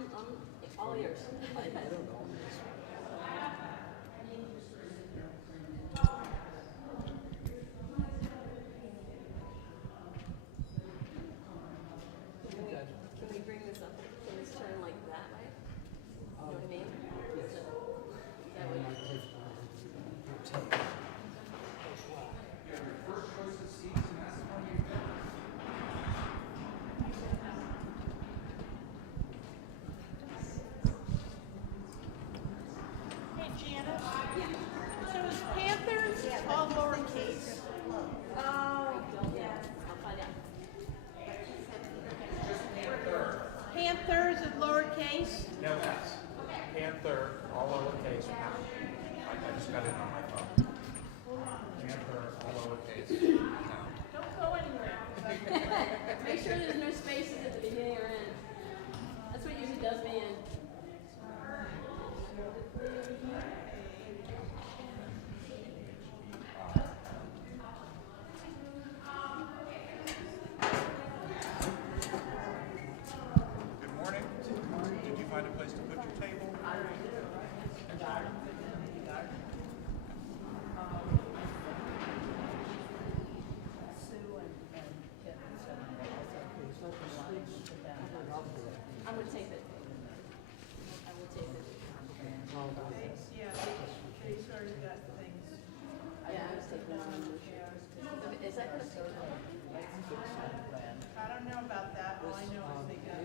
I'm all ears. I don't know. Can we bring this up? Can this turn like that way? You know what I mean? Yes. So, that And way. I take your tape as well. Hey, Janet. So is Panthers all lowercase? Oh, yeah. I'll find out. Panthers is lowercase? No S. Panther, all lowercase, pound. I just got it on my phone. Panther, all lowercase, pound. Don't go anywhere. Make sure there's no spaces at the beginning or end. That's what usually does me in. Good morning. Did you find a place to put your table? I would tape it. I would tape it. Yeah, they sort of got things. Yeah, I was taping it. Is that gonna go down? I don't know about that. All I know is they got. I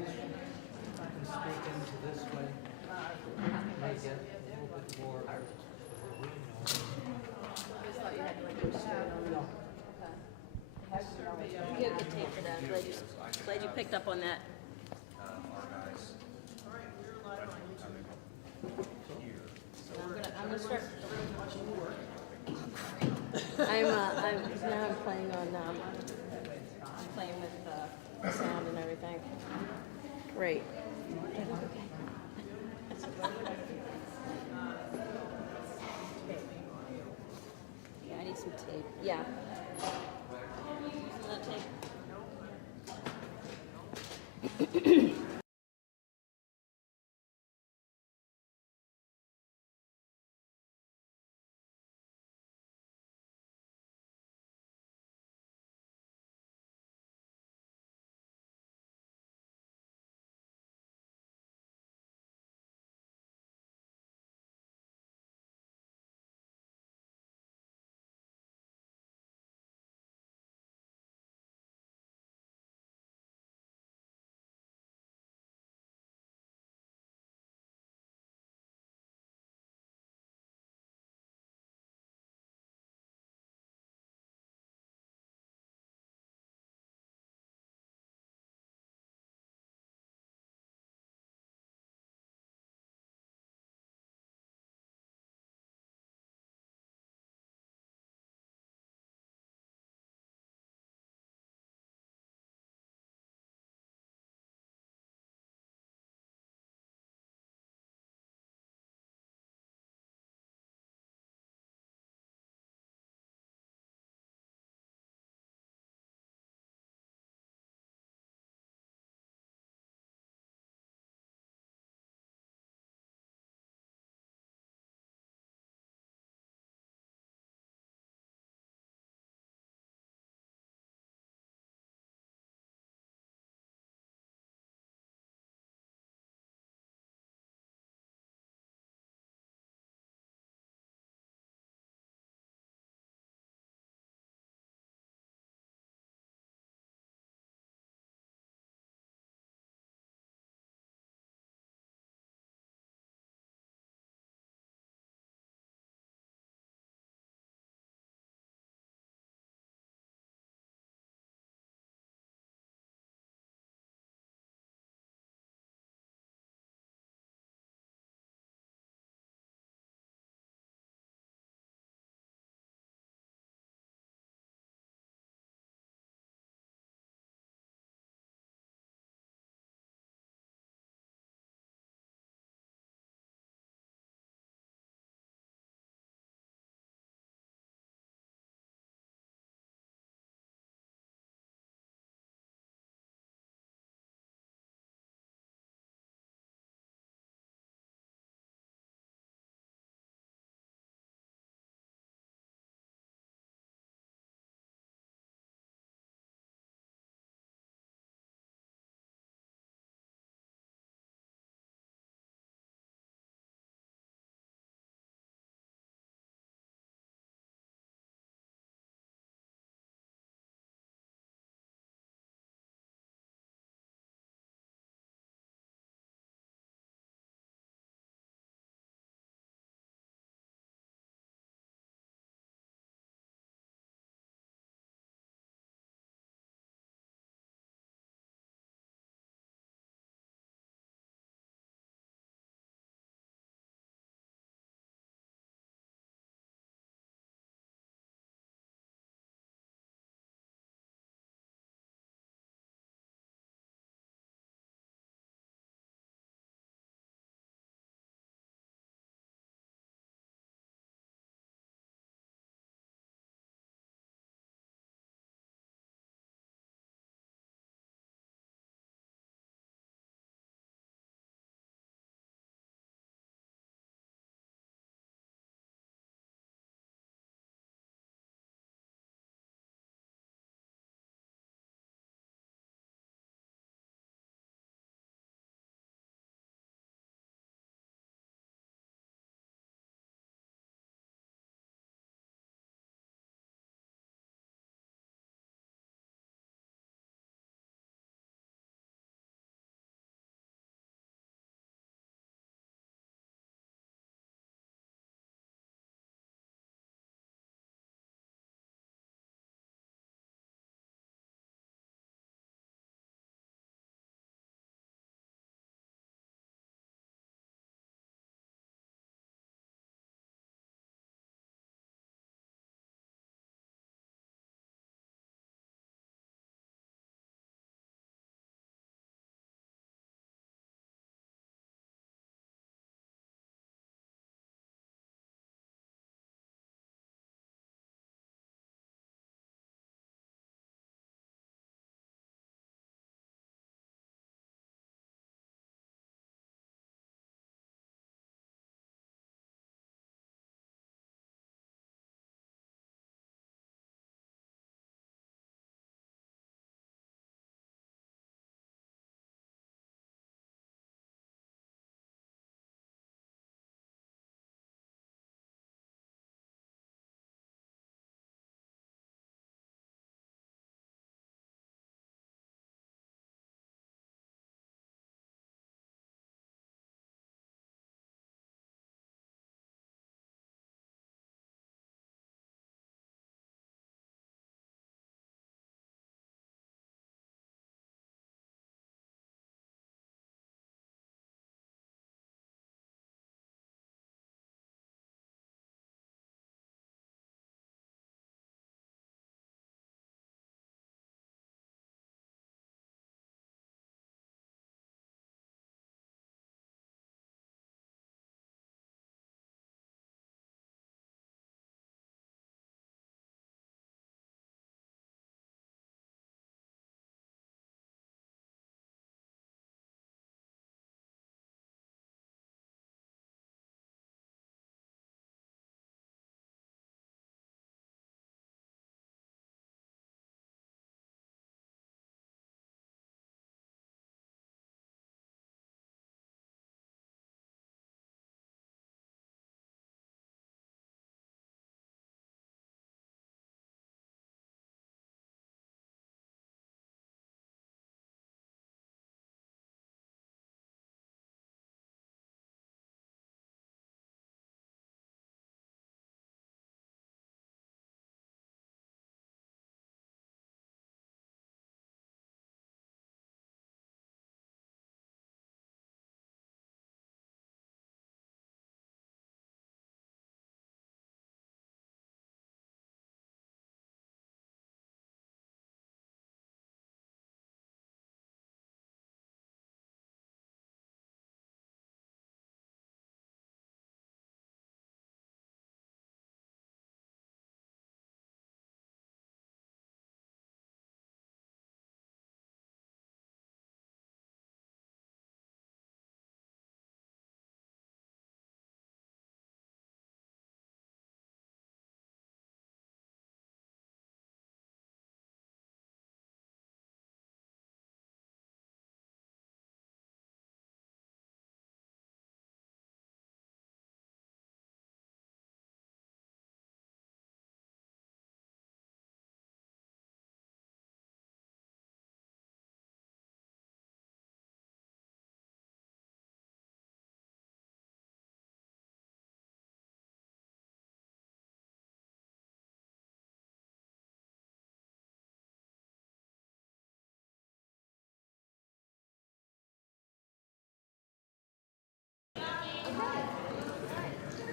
can speak into this way. Make it a little bit more. I just thought you had to like go straight on. No. Okay. You have good tape for that. Glad you picked up on that. Our guys All right, we're live on YouTube. here. I'm gonna start. I'm now I'm playing on I'm playing with the sound and everything. Great. Yeah, I need some tape. Yeah. Some of that tape.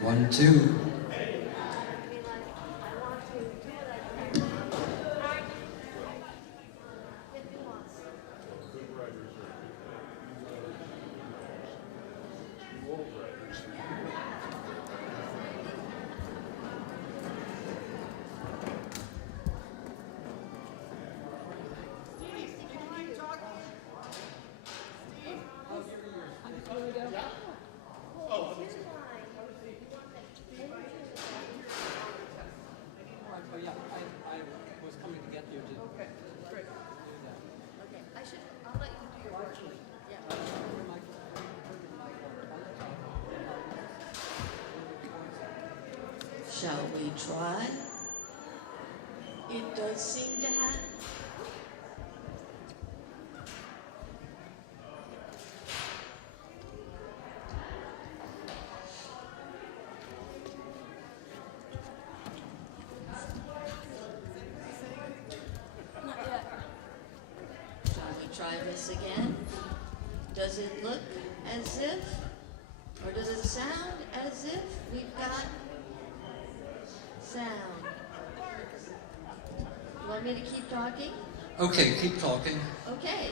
1, 2. Oh, yeah, I was coming to get you to. Okay, great. Okay, I'll let you do your work. Yeah. Shall we try? It does seem to have. Not yet. Shall we try this again? Does it look as if, or does it sound as if we've got sound? You want me to keep talking? Okay, keep talking. Okay.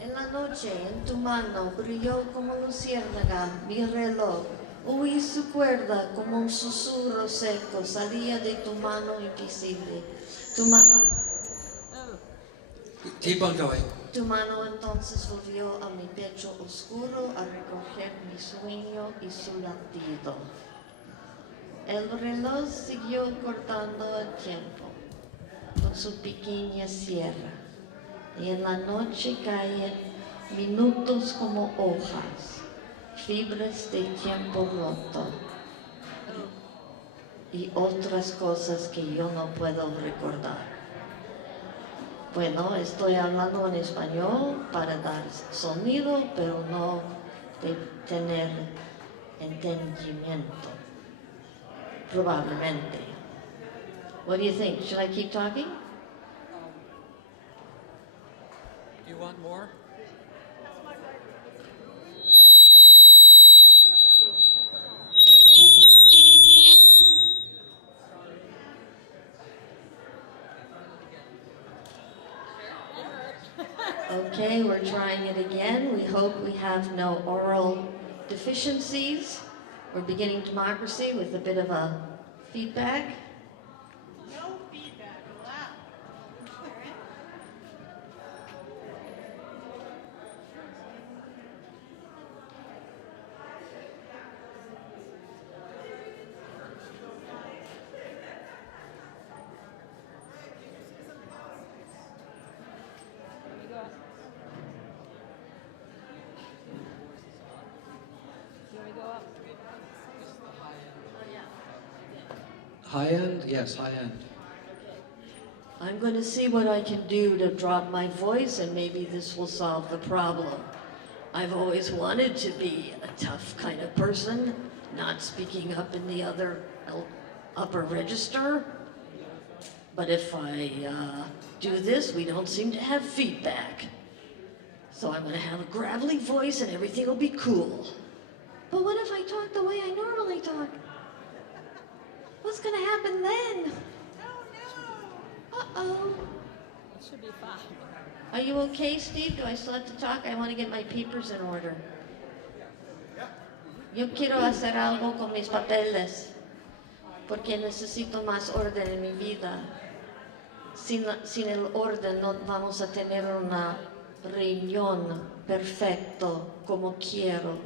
En la noche, en tu mano, brilló como luciérnaga mi reloj. Oí su cuerda como un susurro seco, salía de tu mano invisible. Tu mano, Keep on going. tu mano entonces volvió a mi pecho oscuro a recoger mi sueño y su latido. El reloj siguió cortando el tiempo con su pequeña sierra, y en la noche caen minutos como hojas, fibras de tiempo roto y otras cosas que yo no puedo recordar. Bueno, estoy hablando en español para dar sonido, pero no de tener entendimiento, probablemente. What do you think? Should I keep talking? Do you want more? Okay, we're trying it again. We hope we have no oral deficiencies. We're beginning democracy with a bit of a feedback. No feedback allowed. High end? Yes, high end. I'm going to see what I can do to drop my voice, and maybe this will solve the problem. I've always wanted to be a tough kind of person, not speaking up in the other upper register. But if I do this, we don't seem to have feedback. So I'm going to have a gravelly voice and everything will be cool. But what if I talk the way I normally talk? What's going to happen then? Uh-oh. It should be fine. Are you okay, Steve? Do I still have to talk? I want to get my papers in order. Yo quiero hacer algo con mis papeles, porque necesito más orden en mi vida. Sin el orden no vamos a tener una reunión perfecto como quiero,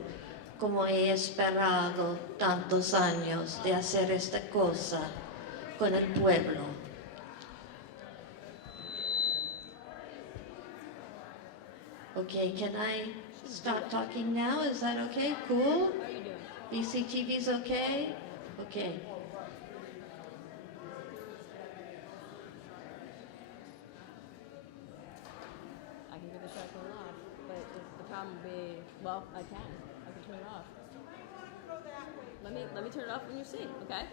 como he esperado tantos años de hacer esta cosa con el pueblo. Okay, can I stop talking now? Is that okay? Cool? How are you doing? BCTV's okay? Okay. I can get the shotgun off, but the problem would be, well, I can turn it off. Let me turn it off when you see, okay?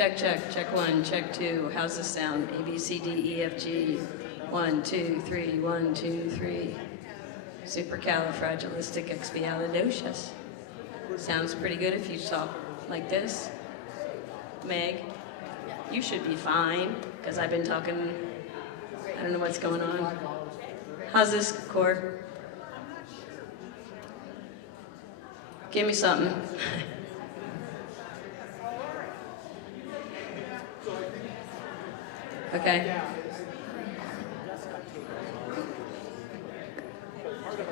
Check, check, check one, check two. How's this sound? A, B, C, D, E, F, G. 1, 2, 3, 1, 2, 3. Supercalifragilisticexpialidocious. Sounds pretty good if you talk like this. Meg, you should be fine, because I've been talking, I don't know what's going on. How's this, Core? Give me something. Okay.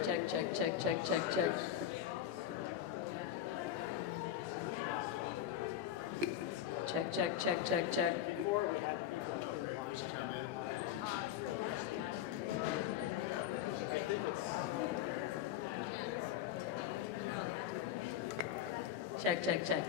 Check, check, check, check, check, check. Check, check, check, check, check. Check, check, check.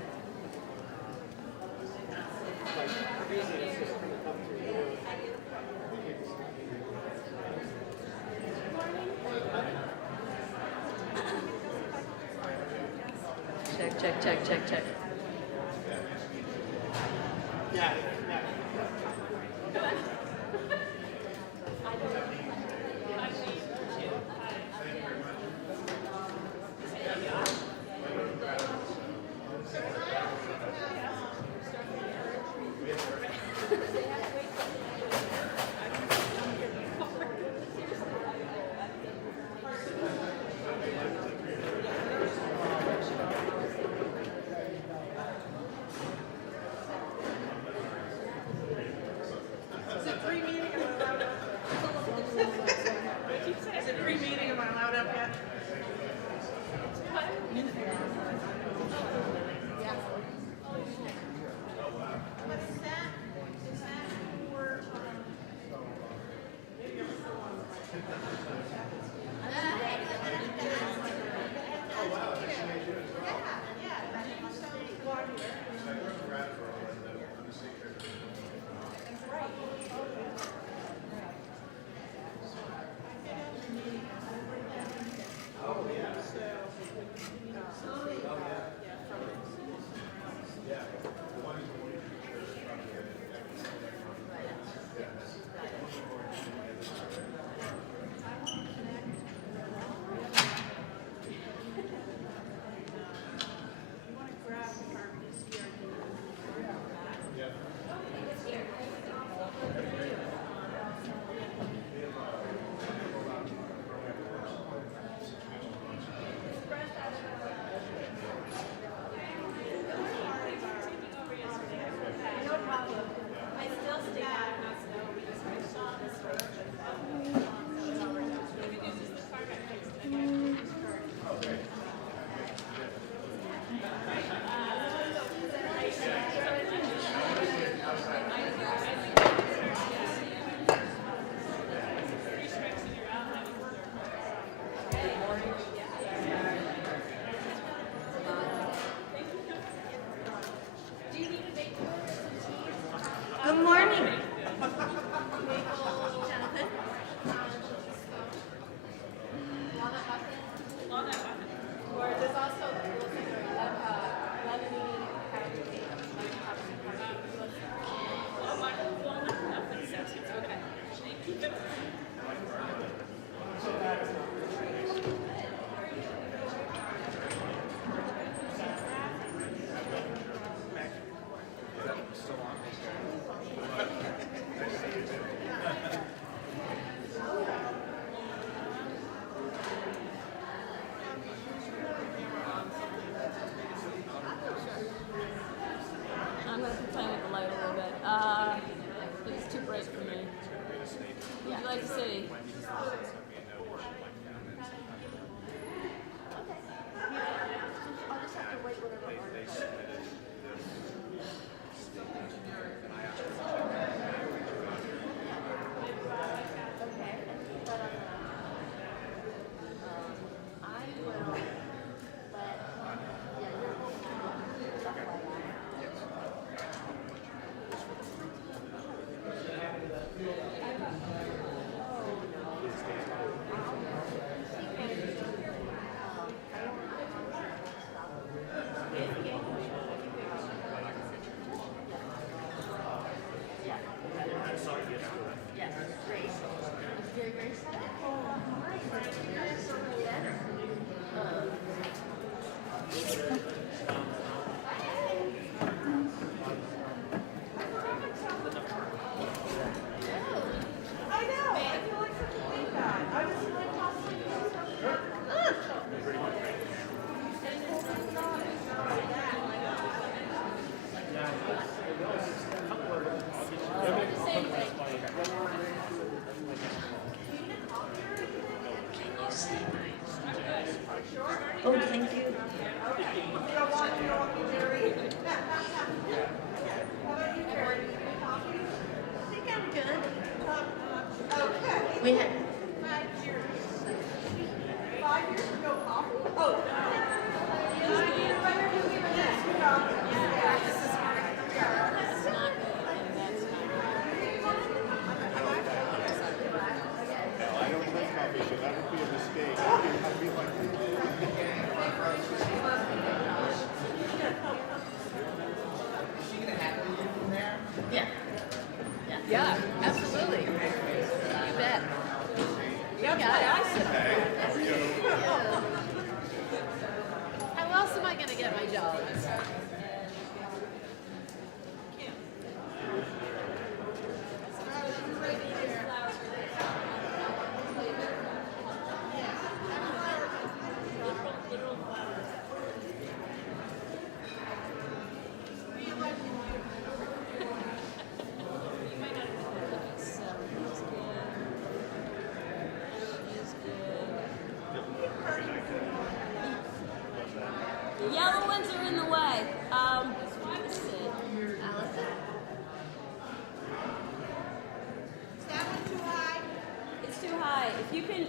Check, check, check, check, check. I know. I feel like such a big guy. I was like Oh, thank you. I think I'm good. okay. We had, 5 years. 5 years ago, coffee? Oh. I don't drink coffee, so that would be a mistake. I'd be like, yeah. Yeah, absolutely. You bet. Yeah, I sit How else am I going to get my jobs? The yellow ones are in the way. Let's see. Is that one too high? It's too high. If you can,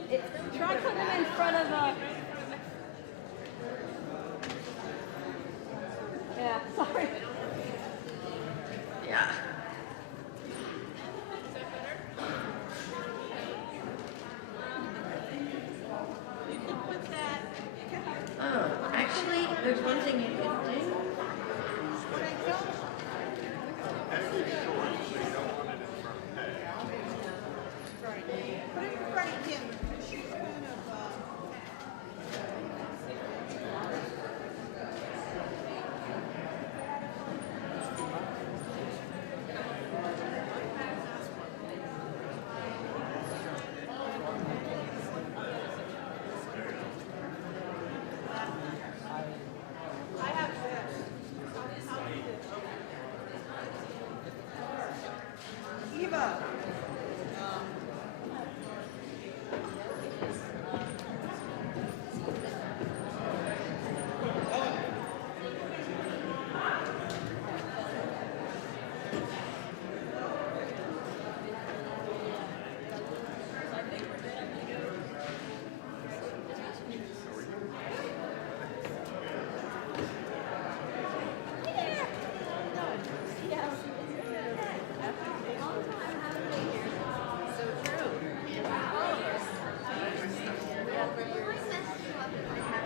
try putting them in front of a. Yeah, sorry. Yeah. Oh, actually, there's one thing you could do. Put it in front of Kim, because she's kind of, I have this. Eva.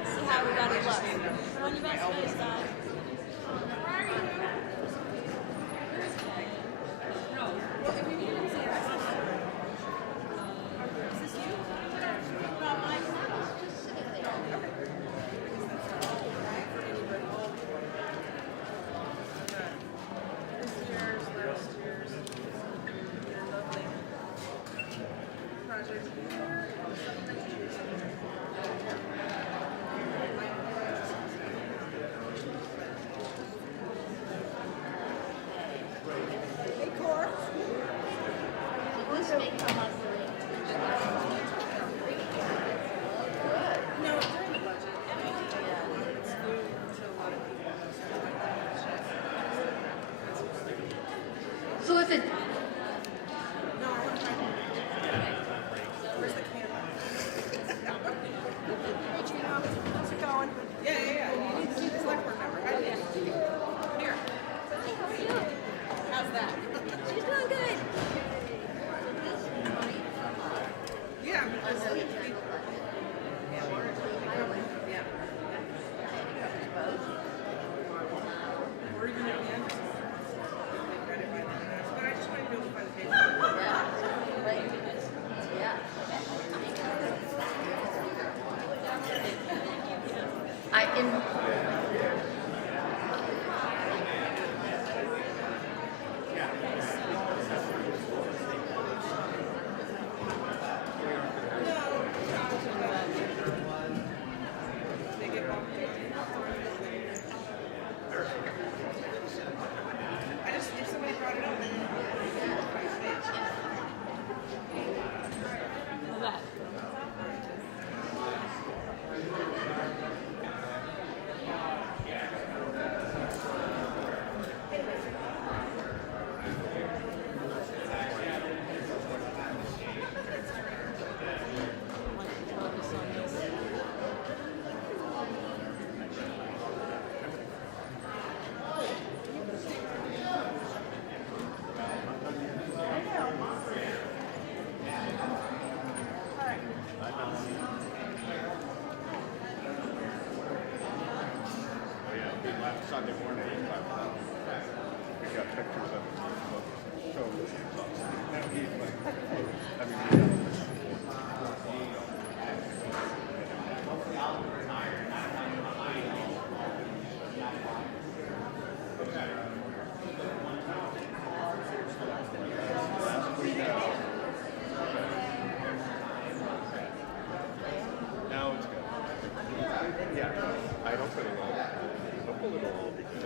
See how we got it look. On your best face, Dad. Hey, Cora. Who's making the No, during the budget. It's new to a lot of people. So if it, No, I want to try. Where's the camera? How's it going? Yeah. You need to see the select board member. Right? Here. How's that? She's doing good. Yeah. Or even at the end. But I just wanted to pictures of it. So now he's like, I mean, now it's good. Yeah, I don't put it all. Don't pull it all because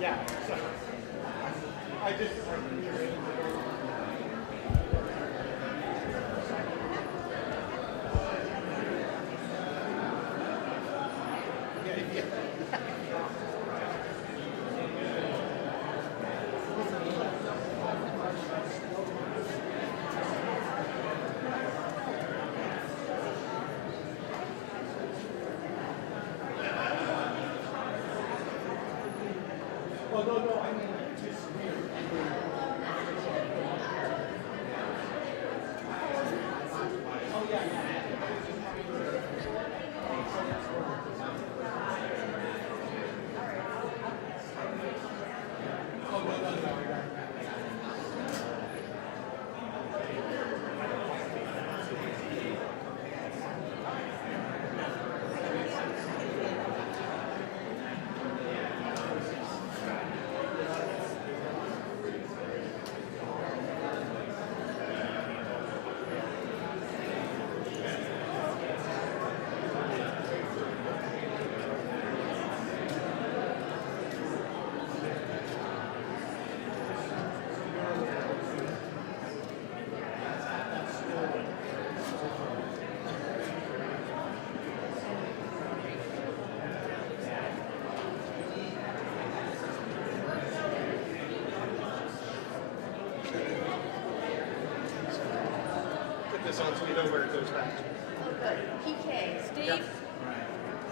yeah. So I just. Oh, no, I mean, just oh, yeah. Put this on so we know where it goes back to. Oh, good. PK. Steve,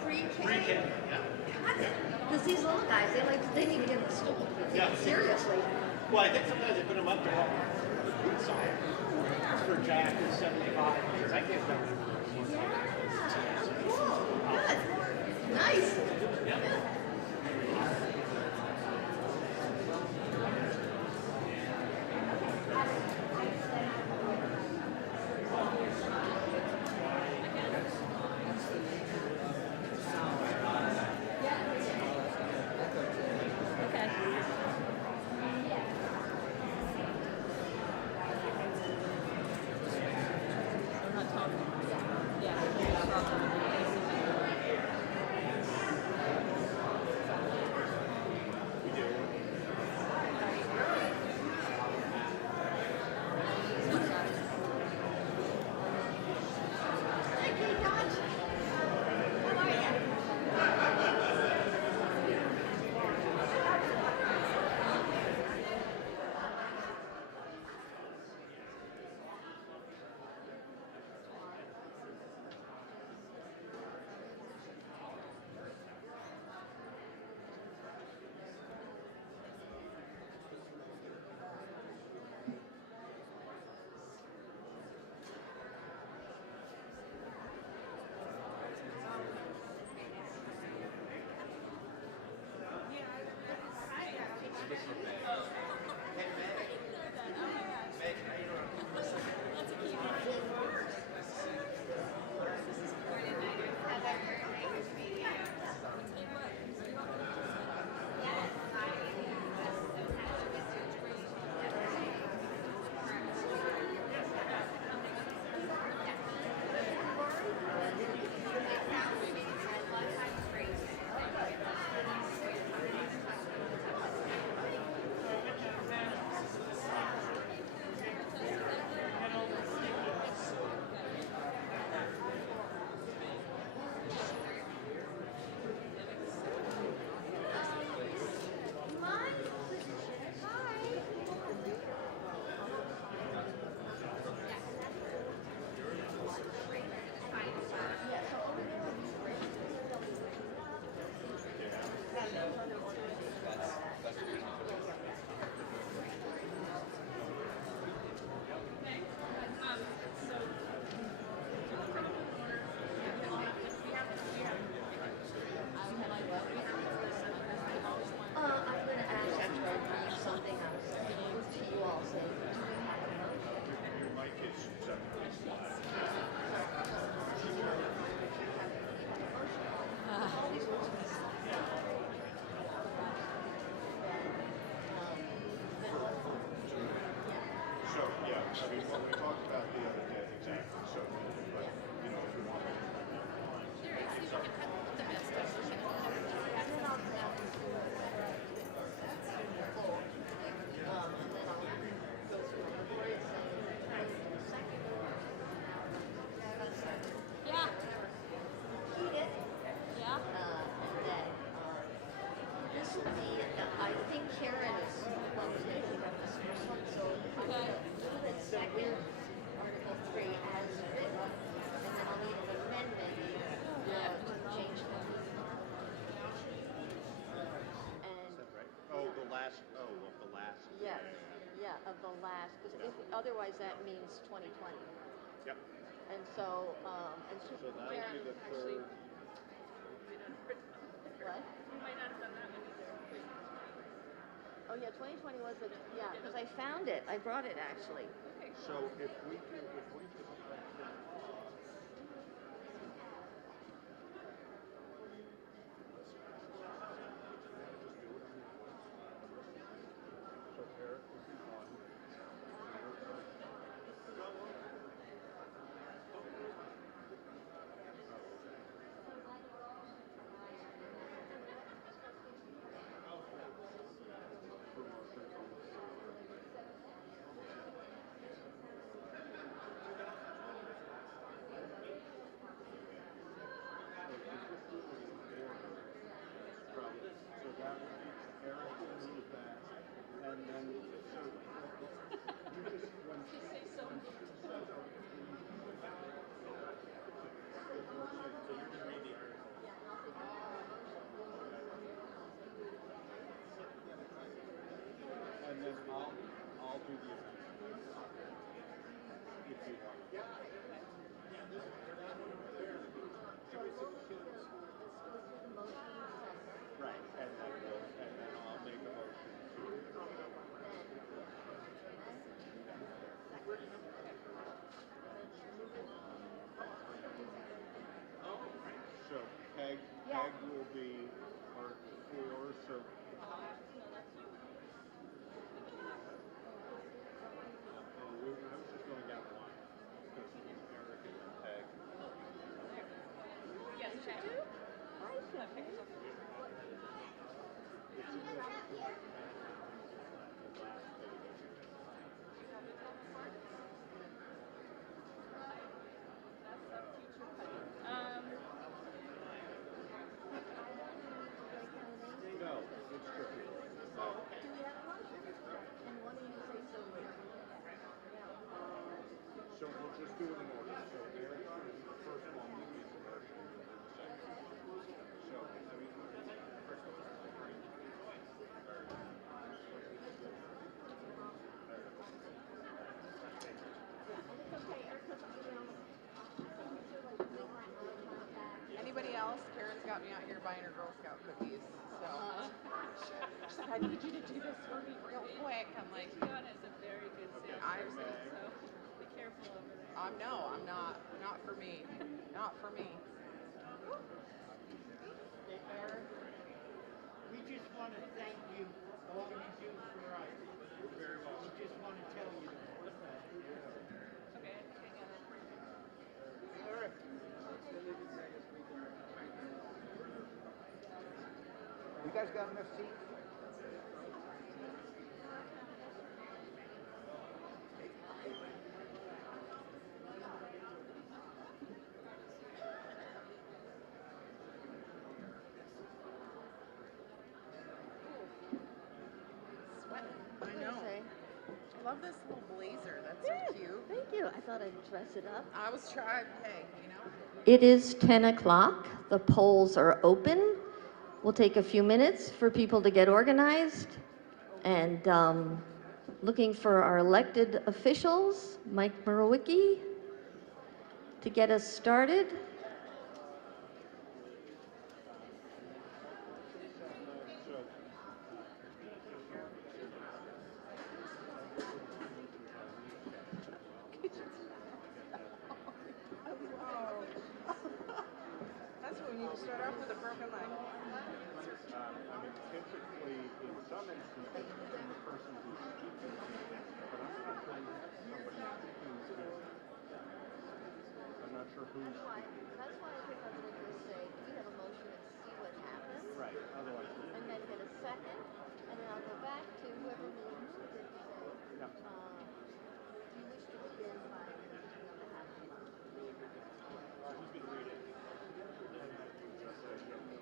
Pre-K? Pre-K, yeah. Because these little guys, they need to get in the school. Yeah. Seriously. Well, I think sometimes they put them up to walk the boots on. For Jack is 75, because I can't remember. Cool. Good. Nice. Yeah. Okay. I'm not talking. Yeah. I'm going to ask after I read something else to you all saying, do we have a motion? Your mic is set. All these motions. So, yeah, I mean, what we talked about the other day, exactly, so, but, you know, if you want to. Yeah. Yeah. This will be, I think Karen is taking up this first one, so I'm going to move it second, Article 3 as written, and then I'll need an amendment to change it. And Right? Oh, the last, of the last. yes, yeah, of the last, because otherwise that means 2020. Yep. And so, So that'll be the third. what? We might not have done that one either. Oh yeah, 2020 was the, yeah, because I found it. I brought it actually. So if we could. So Eric would be one. Probably. So that would be Eric will move that, and then so you just when she says and then I'll do the if you want. Right, and then I'll make a motion to. So Peg will be Article 4. So. I was just going down the line because it was Eric and then Peg. Yes, check. It's in the last page. No, it's tricky. Do we have a motion? And what do you say so moved? So we'll just do it in order. So Eric's going to be the first one to be the motion and then the second. So, I mean, first of all, Anybody else? Karen's got me out here buying her Girl Scout cookies. So she's like, I need you to do this for me real quick. I'm like, Fiona is a very good salesperson, so be careful over there. I'm not for me. Not for me. Eric, we just want to thank you for all you do for us. you're very welcome. We just want to tell you that. Okay, hang on. Eric. You guys got enough seats? Sweating. I know. Say? I love this little blazer. That's so cute. Thank you. I thought I'd dress it up. I was trying, hey, you know. It is 10 o'clock. The polls are open. We'll take a few minutes for people to get organized and looking for our elected officials, Mike Murowicki, to get us started. That's when we need to start off with a broken leg. I mean, typically, in some instances, it's been the person who's speaking, but I'm not sure we have somebody speaking. I'm not sure who's speaking. That's why I think I was going to say, we have a motion and see what happens, Right, otherwise. and then get a second, and then I'll go back to whoever moves to say, Yeah. do you wish to begin by speaking on behalf of the Who's going to read it?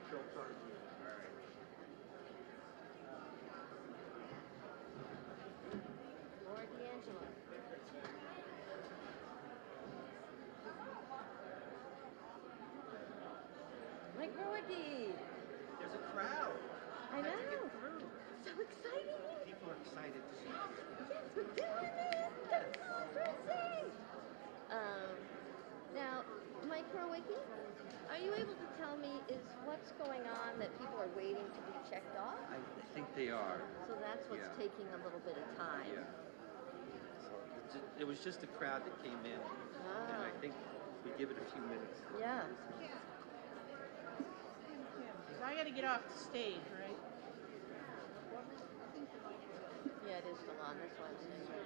She'll start with you. All right. Laura D'Angelo? Mike Murowicki. There's a crowd. I know. So exciting. People are excited to see you. Yes, we're doing it. That's so interesting. Now, Mike Murowicki, are you able to tell me is what's going on that people are waiting to be checked off? I think they are. So that's what's Yeah. taking a little bit of time. Yeah. So it was just a crowd that came in, and I think we give it a few minutes. Yeah. So I got to get off the stage, right? Yeah, it is still on. That's why I'm saying that.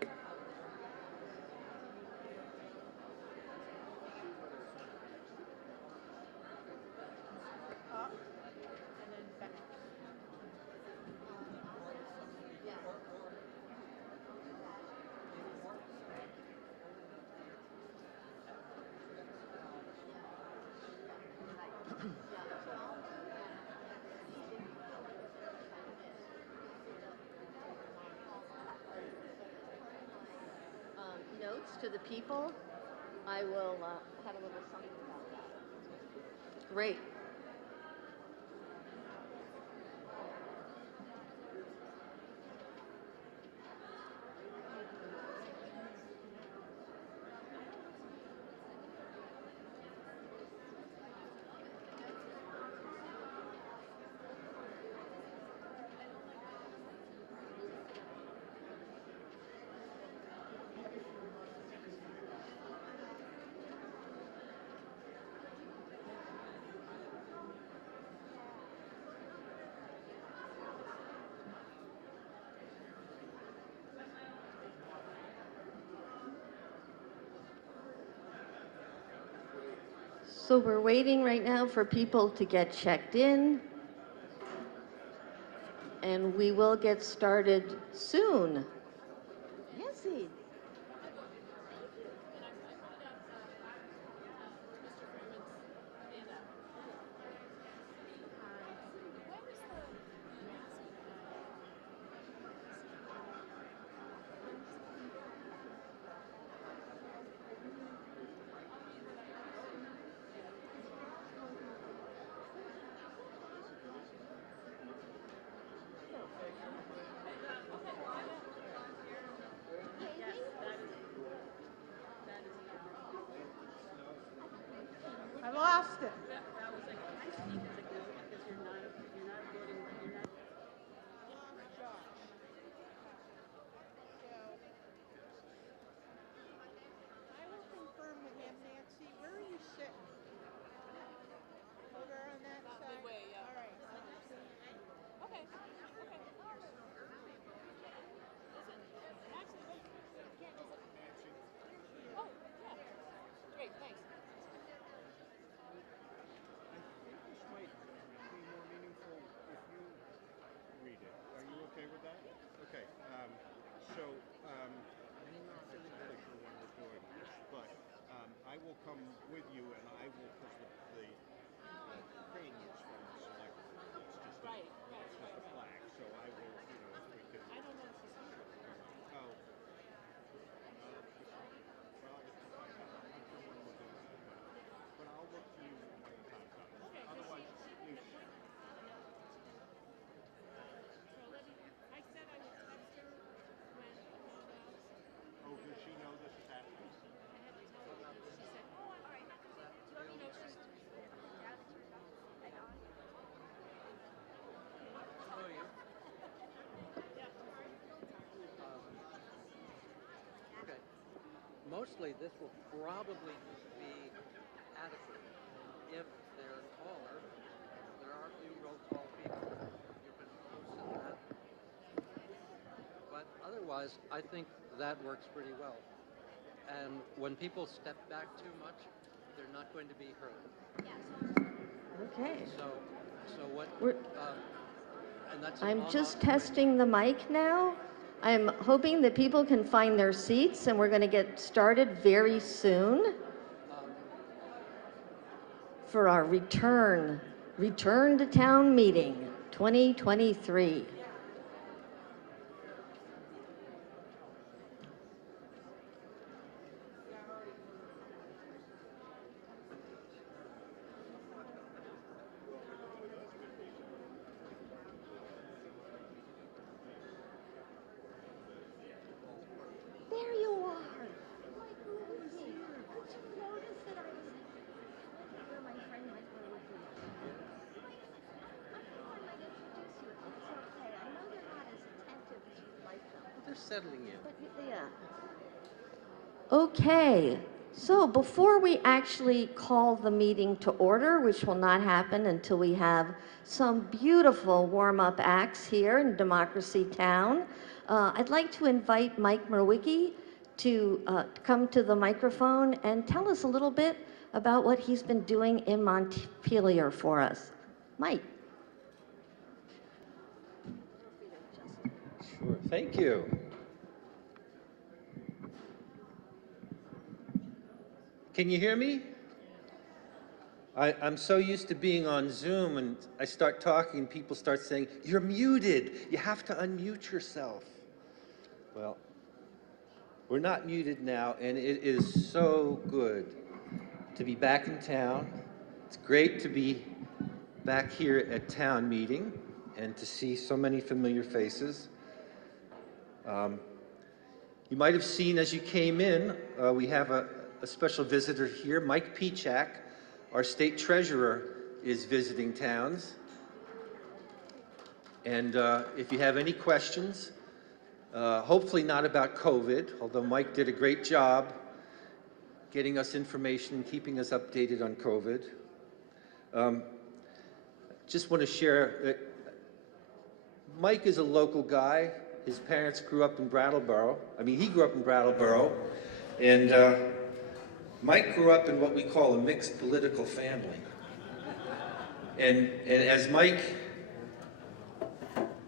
Okay. Up and then back. Notes to the people, I will have a little something about that. Great. So we're waiting right now for people to get checked in, and we will get started soon. Nancy. mostly this will probably be adequate. If they're taller, there are a few real tall people. You can post to that. But otherwise, I think that works pretty well. And when people step back too much, they're not going to be heard. Okay. So what? We're- And that's an I'm on-off just switch. testing the mic now. I'm hoping that people can find their seats, and we're going to get started very soon for our return to town meeting 2023. There you are. Who's here? Did you notice that I was where my friend Michael would be? I thought I might introduce you. It's okay. I know they're not as attentive as you'd like them. They're settling in. But yeah. Okay. So before we actually call the meeting to order, which will not happen until we have some beautiful warm-up acts here in Democracy Town, I'd like to invite Mike Merwicki to come to the microphone and tell us a little bit about what he's been doing in Montpelier for us. Mike. Sure, thank you. Can you hear me? I'm so used to being on Zoom, and I start talking, and people start saying, "You're muted. You have to unmute yourself." Well, we're not muted now, and it is so good to be back in town. It's great to be back here at town meeting and to see so many familiar faces. You might have seen as you came in, we have a special visitor here, Mike Pichak, our state treasurer, is visiting towns. And if you have any questions, hopefully not about COVID, although Mike did a great job getting us information and keeping us updated on COVID. Just want to share, Mike is a local guy. His parents grew up in Brattleboro. He grew up in Brattleboro. And Mike grew up in what we call a mixed political family. And as Mike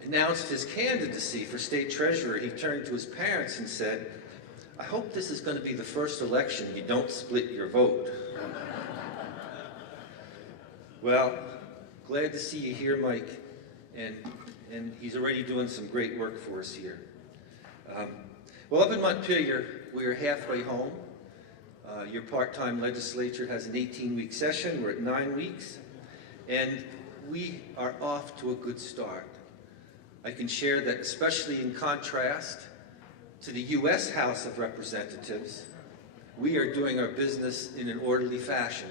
announced his candidacy for state treasurer, he turned to his parents and said, "I hope this is going to be the first election you don't split your vote." Well, glad to see you here, Mike. And he's already doing some great work for us here. Well, up in Montpelier, we're halfway home. Your part-time legislature has an 18-week session. We're at 9 weeks. And we are off to a good start. I can share that, especially in contrast to the U.S. House of Representatives, we are doing our business in an orderly fashion.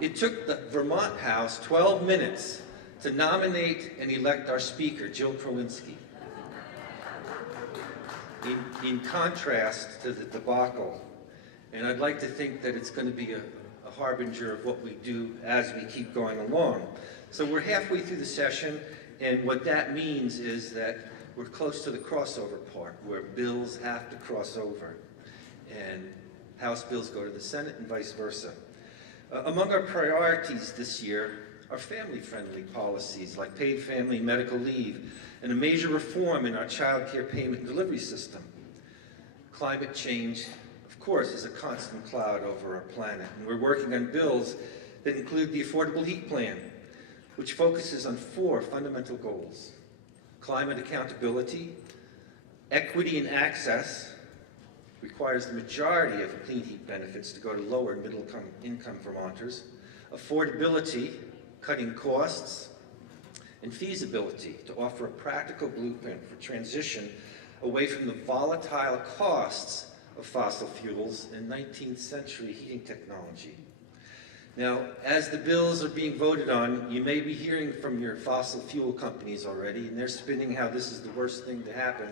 It took the Vermont House 12 minutes to nominate and elect our Speaker, Jill Krowinski. In contrast to the debacle. And I'd like to think that it's going to be a harbinger of what we do as we keep going along. So we're halfway through the session, and what that means is that we're close to the crossover part, where bills have to cross over, and House bills go to the Senate and vice versa. Among our priorities this year are family-friendly policies like paid family medical leave and a major reform in our child care payment and delivery system. Climate change, of course, is a constant cloud over our planet, and we're working on bills that include the Affordable Heat Plan, which focuses on 4 fundamental goals: climate accountability, equity and access, requires the majority of clean heat benefits to go to lower and middle income Vermonters, affordability, cutting costs, and feasibility to offer a practical blueprint for transition away from the volatile costs of fossil fuels and 19th century heating technology. Now, as the bills are being voted on, you may be hearing from your fossil fuel companies already, and they're spinning how this is the worst thing to happen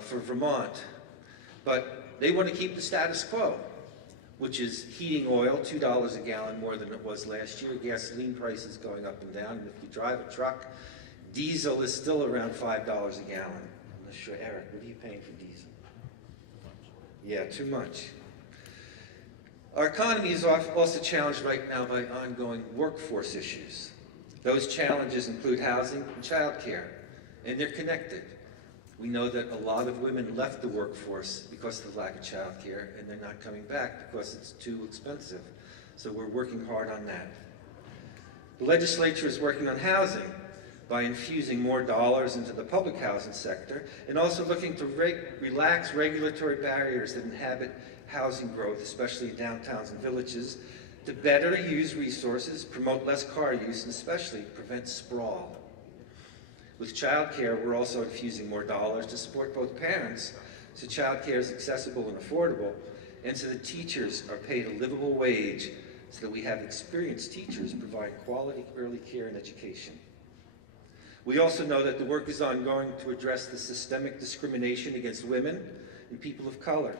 for Vermont. But They want to keep the status quo, which is heating oil, $2 a gallon more than it was last year. Gasoline prices going up and down. And if you drive a truck, diesel is still around $5 a gallon. I'm not sure, Eric, what are you paying for diesel? Yeah, too much. Our economy is also challenged right now by ongoing workforce issues. Those challenges include housing and childcare, and they're connected. We know that a lot of women left the workforce because of the lack of childcare, and they're not coming back because it's too expensive. So we're working hard on that. The legislature is working on housing by infusing more dollars into the public housing sector and also looking to relax regulatory barriers that inhibit housing growth, especially in downtowns and villages, to better use resources, promote less car use, and especially prevent sprawl. With childcare, we're also infusing more dollars to support both parents so childcare is accessible and affordable, and so that teachers are paid a livable wage so that we have experienced teachers provide quality early care and education. We also know that the work is ongoing to address the systemic discrimination against women and people of color.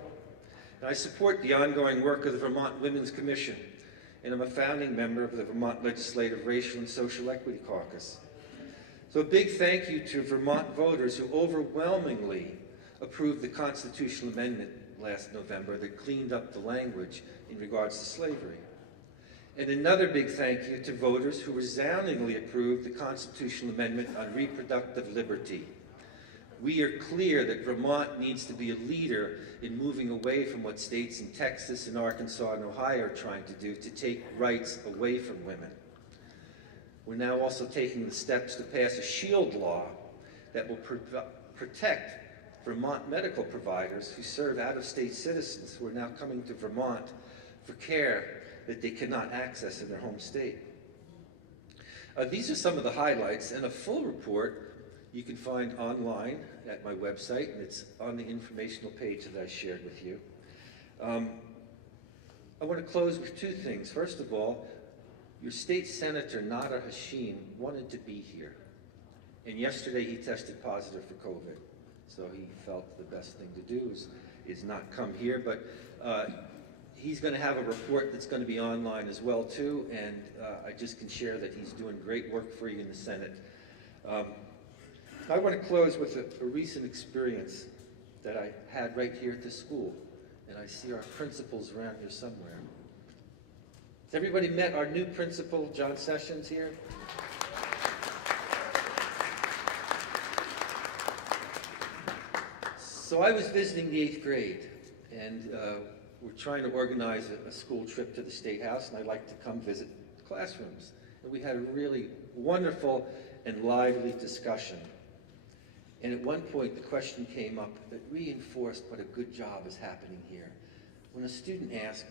And I support the ongoing work of the Vermont Women's Commission, and I'm a founding member of the Vermont Legislative Racial and Social Equity Caucus. So a big thank you to Vermont voters who overwhelmingly approved the constitutional amendment last November that cleaned up the language in regards to slavery. And another big thank you to voters who resoundingly approved the constitutional amendment on reproductive liberty. We are clear that Vermont needs to be a leader in moving away from what states in Texas and Arkansas and Ohio are trying to do to take rights away from women. We're now also taking the steps to pass a shield law that will protect Vermont medical providers who serve out-of-state citizens who are now coming to Vermont for care that they cannot access in their home state. These are some of the highlights, and a full report you can find online at my website, and it's on the informational page that I shared with you. I want to close with two things. First of all, your state senator, Nader Hashim, wanted to be here. And yesterday he tested positive for COVID. So he felt the best thing to do is not come here. But he's going to have a report that's going to be online as well, too. And I just can share that he's doing great work for you in the Senate. I want to close with a recent experience that I had right here at the school. And I see our principals around here somewhere. Has everybody met our new principal, John Sessions, here? So I was visiting the 8th grade, and we're trying to organize a school trip to the State House, and I'd like to come visit classrooms. And we had a really wonderful and lively discussion. And at one point, the question came up that reinforced what a good job is happening here. When a student asked,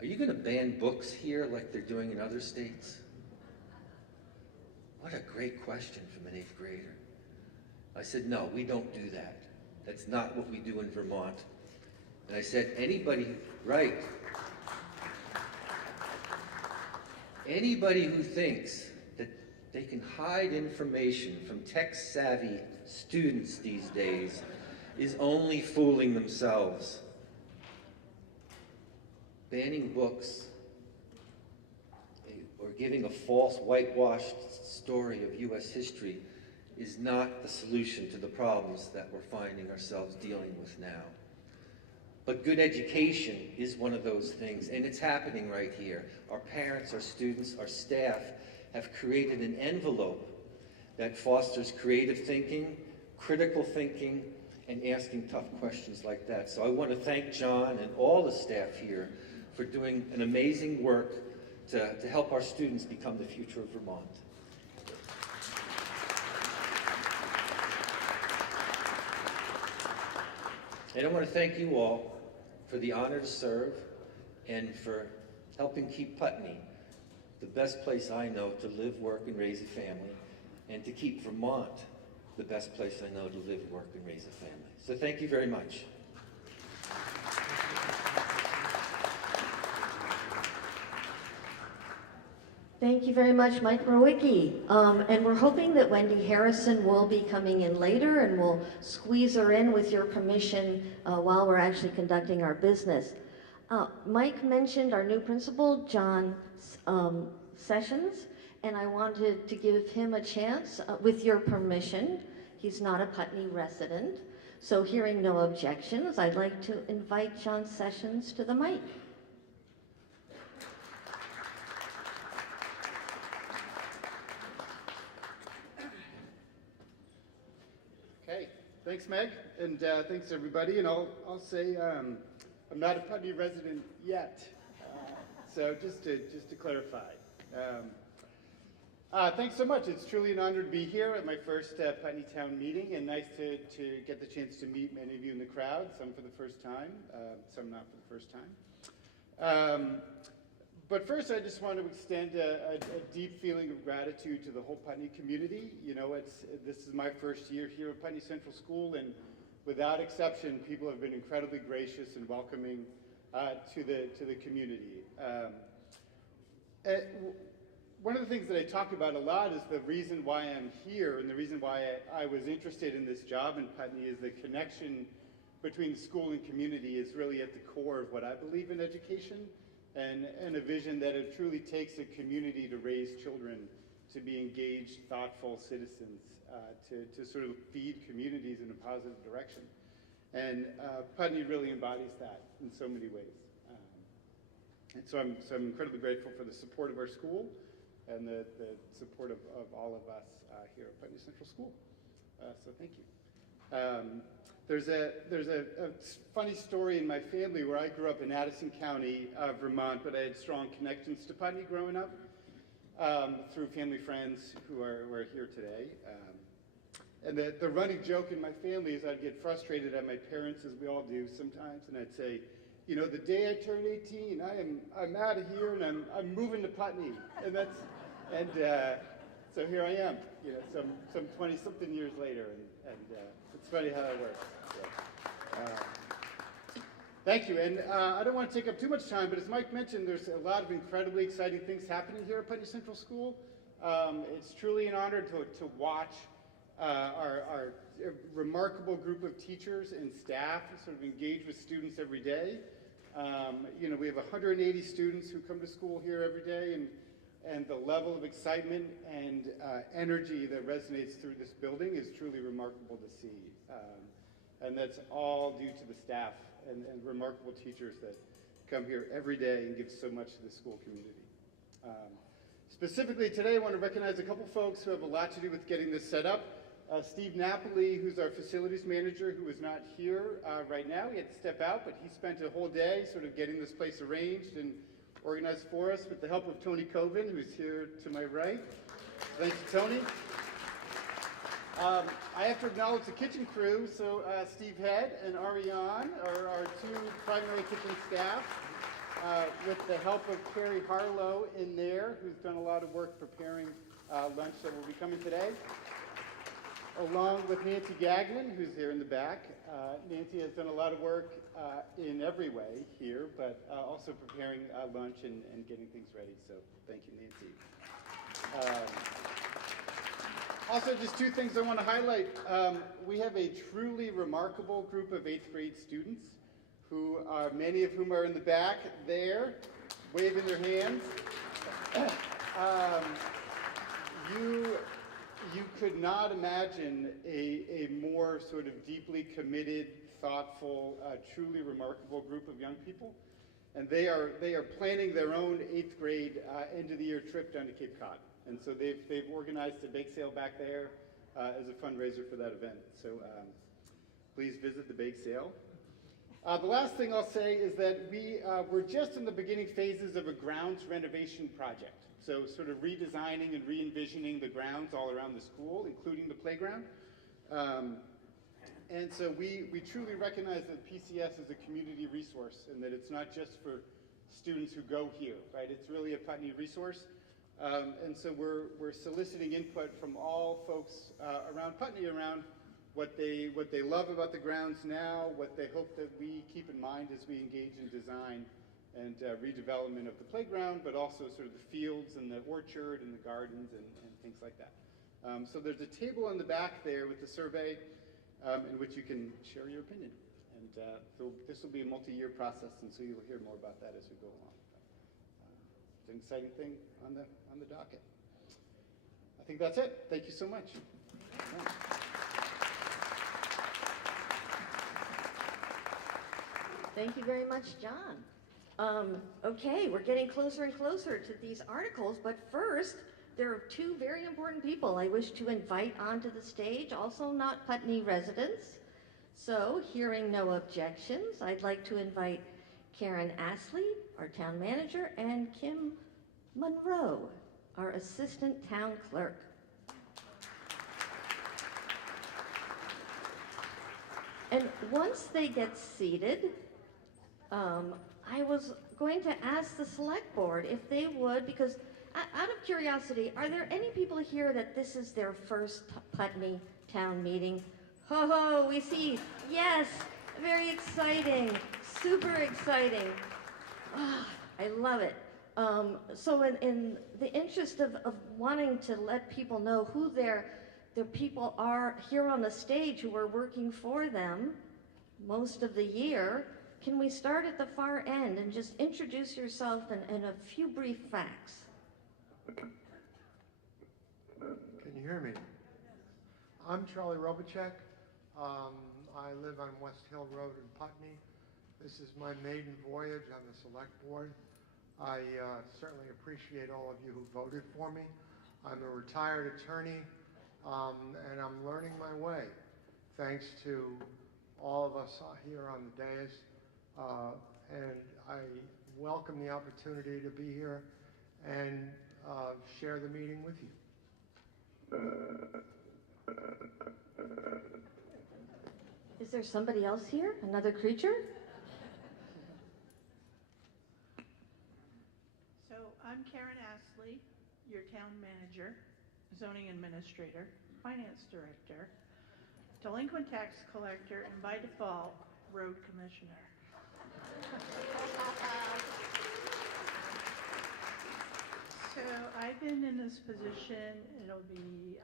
"Are you going to ban books here like they're doing in other states?" What a great question from an 8th grader. I said, "No, we don't do that. That's not what we do in Vermont." And I said, anybody who thinks that they can hide information from tech-savvy students these days is only fooling themselves. Banning books or giving a false whitewashed story of U.S. history is not the solution to the problems that we're finding ourselves dealing with now. But good education is one of those things, and it's happening right here. Our parents, our students, our staff have created an envelope that fosters creative thinking, critical thinking, and asking tough questions like that. So I want to thank John and all the staff here for doing an amazing work to help our students become the future of Vermont. And I want to thank you all for the honor to serve and for helping keep Putney the best place I know to live, work, and raise a family, and to keep Vermont the best place I know to live, work, and raise a family. So thank you very much. Thank Thank you very much, Mike Rowicki. And we're hoping that Wendy Harrison will be coming in later, and we'll squeeze her in with your permission while we're actually conducting our business. Mike mentioned our new principal, John Sessions, and I wanted to give him a chance with your permission. He's not a Putney resident, so hearing no objections, I'd like to invite John Sessions to the mic. Okay, thanks Meg, and thanks everybody, and I'll say I'm not a Putney resident yet, so just to clarify. Thanks so much. It's truly an honor to be here at my first Putney Town meeting, and nice to get the chance to meet many of you in the crowd, some for the first time, some not for the first time. But first, I just want to extend a deep feeling of gratitude to the whole Putney community. You know, this is my first year here at Putney Central School, and without exception, people have been incredibly gracious and welcoming to the community. One of the things that I talk about a lot is the reason why I'm here, and the reason why I was interested in this job in Putney is the connection between school and community is really at the core of what I believe in education, and a vision that it truly takes a community to raise children to be engaged, thoughtful citizens, to sort of feed communities in a positive direction. And Putney really embodies that in so many ways. And so I'm incredibly grateful for the support of our school and the support of all of us here at Putney Central School. So thank you. There's a funny story in my family where I grew up in Addison County, Vermont, but I had strong connections to Putney growing up through family friends who are here today. And the running joke in my family is I'd get frustrated at my parents, as we all do sometimes, and I'd say, you know, the day I turn 18, I'm out of here and I'm moving to Putney, and so here I am, you know, some 20-something years later, and it's funny how that works. So, thank you, and I don't want to take up too much time, but as Mike mentioned, there's a lot of incredibly exciting things happening here at Putney Central School. It's truly an honor to watch our remarkable group of teachers and staff sort of engage with students every day. You know, we have 180 students who come to school here every day, and the level of excitement and energy that resonates through this building is truly remarkable to see. And that's all due to the staff and remarkable teachers that come here every day and give so much to the school community. Specifically today, I want to recognize a couple folks who have a lot to do with getting this set up. Steve Napoli, who's our facilities manager, who is not here right now. He had to step out, but he spent a whole day sort of getting this place arranged and organized for us with the help of Tony Coven, who's here to my right. Thank you, Tony. I have to acknowledge the kitchen crew. So Steve Head and Ariane are our two primary kitchen staff, with the help of Carrie Harlow in there, who's done a lot of work preparing lunch that will be coming today, along with Nancy Gagnon, who's here in the back. Nancy has done a lot of work in every way here, but also preparing lunch and getting things ready. So thank you, Nancy. Also, just two things I want to highlight. We have a truly remarkable group of 8th grade students, who are, many of whom are in the back there, waving their hands. You could not imagine a more sort of deeply committed, thoughtful, truly remarkable group of young people. And they are planning their own 8th grade end of the year trip down to Cape Cod. And so they've organized a bake sale back there as a fundraiser for that event. So please visit the bake sale. The last thing I'll say is that we're just in the beginning phases of a grounds renovation project. So sort of redesigning and re-envisioning the grounds all around the school, including the playground. And so we truly recognize that PCS is a community resource, and that it's not just for students who go here, right? It's really a Putney resource. And so we're soliciting input from all folks around Putney around what they love about the grounds now, what they hope that we keep in mind as we engage in design and redevelopment of the playground, but also sort of the fields and the orchard and the gardens and things like that. So there's a table in the back there with the survey in which you can share your opinion. And so this will be a multi-year process, and so you'll hear more about that as we go along. It's an exciting thing on the docket. I think that's it. Thank you so much. Thank you very much, John. Okay, we're getting closer and closer to these articles, but first, there are two very important people I wish to invite onto the stage, also not Putney residents. So, hearing no objections, I'd like to invite Karen Astley, our town manager, and Kim Monroe, our assistant town clerk. And once they get seated, I was going to ask the select board if they would, because out of curiosity, are there any people here that this is their first Putney town meeting? Ho ho, we see, yes, very exciting, super exciting. Oh, I love it. So in the interest of wanting to let people know who their people are here on the stage who are working for them most of the year, can we start at the far end and just introduce yourself and a few brief facts? Can you hear me? I'm Charlie Robacek. I live on West Hill Road in Putney. This is my maiden voyage on the select board. I certainly appreciate all of you who voted for me. I'm a retired attorney, and I'm learning my way, thanks to all of us here on the dais. And I welcome the opportunity to be here and share the meeting with you. Is there somebody else here? Another creature? So I'm Karen Astley, your town manager, zoning administrator, finance director, delinquent tax collector, and by default, road commissioner. So I've been in this position, it'll be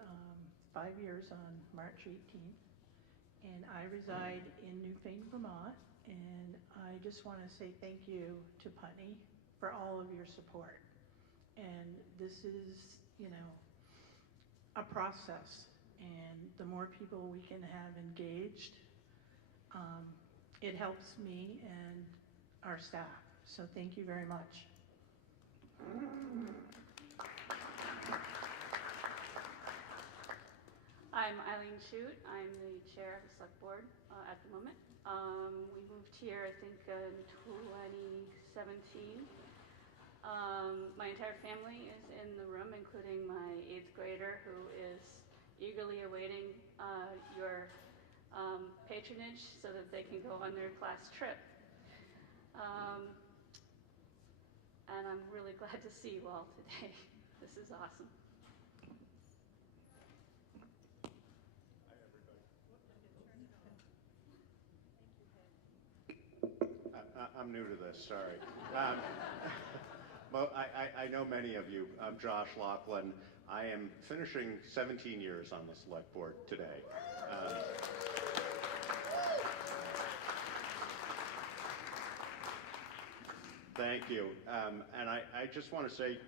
5 years on March 18th, and I reside in Newfane, Vermont, and I just want to say thank you to Putney for all of your support. And this is, you know, a process, and the more people we can have engaged, it helps me and our staff. So thank you very much. I'm Eileen Shute. I'm the chair of the select board at the moment. We moved here, I think, in 2017. My entire family is in the room, including my 8th grader, who is eagerly awaiting your patronage so that they can go on their class trip. And I'm really glad to see you all today. This is awesome. I'm new to this, sorry. Well, I know many of you. I'm Josh Laughlin. I am finishing 17 years on the select board today. Thank you. And I just want to say,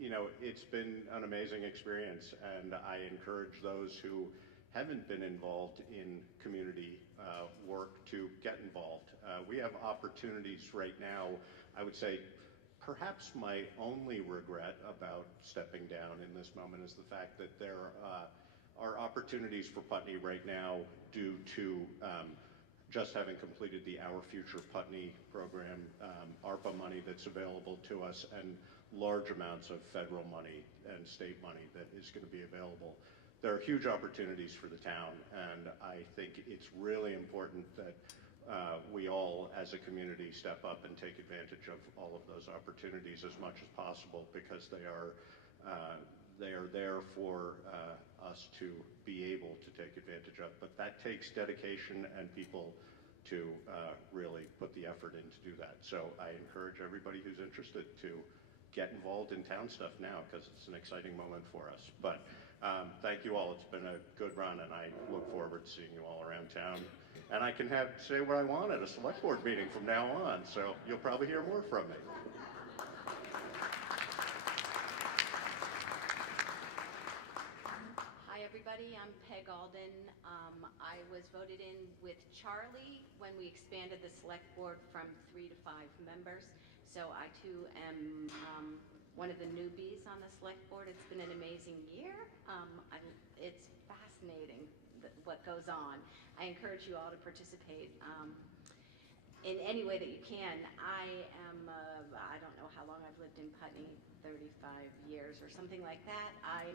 you know, it's been an amazing experience, and I encourage those who haven't been involved in community work to get involved. We have opportunities right now. I would say perhaps my only regret about stepping down in this moment is the fact that there are opportunities for Putney right now due to just having completed the Our Future Putney program, ARPA money that's available to us, and large amounts of federal money and state money that is going to be available. There are huge opportunities for the town, and I think it's really important that we all as a community step up and take advantage of all of those opportunities as much as possible, because they are there for us to be able to take advantage of. But that takes dedication and people to really put the effort in to do that. So I encourage everybody who's interested to get involved in town stuff now, because it's an exciting moment for us. But thank you all. It's been a good run, and I look forward to seeing you all around town. And I can say what I want at a select board meeting from now on, so you'll probably hear more from me. Hi everybody, I'm Peg Alden. I was voted in with Charlie when we expanded the select board from 3 to 5 members. So I too am one of the newbies on the select board. It's been an amazing year. It's fascinating what goes on. I encourage you all to participate in any way that you can. I don't know how long I've lived in Putney, 35 years or something like that. I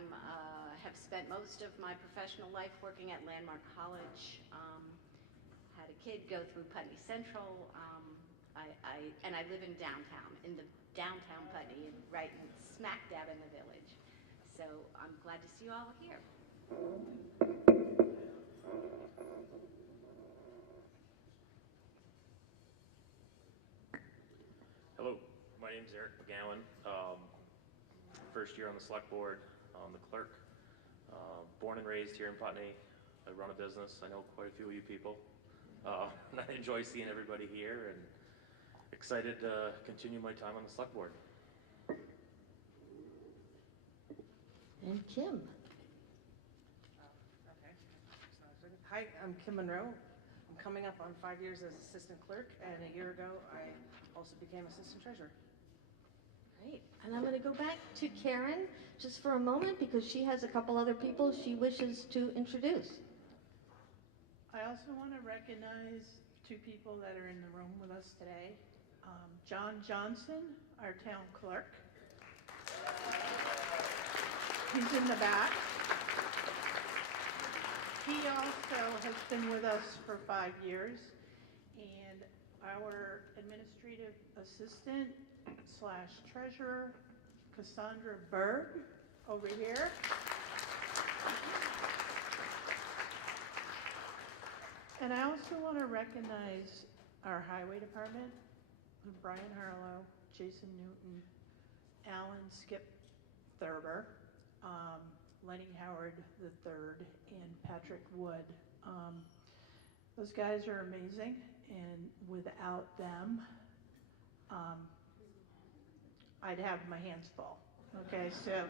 have spent most of my professional life working at Landmark College. Had a kid go through Putney Central. And I live in downtown, in the downtown Putney, right smack dab in the village. So I'm glad to see you all here. Hello, my name is Eric McGowan. First year on the select board, I'm the clerk. Born and raised here in Putney. I run a business. I know quite a few of you people. And I enjoy seeing everybody here, and excited to continue my time on the select board. And Kim. Okay. Hi, I'm Kim Monroe. I'm coming up on 5 years as assistant clerk, and a year ago I also became assistant treasurer. Great. And I'm going to go back to Karen just for a moment because she has a couple other people she wishes to introduce. I also want to recognize two people that are in the room with us today. John Johnson, our town clerk. He's in the back. He also has been with us for 5 years. And our administrative assistant / treasurer, Cassandra Berg, over here. And I also want to recognize our highway department, Brian Harlow, Jason Newton, Alan Skip Thurber, Lenny Howard III, and Patrick Wood. Those guys are amazing, and without them, I'd have my hands full. Okay, so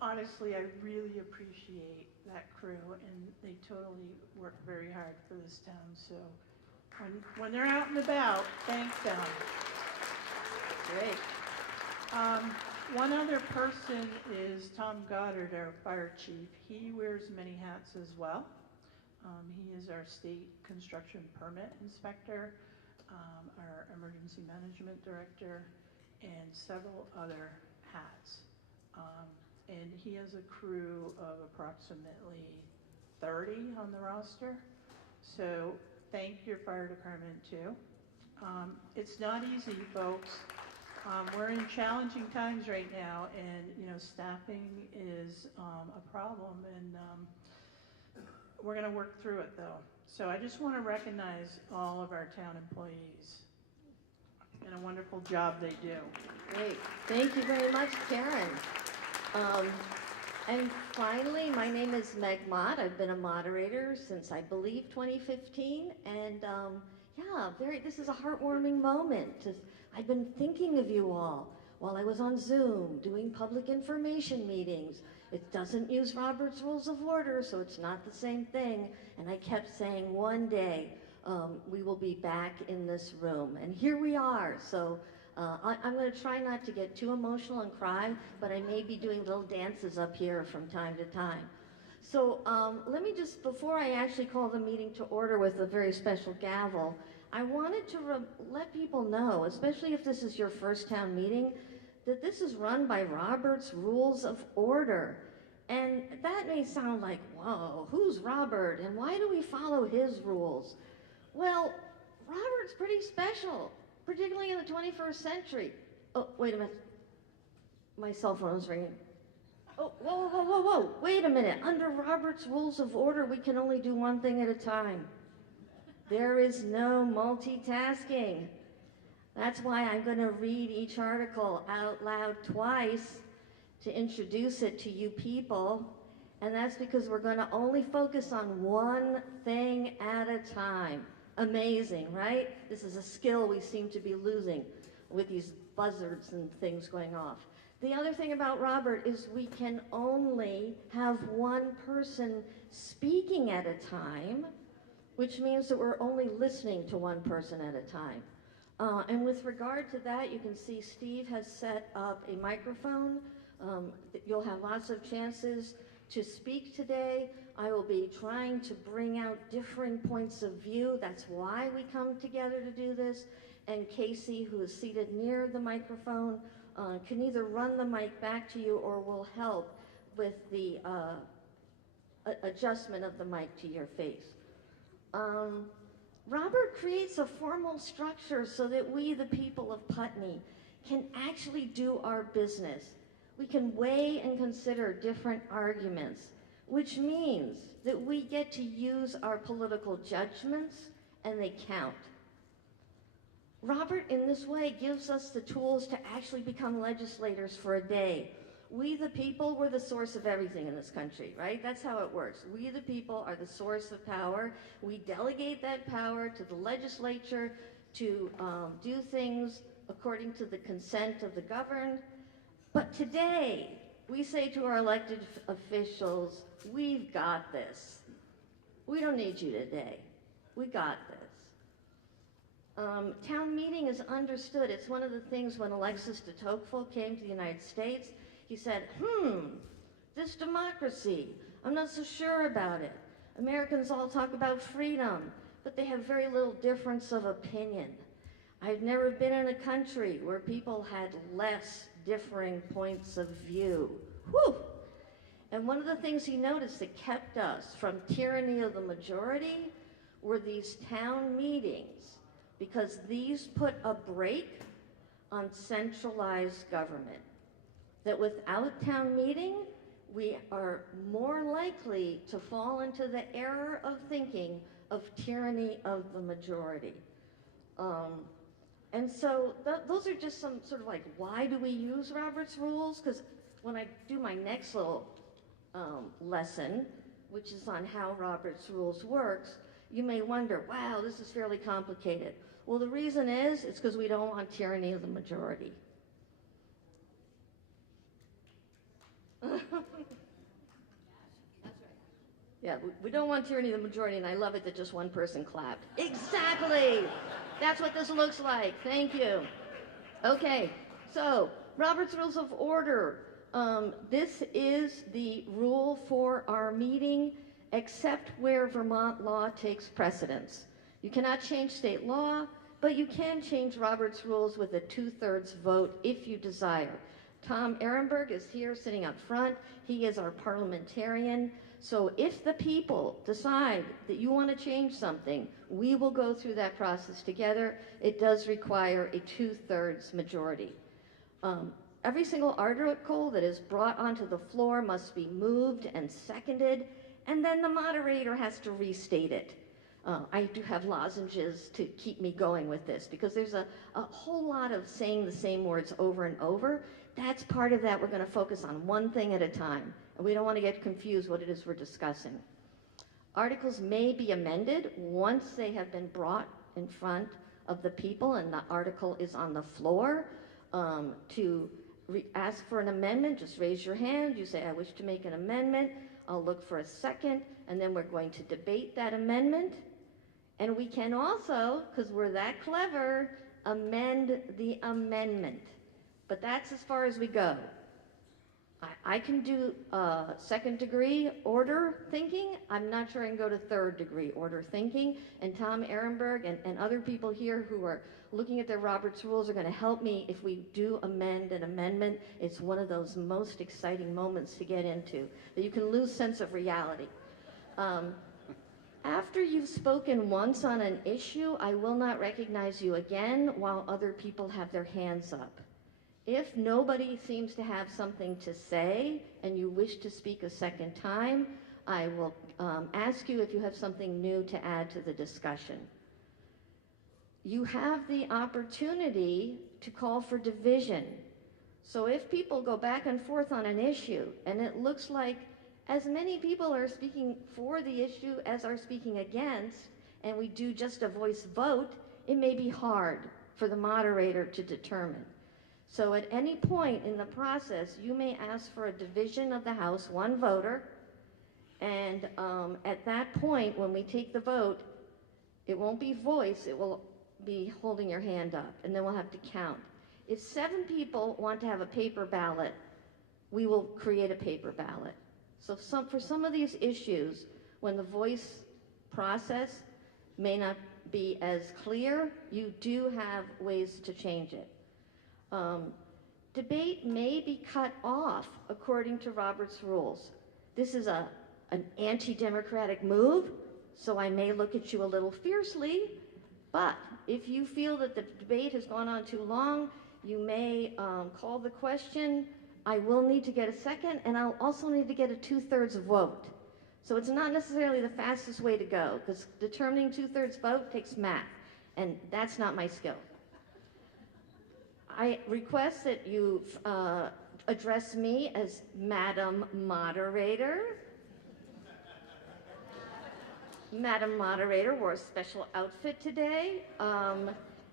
honestly, I really appreciate that crew, and they totally work very hard for this town. So when they're out and about, thank them. Great. One other person is Tom Goddard, our fire chief. He wears many hats as well. He is our state construction permit inspector, our emergency management director, and several other hats. And he has a crew of approximately 30 on the roster. So thank your fire department too. It's not easy, folks. We're in challenging times right now, and staffing is a problem, and we're going to work through it though. So I just want to recognize all of our town employees and a wonderful job they do. Great. Thank you very much, Karen. And finally, my name is Meg Mott. I've been a moderator since, I believe, 2015. And this is a heartwarming moment. I've been thinking of you all while I was on Zoom doing public information meetings. It doesn't use Robert's Rules of Order, so it's not the same thing. And I kept saying, one day we will be back in this room. And here we are. So I'm going to try not to get too emotional and cry, but I may be doing little dances up here from time to time. So let me just, before I actually call the meeting to order with a very special gavel, I wanted to let people know, especially if this is your first town meeting, that this is run by Robert's Rules of Order. And that may sound like, whoa, who's Robert and why do we follow his rules? Well, Robert's pretty special, particularly in the 21st century. Oh, wait a minute. My cell phone is ringing. Oh, whoa, wait a minute. Under Robert's Rules of Order, we can only do one thing at a time. There is no multitasking. That's why I'm going to read each article out loud twice to introduce it to you people. And that's because we're going to only focus on one thing at a time. Amazing, right? This is a skill we seem to be losing with these buzzards and things going off. The other thing about Robert is we can only have one person speaking at a time, which means that we're only listening to one person at a time. And with regard to that, you can see Steve has set up a microphone. You'll have lots of chances to speak today. I will be trying to bring out differing points of view. That's why we come together to do this. And Casey, who is seated near the microphone, can either run the mic back to you or will help with the adjustment of the mic to your face. Robert creates a formal structure so that we, the people of Putney, can actually do our business. We can weigh and consider different arguments, which means that we get to use our political judgments and they count. Robert, in this way, gives us the tools to actually become legislators for a day. We, the people, we're the source of everything in this country, right? That's how it works. We, the people, are the source of power. We delegate that power to the legislature to do things according to the consent of the governed. But today, we say to our elected officials, we've got this. We don't need you today. We got this. Town meeting is understood. It's one of the things when Alexis de Tocqueville came to the United States, he said, this democracy, I'm not so sure about it. Americans all talk about freedom, but they have very little difference of opinion. I've never been in a country where people had less differing points of view. Whew! And one of the things he noticed that kept us from tyranny of the majority were these town meetings, because these put a brake on centralized government. That without town meeting, we are more likely to fall into the error of thinking of tyranny of the majority. And so those are just some sort of like, why do we use Robert's rules? Because when I do my next little lesson, which is on how Robert's rules works, you may wonder, wow, this is fairly complicated. Well, the reason is, it's because we don't want tyranny of the majority. Yeah, we don't want tyranny of the majority, and I love it that just one person clapped. Exactly! That's what this looks like. Thank you. Okay, so Robert's Rules of Order. This is the rule for our meeting, except where Vermont law takes precedence. You cannot change state law, but you can change Robert's Rules with a 2/3 vote if you desire. Tom Ehrenberg is here sitting up front. He is our parliamentarian. So if the people decide that you want to change something, we will go through that process together. It does require a 2/3 majority. Every single article that is brought onto the floor must be moved and seconded, and then the moderator has to restate it. I do have lozenges to keep me going with this, because there's a whole lot of saying the same words over and over. That's part of that. We're going to focus on one thing at a time, and we don't want to get confused what it is we're discussing. Articles may be amended once they have been brought in front of the people and the article is on the floor. To ask for an amendment, just raise your hand. You say, I wish to make an amendment. I'll look for a second, and then we're going to debate that amendment. And we can also, because we're that clever, amend the amendment. But that's as far as we go. I can do second degree order thinking. I'm not sure I can go to third degree order thinking. And Tom Ehrenberg and other people here who are looking at their Robert's Rules are going to help me if we do amend an amendment. It's one of those most exciting moments to get into, that you can lose sense of reality. After you've spoken once on an issue, I will not recognize you again while other people have their hands up. If nobody seems to have something to say and you wish to speak a second time, I will ask you if you have something new to add to the discussion. you have the opportunity to call for division. So if people go back and forth on an issue, and it looks like as many people are speaking for the issue as are speaking against, and we do just a voice vote, it may be hard for the moderator to determine. So at any point in the process, you may ask for a division of the House, one voter, and at that point, when we take the vote, it won't be voice, it will be holding your hand up, and then we'll have to count. If 7 people want to have a paper ballot, we will create a paper ballot. So for some of these issues, when the voice process may not be as clear, you do have ways to change it. Debate may be cut off according to Robert's rules. This is an anti-democratic move, so I may look at you a little fiercely, but if you feel that the debate has gone on too long, you may call the question. I will need to get a second, and I'll also need to get a 2/3 vote. So it's not necessarily the fastest way to go, because determining 2/3 vote takes math, and that's not my skill. I request that you address me as Madam Moderator. Madam Moderator wore a special outfit today.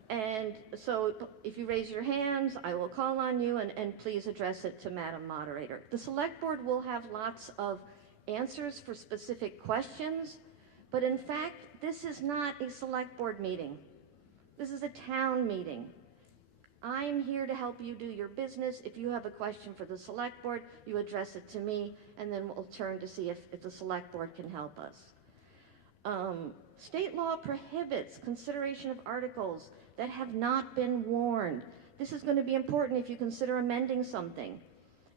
And so if you raise your hands, I will call on you, and please address it to Madam Moderator. The Select Board will have lots of answers for specific questions, but in fact, this is not a Select Board meeting. This is a town meeting. I'm here to help you do your business. If you have a question for the Select Board, you address it to me, and then we'll turn to see if the Select Board can help us. State law prohibits consideration of articles that have not been warned. This is going to be important if you consider amending something.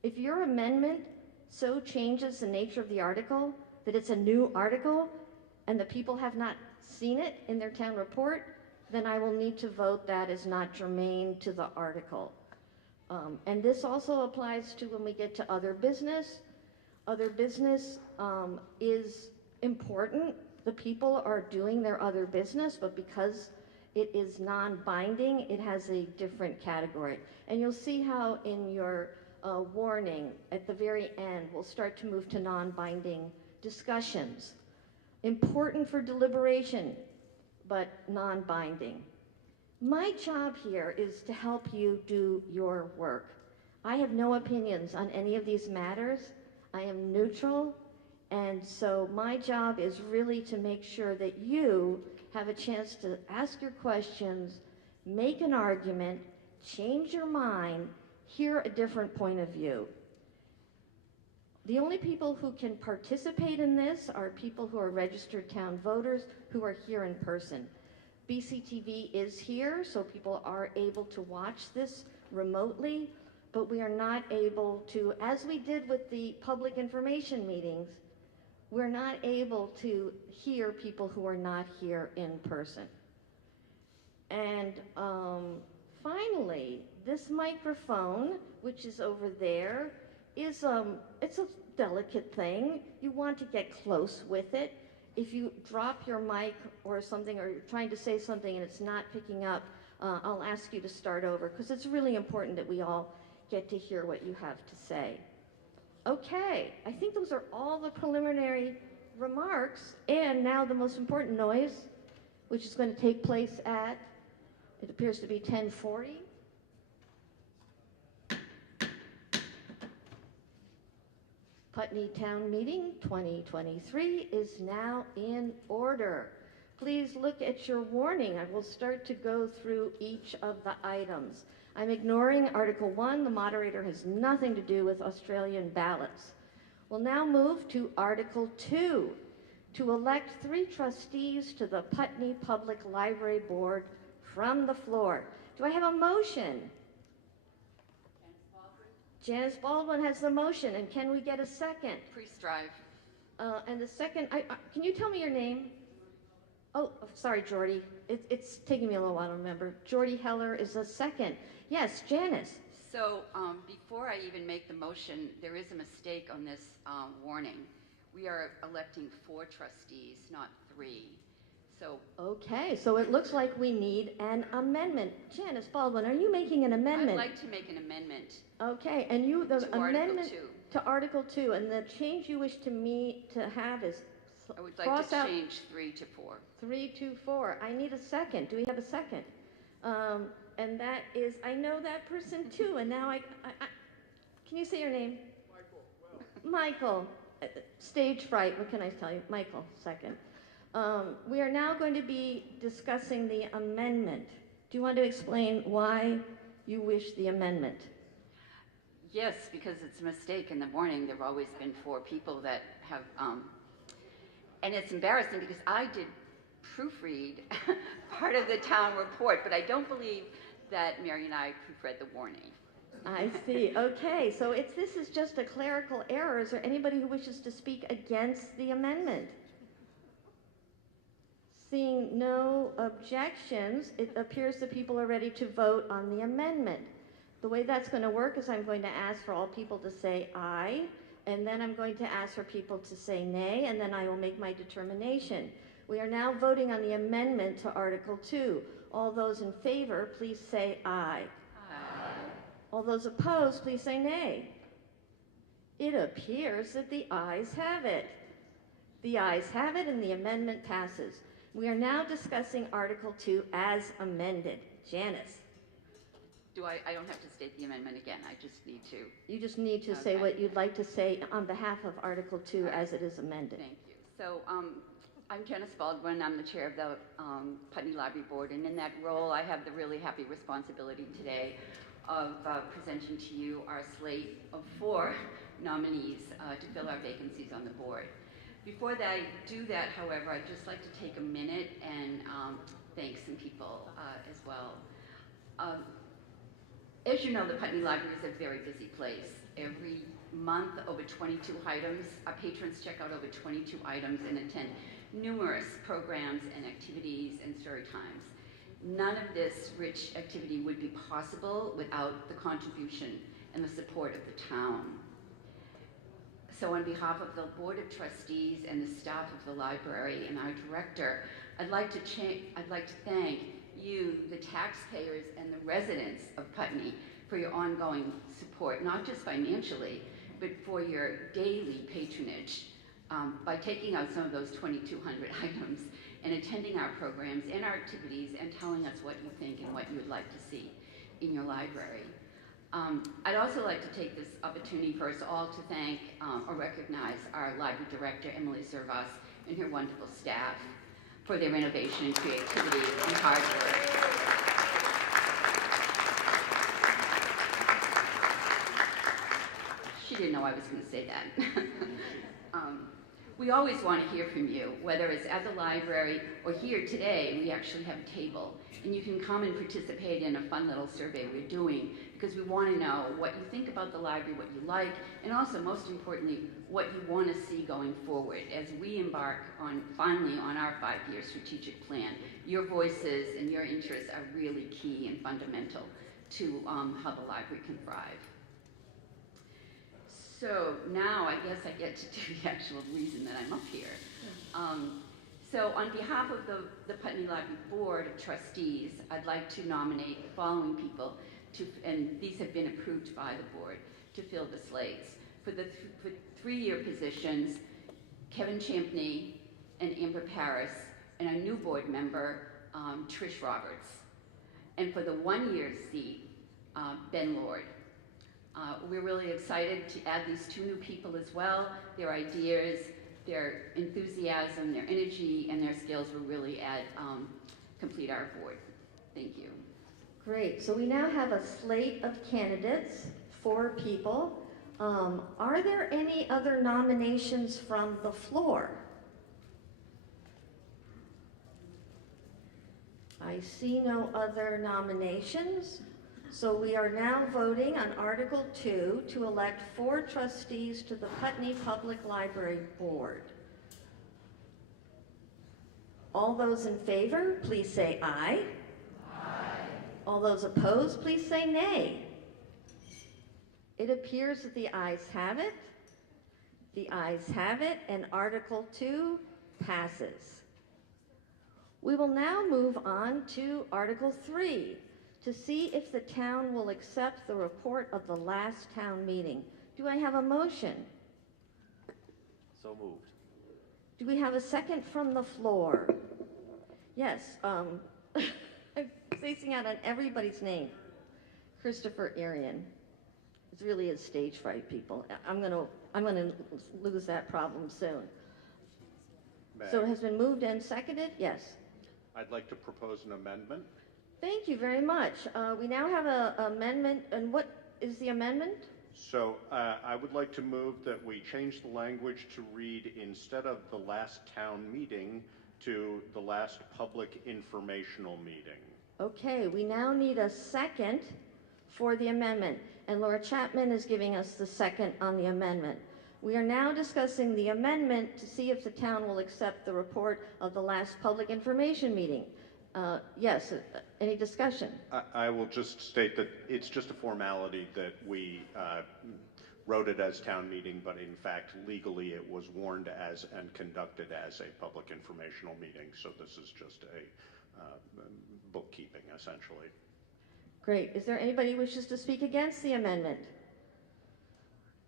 If your amendment so changes the nature of the article that it's a new article and the people have not seen it in their town report, then I will need to vote that as not germane to the article. And this also applies to when we get to other business. Other business is important. The people are doing their other business, but because it is non-binding, it has a different category. And you'll see how in your warning at the very end, we'll start to move to non-binding discussions. Important for deliberation, but non-binding. My job here is to help you do your work. I have no opinions on any of these matters. I am neutral. And so my job is really to make sure that you have a chance to ask your questions, make an argument, change your mind, hear a different point of view. The only people who can participate in this are people who are registered town voters who are here in person. BCTV is here, so people are able to watch this remotely, but we are not able to, as we did with the public information meetings, we're not able to hear people who are not here in person. And finally, this microphone, which is over there, is it's a delicate thing. You want to get close with it. If you drop your mic or something, or you're trying to say something and it's not picking up, I'll ask you to start over, because it's really important that we all get to hear what you have to say. Okay, I think those are all the preliminary remarks, and now the most important noise, which is going to take place at, it appears to be 10:40. Putney Town Meeting 2023 is now in order. Please look at your warning. I will start to go through each of the items. I'm ignoring Article 1. The moderator has nothing to do with Australian ballots. We'll now move to Article 2, to elect 3 trustees to the Putney Public Library Board from the floor. Do I have a motion? Janice Baldwin has the motion, and can we get a second? Priest Drive. And the second, can you tell me your name? Oh, sorry, Jordy. It's taking me a little while to remember. Jordy Heller is the second. Yes, Janice. So before I even make the motion, there is a mistake on this warning. We are electing 4 trustees, not 3. So Okay, so it looks like we need an amendment. Janice Baldwin, are you making an amendment? I'd like to make an amendment. Okay, and you, the To Article amendment 2. to Article 2, and the change you wish to have is I would like cross to out change 3 to 4. 3 to 4. I need a second. Do we have a second? And that is, I know that person too, and now I can you say your name? Michael. Stage fright, what can I tell you? Michael, second. We are now going to be discussing the amendment. Do you want to explain why you wish the amendment? Yes, because it's a mistake. In the morning, there have always been 4 people that have, and it's embarrassing because I did proofread part of the town report, but I don't believe that Mary and I proofread the warning. I see. Okay, so this is just a clerical error. Is there anybody who wishes to speak against the amendment? Seeing no objections, it appears that people are ready to vote on the amendment. The way that's going to work is I'm going to ask for all people to say aye, and then I'm going to ask for people to say nay, and then I will make my determination. We are now voting on the amendment to Article 2. All those in favor, please say aye. All those opposed, please say nay. It appears that the ayes have it. The ayes have it, and the amendment passes. We are now discussing Article 2 as amended. Janice. I don't have to state the amendment again. I just need to. You just need to say what you'd like to say on behalf of Article 2 as it is amended. Thank you. So I'm Janice Baldwin. I'm the chair of the Putney Library Board, and in that role, I have the really happy responsibility today of presenting to you our slate of 4 nominees to fill our vacancies on the board. Before I do that, however, I'd just like to take a minute and thank some people as well. As you know, the Putney Library is a very busy place. Every month, over 22 items. Our patrons check out over 22 items and attend numerous programs and activities and story times. None of this rich activity would be possible without the contribution and the support of the town. So on behalf of the Board of Trustees and the staff of the library and our director, I'd like to thank you, the taxpayers and the residents of Putney, for your ongoing support, not just financially, but for your daily patronage by taking out some of those 2,200 items and attending our programs and our activities and telling us what you think and what you would like to see in your library. I'd also like to take this opportunity for us all to thank or recognize our library director, Emily Servas, and her wonderful staff for their innovation and creativity and hard work. She didn't know I was going to say that. We always want to hear from you, whether it's at the library or here today. We actually have a table, and you can come and participate in a fun little survey we're doing, because we want to know what you think about the library, what you like, and also, most importantly, what you want to see going forward as we embark on, finally, on our 5-year strategic plan. Your voices and your interests are really key and fundamental to how the library can thrive. So now I guess I get to do the actual reason that I'm up here. So on behalf of the Putney Library Board of Trustees, I'd like to nominate the following people, and these have been approved by the board, to fill the slates. For the 3-year positions, Kevin Champney and Amber Paris, and a new board member, Trish Roberts. And for the 1-year seat, Ben Lord. We're really excited to add these 2 new people as well. Their ideas, their enthusiasm, their energy, and their skills will really complete our board. Thank you. Great. So we now have a slate of candidates, 4 people. Are there any other nominations from the floor? I see no other nominations. So we are now voting on Article 2 to elect 4 trustees to the Putney Public Library Board. All those in favor, please say aye. Aye. All those opposed, please say nay. It appears that the ayes have it. The ayes have it, and Article 2 passes. We will now move on to Article 3, to see if the town will accept the report of the last town meeting. Do I have a motion? So moved. Do we have a second from the floor? Yes, I'm spacing out on everybody's name. Christopher Arian. It really is stage fright, people. I'm gonna lose that problem soon. So it has been moved and seconded? Yes. I'd like to propose an amendment. Thank you very much. We now have an amendment, and what is the amendment? So I would like to move that we change the language to read, instead of the last town meeting, to the last public informational meeting. Okay, we now need a second for the amendment, and Laura Chapman is giving us the second on the amendment. We are now discussing the amendment to see if the town will accept the report of the last public information meeting. Yes, any discussion? I will just state that it's just a formality that we wrote it as town meeting, but in fact, legally, it was warned as and conducted as a public informational meeting. So this is just a bookkeeping, essentially. Great. Is there anybody who wishes to speak against the amendment?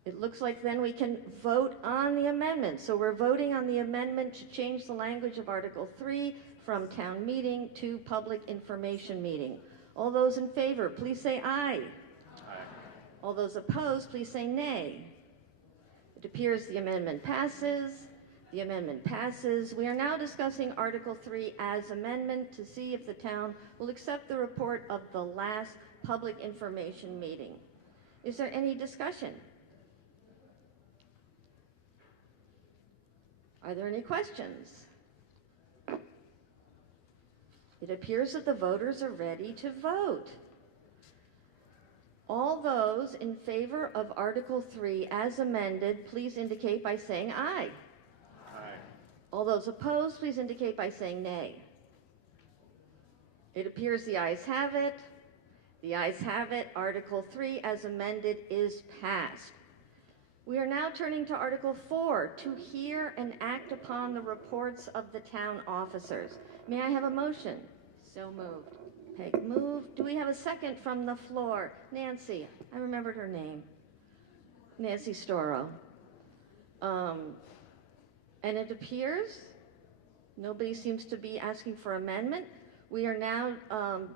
It looks like then we can vote on the amendment. So we're voting on the amendment to change the language of Article 3 from town meeting to public information meeting. All those in favor, please say aye. Aye. All those opposed, please say nay. It appears the amendment passes. The amendment passes. We are now discussing Article 3 as amendment to see if the town will accept the report of the last public information meeting. Is there any discussion? Are there any questions? It appears that the voters are ready to vote. All those in favor of Article 3 as amended, please indicate by saying aye. Aye. All those opposed, please indicate by saying nay. It appears the ayes have it. The ayes have it. Article 3 as amended is passed. We are now turning to Article 4, to hear and act upon the reports of the town officers. May I have a motion? So moved. Peg moved. Do we have a second from the floor? Nancy, I remembered her name. Nancy Storrow. And it appears nobody seems to be asking for amendment. We are now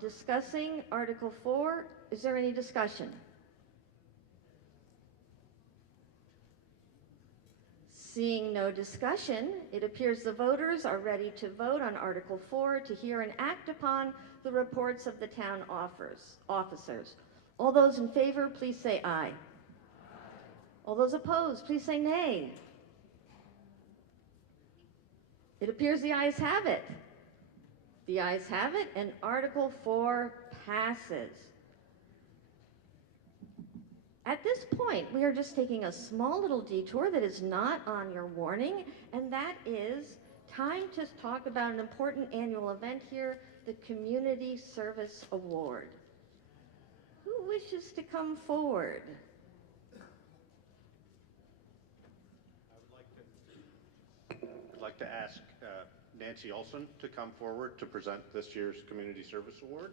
discussing Article 4. Is there any discussion? Seeing no discussion, it appears the voters are ready to vote on Article 4 to hear and act upon the reports of the town officers. All those in favor, please say aye. All those opposed, please say nay. It appears the ayes have it. The ayes have it, and Article 4 passes. At this point, we are just taking a small little detour that is not on your warning, and that is time to talk about an important annual event here, the Community Service Award. Who wishes to come forward? I'd like to ask Nancy Olson to come forward to present this year's Community Service Award.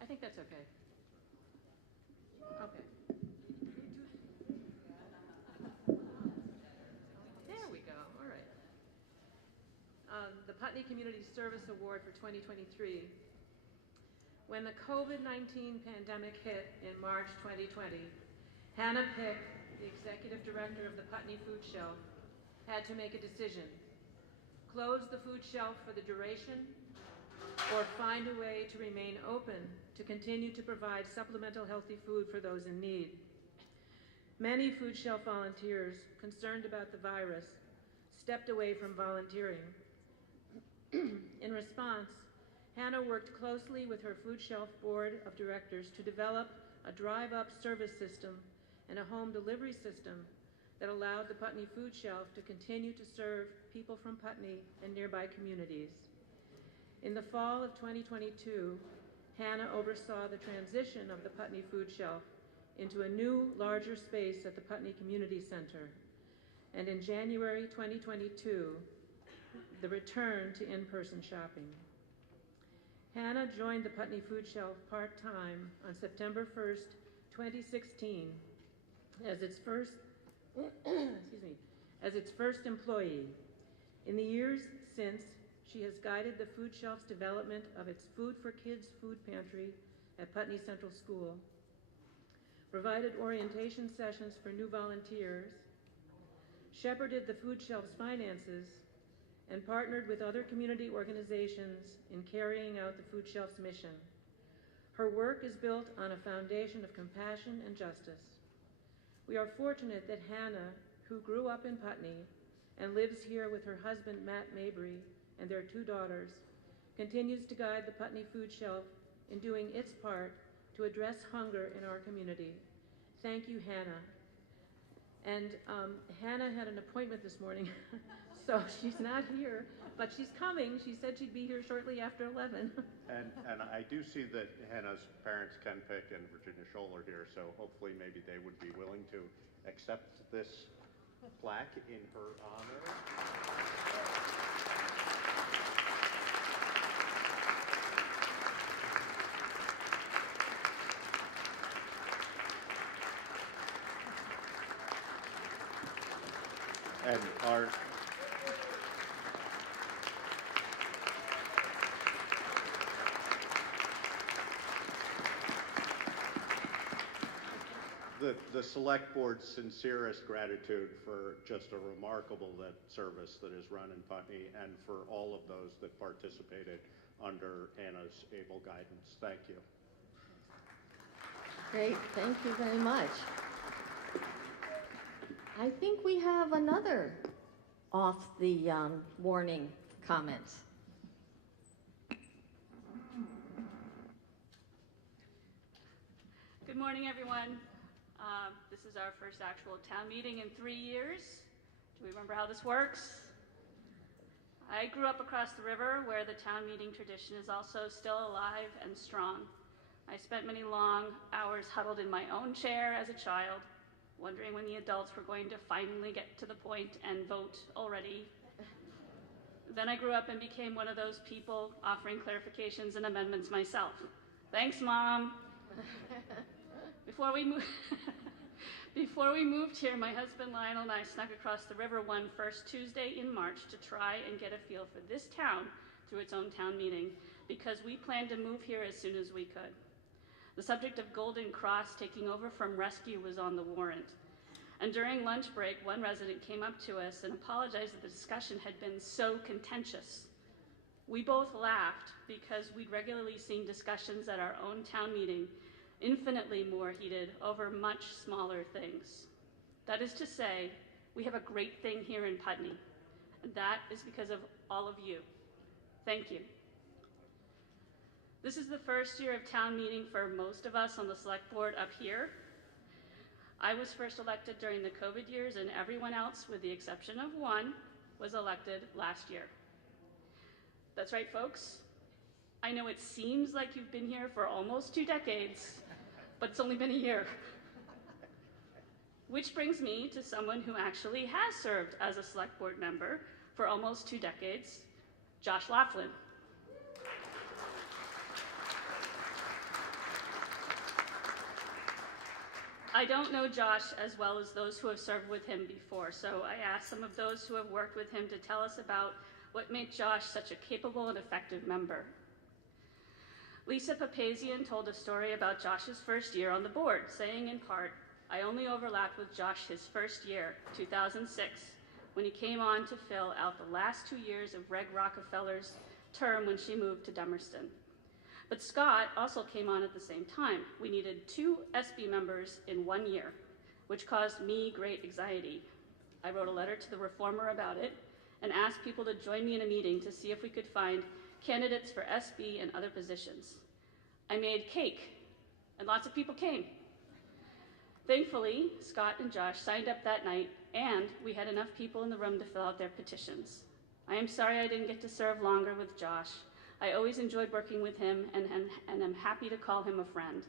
I think that's okay. Okay. There we go. All right. The Putney Community Service Award for 2023. When the COVID-19 pandemic hit in March 2020, Hannah Pick, the executive director of the Putney Food Shelf, had to make a decision. Close the food shelf for the duration, or find a way to remain open to continue to provide supplemental healthy food for those in need. Many food shelf volunteers, concerned about the virus, stepped away from volunteering. In response, Hannah worked closely with her food shelf board of directors to develop a drive-up service system and a home delivery system that allowed the Putney Food Shelf to continue to serve people from Putney and nearby communities. In the fall of 2022, Hannah oversaw the transition of the Putney Food Shelf into a new, larger space at the Putney Community Center, and in January 2022, the return to in-person shopping. Hannah joined the Putney Food Shelf part-time on September 1st, 2016 as its first as its first employee. In the years since, she has guided the food shelf's development of its Food for Kids food pantry at Putney Central School, provided orientation sessions for new volunteers, shepherded the food shelf's finances, and partnered with other community organizations in carrying out the food shelf's mission. Her work is built on a foundation of compassion and justice. We are fortunate that Hannah, who grew up in Putney and lives here with her husband Matt Mabry and their 2 daughters, continues to guide the Putney Food Shelf in doing its part to address hunger in our community. Thank you, Hannah. And Hannah had an appointment this morning, so she's not here, but she's coming. She said she'd be here shortly after 11. And I do see that Hannah's parents, Ken Pick and Virginia Scholl, are here, so hopefully maybe they would be willing to accept this plaque in her honor. And our the select board's sincerest gratitude for just a remarkable service that is run in Putney, and for all of those that participated under Hannah's able guidance. Thank you. Great, thank you very much. I think we have another off the warning comments. Good morning, everyone. This is our first actual town meeting in 3 years. Do we remember how this works? I grew up across the river where the town meeting tradition is also still alive and strong. I spent many long hours huddled in my own chair as a child, wondering when the adults were going to finally get to the point and vote already. Then I grew up and became one of those people offering clarifications and amendments myself. Thanks, Mom. Before we moved here, my husband Lionel and I snuck across the river one first Tuesday in March to try and get a feel for this town through its own town meeting, because we planned to move here as soon as we could. The subject of Golden Cross taking over from Rescue was on the warrant. And during lunch break, one resident came up to us and apologized that the discussion had been so contentious. We both laughed because we'd regularly seen discussions at our own town meeting infinitely more heated over much smaller things. That is to say, we have a great thing here in Putney, and that is because of all of you. Thank you. This is the first year of town meeting for most of us on the select board up here. I was first elected during the COVID years, and everyone else, with the exception of one, was elected last year. That's right, folks. I know it seems like you've been here for almost 2 decades, but it's only been a year. Which brings me to someone who actually has served as a select board member for almost 2 decades, Josh Laughlin. I don't know Josh as well as those who have served with him before, so I asked some of those who have worked with him to tell us about what made Josh such a capable and effective member. Lisa Papazian told a story about Josh's first year on the board, saying in part, "I only overlapped with Josh his first year, 2006, when he came on to fill out the last 2 years of Reg Rockefeller's term when she moved to Dummerston. But Scott also came on at the same time. We needed 2 SB members in 1 year, which caused me great anxiety. I wrote a letter to the reformer about it and asked people to join me in a meeting to see if we could find candidates for SB and other positions. I made cake, and lots of people came. Thankfully, Scott and Josh signed up that night, and we had enough people in the room to fill out their petitions. I am sorry I didn't get to serve longer with Josh. I always enjoyed working with him, and I'm happy to call him a friend.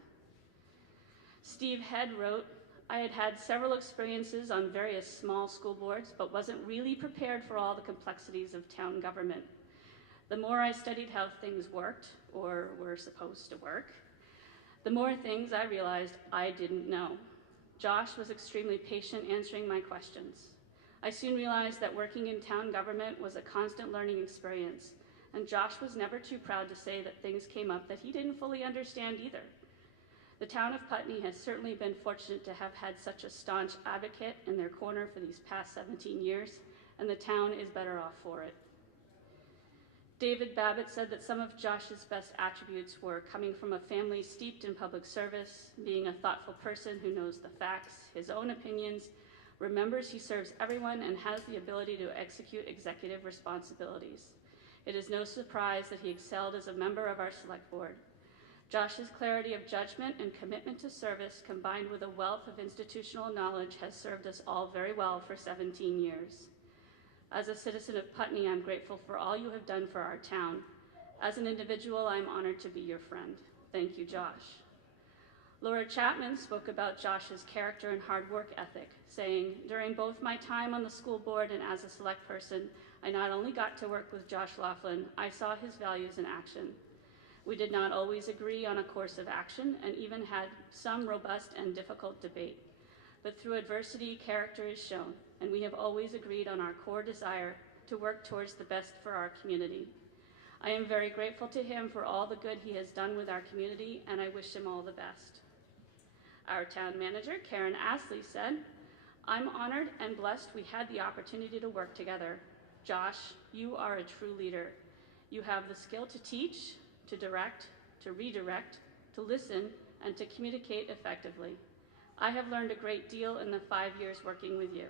Steve Head wrote, I had had several experiences on various small school boards, but wasn't really prepared for all the complexities of town government. The more I studied how things worked, or were supposed to work, the more things I realized I didn't know. Josh was extremely patient answering my questions. I soon realized that working in town government was a constant learning experience, and Josh was never too proud to say that things came up that he didn't fully understand either. The town of Putney has certainly been fortunate to have had such a staunch advocate in their corner for these past 17 years, and the town is better off for it. David Babbitt said that some of Josh's best attributes were coming from a family steeped in public service, being a thoughtful person who knows the facts, his own opinions, remembers he serves everyone, and has the ability to execute executive responsibilities. It is no surprise that he excelled as a member of our select board. Josh's clarity of judgment and commitment to service, combined with a wealth of institutional knowledge, has served us all very well for 17 years. As a citizen of Putney, I'm grateful for all you have done for our town. As an individual, I'm honored to be your friend. Thank you, Josh. Laura Chapman spoke about Josh's character and hard work ethic, saying, during both my time on the school board and as a select person, I not only got to work with Josh Laughlin, I saw his values in action. We did not always agree on a course of action, and even had some robust and difficult debate. But through adversity, character is shown, and we have always agreed on our core desire to work towards the best for our community. I am very grateful to him for all the good he has done with our community, and I wish him all the best. Our town manager, Karen Astley, said, I'm honored and blessed we had the opportunity to work together. Josh, you are a true leader. You have the skill to teach, to direct, to redirect, to listen, and to communicate effectively. I have learned a great deal in the 5 years working with you.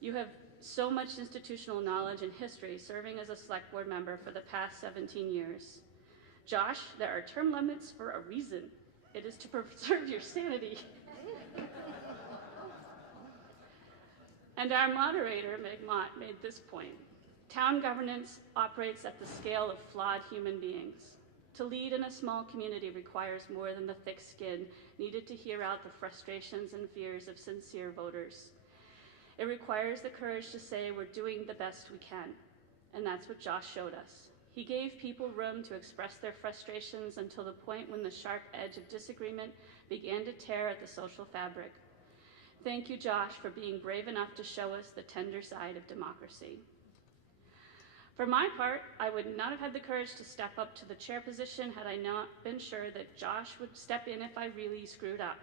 You have so much institutional knowledge and history serving as a select board member for the past 17 years. Josh, there are term limits for a reason. It is to preserve your sanity. And our moderator, Meg Mott, made this point. Town governance operates at the scale of flawed human beings. To lead in a small community requires more than the thick skin needed to hear out the frustrations and fears of sincere voters. It requires the courage to say we're doing the best we can, and that's what Josh showed us. He gave people room to express their frustrations until the point when the sharp edge of disagreement began to tear at the social fabric. Thank you, Josh, for being brave enough to show us the tender side of democracy. For my part, I would not have had the courage to step up to the chair position had I not been sure that Josh would step in if I really screwed up.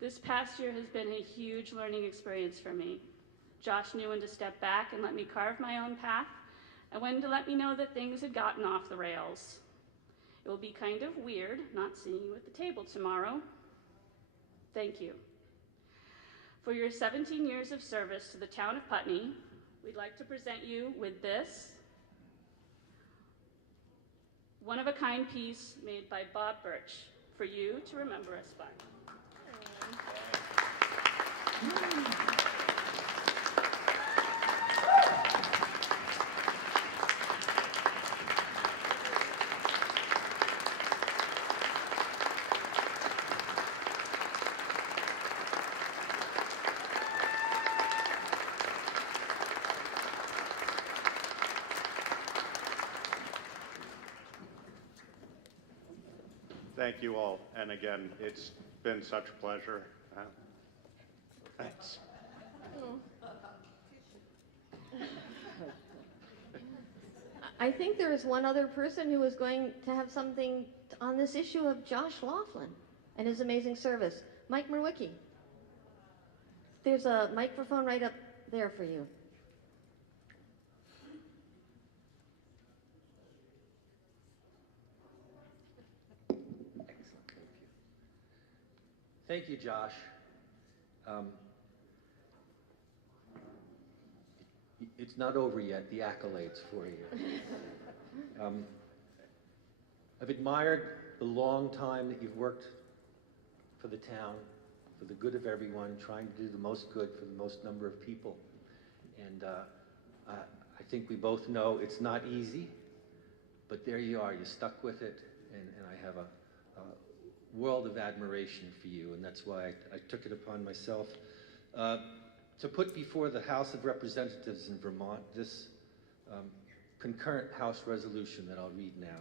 This past year has been a huge learning experience for me. Josh knew when to step back and let me carve my own path, and when to let me know that things had gotten off the rails. It will be kind of weird not seeing you at the table tomorrow. Thank you. For your 17 years of service to the town of Putney, we'd like to present you with this one-of-a-kind piece made by Bob Birch for you to remember us by. Thank you all, and again, it's been such a pleasure. Thanks. I think there is one other person who is going to have something on this issue of Josh Laughlin and his amazing service. Mike Merwicki. There's a microphone right up there for you. Thank you, Josh. It's not over yet, the accolades for you. I've admired the long time that you've worked for the town, for the good of everyone, trying to do the most good for the most number of people. And I think we both know it's not easy, but there you are, you stuck with it, and I have a world of admiration for you, and that's why I took it upon myself to put before the House of Representatives in Vermont this concurrent House resolution that I'll read now.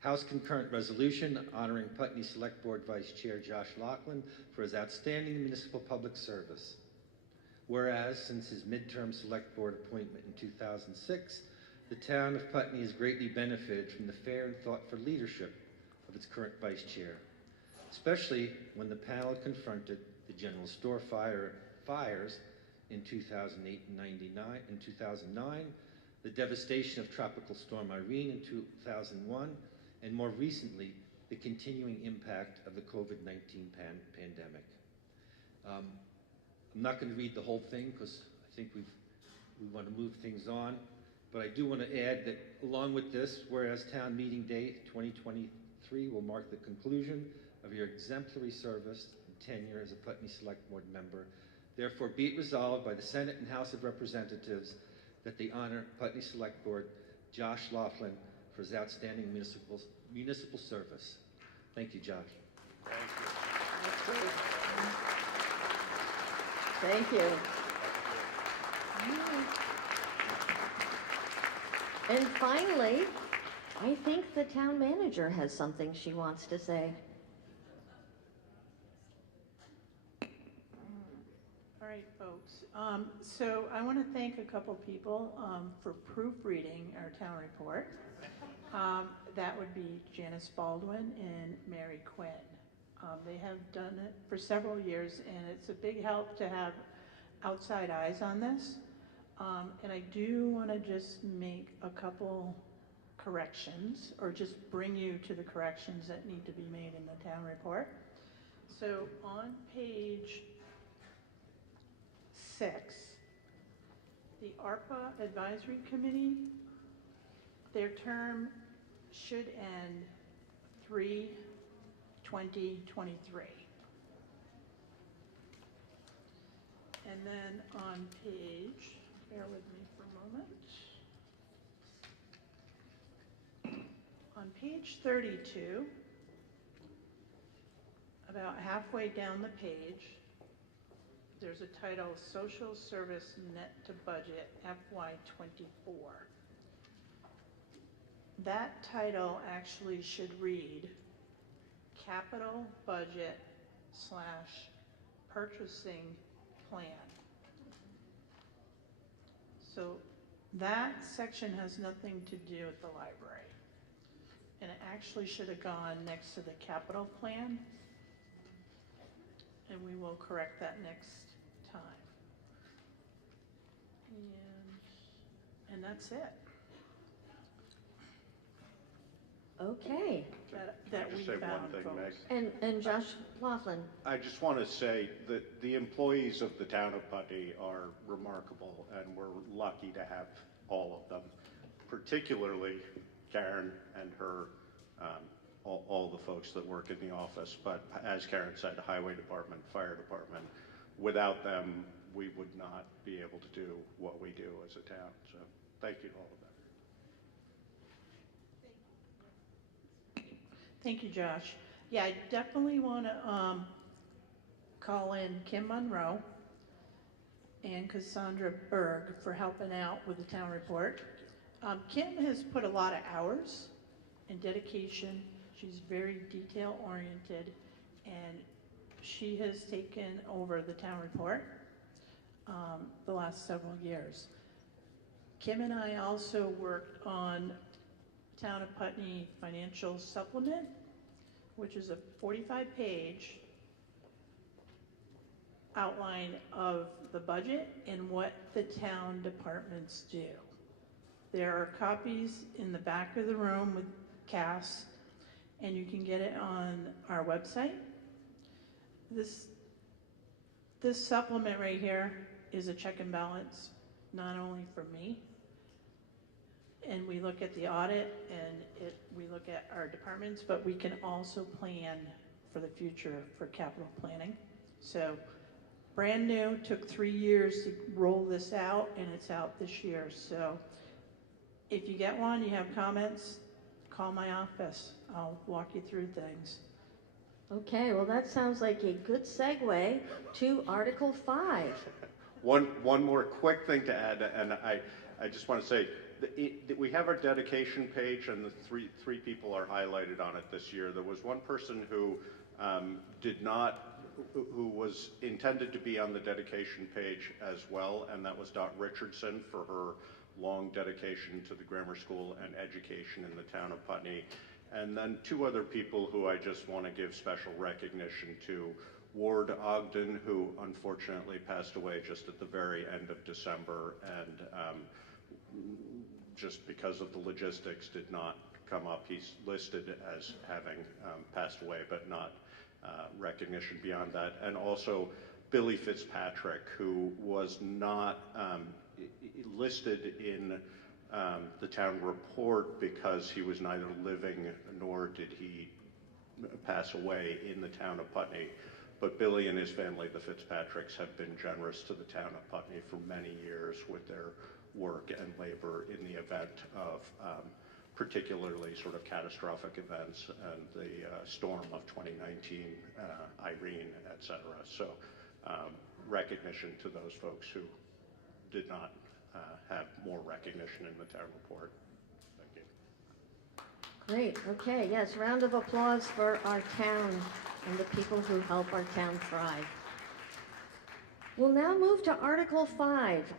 House concurrent resolution honoring Putney Select Board Vice Chair Josh Laughlin for his outstanding municipal public service. Whereas, since his midterm Select Board appointment in 2006, the town of Putney has greatly benefited from the fair and thoughtful leadership of its current Vice Chair, especially when the panel confronted the general store fires in 2008 and 2009, the devastation of Tropical Storm Irene in 2001, and more recently, the continuing impact of the COVID-19 pandemic. I'm not going to read the whole thing because I think we want to move things on, but I do want to add that along with this, whereas town meeting date 2023 will mark the conclusion of your exemplary service and tenure as a Putney Select Board member, therefore be it resolved by the Senate and House of Representatives that they honor Putney Select Board Josh Laughlin for his outstanding municipal service. Thank you, Josh. Thank you. Thank you. And finally, I think the town manager has something she wants to say. All right, folks. So I want to thank a couple people for proofreading our town report. That would be Janice Baldwin and Mary Quinn. They have done it for several years, and it's a big help to have outside eyes on this. And I do want to just make a couple corrections, or just bring you to the corrections that need to be made in the town report. So on page 6, the ARPA Advisory Committee, their term should end 3/20/23. And then on page, bear with me for a moment. On page 32, about halfway down the page, there's a title, Social Service Net to Budget FY24. That title actually should read Capital Budget / Purchasing Plan. So that section has nothing to do with the library. And it actually should have gone next to the capital plan. And we will correct that next time. And that's it. Okay. That Can I we just say found, one thing, folks. Meg? And Josh Laughlin. I just want to say that the employees of the town of Putney are remarkable, and we're lucky to have all of them, particularly Karen and her, all the folks that work in the office. But as Karen said, highway department, fire department, without them, we would not be able to do what we do as a town. So thank you to all of them. Thank you, Josh. Yeah, I definitely want to call in Kim Monroe and Cassandra Berg for helping out with the town report. Kim has put a lot of hours and dedication. She's very detail oriented, and she has taken over the town report the last several years. Kim and I also worked on Town of Putney Financial Supplement, which is a 45-page outline of the budget and what the town departments do. There are copies in the back of the room with Cass, and you can get it on our website. This supplement right here is a check and balance, not only for me, and we look at the audit, and we look at our departments, but we can also plan for the future for capital planning. So brand new, took 3 years to roll this out, and it's out this year. So if you get one, you have comments, call my office. I'll walk you through things. Okay, well, that sounds like a good segue to Article 5. One more quick thing to add, and I just want to say that we have our dedication page, and the three people are highlighted on it this year. There was one person who who was intended to be on the dedication page as well, and that was Dot Richardson for her long dedication to the grammar school and education in the town of Putney. And then 2 other people who I just want to give special recognition to. Ward Ogden, who unfortunately passed away just at the very end of December, and just because of the logistics did not come up. He's listed as having passed away, but not recognition beyond that. And also Billy Fitzpatrick, who was not listed in the town report because he was neither living nor did he pass away in the town of Putney. But Billy and his family, the Fitzpatricks, have been generous to the town of Putney for many years with their work and labor in the event of particularly sort of catastrophic events and the storm of 2019, Irene, et cetera. So recognition to those folks who did not have more recognition in the town report. Thank you. Great, okay, yes, round of applause for our town and the people who help our town thrive. We'll now move to Article 5.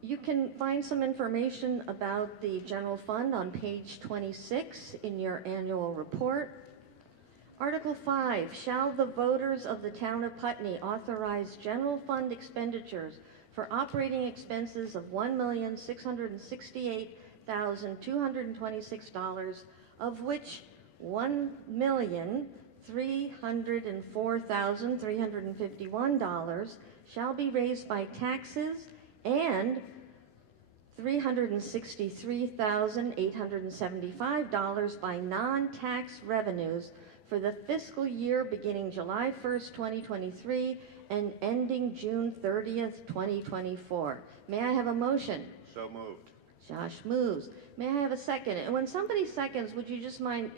You can find some information about the general fund on page 26 in your annual report. Article 5, shall the voters of the town of Putney authorize general fund expenditures for operating expenses of $1,668,226, of which $1,304,351 shall be raised by taxes and $363,875 by non-tax revenues for the fiscal year beginning July 1st, 2023 and ending June 30th, 2024. May I have a motion? So moved. Josh moves. May I have a second? And when somebody seconds, would you just mind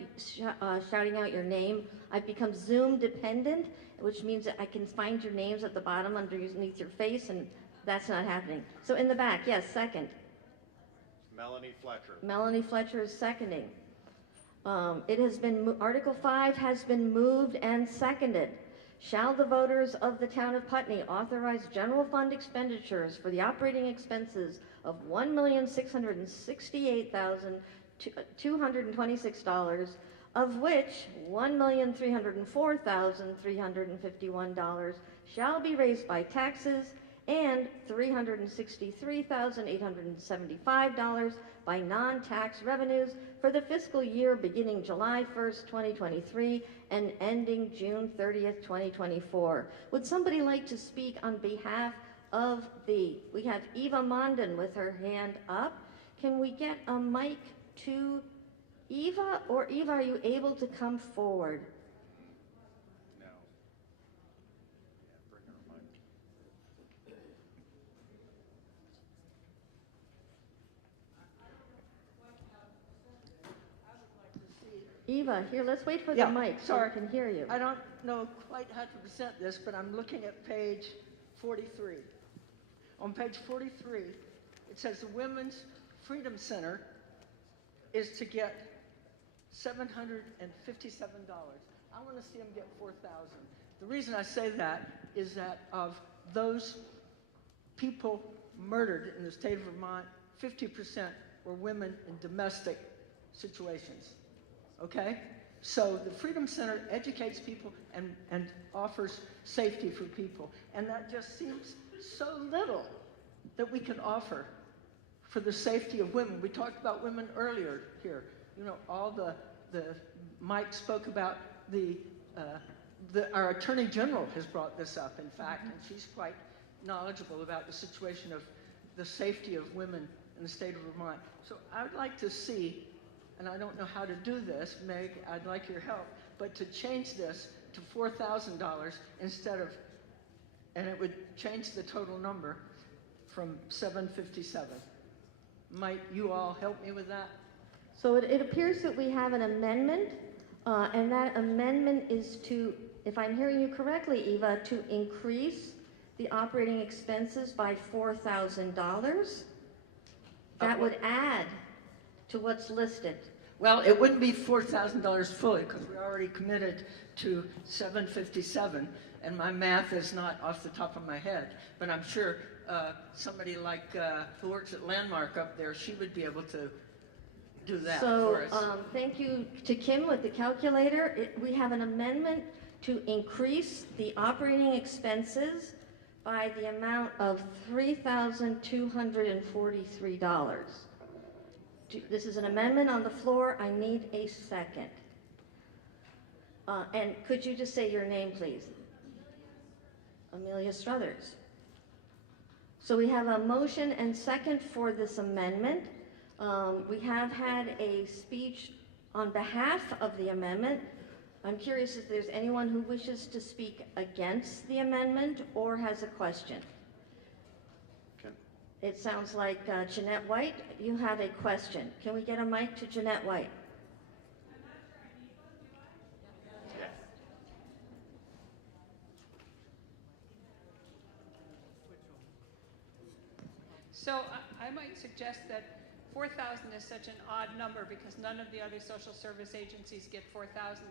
shouting out your name? I've become Zoom dependent, which means that I can find your names at the bottom underneath your face, and that's not happening. So in the back, yes, second. Melanie Fletcher. Melanie Fletcher is seconding. Article 5 has been moved and seconded. Shall the voters of the town of Putney authorize general fund expenditures for the operating expenses of $1,668,226, of which $1,304,351 shall be raised by taxes and $363,875 by non-tax revenues for the fiscal year beginning July 1st, 2023 and ending June 30th, 2024. Would somebody like to speak on behalf of we have Eva Mondin with her hand up. Can we get a mic to Eva? Or Eva, are you able to come forward? No. Yeah, bring her a mic. Eva, here, let's wait for the mic so I can hear you. I don't know quite how to present this, but I'm looking at page 43. On page 43, it says the Women's Freedom Center is to get $757. I want to see them get $4,000. The reason I say that is that of those people murdered in the state of Vermont, 50% were women in domestic situations. Okay? So the Freedom Center educates people and offers safety for people. And that just seems so little that we can offer for the safety of women. We talked about women earlier here. You know, Mike spoke about our Attorney General has brought this up, in fact, and she's quite knowledgeable about the situation of the safety of women in the state of Vermont. So I would like to see, and I don't know how to do this, Meg, I'd like your help, but to change this to $4,000 instead of, and it would change the total number from 757. Might you all help me with that? So it appears that we have an amendment, and that amendment is to, if I'm hearing you correctly, Eva, to increase the operating expenses by $4,000. That would add to what's listed. Well, it wouldn't be $4,000 fully because we're already committed to 757, and my math is not off the top of my head, but I'm sure somebody like who works at Landmark up there, she would be able to do that for us. So thank you to Kim with the calculator. We have an amendment to increase the operating expenses by the amount of $3,243. This is an amendment on the floor. I need a second. And could you just say your name, please? Amelia Struthers. So we have a motion and second for this amendment. We have had a speech on behalf of the amendment. I'm curious if there's anyone who wishes to speak against the amendment or has a question. It sounds like Jeanette White, you have a question. Can we get a mic to Jeanette White? So I might suggest that 4,000 is such an odd number because none of the other social service agencies get 4,000.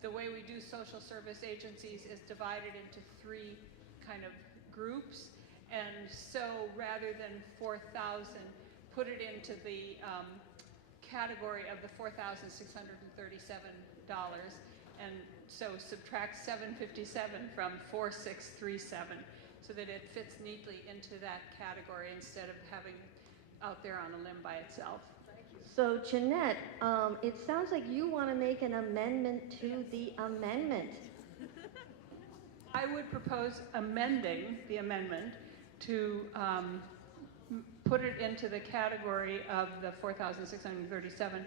The way we do social service agencies is divided into three kind of groups. And so rather than 4,000, put it into the category of the $4,637. And so subtract 757 from 4,637 so that it fits neatly into that category instead of having it out there on a limb by itself. So Jeanette, it sounds like you want to make an amendment to the amendment. I would propose amending the amendment to put it into the category of the 4,637,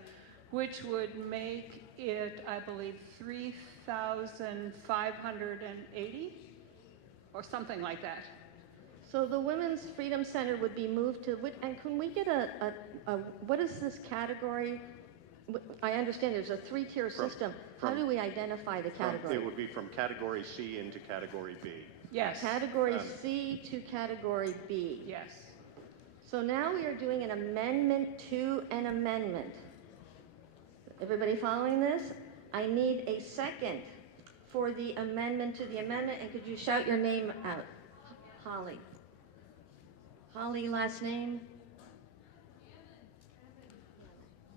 which would make it, I believe, 3,580 or something like that. So the Women's Freedom Center would be moved to, and can we get what is this category? I understand there's a three-tier system. How do we identify the category? It would be from category C into category B. Yes. Category C to category B. Yes. So now we are doing an amendment to an amendment. Everybody following this? I need a second for the amendment to the amendment, and could you shout your name out? Holly. Holly, last name?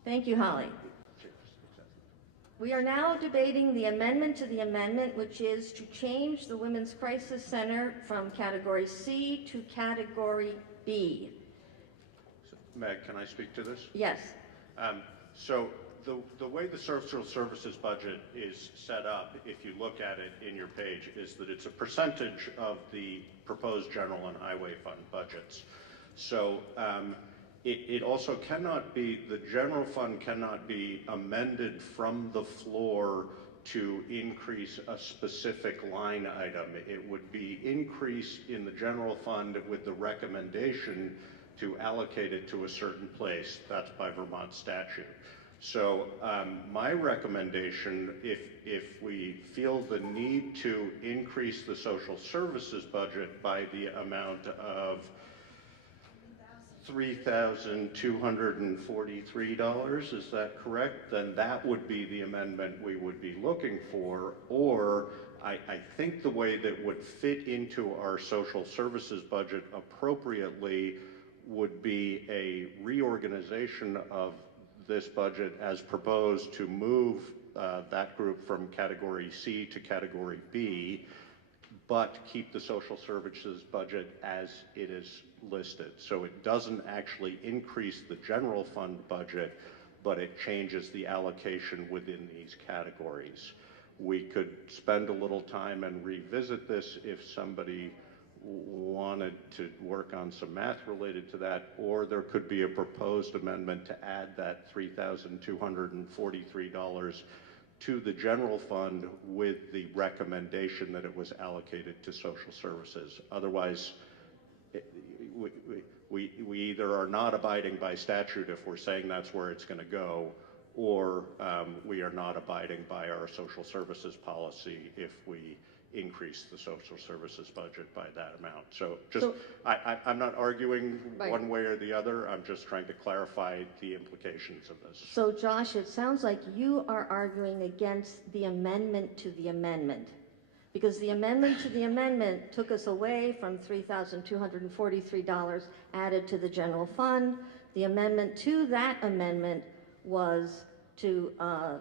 Thank you, Holly. We are now debating the amendment to the amendment, which is to change the Women's Crisis Center from category C to category B. Meg, can I speak to this? Yes. So the way the social services budget is set up, if you look at it in your page, is that it's a percentage of the proposed general and highway fund budgets. So it also cannot be, the general fund cannot be amended from the floor to increase a specific line item. It would be increased in the general fund with the recommendation to allocate it to a certain place. That's by Vermont statute. So my recommendation, if we feel the need to increase the social services budget by the amount of $3,243, is that correct? Then that would be the amendment we would be looking for. Or I think the way that would fit into our social services budget appropriately would be a reorganization of this budget as proposed to move that group from category C to category B, but keep the social services budget as it is listed. So it doesn't actually increase the general fund budget, but it changes the allocation within these categories. We could spend a little time and revisit this if somebody wanted to work on some math related to that, or there could be a proposed amendment to add that $3,243 to the general fund with the recommendation that it was allocated to social services. Otherwise, we either are not abiding by statute if we're saying that's where it's going to go, or we are not abiding by our social services policy if we increase the social services budget by that amount. So I'm not arguing one way or the other. I'm just trying to clarify the implications of this. So Josh, it sounds like you are arguing against the amendment to the amendment, because the amendment to the amendment took us away from $3,243 added to the general fund. The amendment to that amendment was to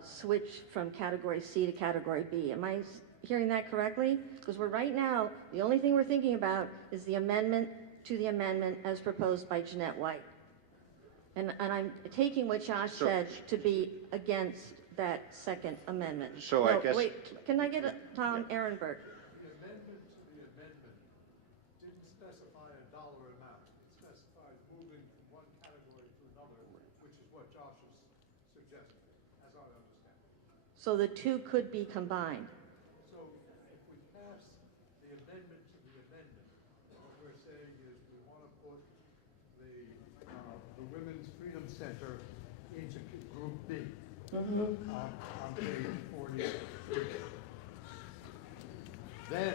switch from category C to category B. Am I hearing that correctly? Because we're right now, the only thing we're thinking about is the amendment to the amendment as proposed by Jeanette White. And I'm taking what Josh said to be against that second amendment. So I guess... Wait, can I get Tom Ehrenberg? The amendment to the amendment didn't specify a dollar amount. It specified moving from one category to another, which is what Josh is suggesting, as I understand it. So the two could be combined. So if we pass the amendment to the amendment, what we're saying is we want to put the Women's Freedom Center into Group B on page 43. Then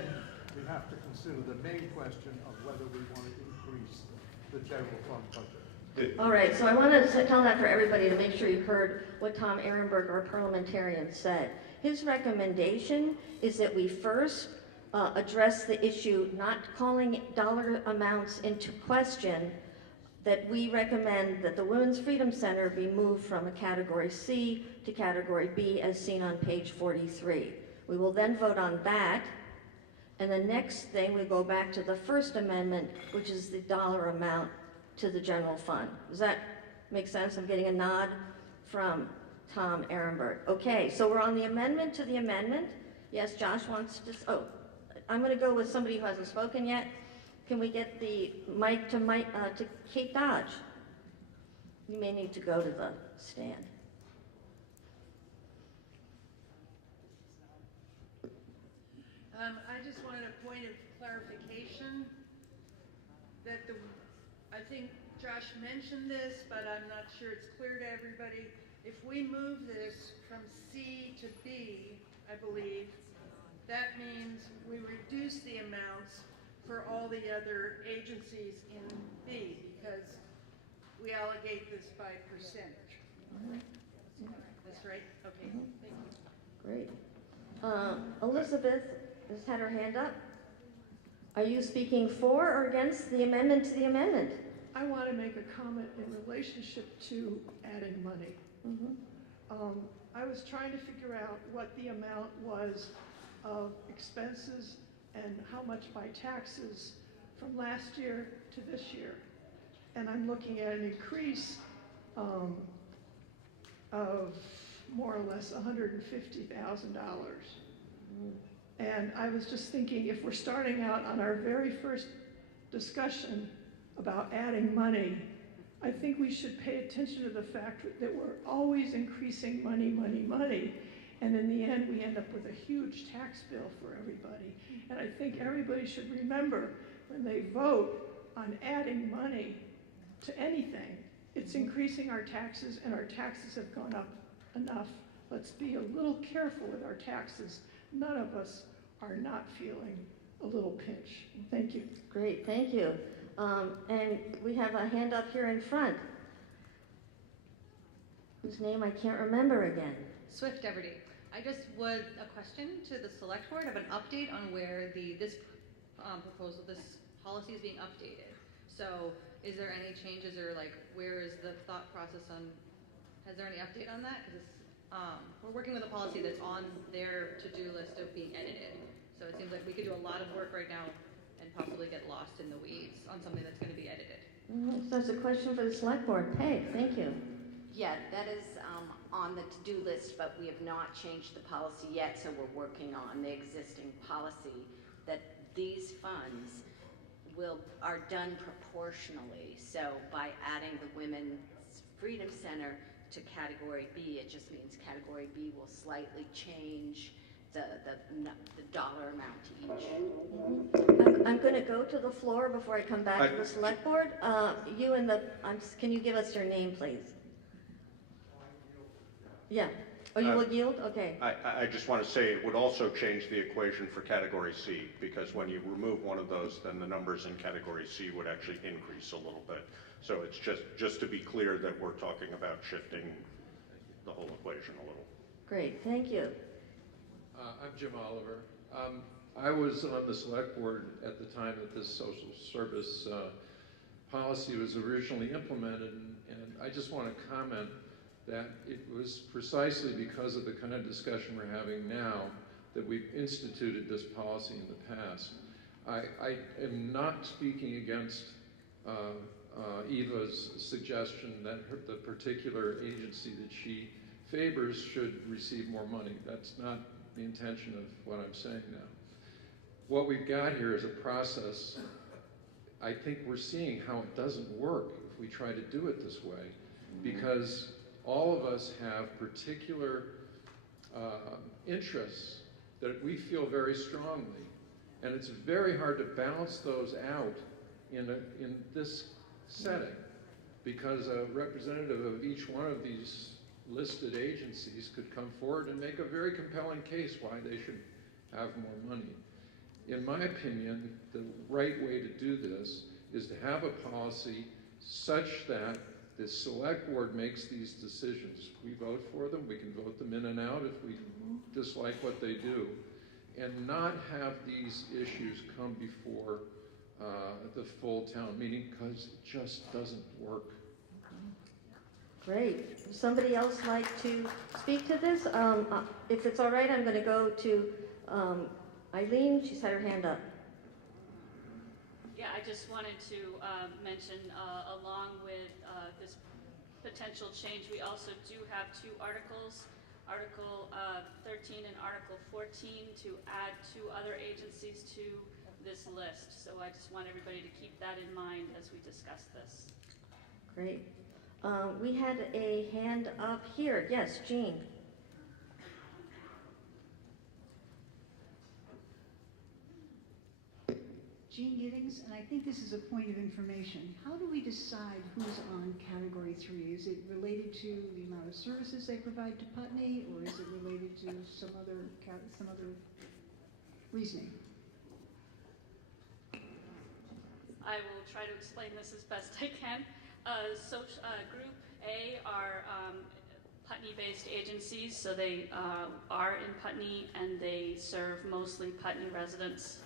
we have to consider the main question of whether we want to increase the general fund budget. All right, so I want to tell that for everybody to make sure you heard what Tom Ehrenberg, our parliamentarian, said. His recommendation is that we first address the issue, not calling dollar amounts into question, that we recommend that the Women's Freedom Center be moved from a category C to category B as seen on page 43. We will then vote on that, and the next thing we go back to the first amendment, which is the dollar amount to the general fund. Does that make sense? I'm getting a nod from Tom Ehrenberg. Okay, so we're on the amendment to the amendment. Yes, Josh wants to, oh, I'm gonna go with somebody who hasn't spoken yet. Can we get the mic to Kate Dodge? You may need to go to the stand. I just wanted a point of clarification that I think Josh mentioned this, but I'm not sure it's clear to everybody. If we move this from C to B, I believe, that means we reduce the amounts for all the other agencies in B, because we allocate this by percentage. That's right? Okay, thank you. Great. Elizabeth has had her hand up. Are you speaking for or against the amendment to the amendment? I want to make a comment in relationship to adding money. I was trying to figure out what the amount was of expenses and how much by taxes from last year to this year. And I'm looking at an increase of more or less $150,000. And I was just thinking, if we're starting out on our very first discussion about adding money, I think we should pay attention to the fact that we're always increasing money, money, money. And in the end, we end up with a huge tax bill for everybody. And I think everybody should remember, when they vote on adding money to anything, it's increasing our taxes, and our taxes have gone up enough. Let's be a little careful with our taxes. None of us are not feeling a little pinch. Thank you. Great, thank you. And we have a hand up here in front, whose name I can't remember again. Swift Everdy. I just would a question to the select board of an update on where this proposal, this policy is being updated. So is there any changes, or like where is the thought process on, has there any update on that? Because we're working with a policy that's on their to-do list of being edited. So it seems like we could do a lot of work right now and possibly get lost in the weeds on something that's going to be edited. So that's a question for the select board. Peg, thank you. Yeah, that is on the to-do list, but we have not changed the policy yet, so we're working on the existing policy that these funds are done proportionally. So by adding the Women's Freedom Center to Category B, it just means Category B will slightly change the dollar amount to each. I'm going to go to the floor before I come back to the select board. Can you give us your name, please? Yeah. Oh, you will yield? Okay. I just want to say it would also change the equation for Category C, because when you remove one of those, then the numbers in Category C would actually increase a little bit. So it's just to be clear that we're talking about shifting the whole equation a little. Great, thank you. I'm Jim Oliver. I was on the select board at the time that this social service policy was originally implemented, and I just want to comment that it was precisely because of the kind of discussion we're having now that we've instituted this policy in the past. I am not speaking against Eva's suggestion that the particular agency that she favors should receive more money. That's not the intention of what I'm saying now. What we've got here is a process. I think we're seeing how it doesn't work if we try to do it this way, because all of us have particular interests that we feel very strongly, and it's very hard to balance those out in this setting, because a representative of each one of these listed agencies could come forward and make a very compelling case why they should have more money. In my opinion, the right way to do this is to have a policy such that the select board makes these decisions. We vote for them, we can vote them in and out if we dislike what they do, and not have these issues come before the full town meeting, because it just doesn't work. Great. Would somebody else like to speak to this? If it's all right, I'm going to go to Eileen. She's had her hand up. Yeah, I just wanted to mention, along with this potential change, we also do have two articles, Article 13 and Article 14, to add two other agencies to this list. So I just want everybody to keep that in mind as we discuss this. Great. We had a hand up here. Yes, Jean. Jean Giddings, and I think this is a point of information. How do we decide who's on Category 3? Is it related to the amount of services they provide to Putney, or is it related to some other reasoning? I will try to explain this as best I can. Group A are Putney-based agencies, so they are in Putney and they serve mostly Putney residents.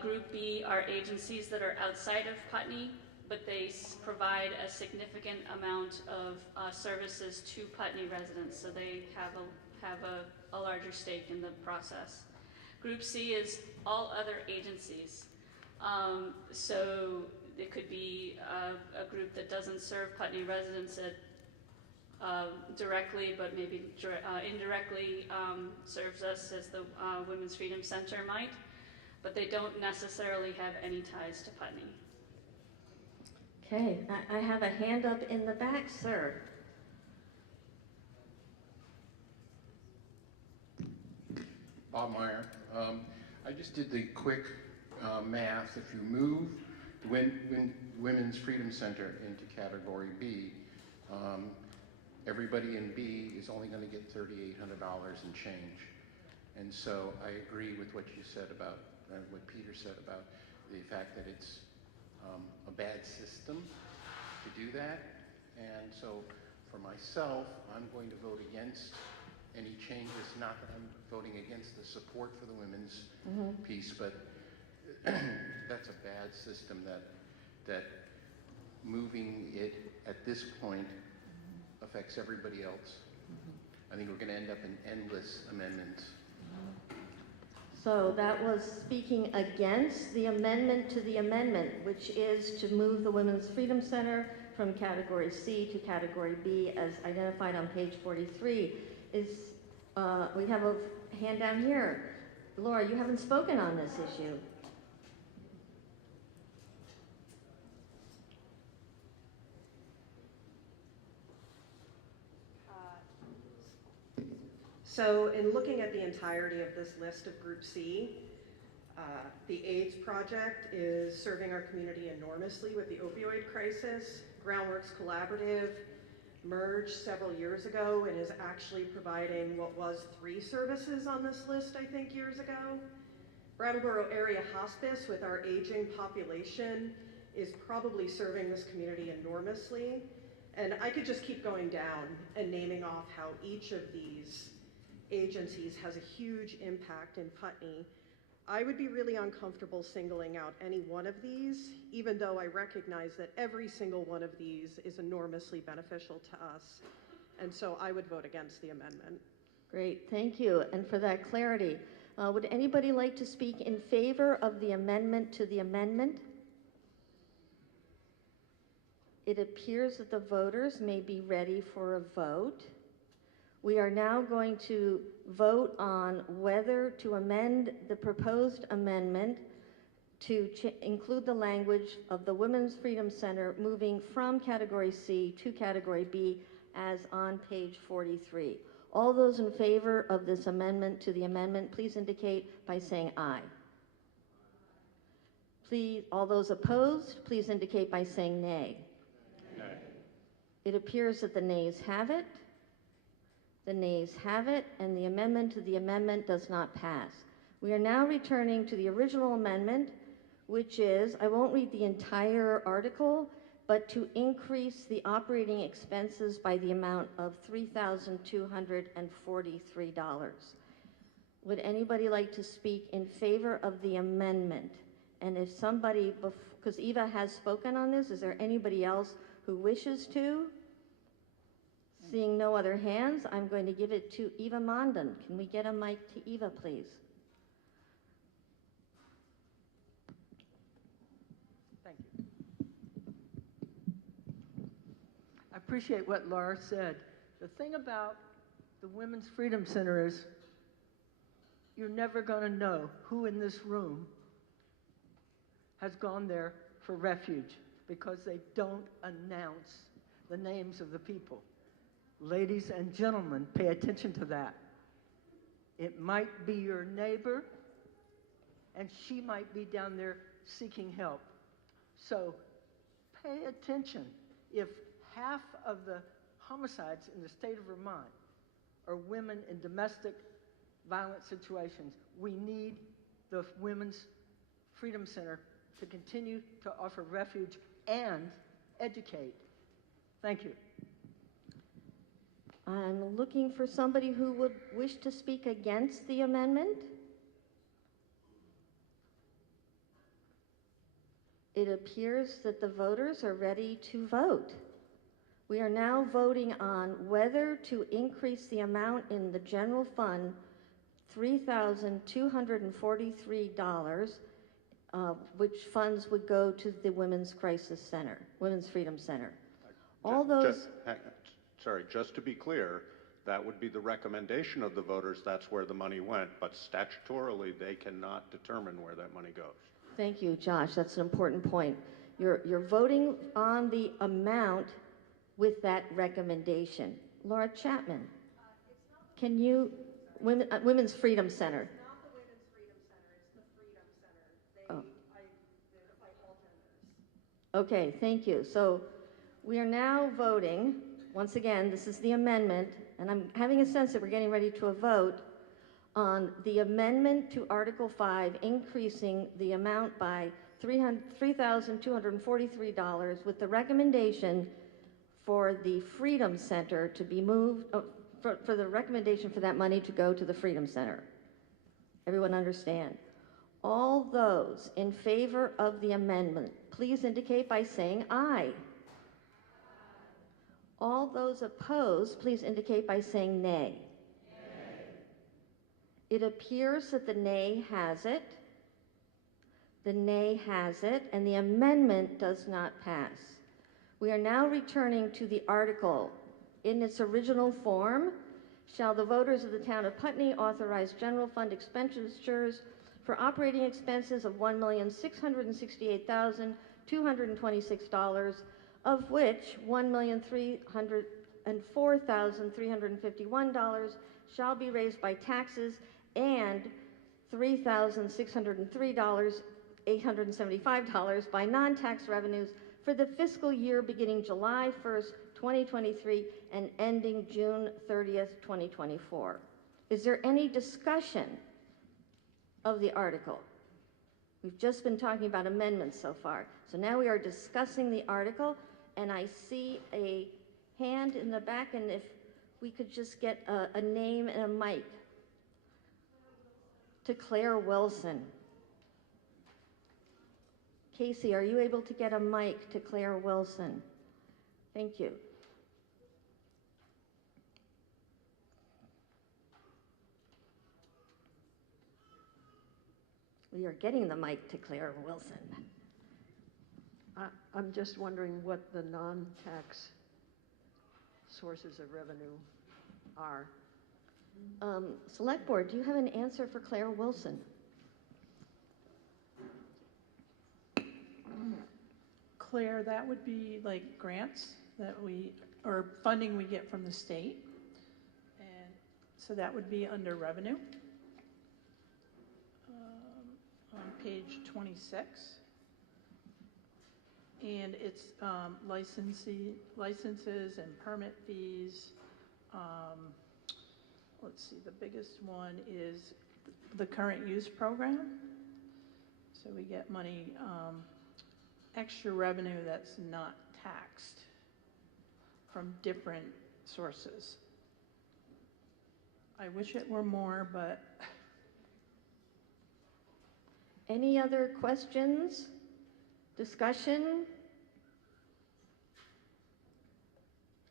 Group B are agencies that are outside of Putney, but they provide a significant amount of services to Putney residents, so they have a larger stake in the process. Group C is all other agencies. So it could be a group that doesn't serve Putney residents directly, but maybe indirectly serves us, as the Women's Freedom Center might, but they don't necessarily have any ties to Putney. Okay, I have a hand up in the back, sir. Bob Meyer. I just did the quick math. If you move the Women's Freedom Center into Category B, everybody in B is only going to get $3,800 and change. And so I agree with what you said about, what Peter said about the fact that it's a bad system to do that. And so for myself, I'm going to vote against any changes, not that I'm voting against the support for the women's piece, but that's a bad system that moving it at this point affects everybody else. I think we're going to end up in endless amendments. So that was speaking against the amendment to the amendment, which is to move the Women's Freedom Center from Category C to Category B as identified on page 43. We have a hand down here. Laura, you haven't spoken on this issue. So in looking at the entirety of this list of Group C, the AIDS Project is serving our community enormously with the opioid crisis. Groundworks Collaborative merged several years ago and is actually providing what was 3 services on this list, I think, years ago. Brattleboro Area Hospice, with our aging population, is probably serving this community enormously. And I could just keep going down and naming off how each of these agencies has a huge impact in Putney. I would be really uncomfortable singling out any one of these, even though I recognize that every single one of these is enormously beneficial to us. And so I would vote against the amendment. Great, thank you. And for that clarity, would anybody like to speak in favor of the amendment to the amendment? It appears that the voters may be ready for a vote. We are now going to vote on whether to amend the proposed amendment to include the language of the Women's Freedom Center moving from Category C to Category B as on page 43. All those in favor of this amendment to the amendment, please indicate by saying aye. Please, all those opposed, please indicate by saying nay. Nay. It appears that the nays have it. The nays have it, and the amendment to the amendment does not pass. We are now returning to the original amendment, which is, I won't read the entire article, but to increase the operating expenses by the amount of $3,243. Would anybody like to speak in favor of the amendment? And if somebody, because Eva has spoken on this, is there anybody else who wishes to? Seeing no other hands, I'm going to give it to Eva Mondon. Can we get a mic to Eva, please? Thank you. I appreciate what Laura said. The thing about the Women's Freedom Center is you're never going to know who in this room has gone there for refuge because they don't announce the names of the people. Ladies and gentlemen, pay attention to that. It might be your neighbor, and she might be down there seeking help. So pay attention. If half of the homicides in the state of Vermont are women in domestic violent situations, we need the Women's Freedom Center to continue to offer refuge and educate. Thank you. I'm looking for somebody who would wish to speak against the amendment. It appears that the voters are ready to vote. We are now voting on whether to increase the amount in the general fund, $3,243, which funds would go to the Women's Crisis Center, Women's Freedom Center. All those... Sorry, just to be clear, that would be the recommendation of the voters. That's where the money went. But statutorily, they cannot determine where that money goes. Thank you, Josh. That's an important point. You're voting on the amount with that recommendation. Laura Chapman, can you, Women's Freedom Center. It's not the Women's Freedom Center, it's the Freedom Center. They fight all genders. Okay, thank you. So we are now voting. Once again, this is the amendment, and I'm having a sense that we're getting ready to a vote on the amendment to Article 5, increasing the amount by $3,243 with the recommendation for the Freedom Center to be moved, for the recommendation for that money to go to the Freedom Center. Everyone understand? All those in favor of the amendment, please indicate by saying aye. All those opposed, please indicate by saying nay. Nay. It appears that the nay has it. The nay has it, and the amendment does not pass. We are now returning to the article. In its original form, shall the voters of the town of Putney authorize general fund expenditures for operating expenses of $1,668,226, of which $1,304,351 shall be raised by taxes and $3,603,875 by non-tax revenues for the fiscal year beginning July 1st, 2023 and ending June 30th, 2024. Is there any discussion of the article? We've just been talking about amendments so far. So now we are discussing the article, and I see a hand in the back, and if we could just get a name and a mic. To Claire Wilson. Casey, are you able to get a mic to Claire Wilson? Thank you. We are getting the mic to Claire Wilson. I'm just wondering what the non-tax sources of revenue are. Select Board, do you have an answer for Claire Wilson? Claire, that would be like grants that or funding we get from the state. And so that would be under revenue. On page 26. And it's licenses and permit fees. Let's see, the biggest one is the current use program. So we get money, extra revenue that's not taxed from different sources. I wish it were more, but. Any other questions? Discussion?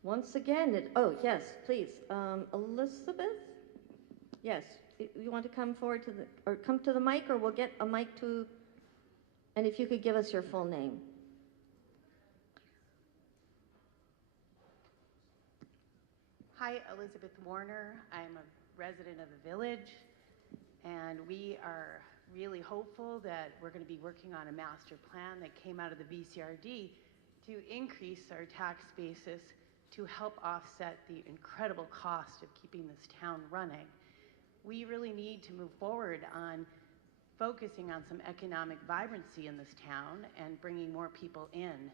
Once again, oh yes, please. Elizabeth? Yes, you want to come forward or come to the mic, or we'll get a mic to, and if you could give us your full name. Hi, Elizabeth Warner. I'm a resident of the village, and we are really hopeful that we're going to be working on a master plan that came out of the VCRD to increase our tax basis to help offset the incredible cost of keeping this town running. We really need to move forward on focusing on some economic vibrancy in this town and bringing more people in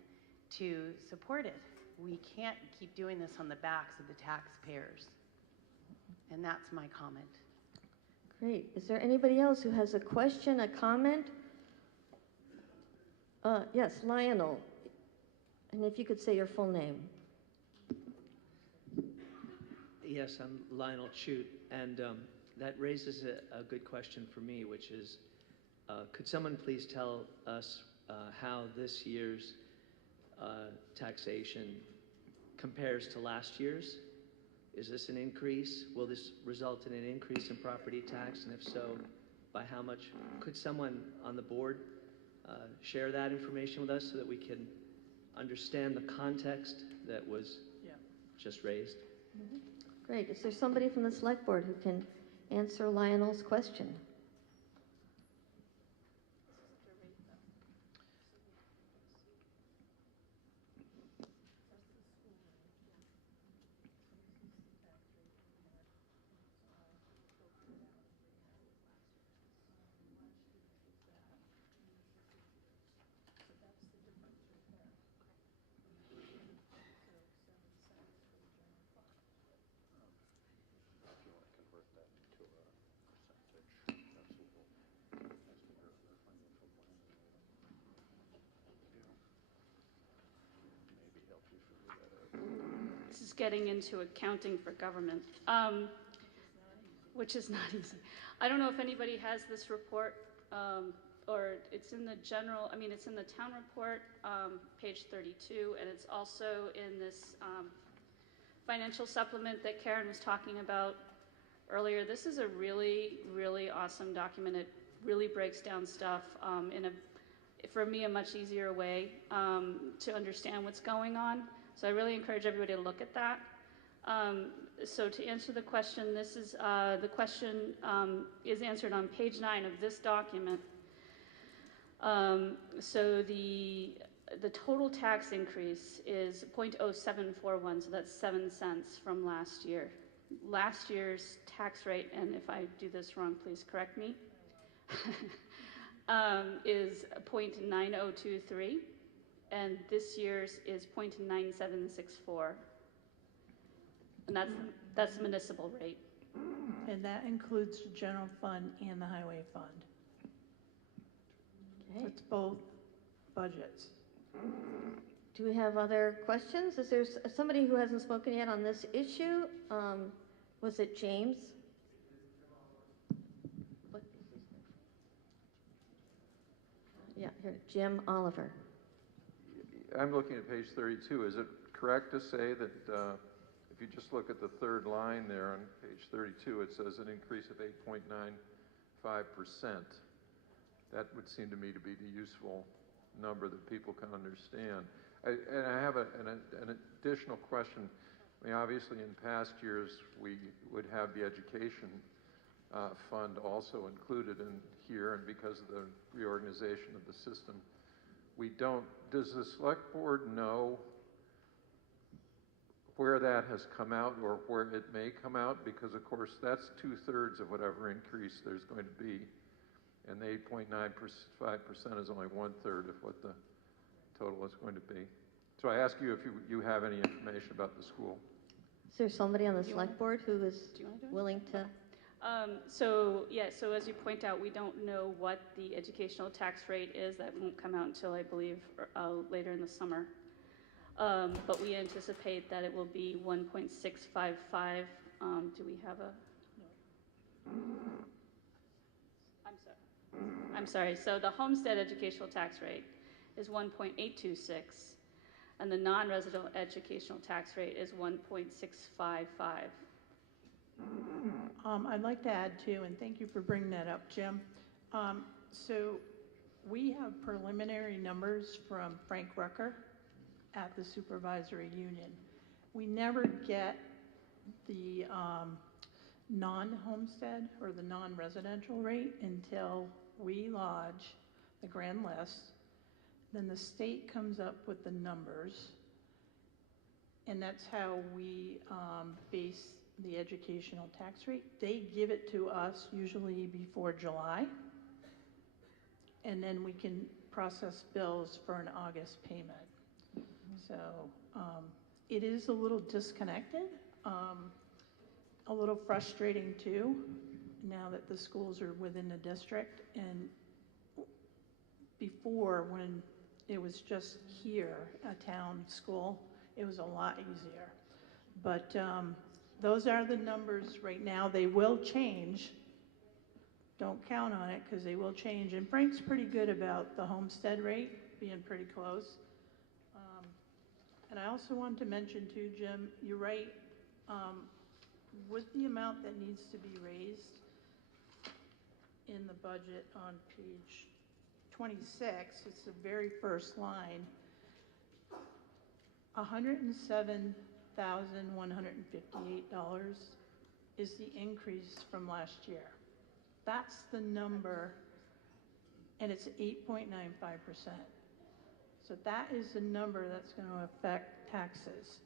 to support it. We can't keep doing this on the backs of the taxpayers. And that's my comment. Great. Is there anybody else who has a question, a comment? Yes, Lionel. And if you could say your full name. Yes, I'm Lionel Chute, and that raises a good question for me, which is, could someone please tell us how this year's taxation compares to last year's? Is this an increase? Will this result in an increase in property tax? And if so, by how much? Could someone on the board share that information with us so that we can understand the context that was just raised? Mm-hmm. Great. Is there somebody from the Select Board who can answer Lionel's question? This is getting into accounting for government, which is not easy. I don't know if anybody has this report, or it's in the general, it's in the town report, page 32, and it's also in this financial supplement that Karen was talking about earlier. This is a really, really awesome document. It really breaks down stuff in for me, a much easier way to understand what's going on. So I really encourage everybody to look at that. So to answer the question, this is the question is answered on page 9 of this document. So the total tax increase is 0.0741, so that's 7 cents from last year. last year's tax rate, and if I do this wrong, please correct me, is 0.9023, and this year's is 0.9764. And that's the municipal rate. And that includes the general fund and the highway fund. Okay. It's both budgets. Do we have other questions? Is there somebody who hasn't spoken yet on this issue? Was it James? What? Yeah, here, Jim Oliver. I'm looking at page 32. Is it correct to say that if you just look at the third line there on page 32, it says an increase of 8.95%? That would seem to me to be the useful number that people can understand. And I have an additional question. I mean, obviously, in past years, we would have the education fund also included in here, and because of the reorganization of the system, we don't. Does the select board know where that has come out or where it may come out? Because, of course, that's 2/3 of whatever increase there's going to be, and the 8.95% is only 1/3 of what the total is going to be. So I ask you if you have any information about the school. Is there somebody on the select board who is willing to? So as you point out, we don't know what the educational tax rate is. That won't come out until, I believe, later in the summer. But we anticipate that it will be 1.655. Do we have a? I'm sorry. So the homestead educational tax rate is 1.826, and the non-residential educational tax rate is 1.655. I'd like to add too, and thank you for bringing that up, Jim. So we have preliminary numbers from Frank Rucker at the supervisory union. We never get the non-homestead or the non-residential rate until we lodge the grand list. Then the state comes up with the numbers, and that's how we base the educational tax rate. They give it to us usually before July, and then we can process bills for an August payment. So it is a little disconnected, a little frustrating too, now that the schools are within the district. And before, when it was just here, a town school, it was a lot easier. But those are the numbers right now. They will change. Don't count on it, because they will change. And Frank's pretty good about the homestead rate being pretty close. And I also wanted to mention too, Jim, you're right, with the amount that needs to be raised in the budget on page 26, it's the very first line, $107,158 is the increase from last year. That's the number, and it's 8.95%. So that is the number that's going to affect taxes.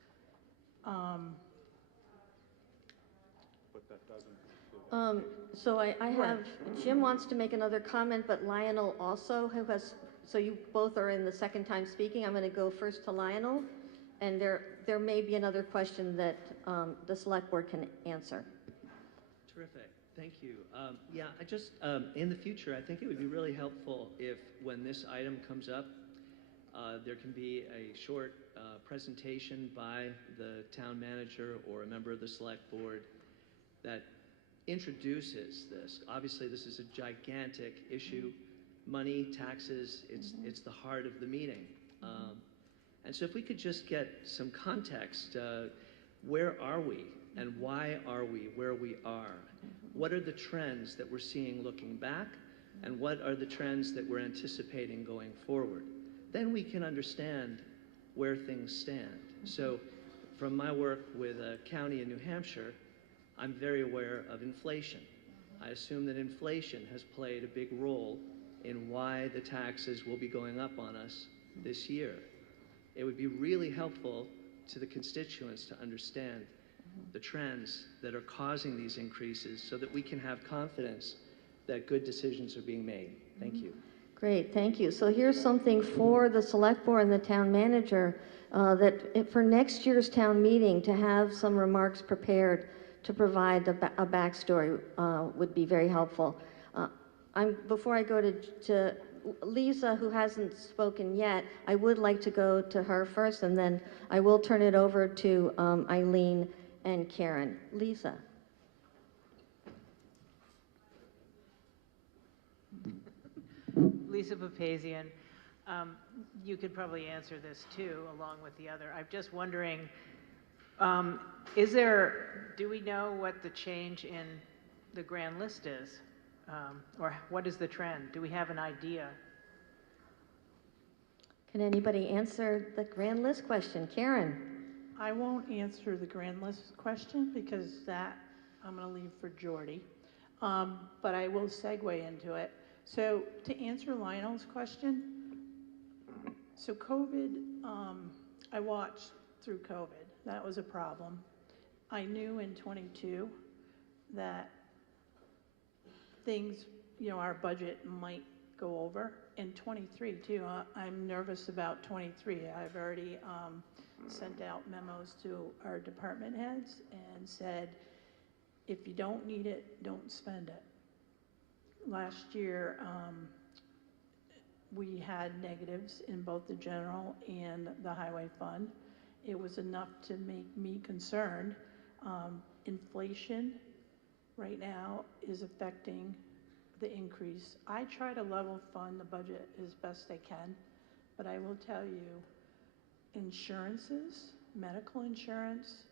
But that doesn't. So I have, Jim wants to make another comment, but Lionel also, who has, so you both are in the second time speaking. I'm going to go first to Lionel, and there may be another question that the select board can answer. Terrific. Thank you. Yeah, I just, in the future, I think it would be really helpful if when this item comes up, there can be a short presentation by the town manager or a member of the select board that introduces this. Obviously, this is a gigantic issue. Money, taxes, it's the heart of the meeting. And so if we could just get some context, where are we and why are we where we are? What are the trends that we're seeing looking back, and what are the trends that we're anticipating going forward? Then we can understand where things stand. So from my work with a county in New Hampshire, I'm very aware of inflation. I assume that inflation has played a big role in why the taxes will be going up on us this year. It would be really helpful to the constituents to understand the trends that are causing these increases so that we can have confidence that good decisions are being made. Thank you. Great, thank you. So here's something for the select board and the town manager, for next year's town meeting, to have some remarks prepared to provide a backstory would be very helpful. Before I go to Lisa, who hasn't spoken yet, I would like to go to her first, and then I will turn it over to Eileen and Karen. Lisa. Lisa Papazian. You could probably answer this too, along with the other. I'm just wondering, do we know what the change in the grand list is? Or what is the trend? Do we have an idea? Can anybody answer the grand list question? Karen. I won't answer the grand list question because that I'm going to leave for Jordy. But I will segue into it. So to answer Lionel's question, so COVID, I watched through COVID. That was a problem. I knew in 22 that things, our budget might go over. In 23 too, I'm nervous about 23. I've already sent out memos to our department heads and said, if you don't need it, don't spend it. Last year, we had negatives in both the general and the highway fund. It was enough to make me concerned. Inflation right now is affecting the increase. I try to level fund the budget as best I can, but I will tell you, insurances, medical insurance,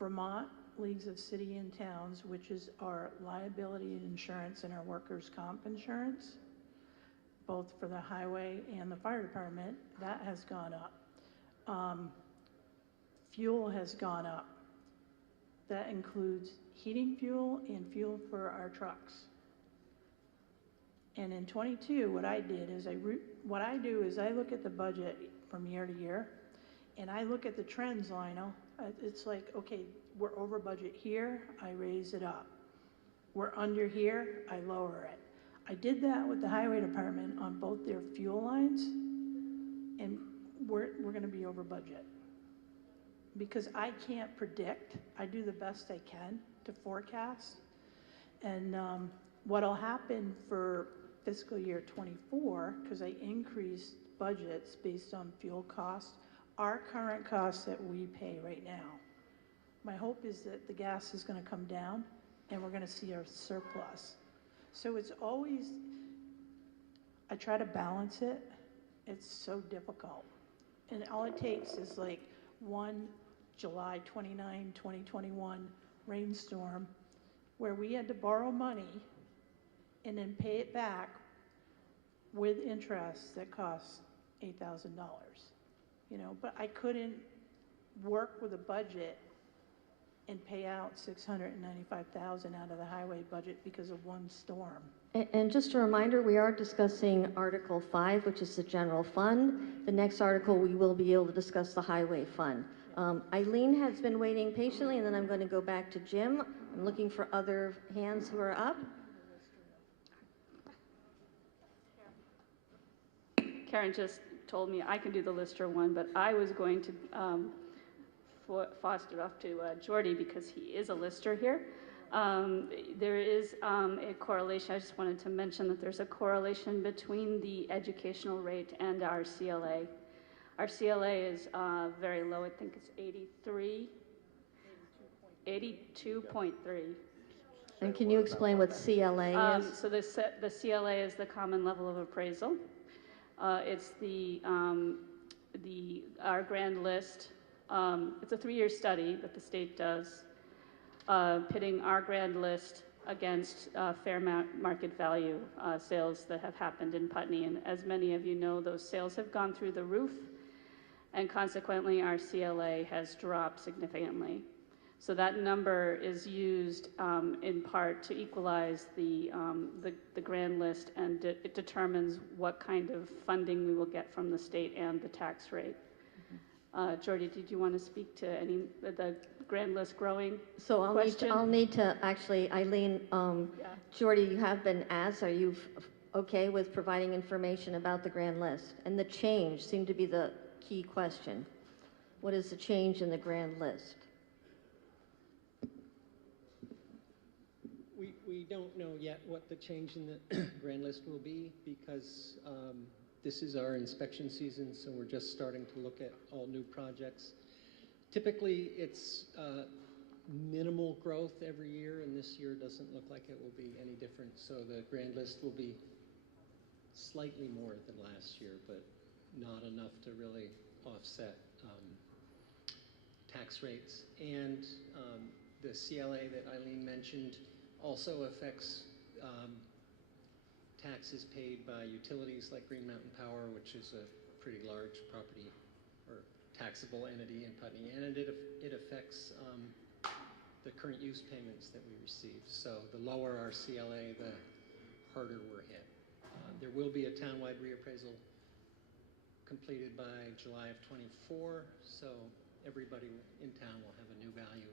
Vermont Leagues of City and Towns, which is our liability insurance and our workers' comp insurance, both for the highway and the fire department, that has gone up. Fuel has gone up. That includes heating fuel and fuel for our trucks. And in 22, what I do is I look at the budget from year to year, and I look at the trends, Lionel. It's like, okay, we're over budget here, I raise it up. We're under here, I lower it. I did that with the highway department on both their fuel lines, and we're going to be over budget. Because I can't predict, I do the best I can to forecast. And what'll happen for fiscal year 24, because I increased budgets based on fuel costs, our current costs that we pay right now. My hope is that the gas is going to come down and we're going to see our surplus. So it's always, I try to balance it. It's so difficult. And all it takes is like one July 29, 2021 rainstorm where we had to borrow money and then pay it back with interest that costs $8,000. But I couldn't work with a budget and pay out $695,000 out of the highway budget because of one storm. And just a reminder, we are discussing Article 5, which is the general fund. The next article, we will be able to discuss the highway fund. Eileen has been waiting patiently, and then I'm going to go back to Jim. I'm looking for other hands who are up. Karen just told me I can do the Lister one, but I was going to foster it off to Jordy because he is a Lister here. There is a correlation. I just wanted to mention that there's a correlation between the educational rate and our CLA. Our CLA is very low. I think it's 82.3. And can you explain what CLA is? So the CLA is the common level of appraisal. It's our grand list. It's a 3-year study that the state does, pitting our grand list against fair market value sales that have happened in Putney. And as many of you know, those sales have gone through the roof, and consequently our CLA has dropped significantly. So that number is used in part to equalize the grand list, and it determines what kind of funding we will get from the state and the tax rate. Jordy, did you want to speak to any of the grand list growing So question? I'll need to, actually, Eileen, Jordy, you have been asked, are you okay with providing information about the grand list? And the change seemed to be the key question. What is the change in the grand list? We don't know yet what the change in the grand list will be because this is our inspection season, so we're just starting to look at all new projects. Typically, it's minimal growth every year, and this year doesn't look like it will be any different. So the grand list will be slightly more than last year, but not enough to really offset tax rates. And the CLA that Eileen mentioned also affects taxes paid by utilities like Green Mountain Power, which is a pretty large property or taxable entity in Putney, and it affects the current use payments that we receive. So the lower our CLA, the harder we're hit. There will be a townwide reappraisal completed by July of '24, so everybody in town will have a new value,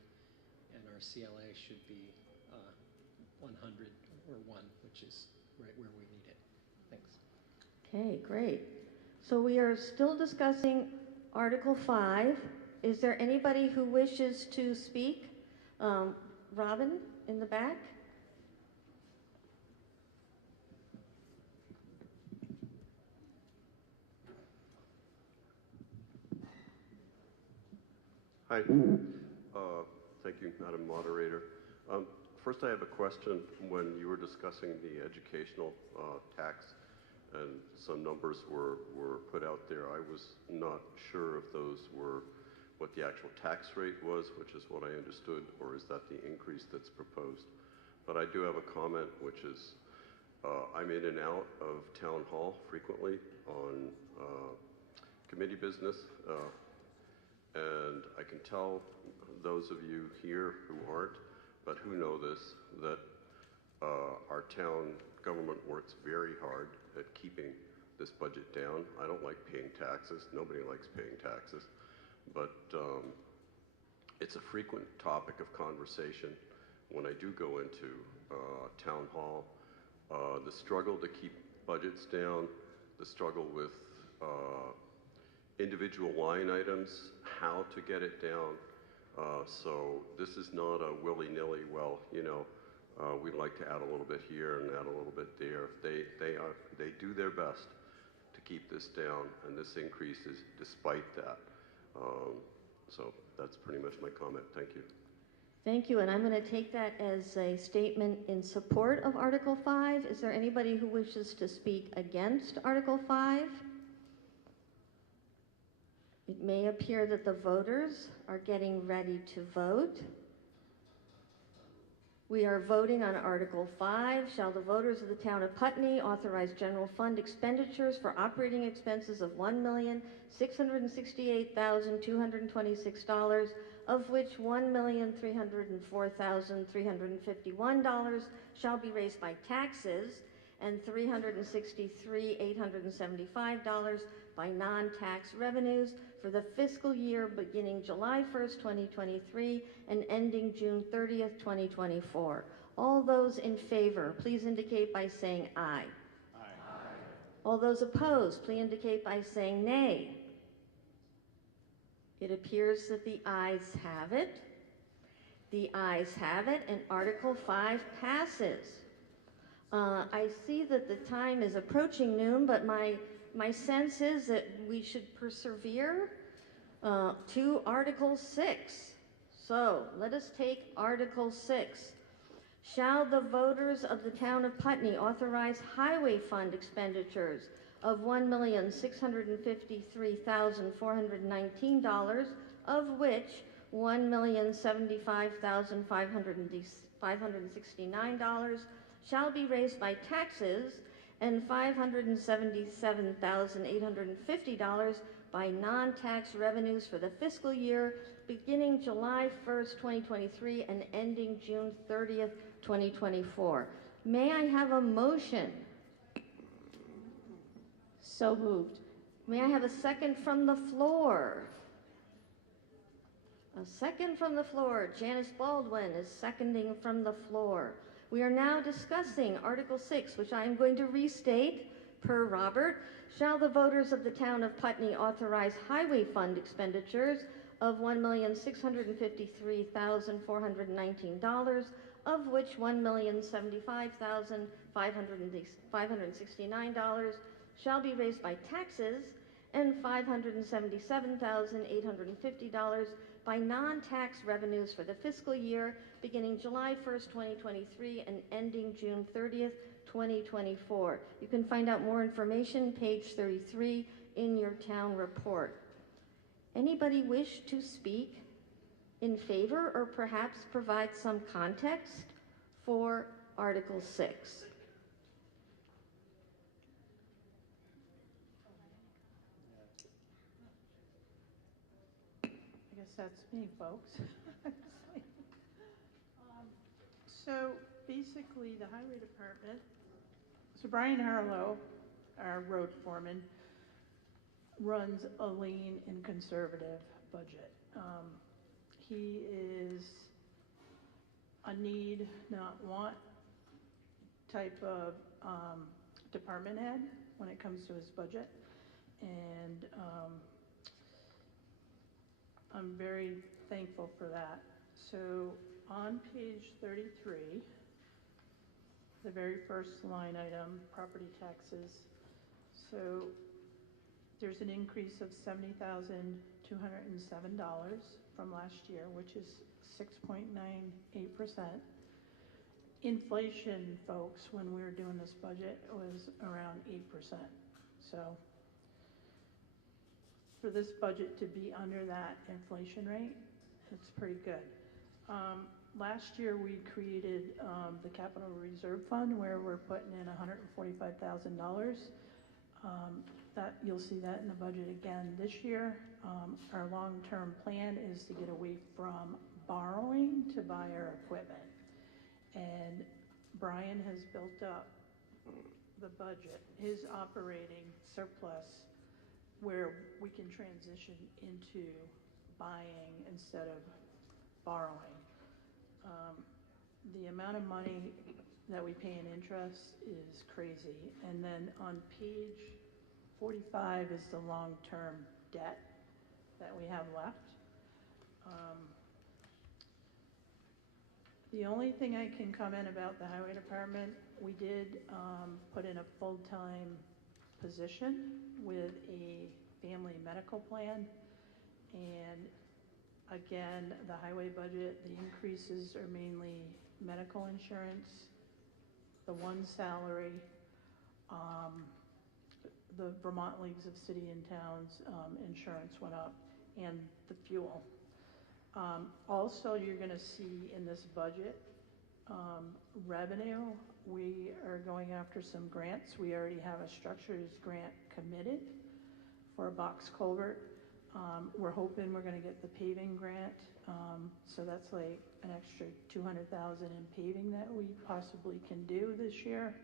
and our CLA should be 100 or 1, which is right where we need it. Thanks. Okay, great. So we are still discussing Article 5. Is there anybody who wishes to speak? Robin, in the back? Hi. Thank you, Madam Moderator. First, I have a question. When you were discussing the educational tax and some numbers were put out there, I was not sure if those were what the actual tax rate was, which is what I understood, or is that the increase that's proposed? But I do have a comment, which is I'm in and out of town hall frequently on committee business, and I can tell those of you here who aren't, but who know this, that our town government works very hard at keeping this budget down. I don't like paying taxes. Nobody likes paying taxes. But it's a frequent topic of conversation when I do go into town hall. The struggle to keep budgets down, the struggle with individual line items, how to get it down. So this is not a willy-nilly, well, you know, we'd like to add a little bit here and add a little bit there. They do their best to keep this down, and this increases despite that. So that's pretty much my comment. Thank you. Thank you, and I'm going to take that as a statement in support of Article 5. Is there anybody who wishes to speak against Article 5? It may appear that the voters are getting ready to vote. We are voting on Article 5. Shall the voters of the town of Putney authorize general fund expenditures for operating expenses of $1,668,226, of which $1,304,351 shall be raised by taxes and $363,875 by non-tax revenues for the fiscal year beginning July 1st, 2023 and ending June 30th, 2024. All those in favor, please indicate by saying aye. Aye. All those opposed, please indicate by saying nay. It appears that the ayes have it. The ayes have it, and Article 5 passes. I see that the time is approaching noon, but my sense is that we should persevere to Article 6. So let us take Article 6. Shall the voters of the town of Putney authorize highway fund expenditures of $1,653,419, of which $1,075,569 shall be raised by taxes and $577,850 by non-tax revenues for the fiscal year beginning July 1st, 2023 and ending June 30th, 2024. May I have a motion? So moved. May I have a second from the floor? A second from the floor. Janice Baldwin is seconding from the floor. We are now discussing Article 6, which I am going to restate per Robert. Shall the voters of the town of Putney authorize highway fund expenditures of $1,653,419, of which $1,075,569 shall be raised by taxes and $577,850 by non-tax revenues for the fiscal year beginning July 1st, 2023 and ending June 30th, 2024. You can find out more information, page 33 in your town report. Anybody wish to speak in favor or perhaps provide some context for Article 6? I guess that's me, folks. So basically, the highway department, so Brian Harlow, our road foreman, runs a lean and conservative budget. He is a need, not want type of department head when it comes to his budget. And I'm very thankful for that. So on page 33, the very first line item, property taxes. So there's an increase of $70,207 from last year, which is 6.98%. Inflation, folks, when we were doing this budget, was around 8%. So for this budget to be under that inflation rate, it's pretty good. Last year, we created the Capital Reserve Fund, where we're putting in $145,000. That you'll see that in the budget again this year. Our long-term plan is to get away from borrowing to buy our equipment. And Brian has built up the budget, his operating surplus, where we can transition into buying instead of borrowing. The amount of money that we pay in interest is crazy. And then on page 45 is the long-term debt that we have left. The only thing I can comment about the highway department, we did put in a full-time position with a family medical plan. And again, the highway budget, the increases are mainly medical insurance, the one salary, the Vermont Leagues of City and Towns insurance went up, and the fuel. Also, you're going to see in this budget revenue, we are going after some grants. We already have a structures grant committed for a box culvert. We're hoping we're going to get the paving grant, so that's like an extra $200,000 in paving that we possibly can do this year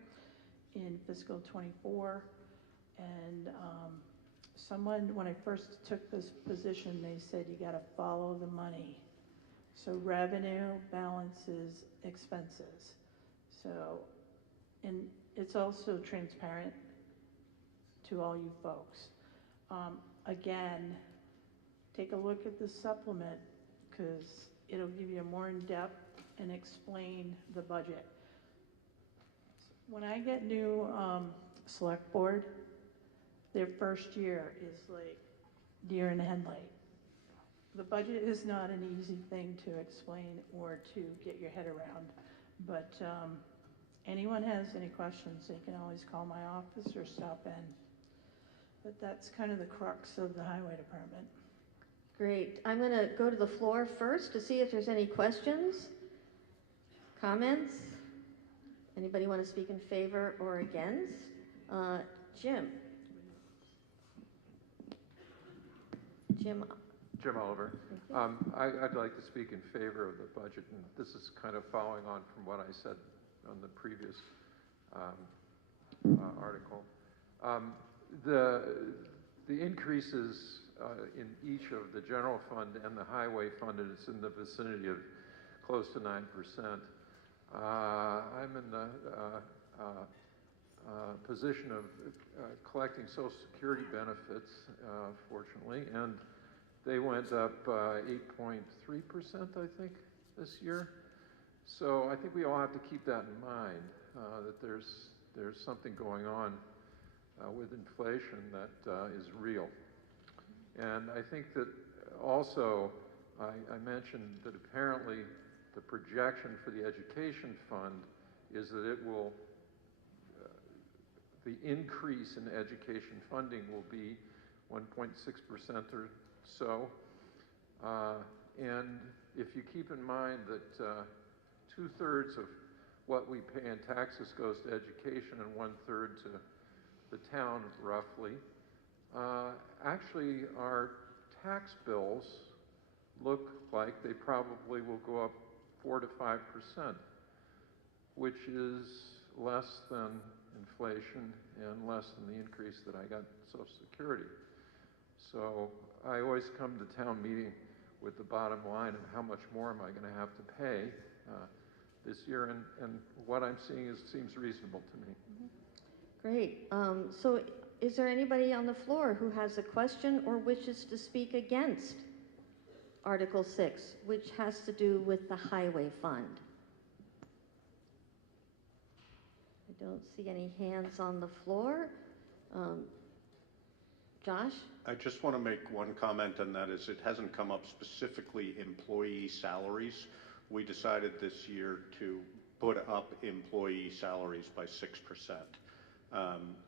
in fiscal '24. And someone, when I first took this position, they said you got to follow the money. So revenue balances expenses. So, and it's also transparent to all you folks. Again, take a look at the supplement, because it'll give you a more in-depth and explain the budget. When I get new select board, their first year is like deer in the headlight. The budget is not an easy thing to explain or to get your head around, but anyone has any questions, they can always call my office or stop in. But that's kind of the crux of the highway department. Great. I'm going to go to the floor first to see if there's any questions, comments. Anybody want to speak in favor or against? Jim. Jim Oliver. I'd like to speak in favor of the budget, and this is kind of following on from what I said on the previous article. The increases in each of the general fund and the highway fund, and it's in the vicinity of close to 9%. I'm in the position of collecting Social Security benefits, fortunately, and they went up 8.3%, I think, this year. So I think we all have to keep that in mind, that there's something going on with inflation that is real. And I think that also, I mentioned that apparently the projection for the education fund is that it will, the increase in education funding will be 1.6% or so. And if you keep in mind that 2/3 of what we pay in taxes goes to education and 1/3 to the town, roughly, actually our tax bills look like they probably will go up 4 to 5%, which is less than inflation and less than the increase that I got in Social Security. So I always come to town meeting with the bottom line of how much more am I going to have to pay this year, and what I'm seeing seems reasonable to me. Great. So is there anybody on the floor who has a question or wishes to speak against Article 6, which has to do with the highway fund? I don't see any hands on the floor. Josh? I just want to make one comment, and that is it hasn't come up specifically employee salaries. We decided this year to put up employee salaries by 6%.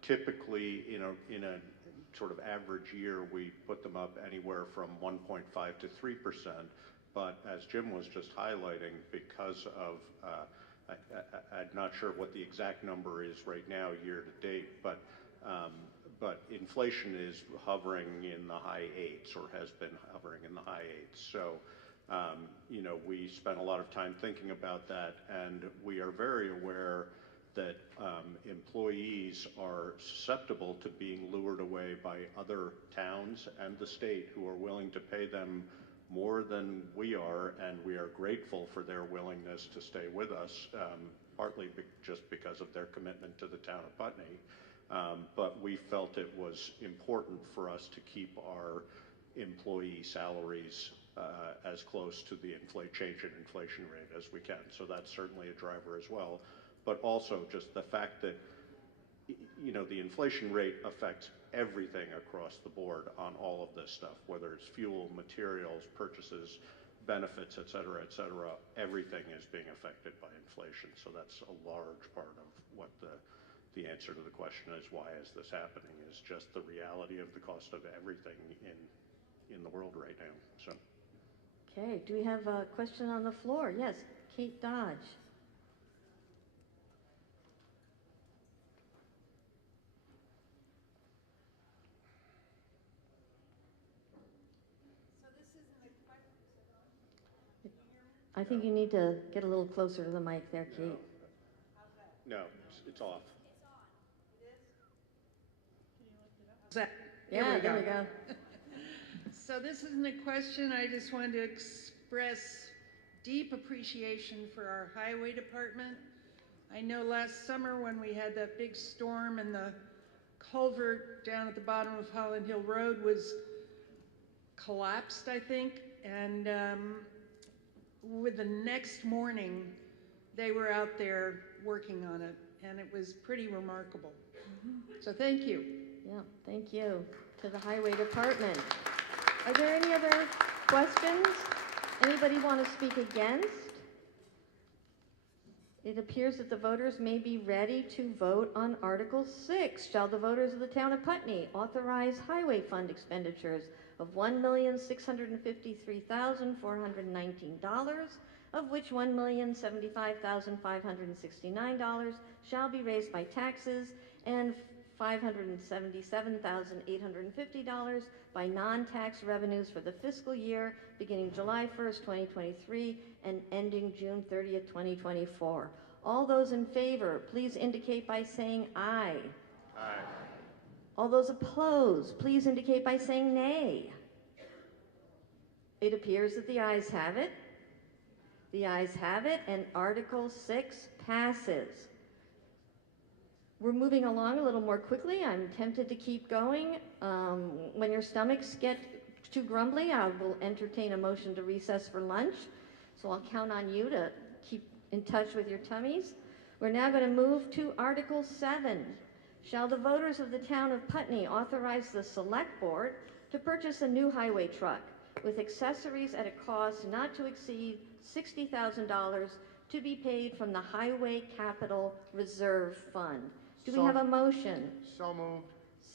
Typically, in a sort of average year, we put them up anywhere from 1.5 to 3%. But as Jim was just highlighting, because of, I'm not sure what the exact number is right now, year to date, but inflation is hovering in the high 8s, or has been hovering in the high 8s. So, we spent a lot of time thinking about that, and we are very aware that employees are susceptible to being lured away by other towns and the state who are willing to pay them more than we are, and we are grateful for their willingness to stay with us, partly just because of their commitment to the town of Putney. But we felt it was important for us to keep our employee salaries as close to the change in inflation rate as we can. So that's certainly a driver as well. But also just the fact that, the inflation rate affects everything across the board on all of this stuff, whether it's fuel, materials, purchases, benefits, et cetera, everything is being affected by inflation. So that's a large part of what the answer to the question is, why is this happening, is just the reality of the cost of everything in the world right now. So. Okay, do we have a question on the floor? Yes, Kate Dodge. I think you need to get a little closer to the mic there, Kate. No, it's off. Yeah, there we go. So this isn't a question, I just wanted to express deep appreciation for our highway department. I know last summer when we had that big storm and the culvert down at the bottom of Holland Hill Road was collapsed, I think, and with the next morning, they were out there working on it, and it was pretty remarkable. So thank you. Yeah, thank you to the Highway Department. Are there any other questions? Anybody want to speak against? It appears that the voters may be ready to vote on Article 6. Shall the voters of the town of Putney authorize highway fund expenditures of $1,653,419, of which $1,075,569 shall be raised by taxes and $577,850 by non-tax revenues for the fiscal year beginning July 1st, 2023 and ending June 30th, 2024. All those in favor, please indicate by saying aye. Aye. All those opposed, please indicate by saying nay. It appears that the ayes have it. The ayes have it, and Article 6 passes. We're moving along a little more quickly. I'm tempted to keep going. When your stomachs get too grumbly, I will entertain a motion to recess for lunch. So I'll count on you to keep in touch with your tummies. We're now going to move to Article 7. Shall the voters of the town of Putney authorize the select board to purchase a new highway truck with accessories at a cost not to exceed $60,000 to be paid from the Highway Capital Reserve Fund? Do we have a motion? So moved.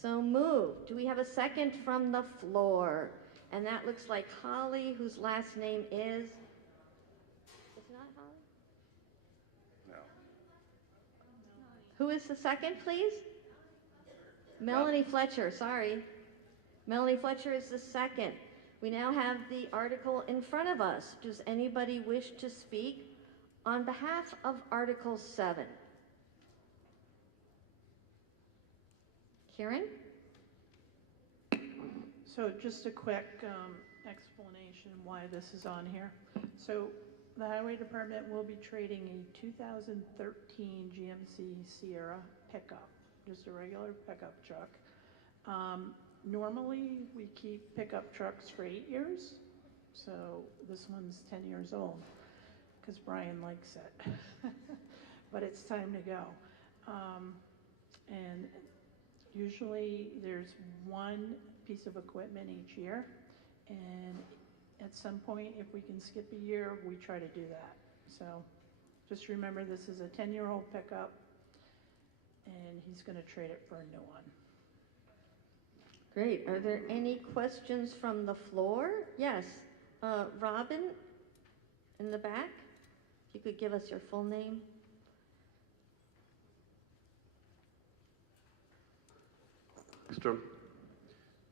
So moved. Do we have a second from the floor? And that looks like Holly, whose last name is? It's not Holly? No. Who is the second, please? Melanie Fletcher, sorry. Melanie Fletcher is the second. We now have the article in front of us. Does anybody wish to speak on behalf of Article 7? Karen? So just a quick explanation why this is on here. So the Highway Department will be trading a 2013 GMC Sierra pickup, just a regular pickup truck. Normally, we keep pickup trucks for 8 years, so this one's 10 years old, because Brian likes it. But it's time to go. And usually, there's one piece of equipment each year, and at some point, if we can skip a year, we try to do that. So just remember, this is a 10-year-old pickup, and he's going to trade it for a new one. Great. Are there any questions from the floor? Yes. Robin, in the back, if you could give us your full name. Ekstrom.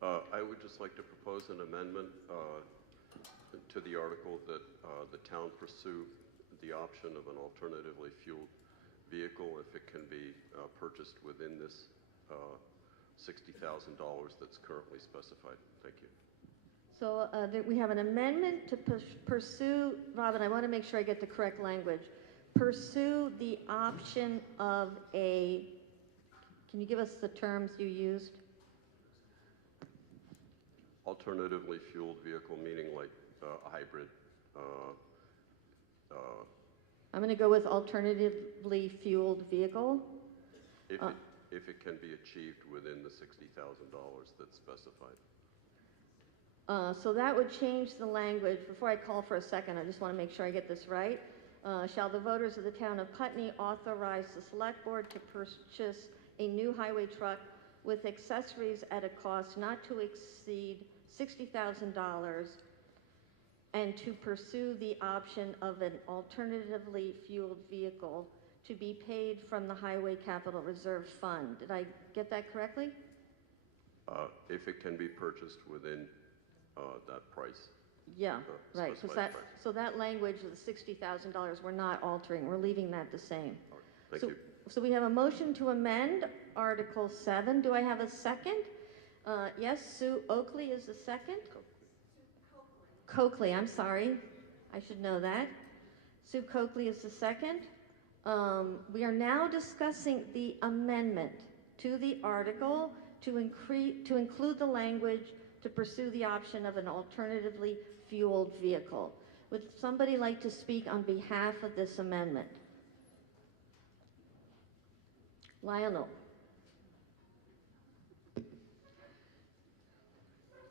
I would just like to propose an amendment to the article that the town pursue the option of an alternatively fueled vehicle if it can be purchased within this $60,000 that's currently specified. Thank you. So we have an amendment to pursue, Robin, I want to make sure I get the correct language. Pursue the option of a, can you give us the terms you used? Alternatively fueled vehicle, meaning like a hybrid. I'm going to go with alternatively fueled vehicle. If it can be achieved within the $60,000 that's specified. So that would change the language. Before I call for a second, I just want to make sure I get this right. Shall the voters of the town of Putney authorize the select board to purchase a new highway truck with accessories at a cost not to exceed $60,000 and to pursue the option of an alternatively fueled vehicle to be paid from the Highway Capital Reserve Fund. Did I get that correctly? If it can be purchased within that price. Yeah, right. Specified price. So that language of the $60,000, we're not altering. We're leaving that the same. Thank you. So we have a motion to amend Article 7. Do I have a second? Yes, Sue Oakley is the second. Coakley, I'm sorry. I should know that. Sue Coakley is the second. We are now discussing the amendment to the article to include the language to pursue the option of an alternatively fueled vehicle. Would somebody like to speak on behalf of this amendment? Lionel.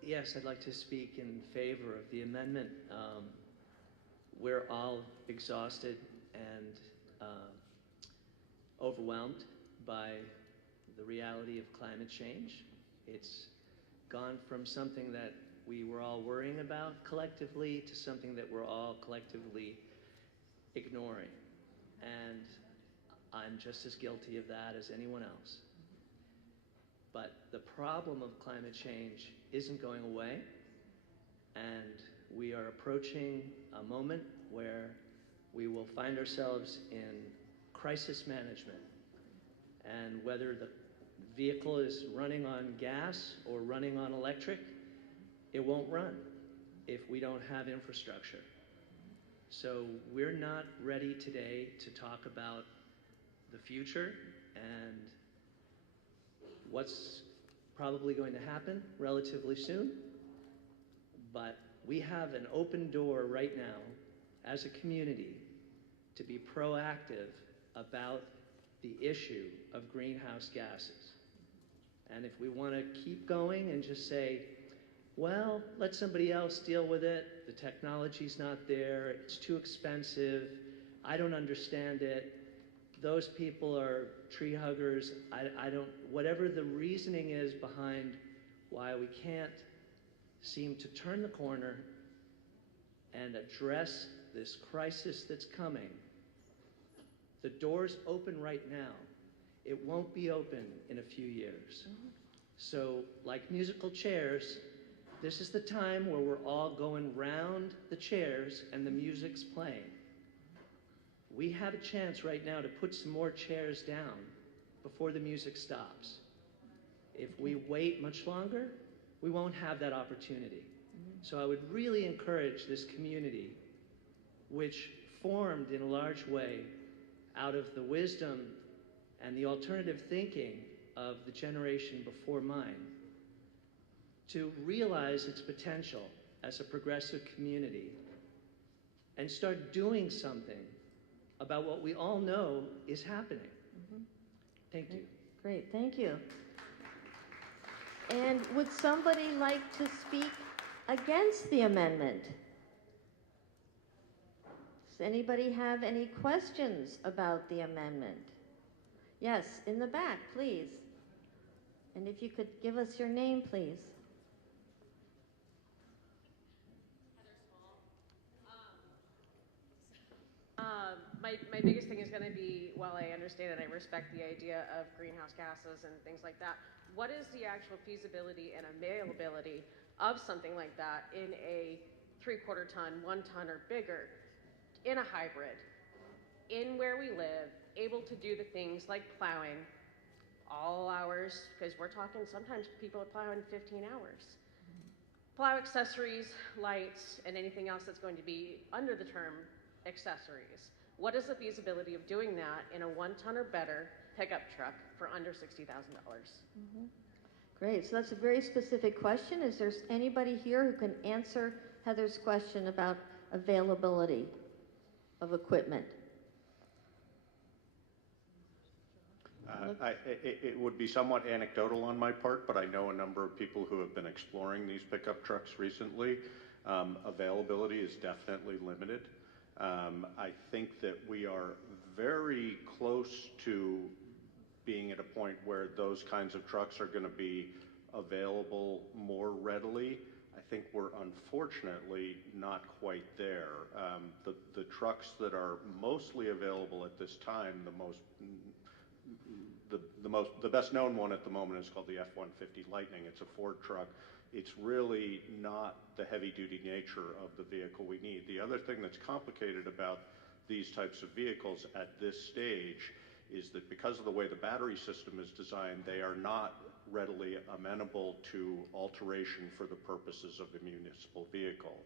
Yes, I'd like to speak in favor of the amendment. We're all exhausted and overwhelmed by the reality of climate change. It's gone from something that we were all worrying about collectively to something that we're all collectively ignoring. And I'm just as guilty of that as anyone else. But the problem of climate change isn't going away, and we are approaching a moment where we will find ourselves in crisis management. And whether the vehicle is running on gas or running on electric, it won't run. if we don't have infrastructure. So we're not ready today to talk about the future and what's probably going to happen relatively soon. But we have an open door right now as a community to be proactive about the issue of greenhouse gases. And if we want to keep going and just say, well, let somebody else deal with it, the technology's not there, it's too expensive, I don't understand it, those people are tree huggers, I don't, whatever the reasoning is behind why we can't seem to turn the corner and address this crisis that's coming, the door's open right now. It won't be open in a few years. So, like musical chairs, this is the time where we're all going round the chairs and the music's playing. We have a chance right now to put some more chairs down before the music stops. If we wait much longer, we won't have that opportunity. So I would really encourage this community, which formed in a large way out of the wisdom and the alternative thinking of the generation before mine, to realize its potential as a progressive community and start doing something about what we all know is happening. Thank you. Great, thank you. And would somebody like to speak against the amendment? Does anybody have any questions about the amendment? Yes, in the back, please. And if you could give us your name, please. My biggest thing is going to be, while I understand and I respect the idea of greenhouse gases and things like that, what is the actual feasibility and availability of something like that in a 3/4 ton, 1 ton or bigger, in a hybrid, in where we live, able to do the things like plowing all hours, because we're talking sometimes people are plowing 15 hours. Plow accessories, lights, and anything else that's going to be under the term accessories. What is the feasibility of doing that in a 1 ton or better pickup truck for under $60,000? Great, so that's a very specific question. Is there anybody here who can answer Heather's question about availability of equipment? It would be somewhat anecdotal on my part, but I know a number of people who have been exploring these pickup trucks recently. Availability is definitely limited. I think that we are very close to being at a point where those kinds of trucks are going to be available more readily. I think we're unfortunately not quite there. The trucks that are mostly available at this time, the best known one at the moment is called the F-150 Lightning. It's a Ford truck. It's really not the heavy-duty nature of the vehicle we need. The other thing that's complicated about these types of vehicles at this stage is that because of the way the battery system is designed, they are not readily amenable to alteration for the purposes of a municipal vehicle.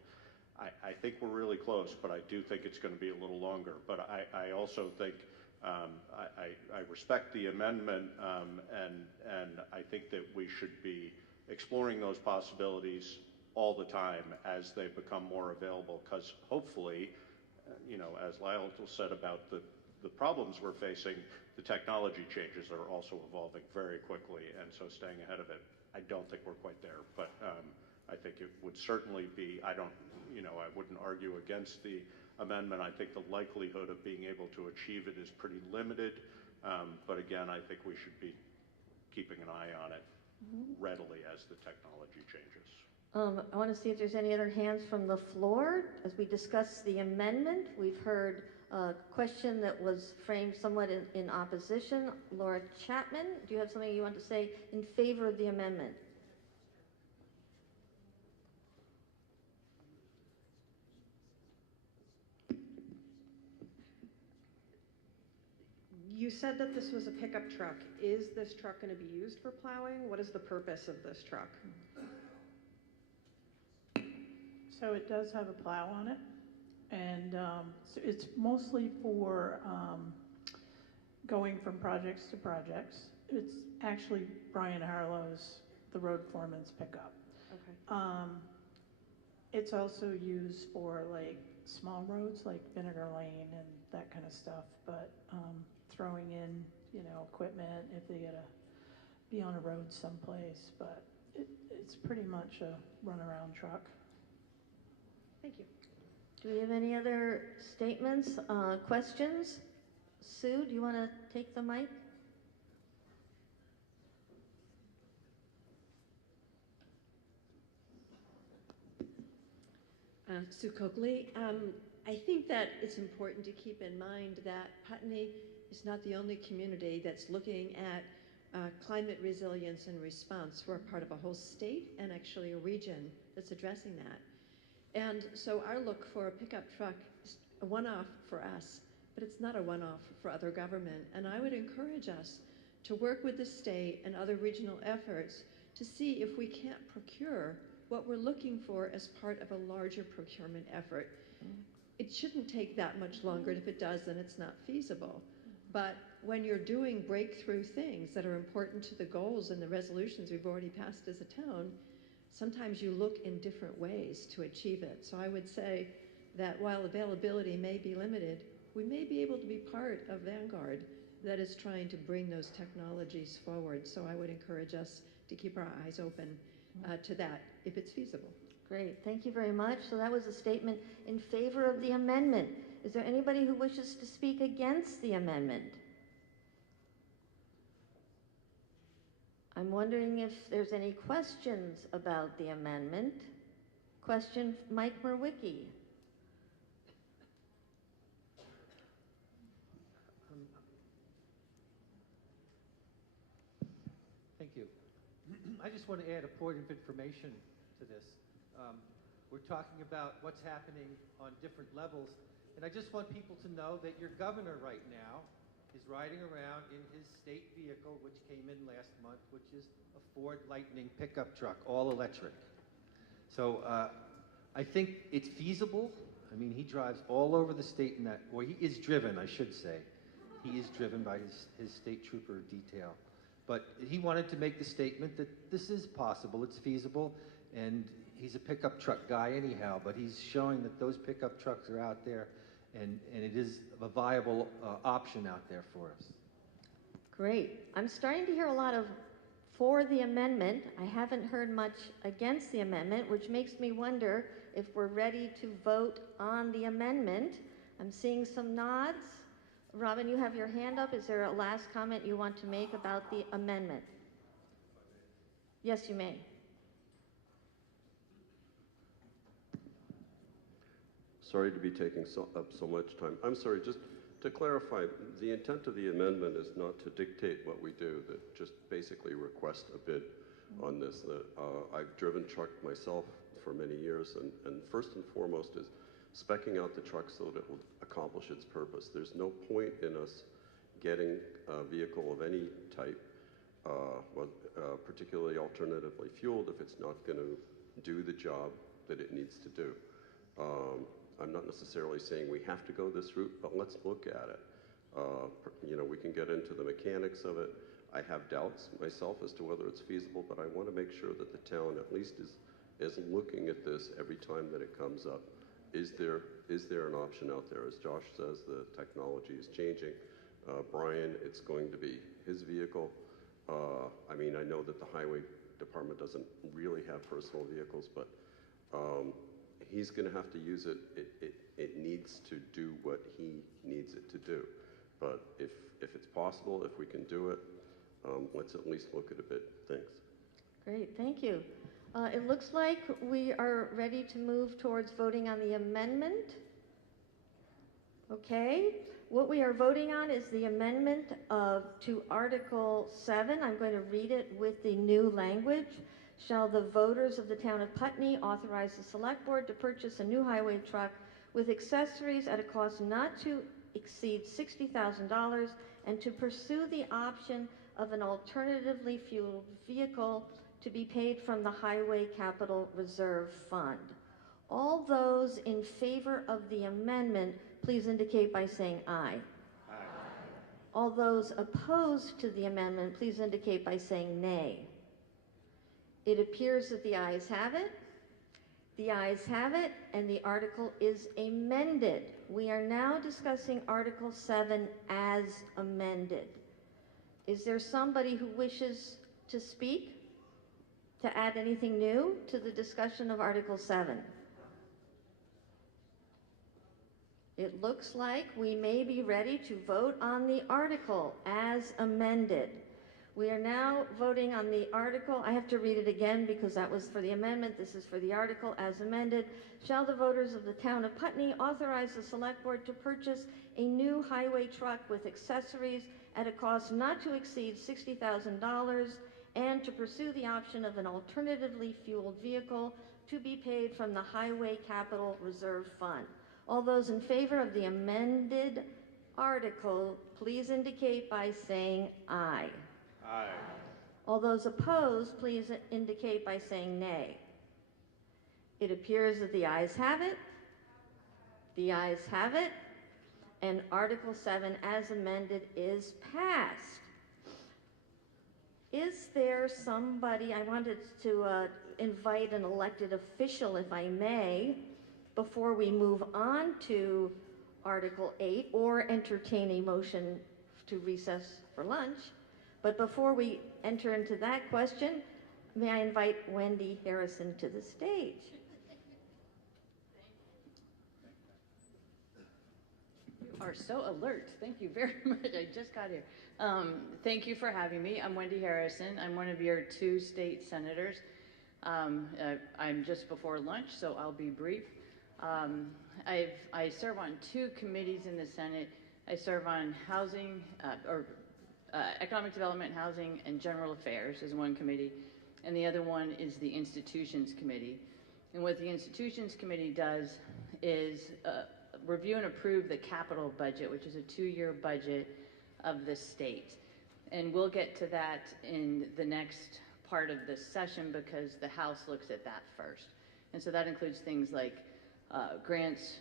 I think we're really close, but I do think it's going to be a little longer. But I also think I respect the amendment, and I think that we should be exploring those possibilities all the time as they become more available, because hopefully, as Lyle said about the problems we're facing, the technology changes are also evolving very quickly, and so staying ahead of it, I don't think we're quite there, but I think it would certainly be, I wouldn't argue against the amendment. I think the likelihood of being able to achieve it is pretty limited, but again, I think we should be keeping an eye on it readily as the technology changes. I want to see if there's any other hands from the floor. As we discuss the amendment, we've heard a question that was framed somewhat in opposition. Laura Chapman, do you have something you want to say in favor of the amendment? You said that this was a pickup truck. Is this truck going to be used for plowing? What is the purpose of this truck? So it does have a plow on it, and so it's mostly for going from projects to projects. It's actually Brian Harlow's, the road foreman's pickup. Okay. It's also used for like small roads like Vinegar Lane and that kind of stuff, but throwing in, equipment if they gotta be on a road someplace, but it's pretty much a runaround truck. Thank you. Do we have any other statements, questions? Sue, do you want to take the mic? Sue Coakley. I think that it's important to keep in mind that Putney is not the only community that's looking at climate resilience and response. We're part of a whole state and actually a region that's addressing that. And so our look for a pickup truck is a one-off for us, but it's not a one-off for other government. And I would encourage us to work with the state and other regional efforts to see if we can't procure what we're looking for as part of a larger procurement effort. It shouldn't take that much longer, and if it does, then it's not feasible. But when you're doing breakthrough things that are important to the goals and the resolutions we've already passed as a town, sometimes you look in different ways to achieve it. So I would say that while availability may be limited, we may be able to be part of Vanguard that is trying to bring those technologies forward. So I would encourage us to keep our eyes open to that if it's feasible. Great, thank you very much. So that was a statement in favor of the amendment. Is there anybody who wishes to speak against the amendment? I'm wondering if there's any questions about the amendment. Question, Mike Merwicki. Thank you. I just want to add a point of information to this. We're talking about what's happening on different levels, and I just want people to know that your governor right now is riding around in his state vehicle, which came in last month, which is a Ford Lightning pickup truck, all electric. So I think it's feasible. I mean, he drives all over the state in that, or he is driven, I should say. He is driven by his state trooper detail. But he wanted to make the statement that this is possible, it's feasible, and he's a pickup truck guy anyhow, but he's showing that those pickup trucks are out there, and it is a viable option out there for us. Great. I'm starting to hear a lot of for the amendment. I haven't heard much against the amendment, which makes me wonder if we're ready to vote on the amendment. I'm seeing some nods. Robin, you have your hand up. Is there a last comment you want to make about the amendment? Yes, you may. Sorry to be taking up so much time. I'm sorry, just to clarify, the intent of the amendment is not to dictate what we do, that just basically request a bid on this. I've driven truck myself for many years, and first and foremost is speccing out the truck so that it will accomplish its purpose. There's no point in us getting a vehicle of any type, particularly alternatively fueled, if it's not going to do the job that it needs to do. I'm not necessarily saying we have to go this route, but let's look at it. We can get into the mechanics of it. I have doubts myself as to whether it's feasible, but I want to make sure that the town at least is looking at this every time that it comes up. Is there an option out there? As Josh says, the technology is changing. Brian, it's going to be his vehicle. I mean, I know that the highway department doesn't really have personal vehicles, but he's going to have to use it. It needs to do what he needs it to do. But if it's possible, if we can do it, let's at least look at a bit. Thanks. Great, thank you. It looks like we are ready to move towards voting on the amendment. Okay, what we are voting on is the amendment to Article 7. I'm going to read it with the new language. Shall the voters of the town of Putney authorize the select board to purchase a new highway truck with accessories at a cost not to exceed $60,000 and to pursue the option of an alternatively fueled vehicle to be paid from the Highway Capital Reserve Fund. All those in favor of the amendment, please indicate by saying aye. Aye. All those opposed to the amendment, please indicate by saying nay. It appears that the ayes have it. The ayes have it, and the article is amended. We are now discussing Article 7 as amended. Is there somebody who wishes to speak, to add anything new to the discussion of Article 7? It looks like we may be ready to vote on the article as amended. We are now voting on the article. I have to read it again because that was for the amendment. This is for the article as amended. Shall the voters of the town of Putney authorize the select board to purchase a new highway truck with accessories at a cost not to exceed $60,000 and to pursue the option of an alternatively fueled vehicle to be paid from the Highway Capital Reserve Fund? All those in favor of the amended article, please indicate by saying aye. Aye. All those opposed, please indicate by saying nay. It appears that the ayes have it. The ayes have it. And Article 7 as amended is passed. Is there somebody, I wanted to invite an elected official, if I may, before we move on to Article 8 or entertain a motion to recess for lunch. But before we enter into that question, may I invite Wendy Harrison to the stage? You are so alert. Thank you very much. I just got here. Thank you for having me. I'm Wendy Harrison. I'm one of your 2 state senators. I'm just before lunch, so I'll be brief. I serve on 2 committees in the Senate. I serve on housing, economic development, housing, and general affairs is one committee, and the other one is the institutions committee. And what the institutions committee does is review and approve the capital budget, which is a 2-year budget of the state. And we'll get to that in the next part of this session because the House looks at that first. And so that includes things like grants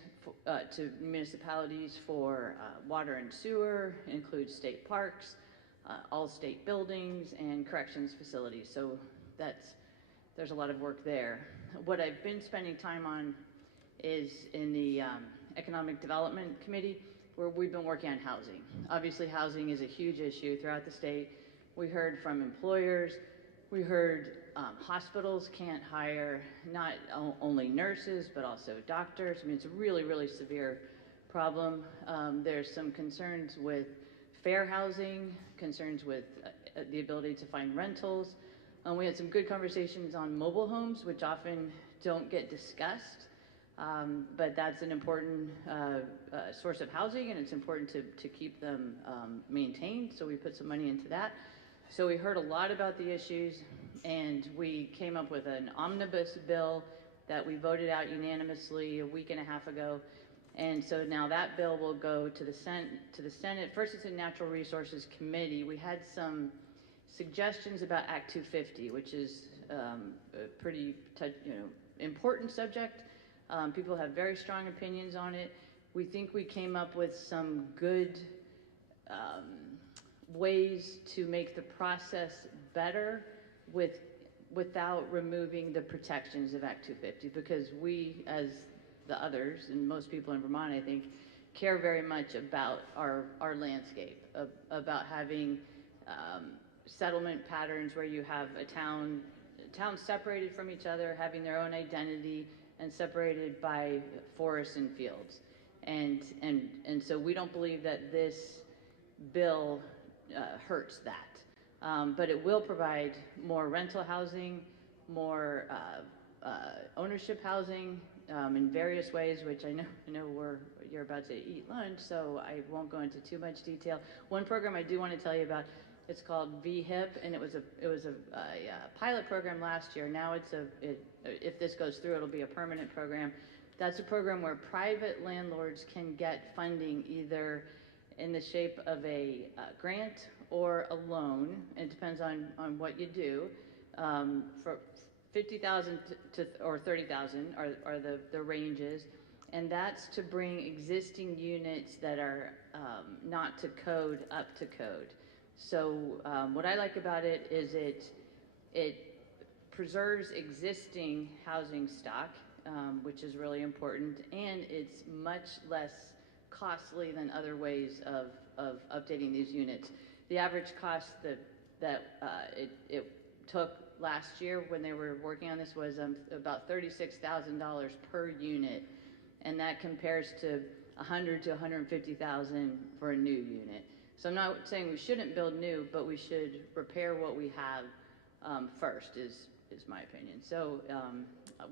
to municipalities for water and sewer, includes state parks, all state buildings, and corrections facilities. So there's a lot of work there. What I've been spending time on is in the Economic Development Committee, where we've been working on housing. Obviously, housing is a huge issue throughout the state. We heard from employers. We heard hospitals can't hire not only nurses, but also doctors. I mean, it's a really, really severe problem. There's some concerns with fair housing, concerns with the ability to find rentals. We had some good conversations on mobile homes, which often don't get discussed, but that's an important source of housing, and it's important to keep them maintained, so we put some money into that. So we heard a lot about the issues, and we came up with an omnibus bill that we voted out unanimously a week and a half ago. And so now that bill will go to the Senate. First, it's a Natural Resources Committee. We had some suggestions about Act 250, which is a pretty important subject. People have very strong opinions on it. We think we came up with some good ways to make the process better without removing the protections of Act 250, because we, as the others, and most people in Vermont, I think, care very much about our landscape, about having settlement patterns where you have towns separated from each other, having their own identity, and separated by forests and fields. And so we don't believe that this bill hurts that. But it will provide more rental housing, more ownership housing in various ways, which I know you're about to eat lunch, so I won't go into too much detail. One program I do want to tell you about, it's called VHIP, and it was a pilot program last year. Now if this goes through, it'll be a permanent program. That's a program where private landlords can get funding either in the shape of a grant or a loan. It depends on what you do, 50,000 or 30,000 are the ranges, and that's to bring existing units that are not to code up to code. So what I like about it is it preserves existing housing stock, which is really important, and it's much less costly than other ways of updating these units. The average cost that it took last year when they were working on this was about $36,000 per unit, and that compares to $100,000 to $150,000 for a new unit. So I'm not saying we shouldn't build new, but we should repair what we have first, is my opinion. So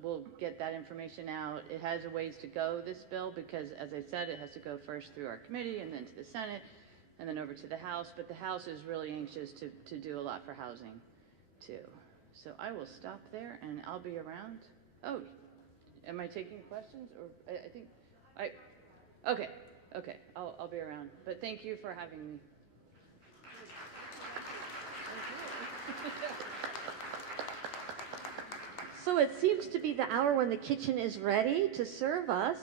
we'll get that information out. It has a ways to go, this bill, because as I said, it has to go first through our committee and then to the Senate and then over to the House. But the House is really anxious to do a lot for housing too. So I will stop there and I'll be around. Oh, am I taking questions? Or okay, I'll be around. But thank you for having me. So it seems to be the hour when the kitchen is ready to serve us.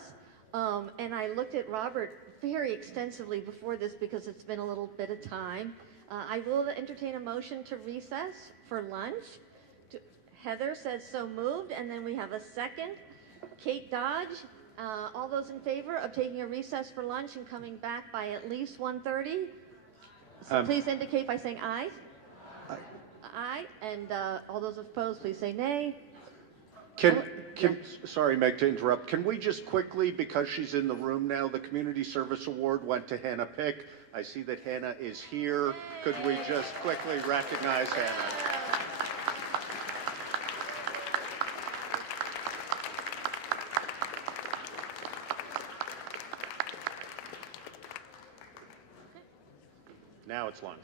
And I looked at Robert very extensively before this because it's been a little bit of time. I will entertain a motion to recess for lunch. Heather says so moved, and then we have a second. Kate Dodge, all those in favor of taking a recess for lunch and coming back by at least 1:30? So please indicate by saying aye. Aye. Aye, and all those opposed, please say nay. Sorry, Meg, to interrupt. Can we just quickly, because she's in the room now, the Community Service Award went to Hannah Pick. I see that Hannah is here. Could we just quickly recognize Hannah? Now it's lunch.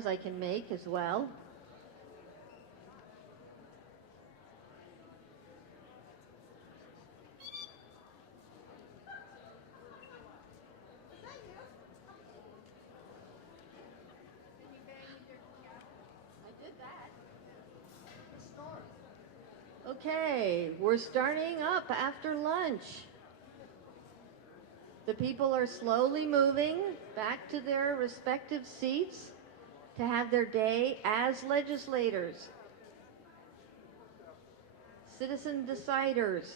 sounds I can make as well. Okay, we're starting up after lunch. The people are slowly moving back to their respective seats to have their day as legislators, citizen deciders.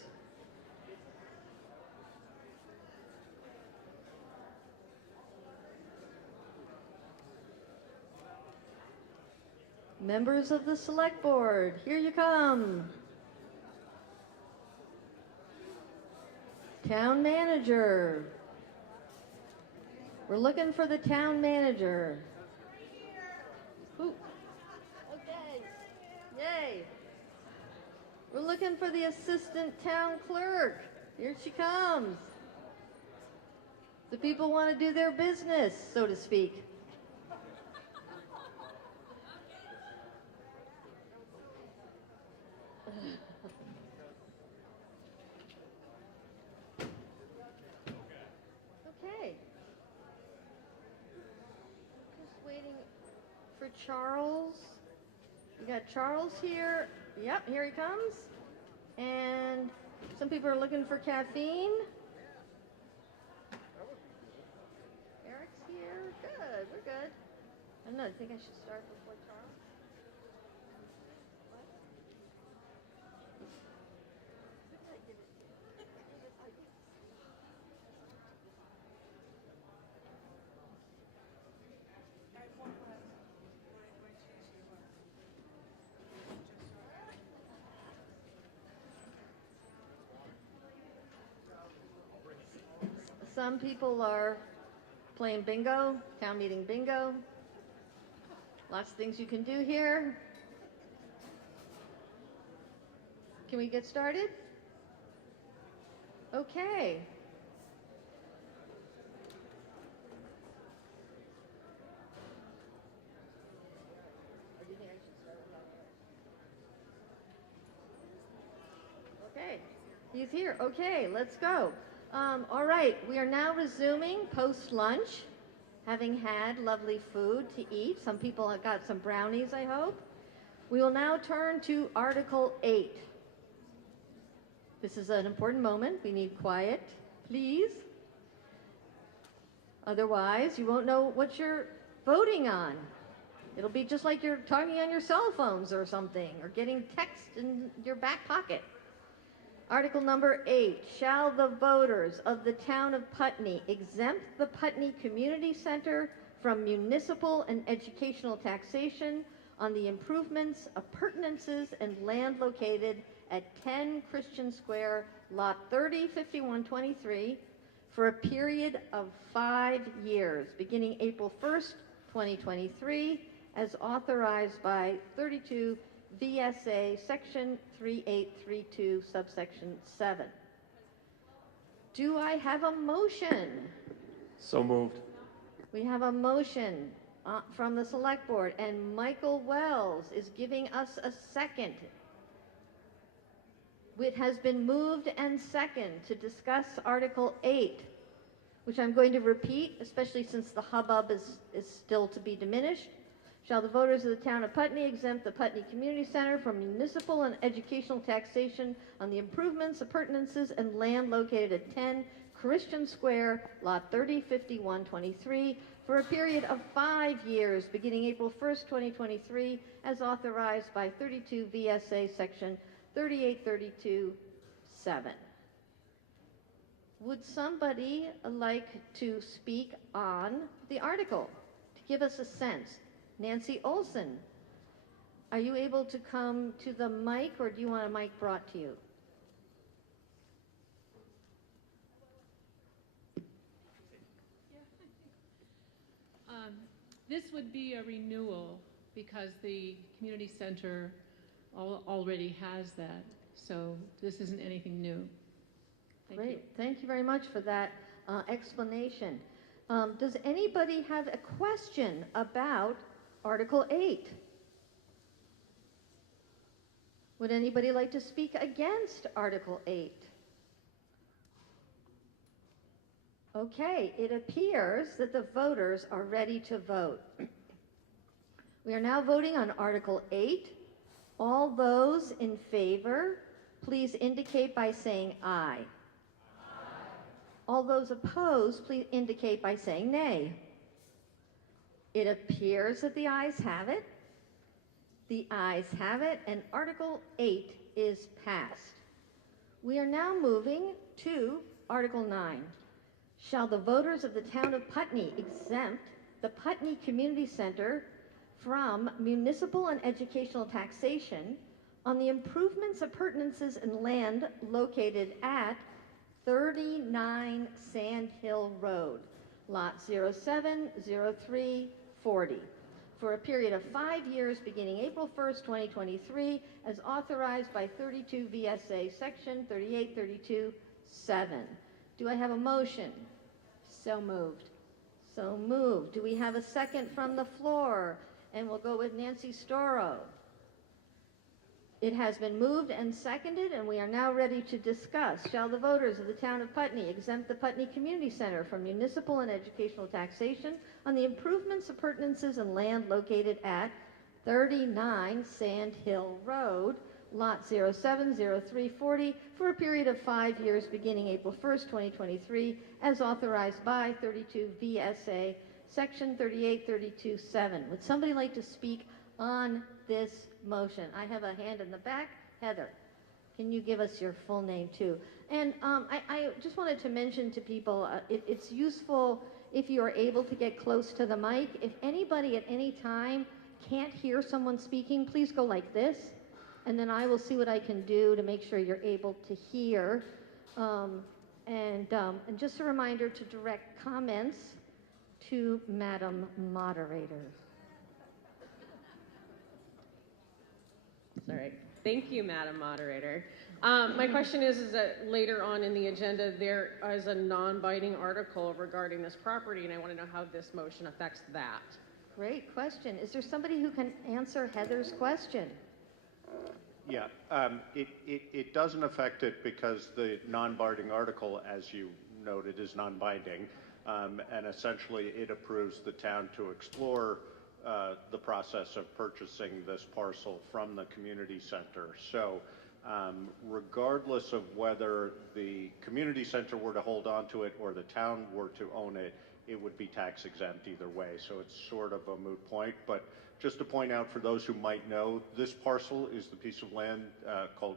Members of the Select Board, here you come. Town manager. We're looking for the town manager. Ooh. Okay. Yay. We're looking for the assistant town clerk. Here she comes. The people want to do their business, so to speak. Okay. Just waiting for Charles. We got Charles here. Yep, here he comes. And some people are looking for caffeine. Eric's here. Good, we're good. I don't know, I think I should start before Charles. Some people are playing bingo, town meeting bingo. Lots of things you can do here. Can we get started? Okay. Okay, he's here. Okay, let's go. All right, we are now resuming post-lunch, having had lovely food to eat. Some people have got some brownies, I hope. We will now turn to Article 8. This is an important moment. We need quiet, please. Otherwise, you won't know what you're voting on. It'll be just like you're talking on your cell phones or something, or getting text in your back pocket. Article number 8, shall the voters of the town of Putney exempt the Putney Community Center from municipal and educational taxation on the improvements, appurtenances, and land located at 10 Christian Square, Lot 30, 5123, for a period of 5 years, beginning April 1st, 2023, as authorized by 32 VSA Section 3832, subsection 7. Do I have a motion? So moved. We have a motion from the Select Board, and Michael Wells is giving us a second. It has been moved and seconded to discuss Article 8, which I'm going to repeat, especially since the hubbub is still to be diminished. Shall the voters of the town of Putney exempt the Putney Community Center from municipal and educational taxation on the improvements, appurtenances, and land located at 10 Christian Square, Lot 30, 5123, for a period of 5 years, beginning April 1st, 2023, as authorized by 32 VSA Section 3832, 7. Would somebody like to speak on the article to give us a sense? Nancy Olson, are you able to come to the mic, or do you want a mic brought to you? This would be a renewal because the community center already has that, so this isn't anything new. Great, thank you very much for that explanation. Does anybody have a question about Article 8. Would anybody like to speak against Article 8? Okay, it appears that the voters are ready to vote. We are now voting on Article 8. All those in favor, please indicate by saying aye. All those opposed, please indicate by saying nay. It appears that the ayes have it. The ayes have it, and Article 8 is passed. We are now moving to Article 9. Shall the voters of the town of Putney exempt the Putney Community Center from municipal and educational taxation on the improvements, appurtenances, and land located at 39 Sand Hill Road, Lot 070340, for a period of 5 years beginning April 1st, 2023, as authorized by 32 VSA Section 3832(7). Do I have a motion? So moved. So moved. Do we have a second from the floor? And we'll go with Nancy Storrow. It has been moved and seconded, and we are now ready to discuss. Shall the voters of the town of Putney exempt the Putney Community Center from municipal and educational taxation on the improvements, appurtenances, and land located at 39 Sand Hill Road, Lot 070340, for a period of 5 years beginning April 1st, 2023, as authorized by 32 VSA Section 3832(7). Would somebody like to speak on this motion? I have a hand in the back. Heather, can you give us your full name too? And I just wanted to mention to people, it's useful if you are able to get close to the mic. If anybody at any time can't hear someone speaking, please go like this, and then I will see what I can do to make sure you're able to hear. And just a reminder to direct comments to Madam Moderator. All right. Thank you, Madam Moderator. My question is that later on in the agenda, there is a non-binding article regarding this property, and I want to know how this motion affects that. Great question. Is there somebody who can answer Heather's question? Yeah, it doesn't affect it because the non-binding article, as you noted, is non-binding, and essentially it approves the town to explore the process of purchasing this parcel from the community center. So regardless of whether the community center were to hold on to it or the town were to own it, it would be tax exempt either way. So it's sort of a moot point. But just to point out for those who might know, this parcel is the piece of land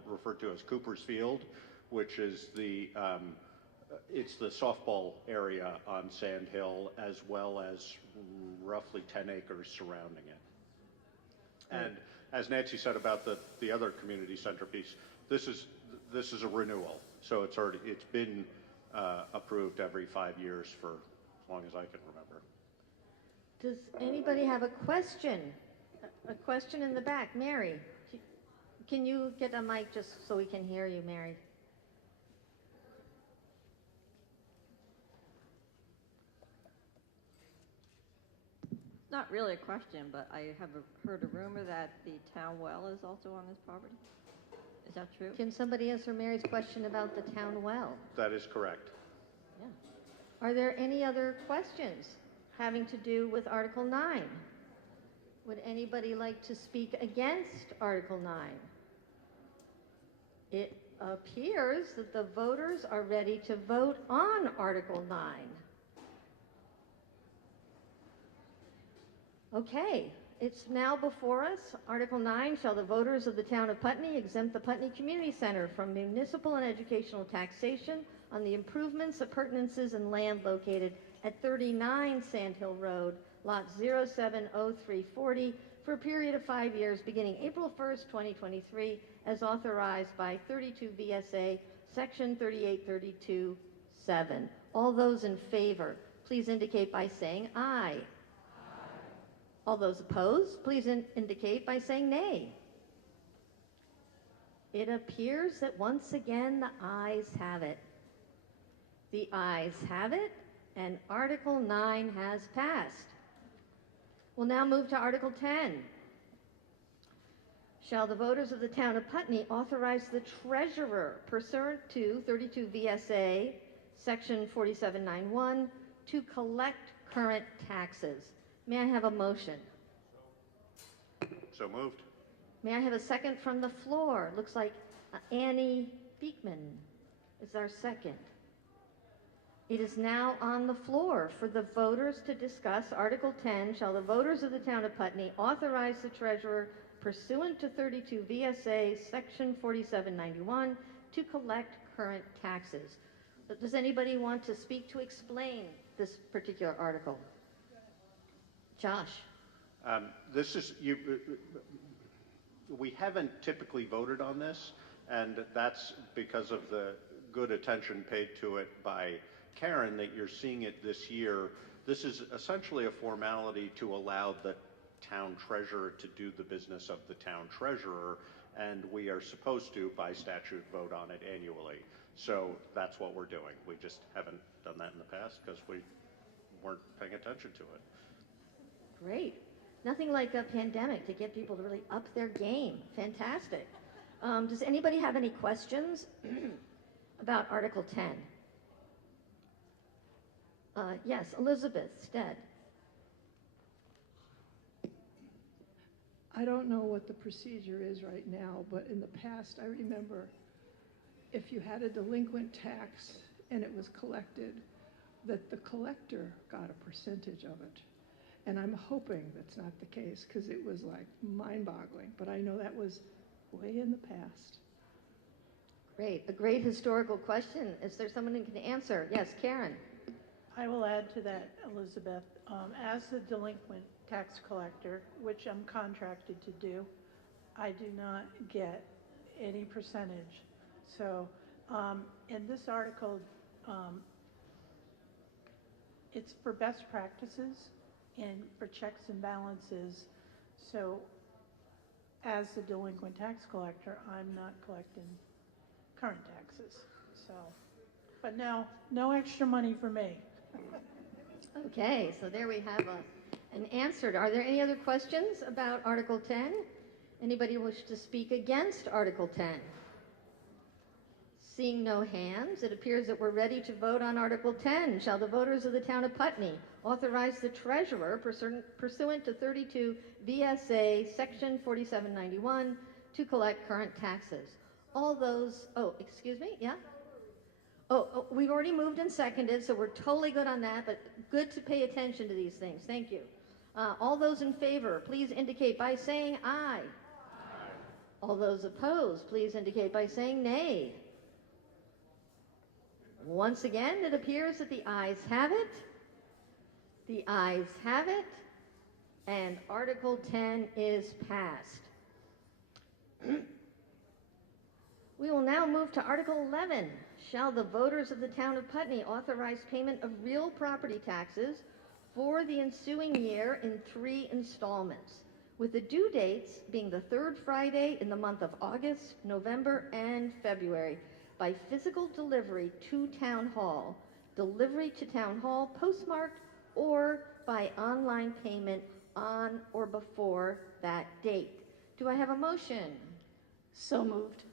referred to as Cooper's Field, which is it's the softball area on Sand Hill, as well as roughly 10 acres surrounding it. And as Nancy said about the other community center piece, this is a renewal. So it's been approved every 5 years for as long as I can remember. Does anybody have a question? A question in the back. Mary, can you get a mic just so we can hear you, Mary? Not really a question, but I have heard a rumor that the town well is also on this property. Is that true? Can somebody answer Mary's question about the town well? That is correct. Yeah. Are there any other questions having to do with Article 9? Would anybody like to speak against Article 9? It appears that the voters are ready to vote on Article 9. Okay, it's now before us. Article 9, shall the voters of the town of Putney exempt the Putney Community Center from municipal and educational taxation on the improvements, appurtenances, and land located at 39 Sand Hill Road, Lot 070340, for a period of 5 years beginning April 1st, 2023, as authorized by 32 VSA Section 3832(7). All those in favor, please indicate by saying aye. All those opposed, please indicate by saying nay. It appears that once again the ayes have it. The ayes have it, and Article 9 has passed. We'll now move to Article 10. Shall the voters of the town of Putney authorize the treasurer pursuant to 32 VSA Section 4791 to collect current taxes? May I have a motion? So moved. May I have a second from the floor? Looks like Annie Beekman is our second. It is now on the floor for the voters to discuss Article 10. Shall the voters of the town of Putney authorize the treasurer pursuant to 32 VSA Section 4791 to collect current taxes? Does anybody want to speak to explain this particular article? Josh. This is, we haven't typically voted on this, and that's because of the good attention paid to it by Karen that you're seeing it this year. This is essentially a formality to allow the town treasurer to do the business of the town treasurer, and we are supposed to, by statute, vote on it annually. So that's what we're doing. We just haven't done that in the past because we weren't paying attention to it. Great. Nothing like a pandemic to get people to really up their game. Fantastic. Does anybody have any questions about Article 10? Yes, Elizabeth Stead. I don't know what the procedure is right now, but in the past, I remember if you had a delinquent tax and it was collected, that the collector got a percentage of it. And I'm hoping that's not the case because it was like mind-boggling, but I know that was way in the past. Great. A great historical question. Is there someone who can answer? Yes, Karen. I will add to that, Elizabeth. As the delinquent tax collector, which I'm contracted to do, I do not get any percentage. So in this article, it's for best practices and for checks and balances. So as the delinquent tax collector, I'm not collecting current taxes. So, but no extra money for me. Okay, so there we have an answer. Are there any other questions about Article 10? Anybody wish to speak against Article 10? Seeing no hands, it appears that we're ready to vote on Article 10. Shall the voters of the town of Putney authorize the treasurer pursuant to 32 VSA Section 4791 to collect current taxes? All those, excuse me, yeah? We've already moved and seconded, so we're totally good on that, but good to pay attention to these things. Thank you. All those in favor, please indicate by saying aye. Aye. All those opposed, please indicate by saying nay. Once again, it appears that the ayes have it. The ayes have it, and Article 10 is passed. We will now move to Article 11. Shall the voters of the town of Putney authorize payment of real property taxes for the ensuing year in 3 installments, with the due dates being the third Friday in the month of August, November, and February, by physical delivery to Town Hall, delivery to Town Hall postmarked, or by online payment on or before that date? Do I have a motion? So moved.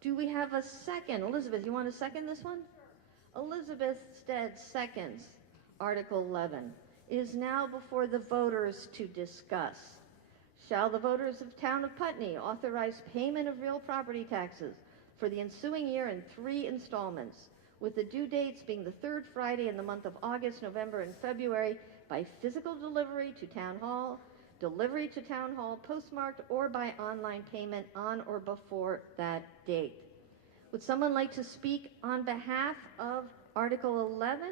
Do we have a second? Elizabeth, you want to second this one? Elizabeth Stead seconds Article 11. It is now before the voters to discuss. Shall the voters of the town of Putney authorize payment of real property taxes for the ensuing year in 3 installments, with the due dates being the third Friday in the month of August, November, and February, by physical delivery to Town Hall, delivery to Town Hall postmarked, or by online payment on or before that date? Would someone like to speak on behalf of Article 11?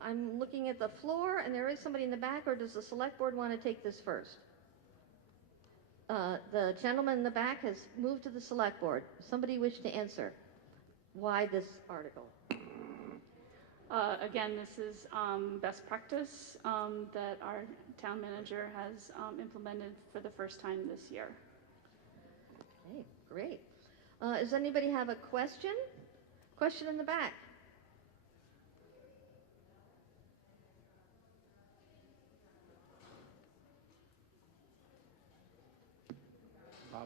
I'm looking at the floor, and there is somebody in the back, or does the select board want to take this first? The gentleman in the back has moved to the select board. Somebody wish to answer why this article? Again, this is best practice that our town manager has implemented for the first time this year. Okay, great. Does anybody have a question? Question in the back.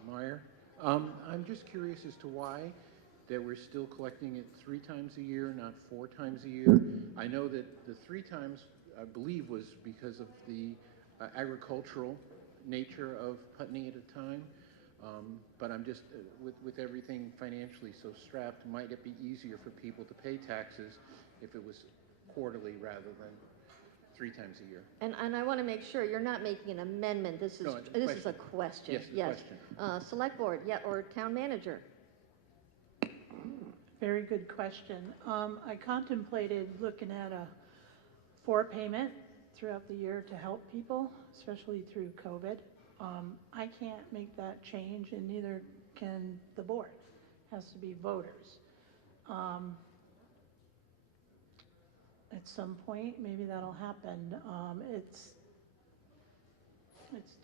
Meyer. I'm just curious as to why that we're still collecting it 3 times a year, not 4 times a year. I know that the 3 times, I believe, was because of the agricultural nature of Putney at a time. But I'm just, with everything financially so strapped, might it be easier for people to pay taxes if it was quarterly rather than 3 times a year? And I want to make sure you're not making an amendment. This is No, this is a question. Yes, the question. Select board, yeah, or town manager. Very good question. I contemplated looking at a 4 payment throughout the year to help people, especially through COVID. I can't make that change, and neither can the board. It has to be voters. At some point, maybe that'll happen. It's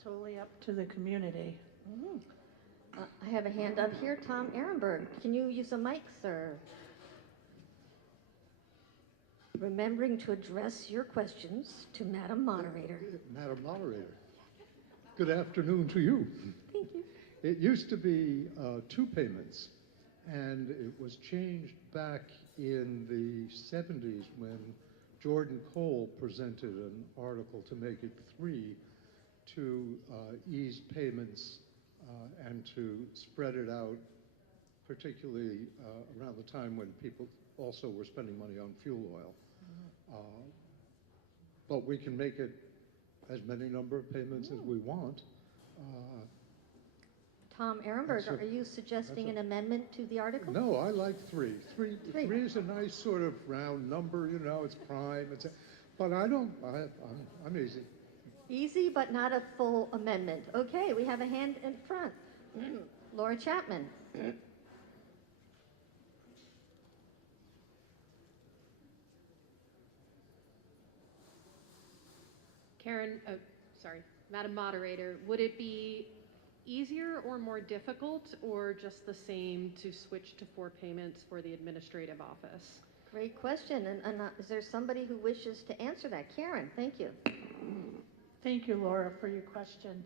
totally up to the community. I have a hand up here. Tom Ehrenberg, can you use a mic, sir? Remembering to address your questions to Madam Moderator. Madam Moderator, good afternoon to you. Thank you. It used to be 2 payments, and it was changed back in the 70s when Jordan Cole presented an article to make it 3 to ease payments and to spread it out, particularly around the time when people also were spending money on fuel oil. But we can make it as many number of payments as we want. Tom Ehrenberg, are you suggesting an amendment to the article? No, I like 3. 3 is a nice sort of round number, you know, it's prime. But I'm easy. Easy, but not a full amendment. Okay, we have a hand in front. Laura Chapman. Karen, Madam Moderator, would it be easier or more difficult, or just the same to switch to 4 payments for the administrative office? Great question. And is there somebody who wishes to answer that? Karen, thank you. Thank you, Laura, for your question.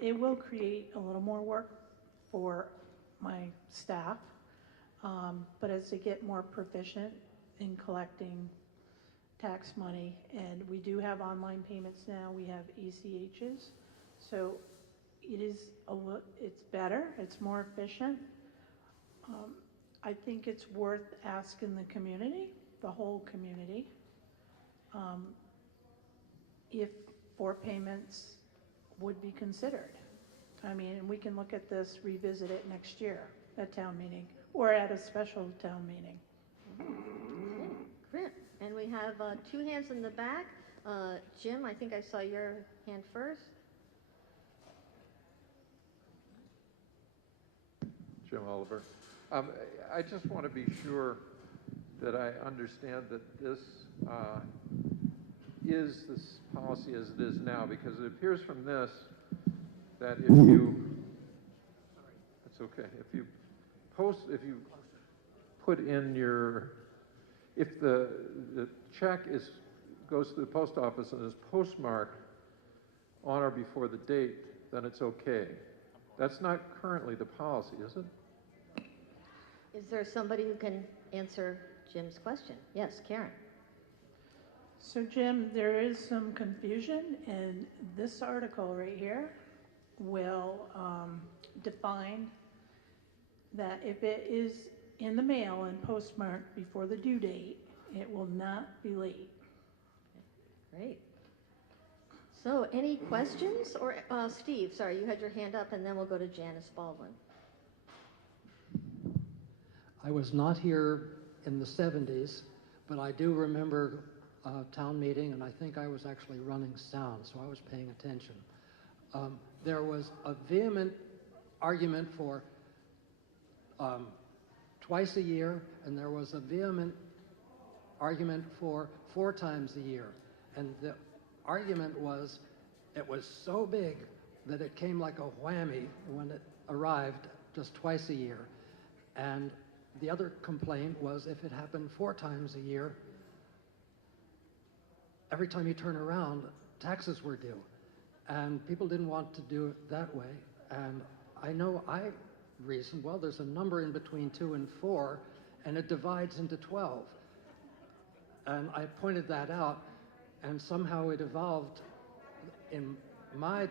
It will create a little more work for my staff, but as they get more proficient in collecting tax money, and we do have online payments now, we have ACHs, so it's better, it's more efficient. I think it's worth asking the community, the whole community, if 4 payments would be considered. I mean, and we can look at this, revisit it next year at town meeting or at a special town meeting. Great. And we have 2 hands in the back. Jim, I think I saw your hand first. Jim Oliver. I just want to be sure that I understand that this is this policy as it is now, because it appears from this that if you, that's okay, if you put in your, if the check goes to the post office and is postmarked on or before the date, then it's okay. That's not currently the policy, is it? Is there somebody who can answer Jim's question? Yes, Karen. So Jim, there is some confusion, and this article right here will define that if it is in the mail and postmarked before the due date, it will not be late. Great. So any questions? Or Steve, sorry, you had your hand up, and then we'll go to Janice Baldwin. I was not here in the 70s, but I do remember a town meeting, and I think I was actually running sound, so I was paying attention. There was a vehement argument for twice a year, and there was a vehement argument for 4 times a year. And the argument was, it was so big that it came like a whammy when it arrived just twice a year. And the other complaint was if it happened 4 times a year, every time you turn around, taxes were due. And people didn't want to do it that way. And I know I reasoned, well, there's a number in between 2 and 4, and it divides into 12. And I pointed that out, and somehow it evolved in my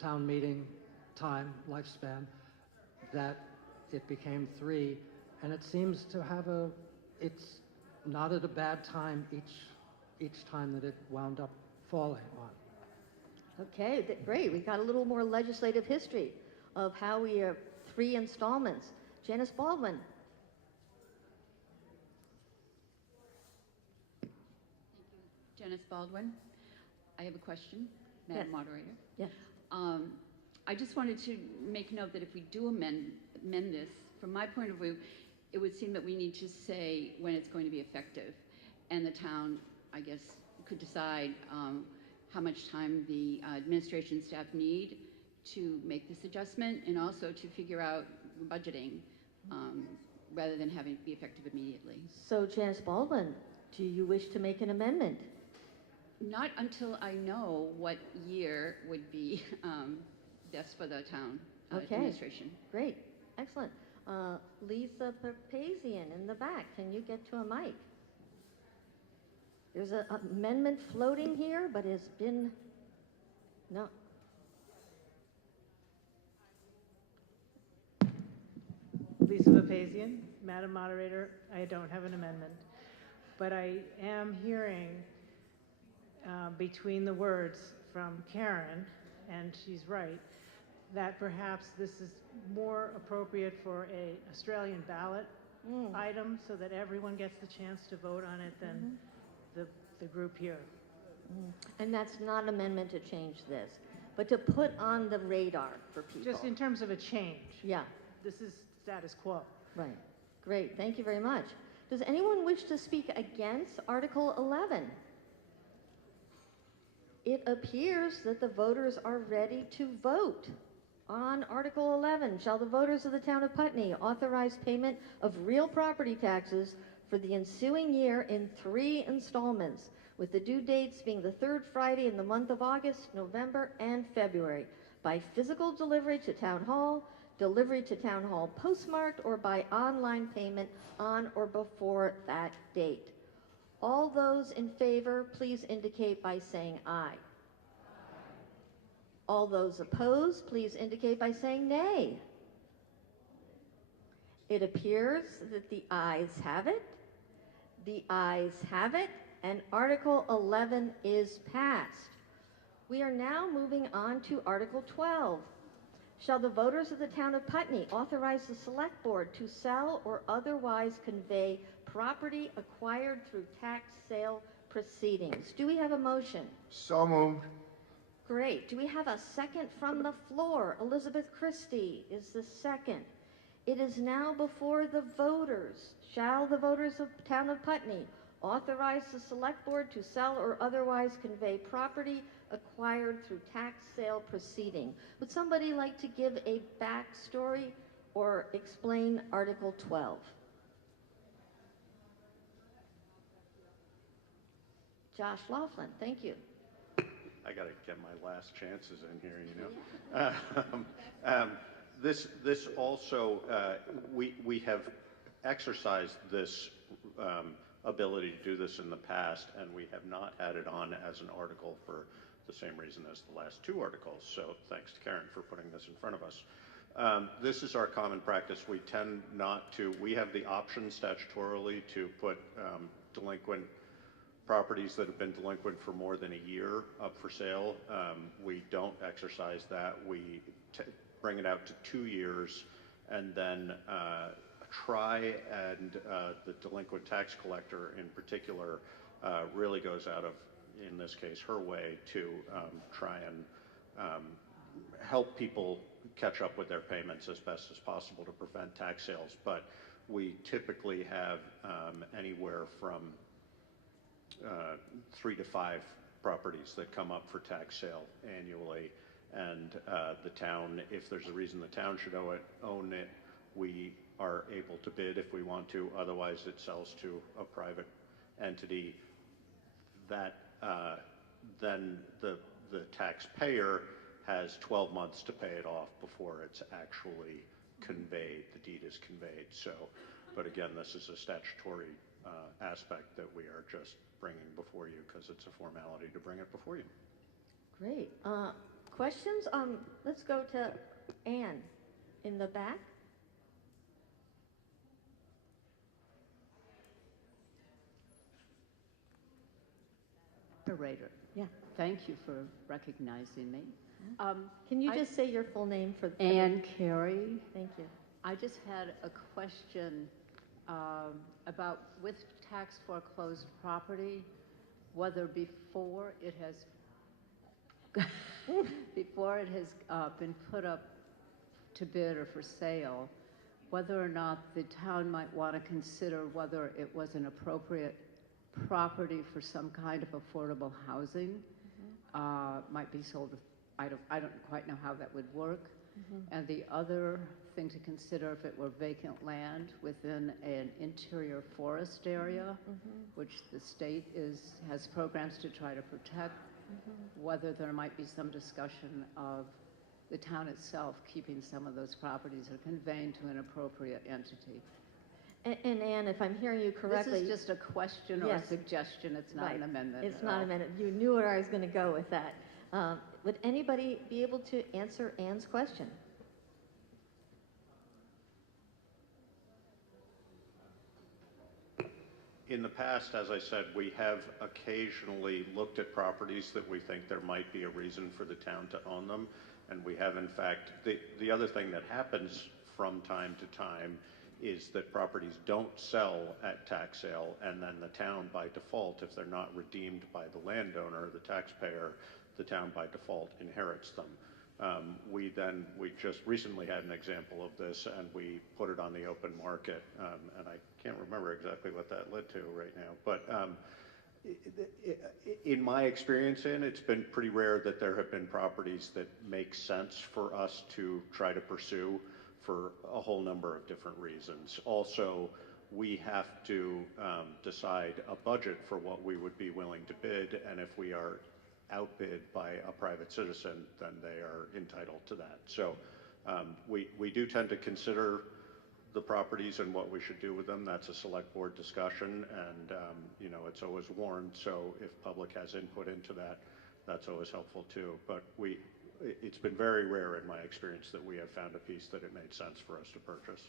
town meeting time, lifespan, that it became 3, and it seems to have it's not at a bad time each time that it wound up falling on. Okay, great. We got a little more legislative history of how we have 3 installments. Janice Baldwin. Janice Baldwin. I have a question, Madam Yes. Moderator. Yes. I just wanted to make note that if we do amend this, from my point of view, it would seem that we need to say when it's going to be effective. And the town, I guess, could decide how much time the administration staff need to make this adjustment, and also to figure out budgeting rather than having it be effective immediately. So Janice Baldwin, do you wish to make an amendment? Not until I know what year would be best for the town administration. Great, excellent. Lisa Papazian in the back, can you get to a mic? There's an amendment floating here, but it's been, no. Lisa Papazian, Madam Moderator, I don't have an amendment, but I am hearing between the words from Karen, and she's right, that perhaps this is more appropriate for a Australian ballot item, so that everyone gets the chance to vote on it than the group here. And that's not an amendment to change this, but to put on the radar for people. Just in terms of a change. Yeah. This is status quo. Right. Great. Thank you very much. Does anyone wish to speak against Article 11? It appears that the voters are ready to vote on Article 11. Shall the voters of the town of Putney authorize payment of real property taxes for the ensuing year in 3 installments, with the due dates being the 3rd Friday in the month of August, November, and February, by physical delivery to Town Hall, delivery to Town Hall postmarked, or by online payment on or before that date? All those in favor, please indicate by saying aye. All those opposed, please indicate by saying nay. It appears that the ayes have it. The ayes have it, and Article 11 is passed. We are now moving on to Article 12. Shall the voters of the town of Putney authorize the select board to sell or otherwise convey property acquired through tax sale proceedings? Do we have a motion? So moved. Great. Do we have a second from the floor? Elizabeth Christie is the second. It is now before the voters. Shall the voters of the town of Putney authorize the select board to sell or otherwise convey property acquired through tax sale proceeding? Would somebody like to give a backstory or explain Article 12? Josh Laughlin, thank you. I got to get my last chances in here, you know. This also, we have exercised this ability to do this in the past, and we have not had it on as an article for the same reason as the last 2 articles. So thanks to Karen for putting this in front of us. This is our common practice. We tend not to, we have the option statutorily to put delinquent properties that have been delinquent for more than a year up for sale. We don't exercise that. We bring it out to 2 years, and then try and the delinquent tax collector in particular really goes out of, in this case, her way to try and help people catch up with their payments as best as possible to prevent tax sales. But we typically have anywhere from 3 to 5 properties that come up for tax sale annually, and the town, if there's a reason the town should own it, we are able to bid if we want to. Otherwise, it sells to a private entity. That then the taxpayer has 12 months to pay it off before it's actually conveyed, the deed is conveyed. So, but again, this is a statutory aspect that we are just bringing before you because it's a formality to bring it before you. Great. Questions? Let's go to Anne in the back. Moderator. Yeah. Thank you for recognizing me. Can you just say your full name for Ann Carey. Thank you. I just had a question about with tax foreclosed property, whether before it has been put up to bid or for sale, whether or not the town might want to consider whether it was an appropriate property for some kind of affordable housing, might be sold. I don't quite know how that would work. And the other thing to consider, if it were vacant land within an interior forest area, which the state has programs to try to protect, whether there might be some discussion of the town itself keeping some of those properties or conveying to an appropriate entity. And Anne, if I'm hearing you correctly... This is just a question or a suggestion. It's not an amendment. It's not an amendment. You knew where I was going to go with that. Would anybody be able to answer Anne's question? In the past, as I said, we have occasionally looked at properties that we think there might be a reason for the town to own them. And we have, in fact, the other thing that happens from time to time is that properties don't sell at tax sale, and then the town by default, if they're not redeemed by the landowner, the taxpayer, the town by default inherits them. We just recently had an example of this, and we put it on the open market, and I can't remember exactly what that led to right now, but in my experience, it's been pretty rare that there have been properties that make sense for us to try to pursue for a whole number of different reasons. Also, we have to decide a budget for what we would be willing to bid, and if we are outbid by a private citizen, then they are entitled to that. So we do tend to consider the properties and what we should do with them. That's a select board discussion, and it's always warned, so if public has input into that, that's always helpful too. But it's been very rare in my experience that we have found a piece that it made sense for us to purchase.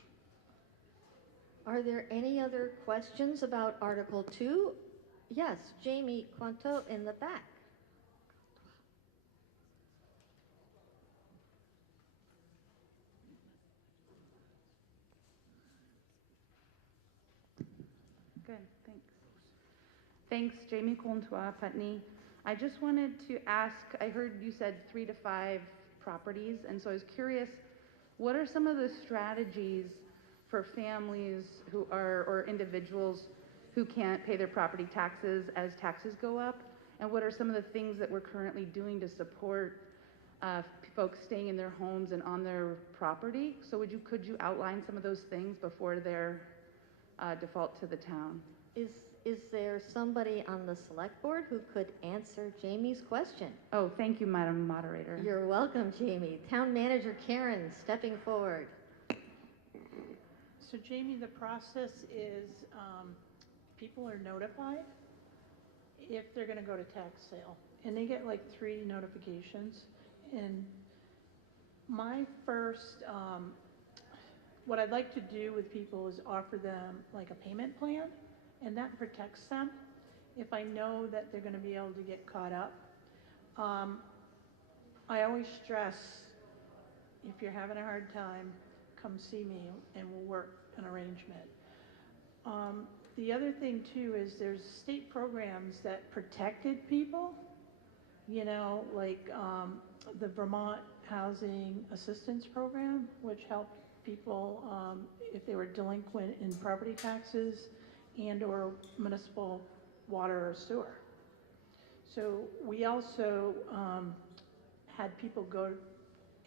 Are there any other questions about Article 2? Yes, Jamie Quanto in the back. Good, thanks. Thanks, Jamie Contois, Putney. I just wanted to ask, I heard you said 3 to 5 properties, and so I was curious, what are some of the strategies for families who are, or individuals who can't pay their property taxes as taxes go up? And what are some of the things that we're currently doing to support folks staying in their homes and on their property? So could you outline some of those things before their default to the town? Is there somebody on the select board who could answer Jamie's question? Oh, thank you, Madam Moderator. You're welcome, Jamie. Town Manager Karen, stepping forward. So Jamie, the process is people are notified if they're going to go to tax sale, and they get like 3 notifications. And my first, what I'd like to do with people is offer them like a payment plan, and that protects them if I know that they're going to be able to get caught up. I always stress, if you're having a hard time, come see me and we'll work an arrangement. The other thing too is there's state programs that protected people, like the Vermont Housing Assistance Program, which helped people if they were delinquent in property taxes and or municipal water or sewer. So we also had people go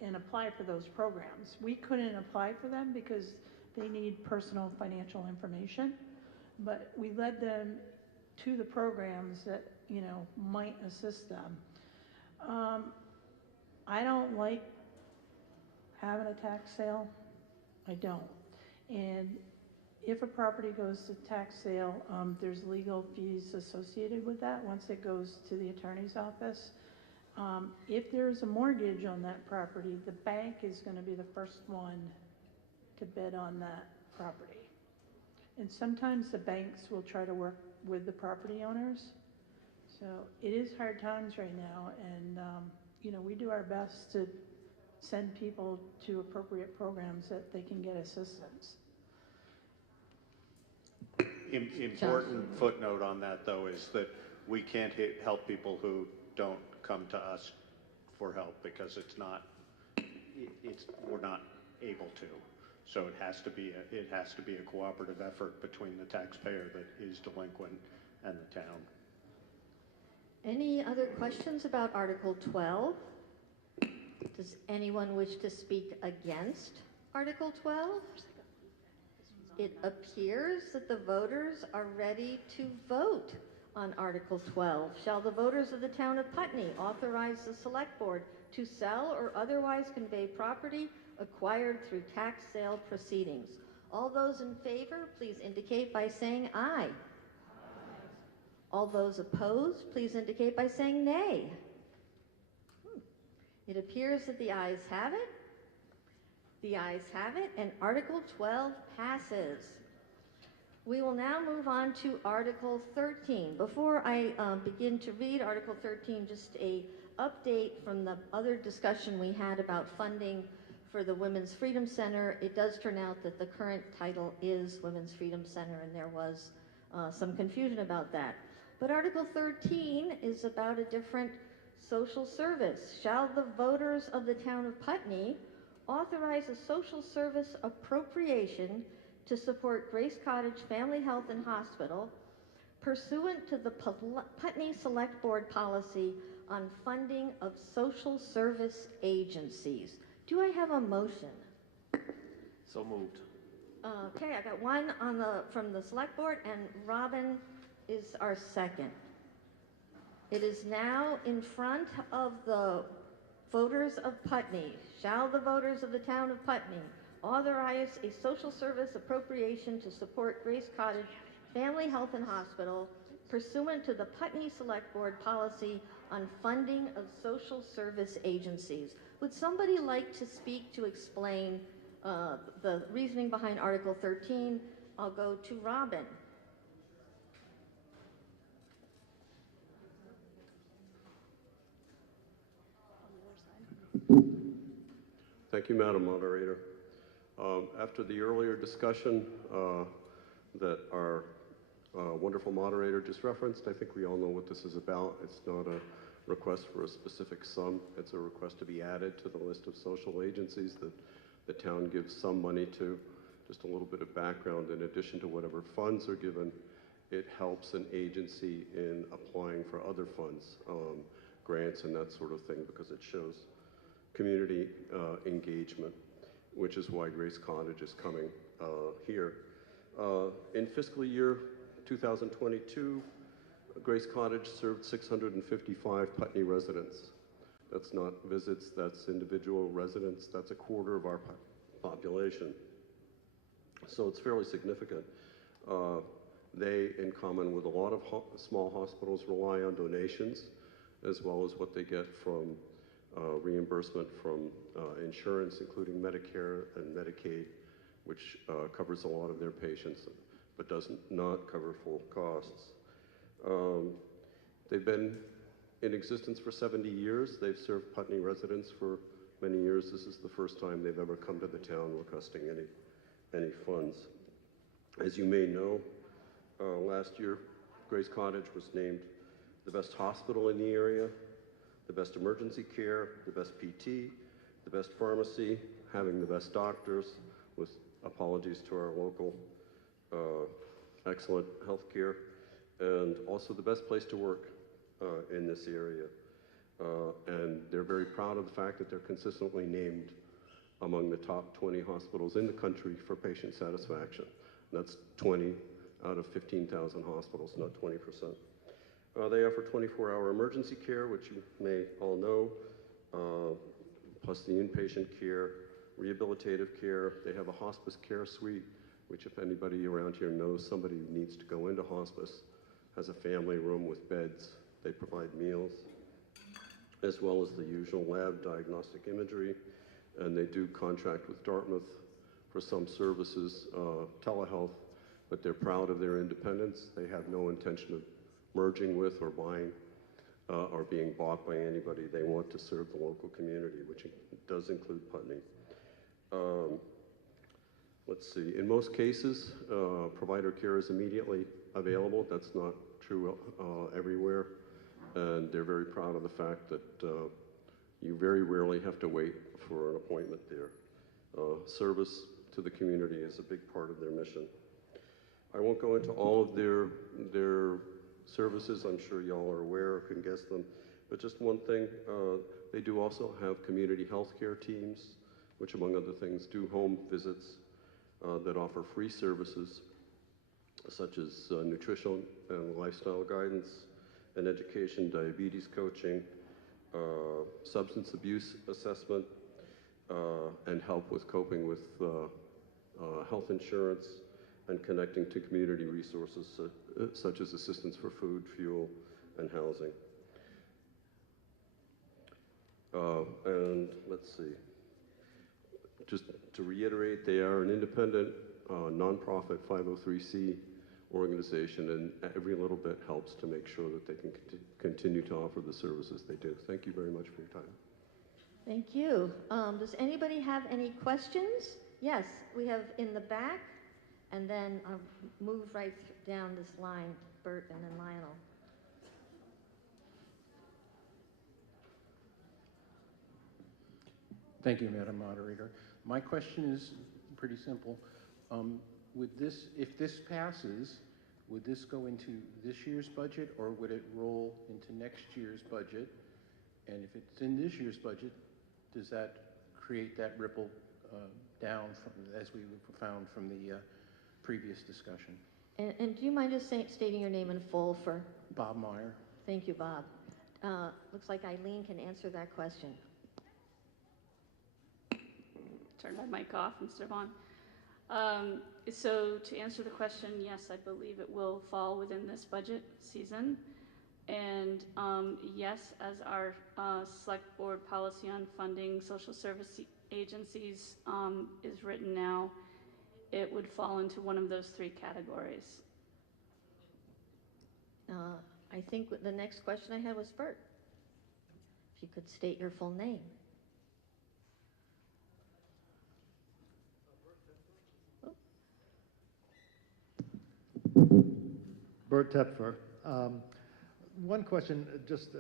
and apply for those programs. We couldn't apply for them because they need personal financial information, but we led them to the programs that might assist them. I don't like having a tax sale. I don't. And if a property goes to tax sale, there's legal fees associated with that once it goes to the attorney's office. If there's a mortgage on that property, the bank is going to be the first one to bid on that property. And sometimes the banks will try to work with the property owners. So it is hard times right now, and we do our best to send people to appropriate programs that they can get assistance. Important footnote on that, though, is that we can't help people who don't come to us for help because we're not able to. So it has to be a cooperative effort between the taxpayer that is delinquent and the town. Any other questions about Article 12? Does anyone wish to speak against Article 12? It appears that the voters are ready to vote on Article 12. Shall the voters of the town of Putney authorize the select board to sell or otherwise convey property acquired through tax sale proceedings? All those in favor, please indicate by saying aye. All those opposed, please indicate by saying nay. It appears that the ayes have it. The ayes have it, and Article 12 passes. We will now move on to Article 13. Before I begin to read Article 13, just a update from the other discussion we had about funding for the Women's Freedom Center. It does turn out that the current title is Women's Freedom Center, and there was some confusion about that. But Article 13 is about a different social service. Shall the voters of the town of Putney authorize a social service appropriation to support Grace Cottage Family Health and Hospital pursuant to the Putney Select Board policy on funding of social service agencies? Do I have a motion? So moved. Okay, I got one from the Select Board, and Robin is our second. It is now in front of the voters of Putney. Shall the voters of the town of Putney authorize a social service appropriation to support Grace Cottage Family Health and Hospital pursuant to the Putney Select Board policy on funding of social service agencies? Would somebody like to speak to explain the reasoning behind Article 13? I'll go to Robin. Thank you, Madam Moderator. After the earlier discussion that our wonderful moderator just referenced, I think we all know what this is about. It's not a request for a specific sum. It's a request to be added to the list of social agencies that the town gives some money to. Just a little bit of background: in addition to whatever funds are given, it helps an agency in applying for other funds, grants and that sort of thing, because it shows community engagement, which is why Grace Cottage is coming here. In fiscal year 2022, Grace Cottage served 655 Putney residents. That's not visits, that's individual residents. That's a quarter of our population. So it's fairly significant. They, in common with a lot of small hospitals, rely on donations, as well as what they get from reimbursement from insurance, including Medicare and Medicaid, which covers a lot of their patients, but does not cover full costs. They've been in existence for 70 years. They've served Putney residents for many years. This is the first time they've ever come to the town requesting any funds. As you may know, last year, Grace Cottage was named the best hospital in the area, the best emergency care, the best PT, the best pharmacy, having the best doctors, with apologies to our local excellent health care, and also the best place to work in this area. And they're very proud of the fact that they're consistently named among the top 20 hospitals in the country for patient satisfaction. That's 20 out of 15,000 hospitals, not 20%. They offer 24-hour emergency care, which you may all know. plus the inpatient care, rehabilitative care. They have a hospice care suite, which if anybody around here knows somebody who needs to go into hospice, has a family room with beds. They provide meals, as well as the usual lab diagnostic imagery. And they do contract with Dartmouth for some services, telehealth, but they're proud of their independence. They have no intention of merging with or buying or being bought by anybody. They want to serve the local community, which does include Putney. Let's see, in most cases, provider care is immediately available. That's not true everywhere. And they're very proud of the fact that you very rarely have to wait for an appointment there. Service to the community is a big part of their mission. I won't go into all of their services. I'm sure y'all are aware or can guess them. But just one thing, they do also have community health care teams, which among other things do home visits that offer free services such as nutritional and lifestyle guidance and education, diabetes coaching, substance abuse assessment, and help with coping with health insurance and connecting to community resources such as assistance for food, fuel, and housing. And let's see, just to reiterate, they are an independent, nonprofit 503c organization, and every little bit helps to make sure that they can continue to offer the services they do. Thank you very much for your time. Thank you. Does anybody have any questions? Yes, we have in the back, and then I'll move right down this line, Bert and then Lionel. Thank you, Madam Moderator. My question is pretty simple. If this passes, would this go into this year's budget, or would it roll into next year's budget? And if it's in this year's budget, does that create that ripple down, as we found from the previous discussion? And do you mind just stating your name in full for? Bob Meyer. Thank you, Bob. Looks like Eileen can answer that question. Turn my mic off instead of on. So to answer the question, yes, I believe it will fall within this budget season. And yes, as our select board policy on funding social service agencies is written now, it would fall into one of those three categories. I think the next question I had was Bert. If you could state your full name. Bert Tepfer. One question just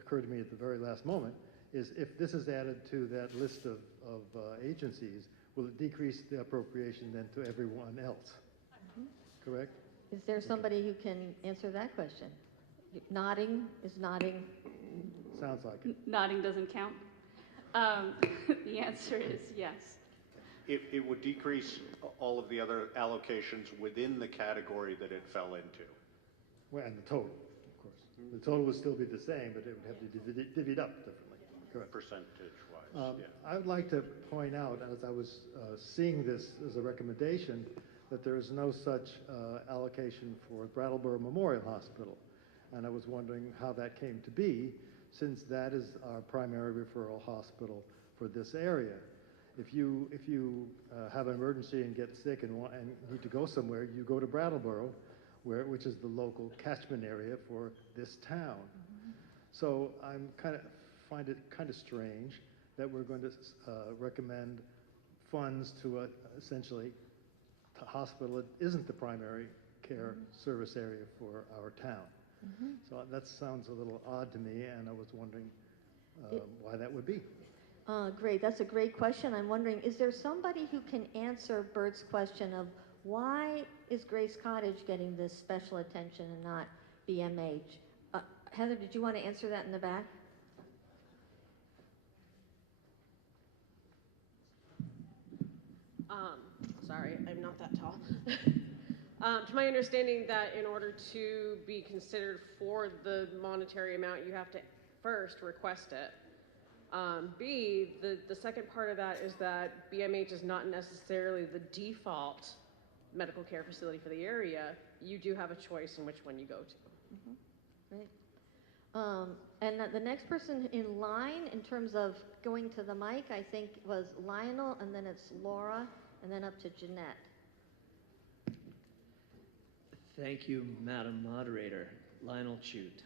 occurred to me at the very last moment is if this is added to that list of agencies, will it decrease the appropriation then to everyone else? Correct? Is there somebody who can answer that question? Nodding is nodding. Sounds like it. Nodding doesn't count. The answer is yes. It would decrease all of the other allocations within the category that it fell into. Well, and the total, of course. The total would still be the same, but it would have to be divvied up differently. Correct. Percentage-wise, yeah. I would like to point out, as I was seeing this as a recommendation, that there is no such allocation for Brattleboro Memorial Hospital. And I was wondering how that came to be, since that is our primary referral hospital for this area. If you have an emergency and get sick and need to go somewhere, you go to Brattleboro, which is the local catchment area for this town. So I'm find it kind of strange that we're going to recommend funds to essentially a hospital that isn't the primary care service area for our town. So that sounds a little odd to me, and I was wondering why that would be. Great, that's a great question. I'm wondering, is there somebody who can answer Bert's question of why is Grace Cottage getting this special attention and not BMH? Heather, did you want to answer that in the back? Sorry, I'm not that tall. To my understanding, that in order to be considered for the monetary amount, you have to first request it. B, the second part of that is that BMH is not necessarily the default medical care facility for the area. You do have a choice in which one you go to. Great. And the next person in line, in terms of going to the mic, I think was Lionel, and then it's Laura, and then up to Jeanette. Thank you, Madam Moderator. Lionel Chute.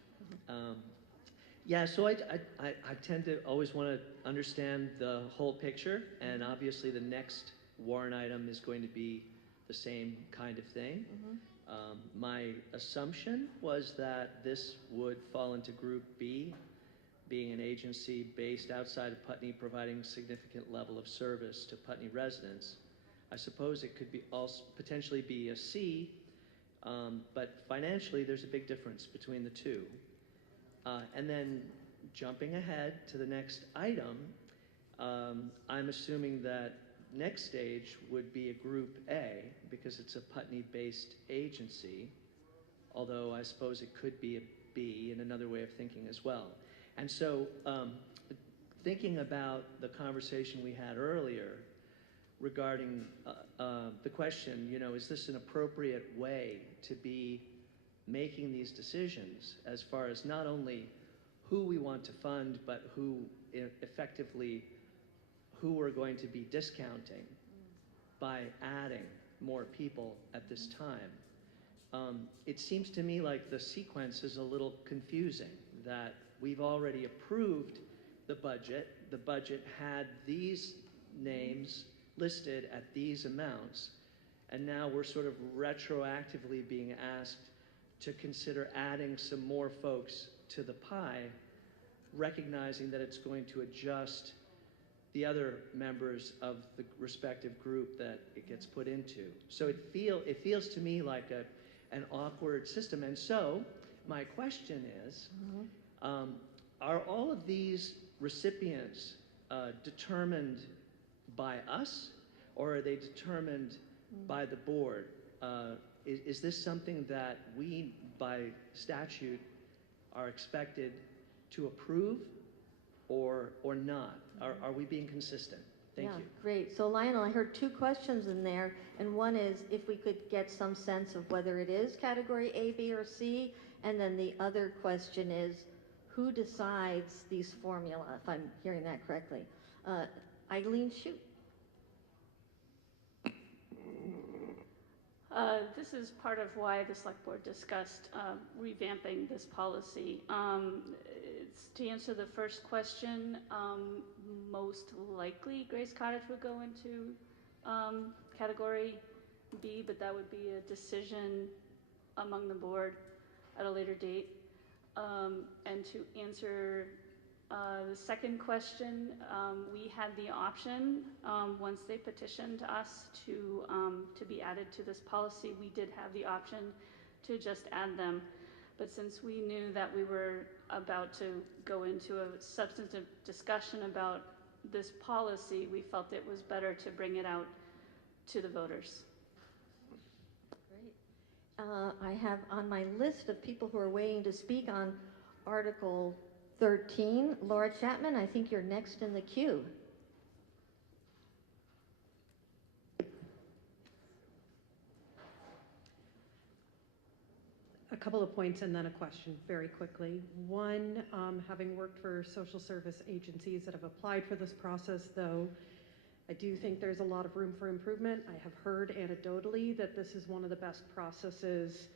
Yeah, so I tend to always want to understand the whole picture, and obviously the next warrant item is going to be the same kind of thing. My assumption was that this would fall into Group B, being an agency based outside of Putney providing significant level of service to Putney residents. I suppose it could be also potentially be a C, but financially there's a big difference between the two. And then jumping ahead to the next item, I'm assuming that next stage would be a Group A because it's a Putney-based agency, although I suppose it could be a B in another way of thinking as well. And so thinking about the conversation we had earlier regarding the question, you know, is this an appropriate way to be making these decisions as far as not only who we want to fund, but who effectively, who we're going to be discounting by adding more people at this time. It seems to me like the sequence is a little confusing, that we've already approved the budget. The budget had these names listed at these amounts, and now we're sort of retroactively being asked to consider adding some more folks to the pie, recognizing that it's going to adjust the other members of the respective group that it gets put into. So it feels to me like an awkward system. And so my question is, are all of these recipients determined by us, or are they determined by the board? Is this something that we, by statute, are expected to approve or not? Are we being consistent? Thank you. Great. So Lionel, I heard two questions in there, and one is if we could get some sense of whether it is category A, B, or C, and then the other question is who decides these formula, if I'm hearing that correctly. Eileen, shoot. This is part of why the select board discussed revamping this policy. To answer the first question, most likely Grace Cottage would go into category B, but that would be a decision among the board at a later date. And to answer the second question, we had the option, once they petitioned us to be added to this policy, we did have the option to just add them. But since we knew that we were about to go into a substantive discussion about this policy, we felt it was better to bring it out to the voters. Great. I have on my list of people who are waiting to speak on Article 13, Laura Chapman, I think you're next in the queue. A couple of points and then a question very quickly. One, having worked for social service agencies that have applied for this process, though, I do think there's a lot of room for improvement. I have heard anecdotally that this is one of the best processes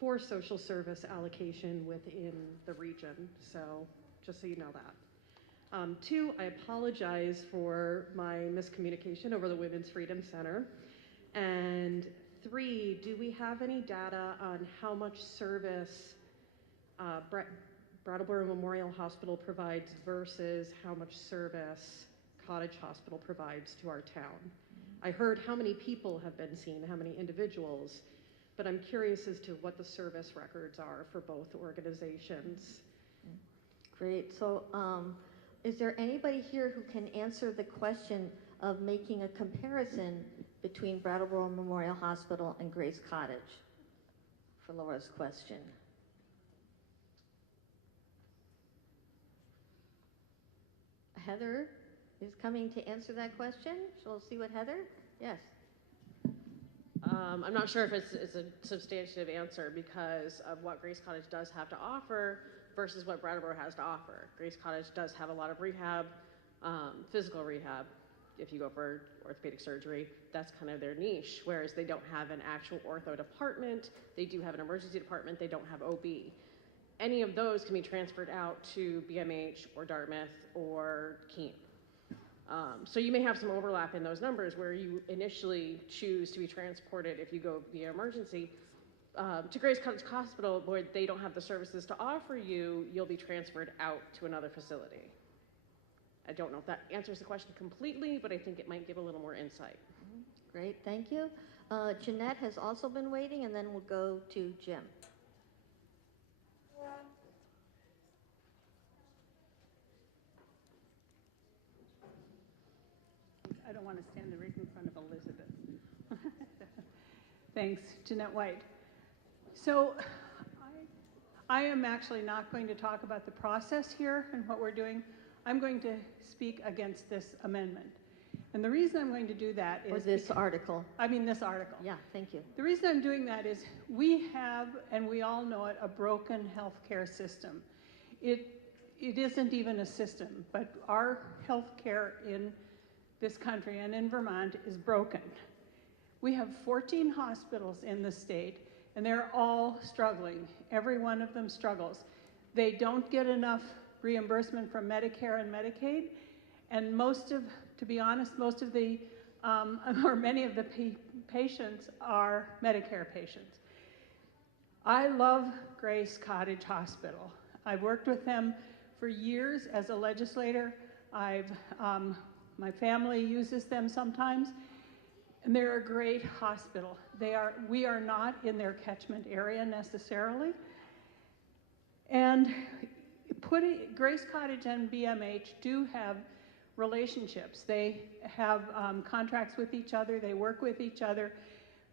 for social service allocation within the region. So just so you know that. Two, I apologize for my miscommunication over the Women's Freedom Center. And three, do we have any data on how much service Brattleboro Memorial Hospital provides versus how much service Cottage Hospital provides to our town? I heard how many people have been seen, how many individuals, but I'm curious as to what the service records are for both organizations. Great. So is there anybody here who can answer the question of making a comparison between Brattleboro Memorial Hospital and Grace Cottage for Laura's question? Heather is coming to answer that question. So we'll see what Heather, yes. I'm not sure if it's a substantive answer because of what Grace Cottage does have to offer versus what Brattleboro has to offer. Grace Cottage does have a lot of rehab, physical rehab. If you go for orthopedic surgery, that's kind of their niche, whereas they don't have an actual ortho department. They do have an emergency department. They don't have OB. Any of those can be transferred out to BMH or Dartmouth or Keene. So you may have some overlap in those numbers where you initially choose to be transported if you go via emergency to Grace Cottage Hospital, where they don't have the services to offer you, you'll be transferred out to another facility. I don't know if that answers the question completely, but I think it might give a little more insight. Great, thank you. Jeanette has also been waiting, and then we'll go to Jim. I don't want to stand right in front of Elizabeth. Thanks, Jeanette White. So I am actually not going to talk about the process here and what we're doing. I'm going to speak against this amendment. And the reason I'm going to do that is... Or this article. I mean this article. Yeah, thank you. The reason I'm doing that is we have, and we all know it, a broken healthcare system. It isn't even a system, but our healthcare in this country and in Vermont is broken. We have 14 hospitals in the state, and they're all struggling. Every one of them struggles. They don't get enough reimbursement from Medicare and Medicaid, and to be honest, most of the, or many of the patients are Medicare patients. I love Grace Cottage Hospital. I've worked with them for years as a legislator. My family uses them sometimes, and they're a great hospital. We are not in their catchment area necessarily. And Grace Cottage and BMH do have relationships. They have contracts with each other. They work with each other.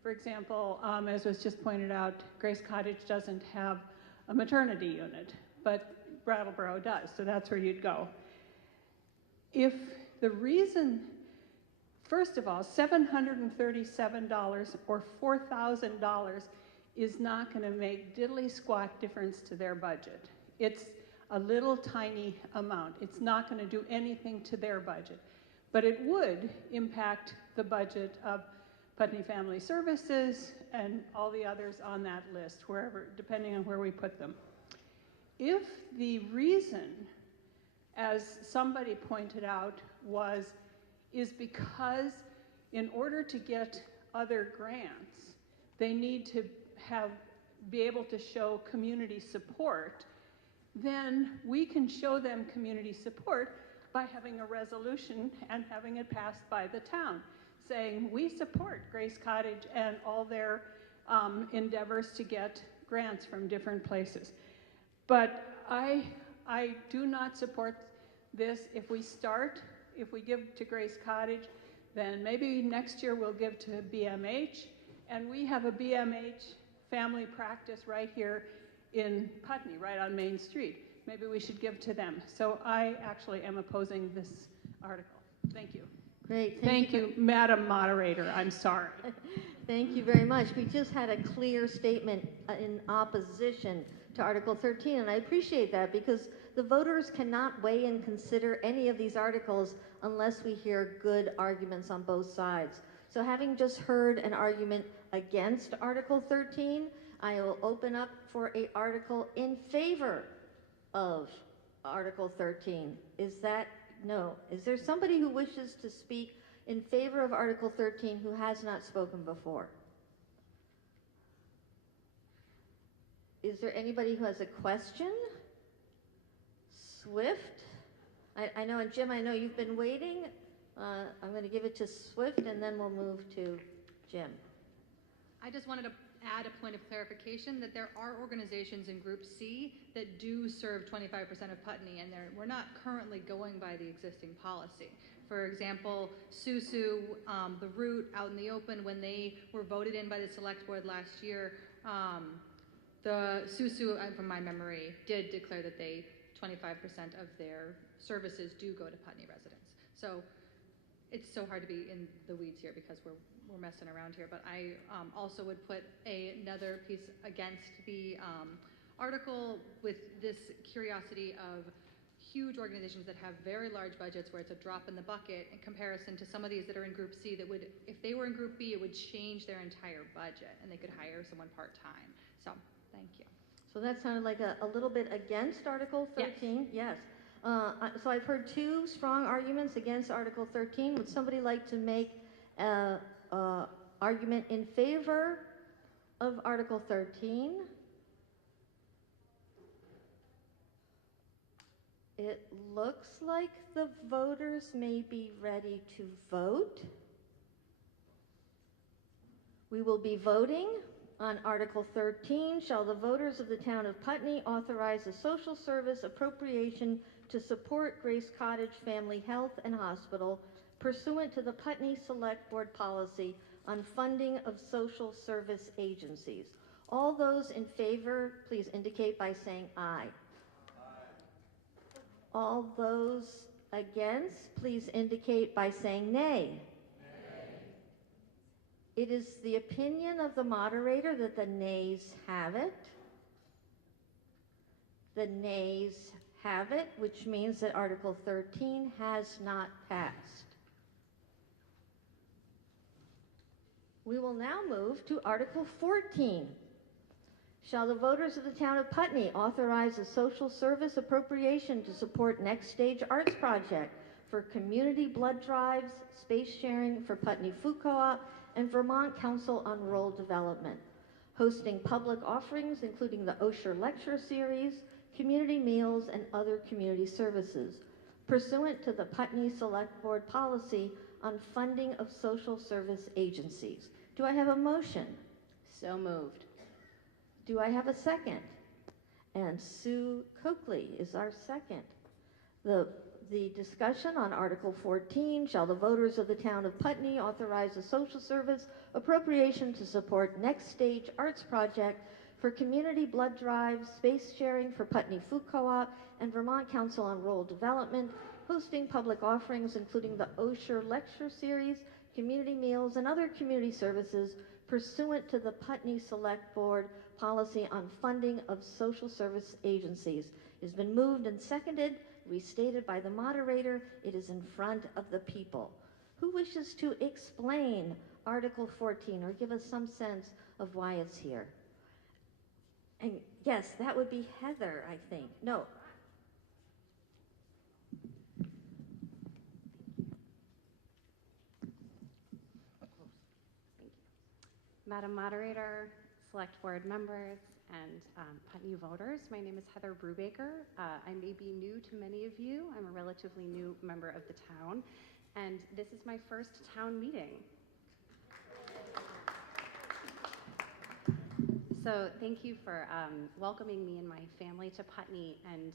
For example, as was just pointed out, Grace Cottage doesn't have a maternity unit, but Brattleboro does, so that's where you'd go. If the reason, first of all, $737 or $4,000 is not going to make diddly squat difference to their budget. It's a little tiny amount. It's not going to do anything to their budget, but it would impact the budget of Putney Family Services and all the others on that list, wherever, depending on where we put them. If the reason, as somebody pointed out, is because in order to get other grants, they need to be able to show community support, then we can show them community support by having a resolution and having it passed by the town, saying we support Grace Cottage and all their endeavors to get grants from different places. But I do not support this. If we give to Grace Cottage, then maybe next year we'll give to BMH, and we have a BMH family practice right here in Putney, right on Main Street. Maybe we should give to them. So I actually am opposing this article. Thank you. Great. Thank you, Madam Moderator. I'm sorry. Thank you very much. We just had a clear statement in opposition to Article 13, and I appreciate that because the voters cannot weigh and consider any of these articles unless we hear good arguments on both sides. So having just heard an argument against Article 13, I will open up for an article in favor of Article 13. No. Is there somebody who wishes to speak in favor of Article 13 who has not spoken before? Is there anybody who has a question? Swift? I know, and Jim, I know you've been waiting. I'm going to give it to Swift, and then we'll move to Jim. I just wanted to add a point of clarification that there are organizations in Group C that do serve 25% of Putney, and we're not currently going by the existing policy. For example, SUSU, the Root out in the open, when they were voted in by the Select Board last year, the SUSU, from my memory, did declare that 25% 25% of their services do go to Putney residents. So it's so hard to be in the weeds here because we're messing around here, but I also would put another piece against the article with this curiosity of huge organizations that have very large budgets where it's a drop in the bucket in comparison to some of these that are in Group C that would, if they were in Group B, it would change their entire budget and they could hire someone part-time. So, thank you. So that sounded like a little bit against Article 13? Yes. So I've heard two strong arguments against Article 13. Would somebody like to make an argument in favor of Article 13? It looks like the voters may be ready to vote. We will be voting on Article 13. Shall the voters of the town of Putney authorize a social service appropriation to support Grace Cottage Family Health and Hospital pursuant to the Putney Select Board policy on funding of social service agencies? All those in favor, please indicate by saying aye. All those against, please indicate by saying nay. It is the opinion of the moderator that the nays have it. The nays have it, which means that Article 13 has not passed. We will now move to Article 14. Shall the voters of the town of Putney authorize a social service appropriation to support Next Stage Arts Project for community blood drives, space sharing for Putney Food Co-op, and Vermont Council on Rural Development, hosting public offerings including the Osher Lecture Series, community meals, and other community services, pursuant to the Putney Select Board policy on funding of social service agencies. Do I have a motion? So moved. Do I have a second? And Sue Coakley is our second. The discussion on Article 14, shall the voters of the town of Putney authorize a social service appropriation to support Next Stage Arts Project for community blood drives, space sharing for Putney Food Co-op, and Vermont Council on Rural Development, hosting public offerings including the Osher Lecture Series, community meals, and other community services pursuant to the Putney Select Board policy on funding of social service agencies. It has been moved and seconded, restated by the moderator. It is in front of the people. Who wishes to explain Article 14 or give us some sense of why it's here? And yes, that would be Heather, I think. No. Madam Moderator, Select Board members, and Putney voters, my name is Heather Brubaker. I may be new to many of you. I'm a relatively new member of the town, and this is my first town meeting. So thank you for welcoming me and my family to Putney, and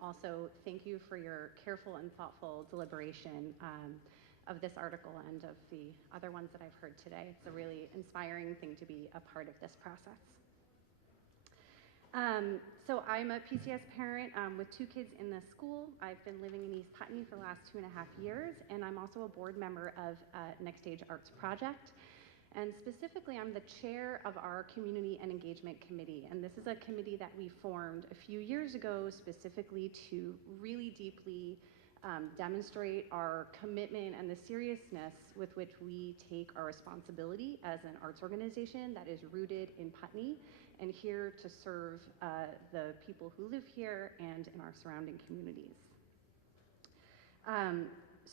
also thank you for your careful and thoughtful deliberation of this article and of the other ones that I've heard today. It's a really inspiring thing to be a part of this process. So I'm a PCS parent with 2 kids in the school. I've been living in East Putney for the last 2.5 years, and I'm also a board member of Next Stage Arts Project. And specifically, I'm the chair of our Community and Engagement Committee. And this is a committee that we formed a few years ago specifically to really deeply demonstrate our commitment and the seriousness with which we take our responsibility as an arts organization that is rooted in Putney and here to serve the people who live here and in our surrounding communities.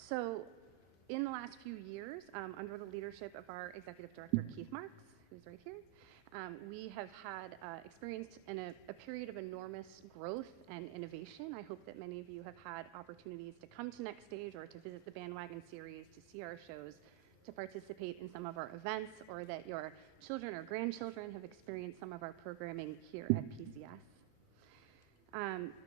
So in the last few years, under the leadership of our executive director, Keith Marks, who's right here, we have had experienced a period of enormous growth and innovation. I hope that many of you have had opportunities to come to Next Stage or to visit the Bandwagon series, to see our shows, to participate in some of our events, or that your children or grandchildren have experienced some of our programming here at PCS.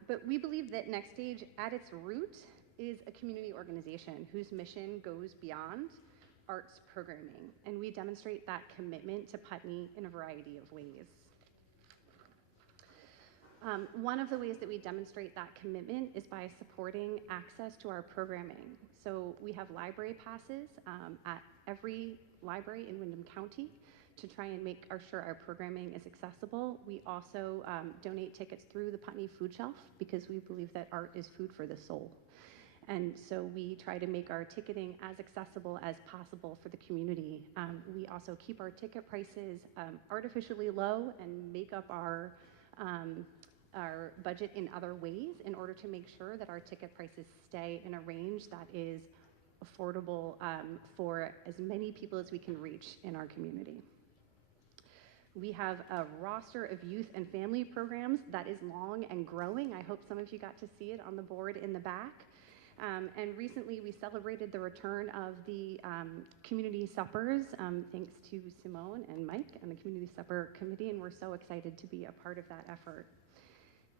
But we believe that Next Stage, at its root, is a community organization whose mission goes beyond arts programming, and we demonstrate that commitment to Putney in a variety of ways. One of the ways that we demonstrate that commitment is by supporting access to our programming. So we have library passes at every library in Windham County to try and make sure our programming is accessible. We also donate tickets through the Putney Food Shelf because we believe that art is food for the soul. And so we try to make our ticketing as accessible as possible for the community. We also keep our ticket prices artificially low and make up our budget in other ways in order to make sure that our ticket prices stay in a range that is affordable for as many people as we can reach in our community. We have a roster of youth and family programs that is long and growing. I hope some of you got to see it on the board in the back. And recently we celebrated the return of the community suppers, thanks to Simone and Mike and the Community Supper Committee, and we're so excited to be a part of that effort.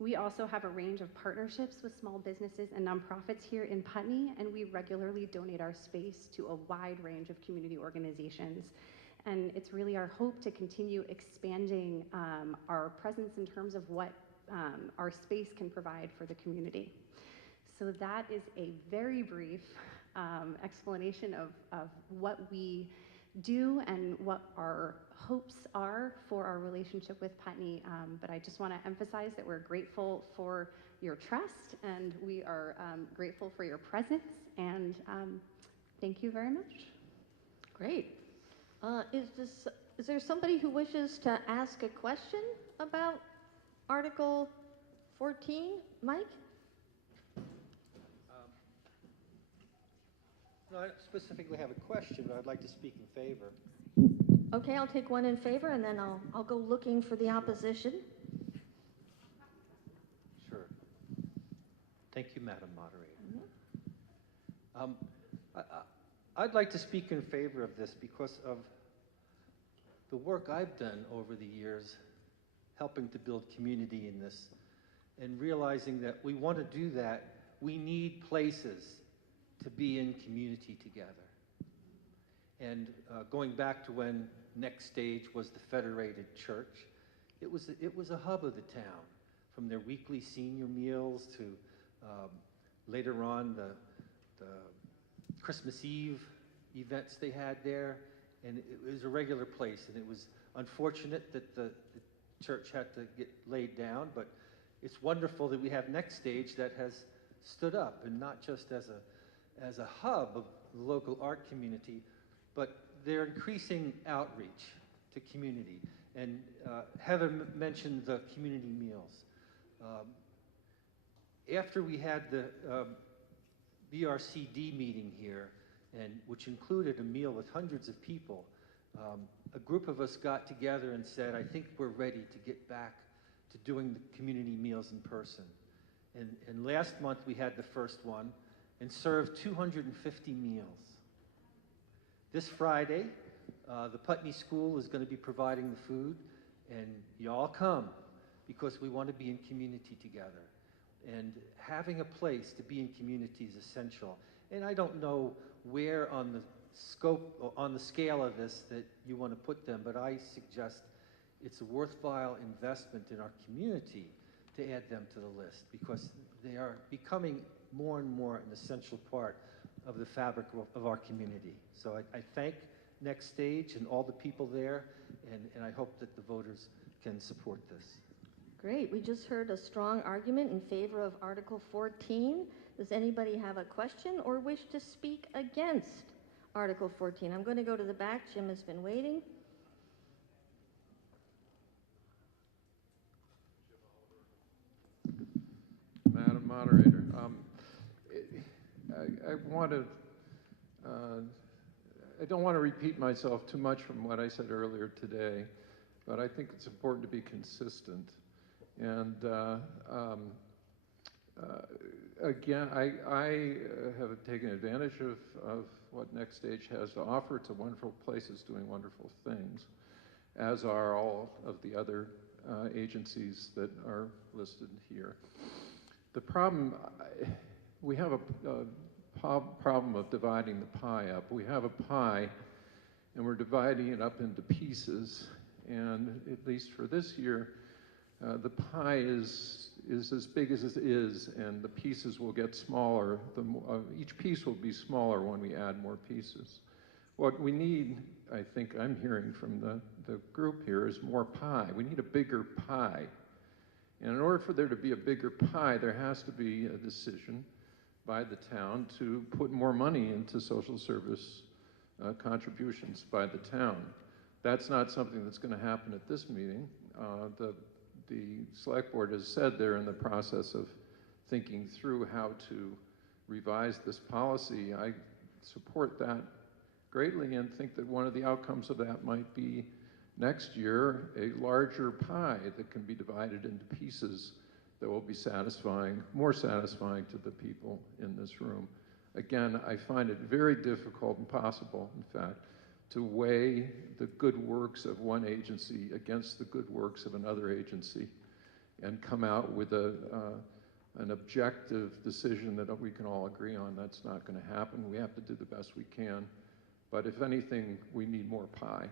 We also have a range of partnerships with small businesses and nonprofits here in Putney, and we regularly donate our space to a wide range of community organizations. And it's really our hope to continue expanding our presence in terms of what our space can provide for the community. So that is a very brief explanation of what we do and what our hopes are for our relationship with Putney. But I just want to emphasize that we're grateful for your trust and we are grateful for your presence. And thank you very much. Great. Is there somebody who wishes to ask a question about Article 14? Mike? No, I don't specifically have a question, but I'd like to speak in favor. Okay, I'll take one in favor, and then I'll go looking for the opposition. Sure. Thank you, Madam Moderator. I'd like to speak in favor of this because of the work I've done over the years helping to build community in this and realizing that we want to do that, we need places to be in community together. And going back to when Next Stage was the Federated Church, it was a hub of the town, from their weekly senior meals to later on the Christmas Eve events they had there, and it was a regular place. And it was unfortunate that the church had to get laid down, but it's wonderful that we have Next Stage that has stood up, and not just as a hub of the local art community, but they're increasing outreach to community. And Heather mentioned the community meals. After we had the BRCD meeting here, which included a meal with hundreds of people, a group of us got together and said, I think we're ready to get back to doing the community meals in person. And last month we had the first one and served 250 meals. This Friday, the Putney School is going to be providing the food, and y'all come because we want to be in community together. And having a place to be in community is essential. And I don't know where on the scope, or on the scale of this that you want to put them, but I suggest it's a worthwhile investment in our community to add them to the list because they are becoming more and more an essential part of the fabric of our community. So I thank Next Stage and all the people there, and I hope that the voters can support this. Great. We just heard a strong argument in favor of Article 14. Does anybody have a question or wish to speak against Article 14? I'm going to go to the back. Jim has been waiting. Madam Moderator, I don't want to repeat myself too much from what I said earlier today, but I think it's important to be consistent. And again, I have taken advantage of what Next Stage has to offer. It's a wonderful place. It's doing wonderful things, as are all of the other agencies that are listed here. The problem, we have a problem of dividing the pie up. We have a pie, and we're dividing it up into pieces. And at least for this year, The pie is as big as it is, and the pieces will get smaller. Each piece will be smaller when we add more pieces. What we need, I think I'm hearing from the group here, is more pie. We need a bigger pie. And in order for there to be a bigger pie, there has to be a decision by the town to put more money into social service contributions by the town. That's not something that's going to happen at this meeting. The select board has said they're in the process of thinking through how to revise this policy. I support that greatly and think that one of the outcomes of that might be next year a larger pie that can be divided into pieces that will be more satisfying to the people in this room. Again, I find it very difficult, impossible, in fact, to weigh the good works of one agency against the good works of another agency and come out with an objective decision that we can all agree on. That's not going to happen. We have to do the best we can. But if anything, we need more pie.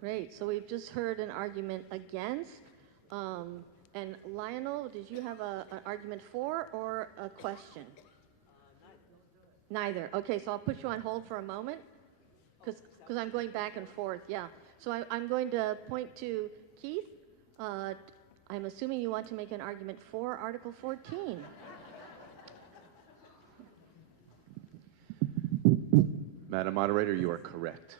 Great. So we've just heard an argument against. And Lionel, did you have an argument for or a question? Neither. Okay, so I'll put you on hold for a moment because I'm going back and forth. Yeah. So I'm going to point to Keith. I'm assuming you want to make an argument for Article 14. Madam Moderator, you are correct.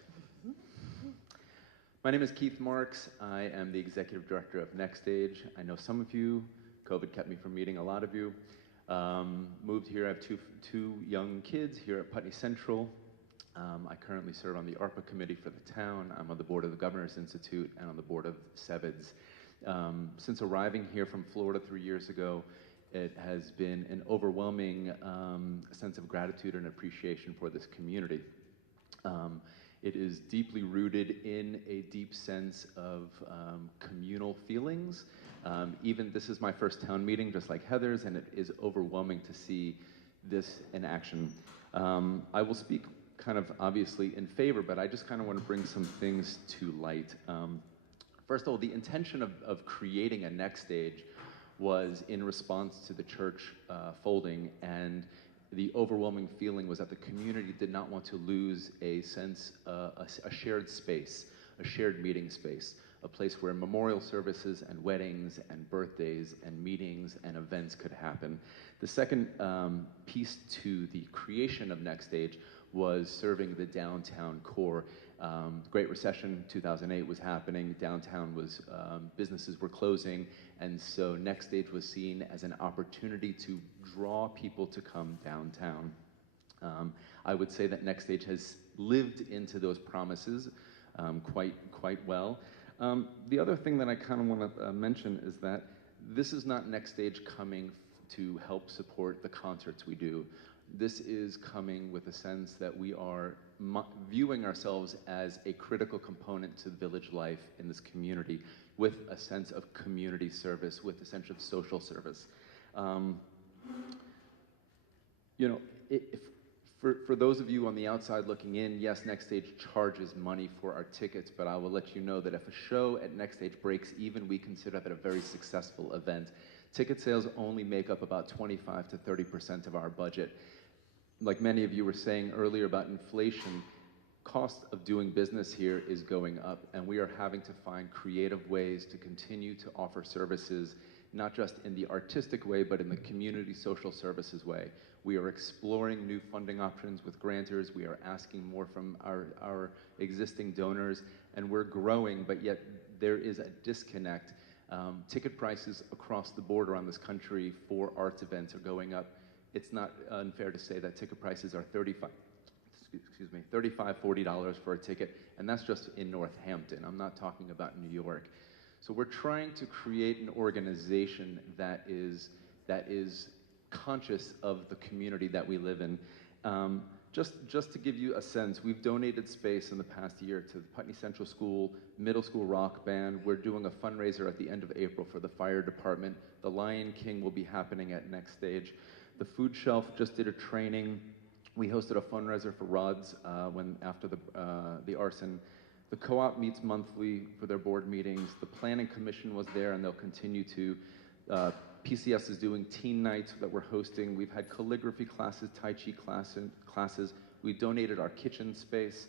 My name is Keith Marks. I am the Executive Director of Next Stage. I know some of you. COVID kept me from meeting a lot of you. Moved here. I have two young kids here at Putney Central. I currently serve on the ARPA committee for the town. I'm on the board of the Governor's Institute and on the board of CEVIDS. Since arriving here from Florida 3 years ago, it has been an overwhelming sense of gratitude and appreciation for this community. It is deeply rooted in a deep sense of communal feelings. Even this is my first town meeting, just like Heather's, and it is overwhelming to see this in action. I will speak kind of obviously in favor, but I just kind of want to bring some things to light. First of all, the intention of creating a Next Stage was in response to the church folding, and the overwhelming feeling was that the community did not want to lose a sense, a shared space, a shared meeting space, a place where memorial services and weddings and birthdays and meetings and events could happen. The second piece to the creation of Next Stage was serving the downtown core. Great Recession 2008 was happening, downtown was, businesses were closing, and so Next Stage was seen as an opportunity to draw people to come downtown. I would say that Next Stage has lived into those promises quite well. The other thing that I kind of want to mention is that this is not Next Stage coming to help support the concerts we do. This is coming with a sense that we are viewing ourselves as a critical component to village life in this community, with a sense of community service, with a sense of social service. You know, for those of you on the outside looking in, yes, Next Stage charges money for our tickets, but I will let you know that if a show at Next Stage breaks even, we consider that a very successful event. Ticket sales only make up about 25 to 30% of our budget. Like many of you were saying earlier about inflation, cost of doing business here is going up, and we are having to find creative ways to continue to offer services, not just in the artistic way, but in the community social services way. We are exploring new funding options with grantors. We are asking more from our existing donors, and we're growing, but yet there is a disconnect. Ticket prices across the board around this country for arts events are going up. It's not unfair to say that ticket prices are $35, $40 for a ticket, and that's just in Northampton. I'm not talking about New York. So we're trying to create an organization that is conscious of the community that we live in. Just to give you a sense, we've donated space in the past year to the Putney Central School, Middle School Rock Band. We're doing a fundraiser at the end of April for the fire department. The Lion King will be happening at Next Stage. The Food Shelf just did a training. We hosted a fundraiser for Rods after the arson. The co-op meets monthly for their board meetings. The planning commission was there, and they'll continue to. PCS is doing teen nights that we're hosting. We've had calligraphy classes, Tai Chi classes. We donated our kitchen space.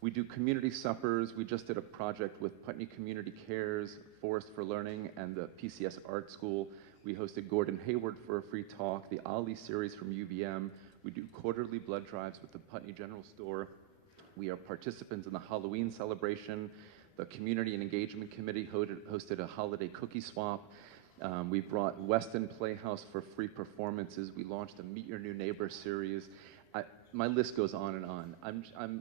We do community suppers. We just did a project with Putney Community Cares, Forest for Learning, and the PCS Art School. We hosted Gordon Hayward for a free talk, the Ali series from UVM. We do quarterly blood drives with the Putney General Store. We are participants in the Halloween celebration. The Community and Engagement Committee hosted a holiday cookie swap. We brought Weston Playhouse for free performances. We launched a Meet Your New Neighbor series. My list goes on and on.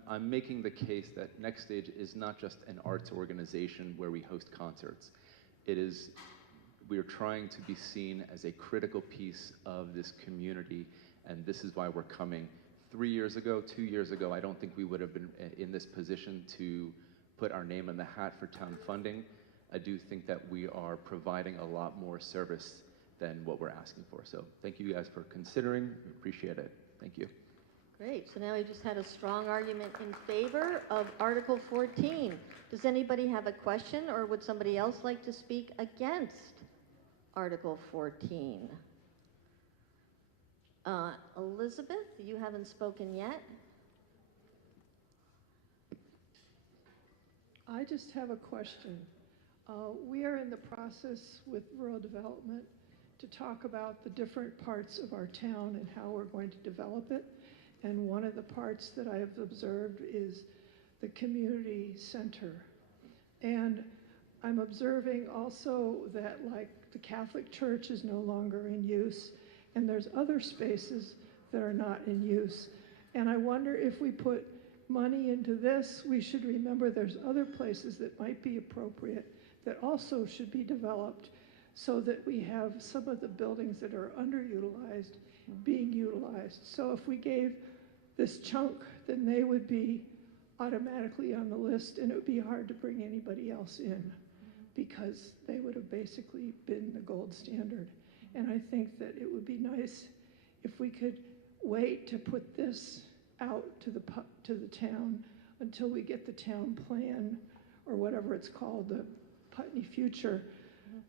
I'm making the case that Next Stage is not just an arts organization where we host concerts. We are trying to be seen as a critical piece of this community, and this is why we're coming. 3 years ago, 2 years ago, I don't think we would have been in this position to put our name in the hat for town funding. I do think that we are providing a lot more service than what we're asking for. So thank you guys for considering. We appreciate it. Thank you. Great, so now we just had a strong argument in favor of Article 14. Does anybody have a question, or would somebody else like to speak against Article 14? Elizabeth, you haven't spoken yet. I just have a question. We are in the process with rural development to talk about the different parts of our town and how we're going to develop it. And one of the parts that I have observed is the community center. And I'm observing also that, like, the Catholic Church is no longer in use, and there's other spaces that are not in use. And I wonder if we put money into this, we should remember there's other places that might be appropriate that also should be developed, so that we have some of the buildings that are underutilized being utilized. So if we gave this chunk, then they would be automatically on the list, and it would be hard to bring anybody else in because they would have basically been the gold standard. And I think that it would be nice if we could wait to put this out to the town until we get the town plan, or whatever it's called, the Putney Future,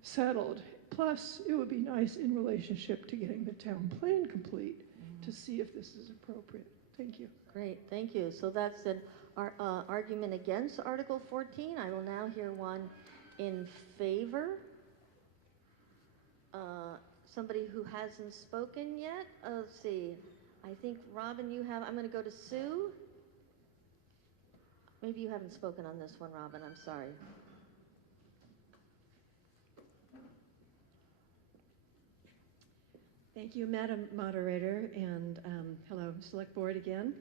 settled. Plus, it would be nice in relationship to getting the town plan complete to see if this is appropriate. Thank you. Great, thank you. So that's an argument against Article 14. I will now hear one in favor. Somebody who hasn't spoken yet? Let's see. I think, Robin, you have, I'm going to go to Sue. Maybe you haven't spoken on this one, Robin. I'm sorry. Thank you, Madam Moderator, and hello, Select Board again.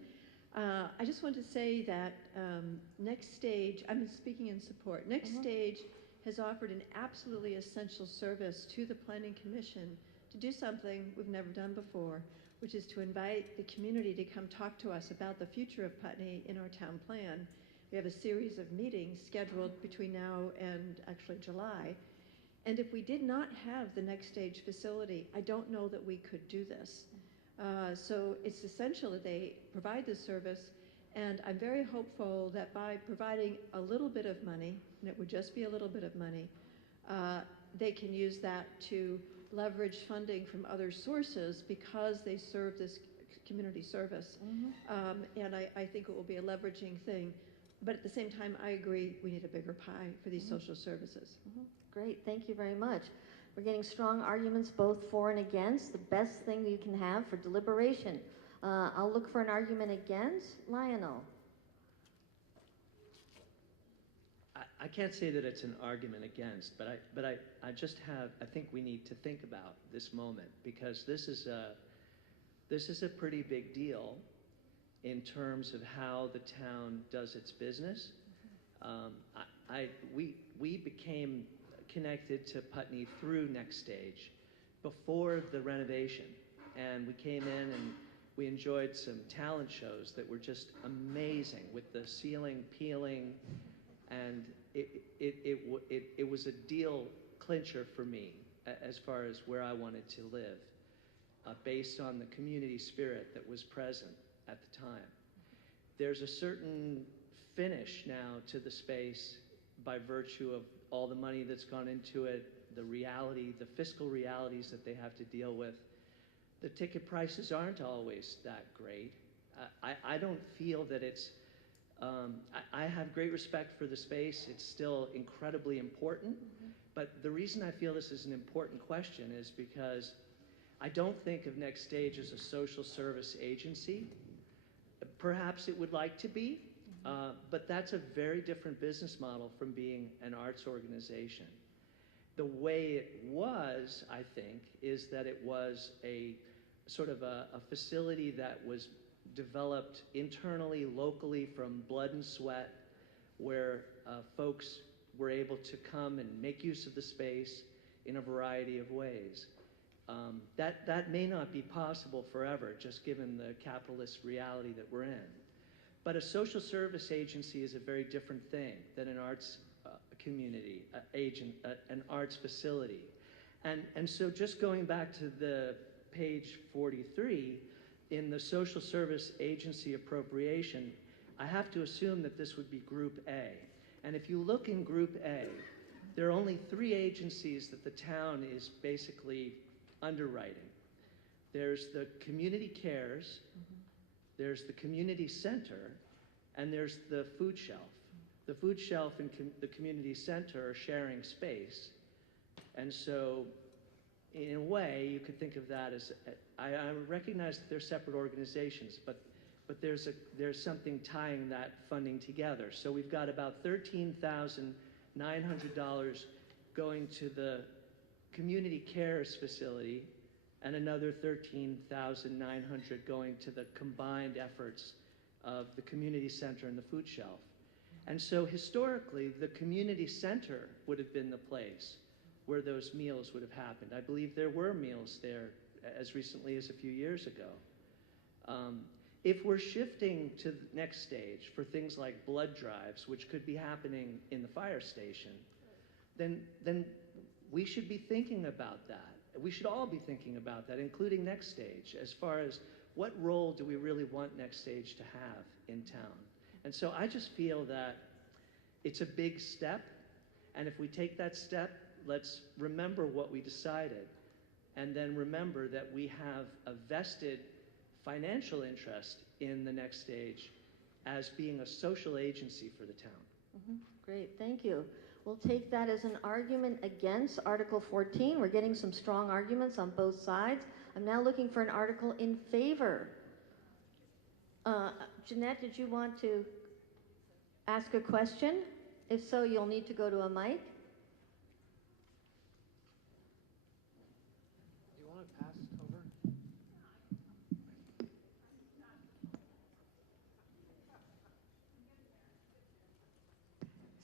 I just want to say that Next Stage, I'm speaking in support. Next Stage has offered an absolutely essential service to the Planning Commission to do something we've never done before, which is to invite the community to come talk to us about the future of Putney in our town plan. We have a series of meetings scheduled between now and actually July. And if we did not have the Next Stage facility, I don't know that we could do this. So it's essential that they provide this service, and I'm very hopeful that by providing a little bit of money, and it would just be a little bit of money, they can use that to leverage funding from other sources because they serve this community service. And I think it will be a leveraging thing. But at the same time, I agree we need a bigger pie for these social services. Great, thank you very much. We're getting strong arguments both for and against. The best thing you can have for deliberation. I'll look for an argument against. Lionel. I can't say that it's an argument against, but I just have, I think we need to think about this moment, because this is a pretty big deal in terms of how the town does its business. We became connected to Putney through Next Stage before the renovation, and we came in and we enjoyed some talent shows that were just amazing, with the ceiling peeling, and it was a deal clincher for me as far as where I wanted to live, based on the community spirit that was present at the time. There's a certain finish now to the space by virtue of all the money that's gone into it, the reality, the fiscal realities that they have to deal with. The ticket prices aren't always that great. I don't feel that it's, I have great respect for the space. It's still incredibly important. But the reason I feel this is an important question is because I don't think of Next Stage as a social service agency. Perhaps it would like to be, but that's a very different business model from being an arts organization. The way it was, I think, is that it was a sort of a facility that was developed internally, locally, from blood and sweat, where folks were able to come and make use of the space in a variety of ways. That may not be possible forever, just given the capitalist reality that we're in. But a social service agency is a very different thing than an arts community agent, an arts facility. And so just going back to the page 43, in the social service agency appropriation, I have to assume that this would be Group A. And if you look in Group A, there are only 3 agencies that the town is basically underwriting. There's the Community Cares, there's the Community Center, and there's the Food Shelf. The Food Shelf and the Community Center are sharing space. And so, in a way, you could think of that as, I recognize that they're separate organizations, but there's something tying that funding together. So we've got about $13,900 going to the Community Cares facility, and another $13,900 going to the combined efforts of the Community Center and the Food Shelf. And so historically, the Community Center would have been the place where those meals would have happened. I believe there were meals there as recently as a few years ago. If we're shifting to the Next Stage for things like blood drives, which could be happening in the fire station, then we should be thinking about that. We should all be thinking about that, including Next Stage, as far as what role do we really want Next Stage to have in town. And so I just feel that it's a big step, and if we take that step, let's remember what we decided, and then remember that we have a vested financial interest in the Next Stage as being a social agency for the town. Great, thank you. We'll take that as an argument against Article 14. We're getting some strong arguments on both sides. I'm now looking for an article in favor. Jeanette, did you want to ask a question? If so, you'll need to go to a mic. Do you want to pass over?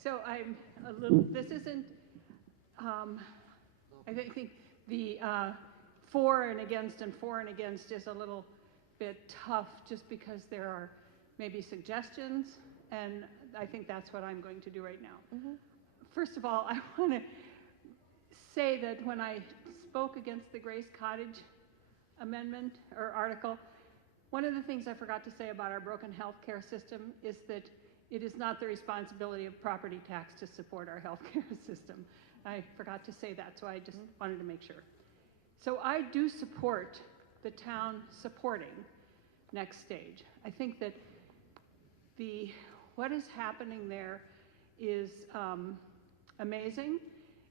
So I'm a little, this isn't, I think the for and against is a little bit tough just because there are maybe suggestions, and I think that's what I'm going to do right now. First of all, I want to say that when I spoke against the Grace Cottage amendment or article, one of the things I forgot to say about our broken healthcare system is that it is not the responsibility of property tax to support our healthcare system. I forgot to say that, so I just wanted to make sure. So I do support the town supporting Next Stage. I think that what is happening there is amazing.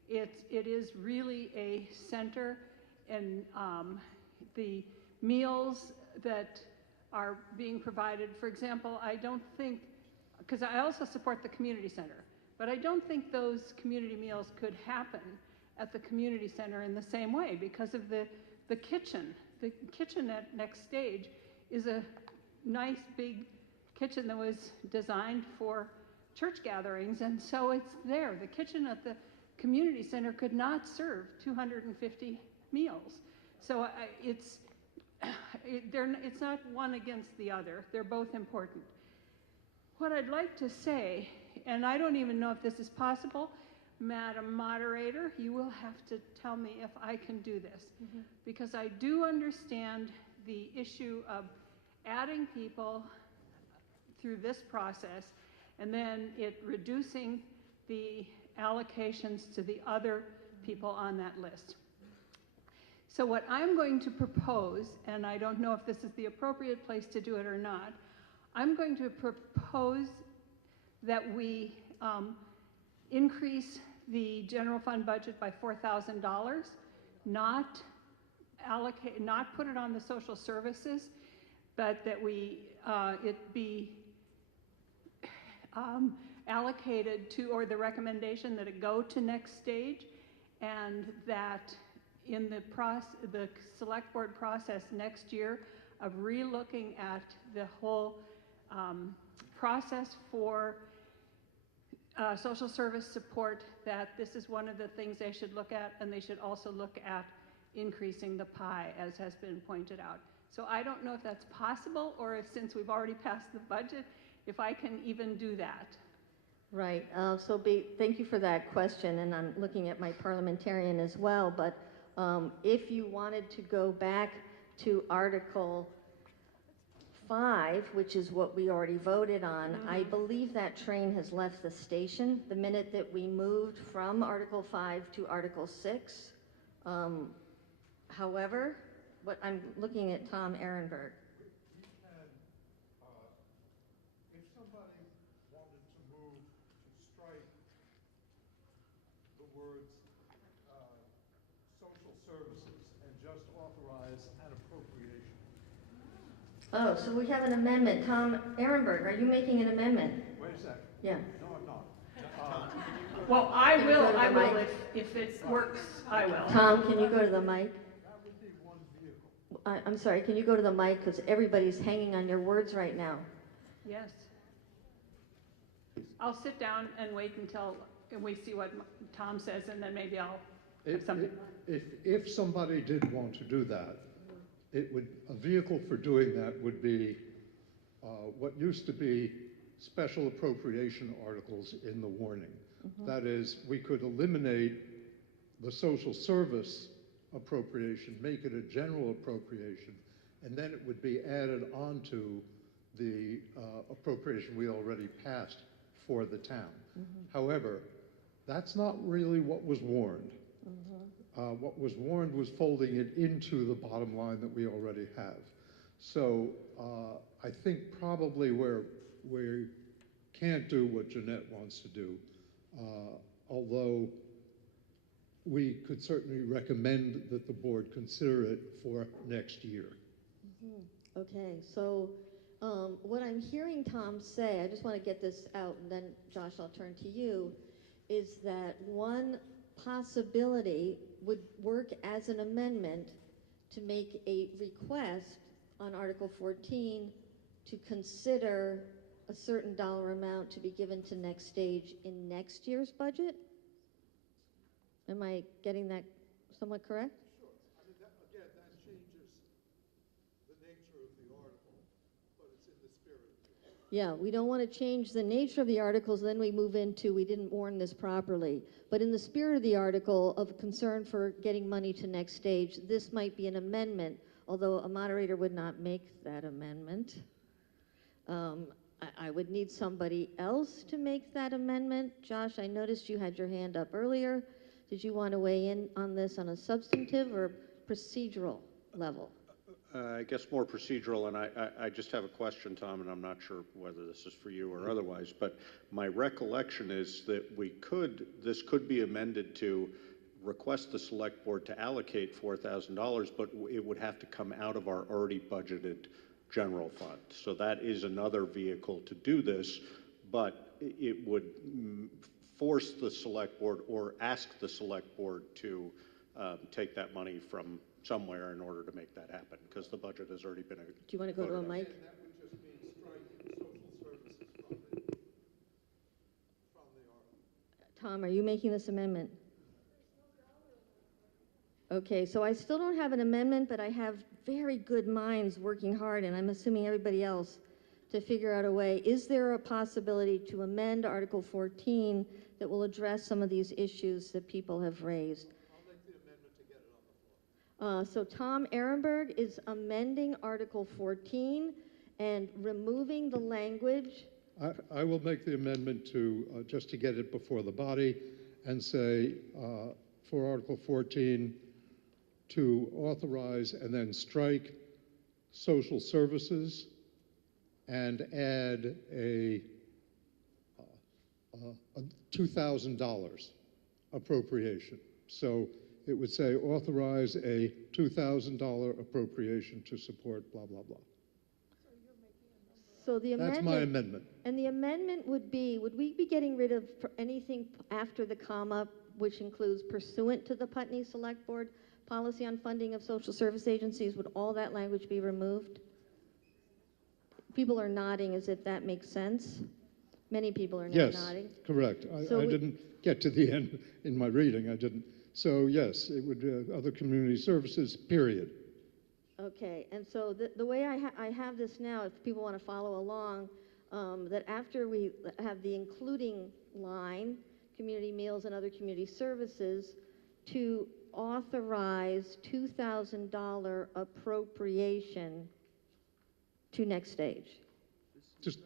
It is really a center, and the meals that are being provided, for example, I don't think, because I also support the community center, but I don't think those community meals could happen at the community center in the same way because of the kitchen. The kitchen at Next Stage is a nice big kitchen that was designed for church gatherings, and so it's there. The kitchen at the community center could not serve 250 meals. So it's not one against the other. They're both important. What I'd like to say, and I don't even know if this is possible, Madam Moderator, you will have to tell me if I can do this, because I do understand the issue of adding people through this process and then it reducing the allocations to the other people on that list. So what I'm going to propose, and I don't know if this is the appropriate place to do it or not, I'm going to propose that we increase the general fund budget by $4,000, not put it on the social services, but that it be allocated to, or the recommendation that it go to next stage, and that in the select board process next year of relooking at the whole process for social service support, that this is one of the things they should look at, and they should also look at increasing the pie, as has been pointed out. So I don't know if that's possible, or if, since we've already passed the budget, if I can even do that. Right. Thank you for that question, and I'm looking at my parliamentarian as well. But if you wanted to go back to Article 5, which is what we already voted on, I believe that train has left the station the minute that we moved from Article 5 to Article 6. However, I'm looking at Tom Ehrenberg. If somebody wanted to move to strike the words social services and just authorize an appropriation. Oh, so we have an amendment. Tom Ehrenberg, are you making an amendment? Wait a second. Yeah. No, I'm not. Well, I will, if it works, I will. Tom, can you go to the mic? I'm sorry, can you go to the mic, because everybody's hanging on your words right now. Yes. I'll sit down and wait until we see what Tom says, and then maybe I'll have something. If somebody did want to do that, a vehicle for doing that would be what used to be special appropriation articles in the warning. That is, we could eliminate the social service appropriation, make it a general appropriation, and then it would be added onto the appropriation we already passed for the town. However, that's not really what was warned. What was warned was folding it into the bottom line that we already have. So I think probably where we can't do what Jeanette wants to do, although we could certainly recommend that the board consider it for next year. Okay, so what I'm hearing Tom say, I just want to get this out, and then Josh, I'll turn to you, is that one possibility would work as an amendment to make a request on Article 14 to consider a certain dollar amount to be given to next stage in next year's budget. Am I getting that somewhat correct? Sure. I mean, again, that changes the nature of the article, but it's in the spirit of the article. Yeah, we don't want to change the nature of the articles, then we move into we didn't warn this properly. But in the spirit of the article of concern for getting money to next stage, this might be an amendment, although a moderator would not make that amendment. I would need somebody else to make that amendment. Josh, I noticed you had your hand up earlier. Did you want to weigh in on this on a substantive or procedural level? I guess more procedural, and I just have a question, Tom, and I'm not sure whether this is for you or otherwise, but my recollection is that this could be amended to request the select board to allocate $4,000, but it would have to come out of our already budgeted general fund. So that is another vehicle to do this, but it would force the select board or ask the select board to take that money from somewhere in order to make that happen, because the budget has already been. Do you want to go to a mic? That would just mean striking social services from the article. Tom, are you making this amendment? Okay, so I still don't have an amendment, but I have very good minds working hard, and I'm assuming everybody else, to figure out a way. Is there a possibility to amend Article 14 that will address some of these issues that people have raised? I'll make the amendment to get it on the floor. So Tom Ehrenberg is amending Article 14 and removing the language I will make the amendment to, just to get it before the body, and say, for Article 14, to authorize and then strike social services and add a $2,000 appropriation. So it would say authorize a $2,000 appropriation to support blah, blah, blah. So the amendment. That's my amendment. And the amendment would be, would we be getting rid of anything after the comma, which includes pursuant to the Putney Select Board policy on funding of social service agencies? Would all that language be removed? People are nodding as if that makes sense. Many people are now nodding. Yes, correct. I didn't get to the end in my reading. I didn't. So yes, it would be other community services, period. Okay, and so the way I have this now, if people want to follow along, that after we have the including line, community meals and other community services, to authorize $2,000 appropriation to next stage. Just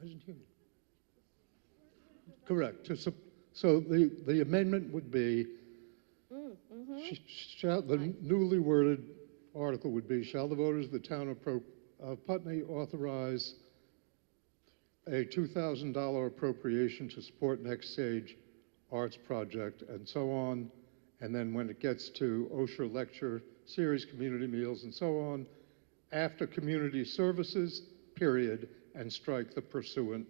I didn't hear you. Correct. So the amendment would be, the newly worded article would be, shall the voters of the town of Putney authorize a $2,000 appropriation to support Next Stage Arts Project, and so on. And then when it gets to Osher Lecture Series, community meals, and so on, after community services, period, and strike the pursuant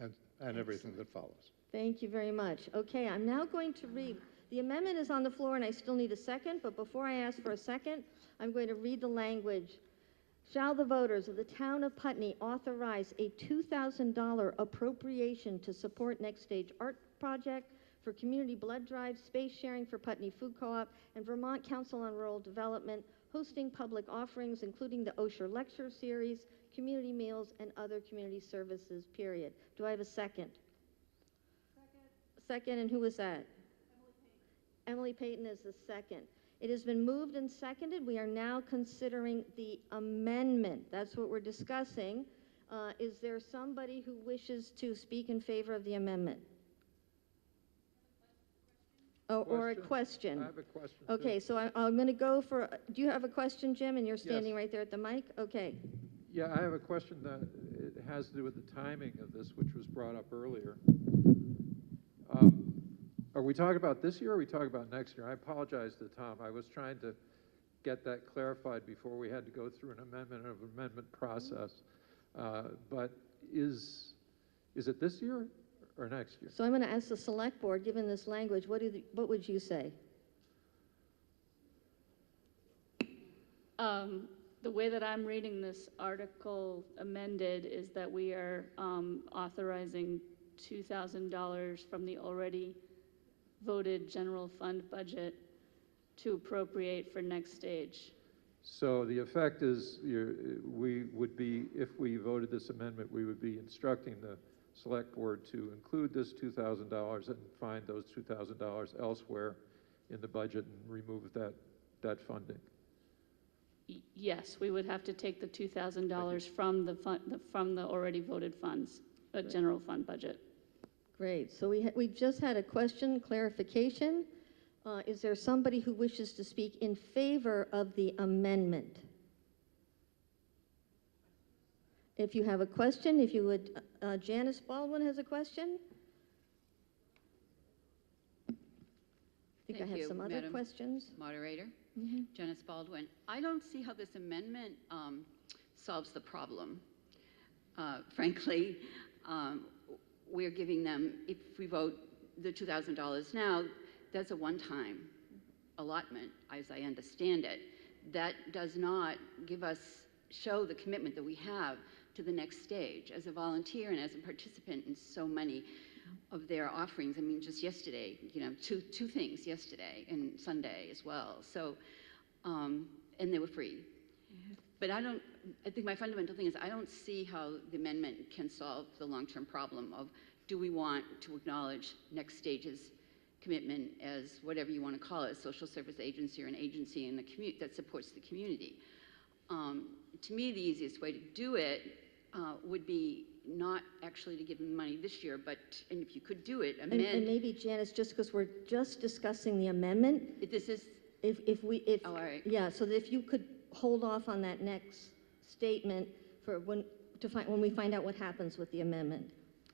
and everything that follows. Thank you very much. Okay, I'm now going to read. The amendment is on the floor, and I still need a second, but before I ask for a second, I'm going to read the language. Shall the voters of the town of Putney authorize a $2,000 appropriation to support Next Stage Art Project for community blood drive, space sharing for Putney Food Co-op, and Vermont Council on Rural Development, hosting public offerings, including the Osher Lecture Series, community meals, and other community services, period. Do I have a second? Second, and who was that? Emily Payton is the second. It has been moved and seconded. We are now considering the amendment. That's what we're discussing. Is there somebody who wishes to speak in favor of the amendment? Oh, or a question? I have a question. Okay, so I'm going to go for, do you have a question, Jim? And you're standing right there at the mic? Okay. Yeah, I have a question that it has to do with the timing of this, which was brought up earlier. Are we talking about this year or are we talking about next year? I apologize to Tom. I was trying to get that clarified before we had to go through an amendment process. But is it this year or next year? So I'm going to ask the select board, given this language, what would you say? The way that I'm reading this article amended is that we are authorizing $2,000 from the already voted general fund budget to appropriate for Next Stage. So the effect is we would be, if we voted this amendment, we would be instructing the select board to include this $2,000 and find those $2,000 elsewhere in the budget and remove that funding. Yes, we would have to take the $2,000 from the already voted funds, general fund budget. Great. So we just had a question, clarification. Is there somebody who wishes to speak in favor of the amendment? If you have a question, if you would, Janice Baldwin has a question. I think I have some other questions. Moderator, Mm-hmm. Janice Baldwin. I don't see how this amendment solves the problem. Frankly, we're giving them, if we vote the $2,000 now, that's a one-time allotment, as I understand it. That does not show the commitment that we have to the Next Stage as a volunteer and as a participant in so many of their offerings. I mean, just yesterday, two things yesterday and Sunday as well. So, and they were free. But I think my fundamental thing is I don't see how the amendment can solve the long-term problem of, do we want to acknowledge Next Stage's commitment as whatever you want to call it, a social service agency or an agency in the that supports the community. To me, the easiest way to do it would be not actually to give them money this year, but, and if you could do it, amend. And maybe, Janice, just because we're just discussing the amendment, This is, if all right. yeah, so that if you could hold off on that next statement for when we find out what happens with the amendment.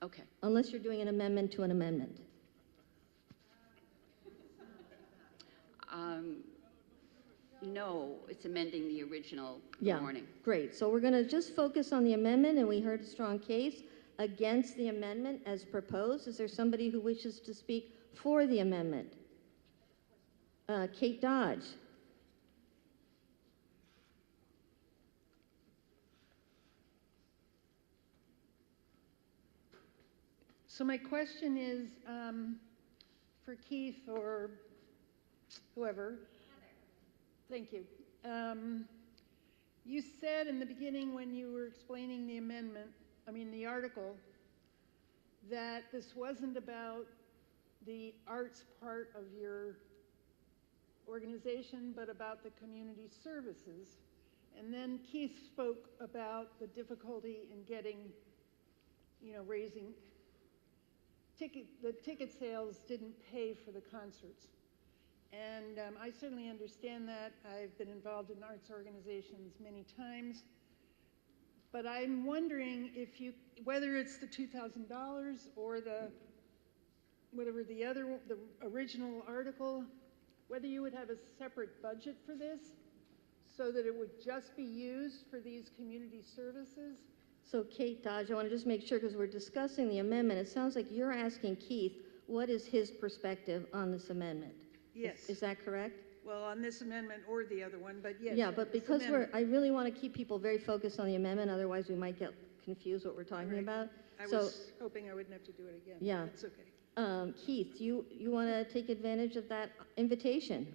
Okay. Unless you're doing an amendment to an amendment. No, it's amending the original Yeah, warning. great. So we're going to just focus on the amendment, and we heard a strong case against the amendment as proposed. Is there somebody who wishes to speak for the amendment? Kate Dodge. So my question is for Keith or whoever. Thank you. You said in the beginning when you were explaining the the article, that this wasn't about the arts part of your organization, but about the community services. And then Keith spoke about the difficulty in getting, raising the ticket sales didn't pay for the concerts. And I certainly understand that. I've been involved in arts organizations many times. But I'm wondering whether it's the $2,000 or the original article, whether you would have a separate budget for this so that it would just be used for these community services. So Kate Dodge, I want to just make sure, because we're discussing the amendment, it sounds like you're asking Keith, what is his perspective on this amendment? Yes. Is that correct? Well, on this amendment or the other one, but yes. Yeah, but this because amendment. I really want to keep people very focused on the amendment, otherwise we might get confused what we're talking Right. about. I So, was hoping I wouldn't have to do it again. Yeah. It's okay. Keith, you want to take advantage of that invitation?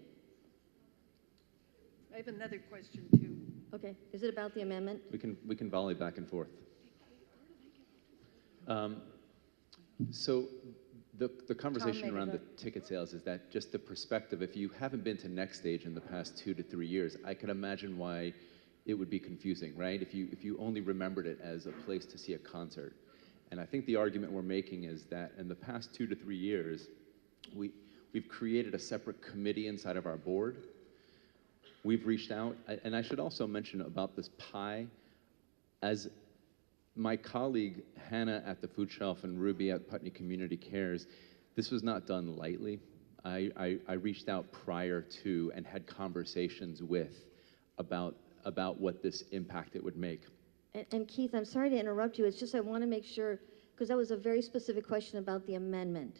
I have another question too. Okay, is it about the amendment? We can volley back and forth. So the conversation maybe around the the- ticket sales is that just the perspective, if you haven't been to Next Stage in the past 2 to 3 years, I can imagine why it would be confusing, right? If you only remembered it as a place to see a concert. And I think the argument we're making is that in the past 2 to 3 years, we've created a separate committee inside of our board. We've reached out, and I should also mention about this pie, as my colleague Hannah at the Food Shelf and Ruby at Putney Community Cares, this was not done lightly. I reached out prior to and had conversations with about what this impact it would make. And Keith, I'm sorry to interrupt you. It's just I want to make sure, because that was a very specific question about the amendment.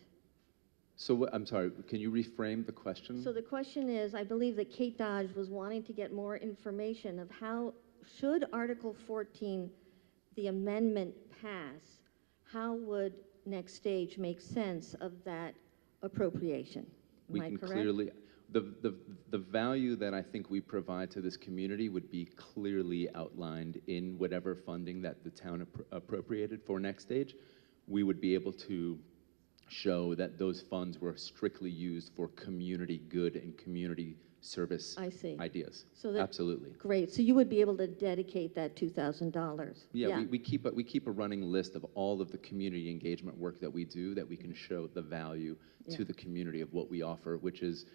So I'm sorry, can you reframe the question? So the question is, I believe that Kate Dodge was wanting to get more information of how, should Article 14, the amendment, pass, how would Next Stage make sense of that appropriation? We Am I can correct? clearly, the value that I think we provide to this community would be clearly outlined in whatever funding that the town appropriated for Next Stage. We would be able to show that those funds were strictly used for community good and community service I see. ideas. So that- Absolutely. Great. So you would be able to dedicate that $2,000. Yeah, we keep a running list of all of the community engagement work that we do that we can show the value Yeah. to the community of what we offer, which is,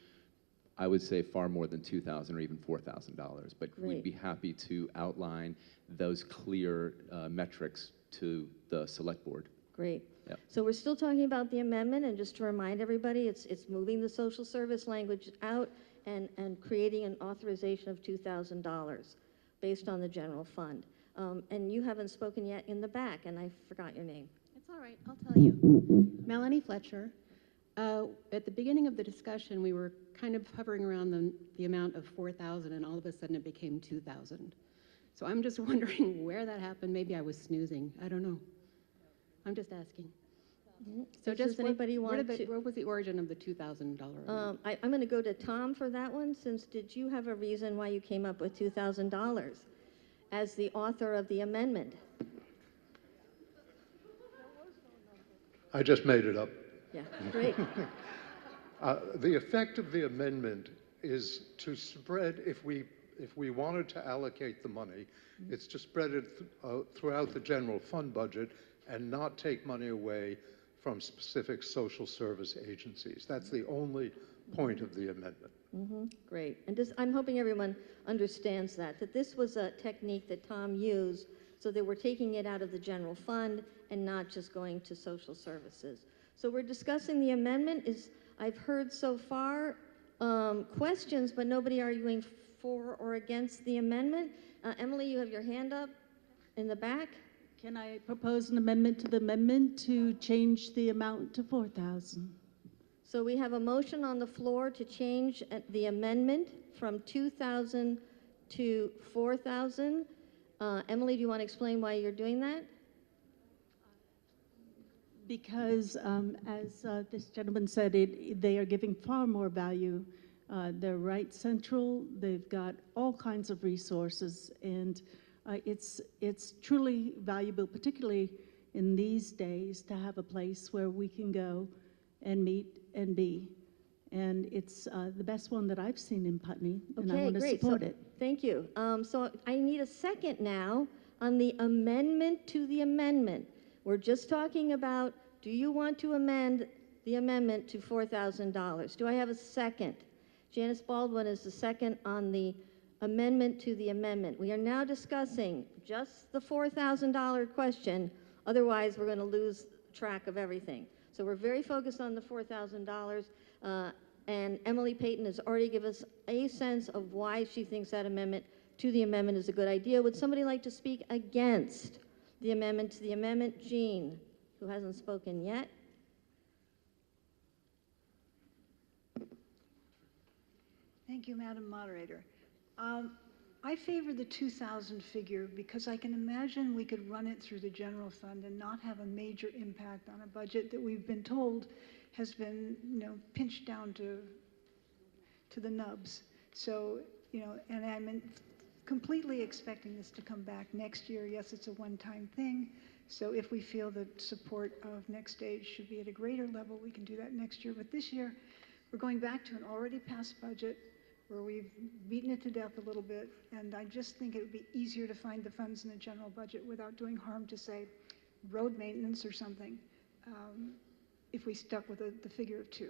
I would say, far more than $2,000 or even $4,000. But Great. we'd be happy to outline those clear metrics to the select board. Great. Yep. So we're still talking about the amendment, and just to remind everybody, it's moving the social service language out and creating an authorization of $2,000 based on the general fund. And you haven't spoken yet in the back, and I forgot your name. It's all right, I'll tell you. Melanie Fletcher. At the beginning of the discussion, we were kind of hovering around the amount of 4,000, and all of a sudden it became 2,000. So I'm just wondering where that happened. Maybe I was snoozing. I don't know. I'm just asking. So Does just anybody want to? what was the origin of the $2,000 amount? I'm going to go to Tom for that one, since did you have a reason why you came up with $2,000 as the author of the amendment? I just made it up. Yeah, great. The effect of the amendment is to spread, if we if we wanted to allocate the money, it's to spread it throughout the general fund budget and not take money away from specific social service agencies. That's the only point of the amendment. Great. And just, I'm hoping everyone understands that this was a technique that Tom used, so that we're taking it out of the general fund and not just going to social services. So we're discussing the amendment. I've heard so far questions, but nobody arguing for or against the amendment. Emily, you have your hand up in the back. Can I propose an amendment to the amendment to change the amount to 4,000? So we have a motion on the floor to change the amendment from 2,000 to 4,000. Emily, do you want to explain why you're doing that? Because, as this gentleman said, they are giving far more value. They're right central. They've got all kinds of resources, and it's truly valuable, particularly in these days, to have a place where we can go and meet and be. And it's the best one that I've seen in Putney, and I want to support it. Thank you. So I need a second now on the amendment to the amendment. We're just talking about, do you want to amend the amendment to $4,000? Do I have a second? Janice Baldwin is the second on the amendment to the amendment. We are now discussing just the $4,000 question. Otherwise, we're going to lose track of everything. So we're very focused on the $4,000. And Emily Payton has already given us a sense of why she thinks that amendment to the amendment is a good idea. Would somebody like to speak against the amendment to the amendment? Jean, who hasn't spoken yet. Thank you, Madam Moderator. I favor the 2,000 figure because I can imagine we could run it through the general fund and not have a major impact on a budget that we've been told has been, pinched down to the nubs. So, and I'm completely expecting this to come back next year. Yes, it's a one-time thing. So if we feel that support of Next Stage should be at a greater level, we can do that next year. But this year, we're going back to an already passed budget where we've beaten it to death a little bit, and I just think it would be easier to find the funds in the general budget without doing harm to, say, road maintenance or something, if we stuck with the figure of 2.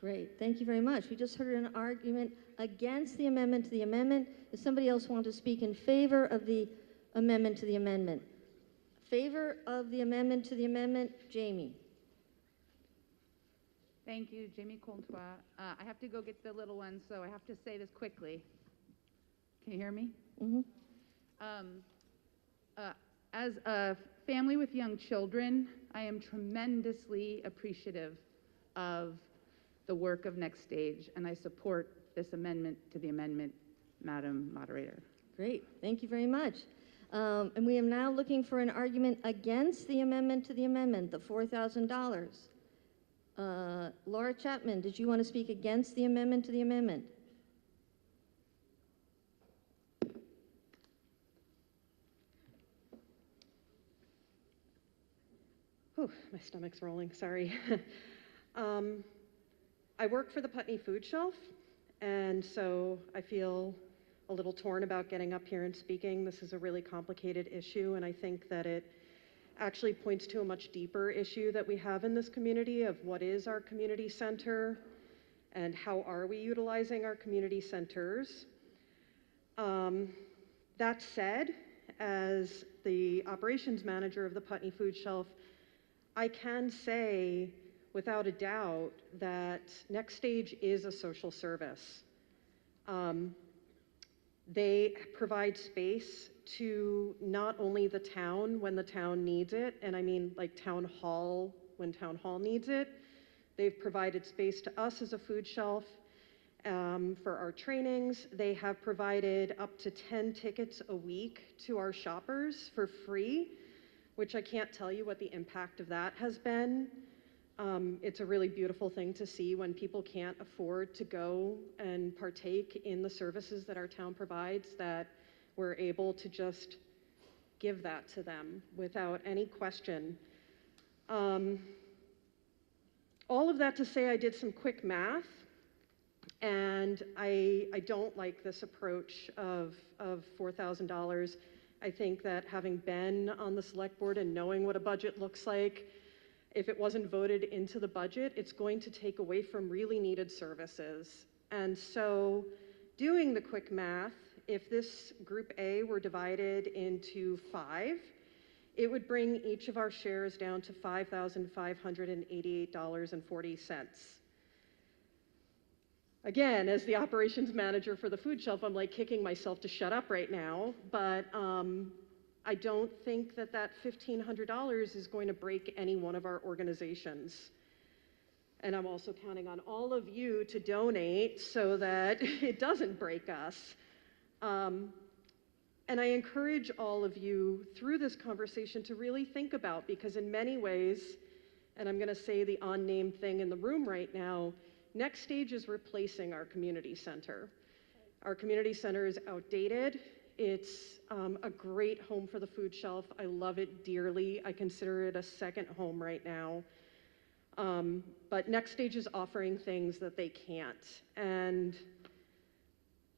Great, thank you very much. We just heard an argument against the amendment to the amendment. Does somebody else want to speak in favor of the amendment to the amendment? Favor of the amendment to the amendment, Jamie. Thank you, Jamie Comtois. I have to go get the little one, so I have to say this quickly. Can you hear me? As a family with young children, I am tremendously appreciative of the work of Next Stage, and I support this amendment to the amendment, Madam Moderator. Great, thank you very much. And we are now looking for an argument against the amendment to the amendment, the $4,000. Laura Chapman, did you want to speak against the amendment to the amendment? Oh, my stomach's rolling, sorry. I work for the Putney Food Shelf, and so I feel a little torn about getting up here and speaking. This is a really complicated issue, and I think that it actually points to a much deeper issue that we have in this community of what is our community center and how are we utilizing our community centers. That said, as the operations manager of the Putney Food Shelf, I can say without a doubt that Next Stage is a social service. They provide space to not only the town when the town needs it, and I mean like town hall when town hall needs it. They've provided space to us as a food shelf for our trainings. They have provided up to 10 tickets a week to our shoppers for free, which I can't tell you what the impact of that has been. It's a really beautiful thing to see when people can't afford to go and partake in the services that our town provides, that we're able to just give that to them without any question. All of that to say, I did some quick math, And I don't like this approach of $4,000. I think that having been on the select board and knowing what a budget looks like, if it wasn't voted into the budget, it's going to take away from really needed services. And so doing the quick math, if this group A were divided into 5, it would bring each of our shares down to $5,588.40. Again, as the operations manager for the food shelf, I'm like kicking myself to shut up right now, but I don't think that that $1,500 is going to break any one of our organizations. And I'm also counting on all of you to donate so that it doesn't break us. And I encourage all of you through this conversation to really think about, because in many ways, and I'm gonna say the unnamed thing in the room right now, Next Stage is replacing our community center. Our community center is outdated. It's a great home for the food shelf. I love it dearly. I consider it a second home right now. But Next Stage is offering things that they can't. And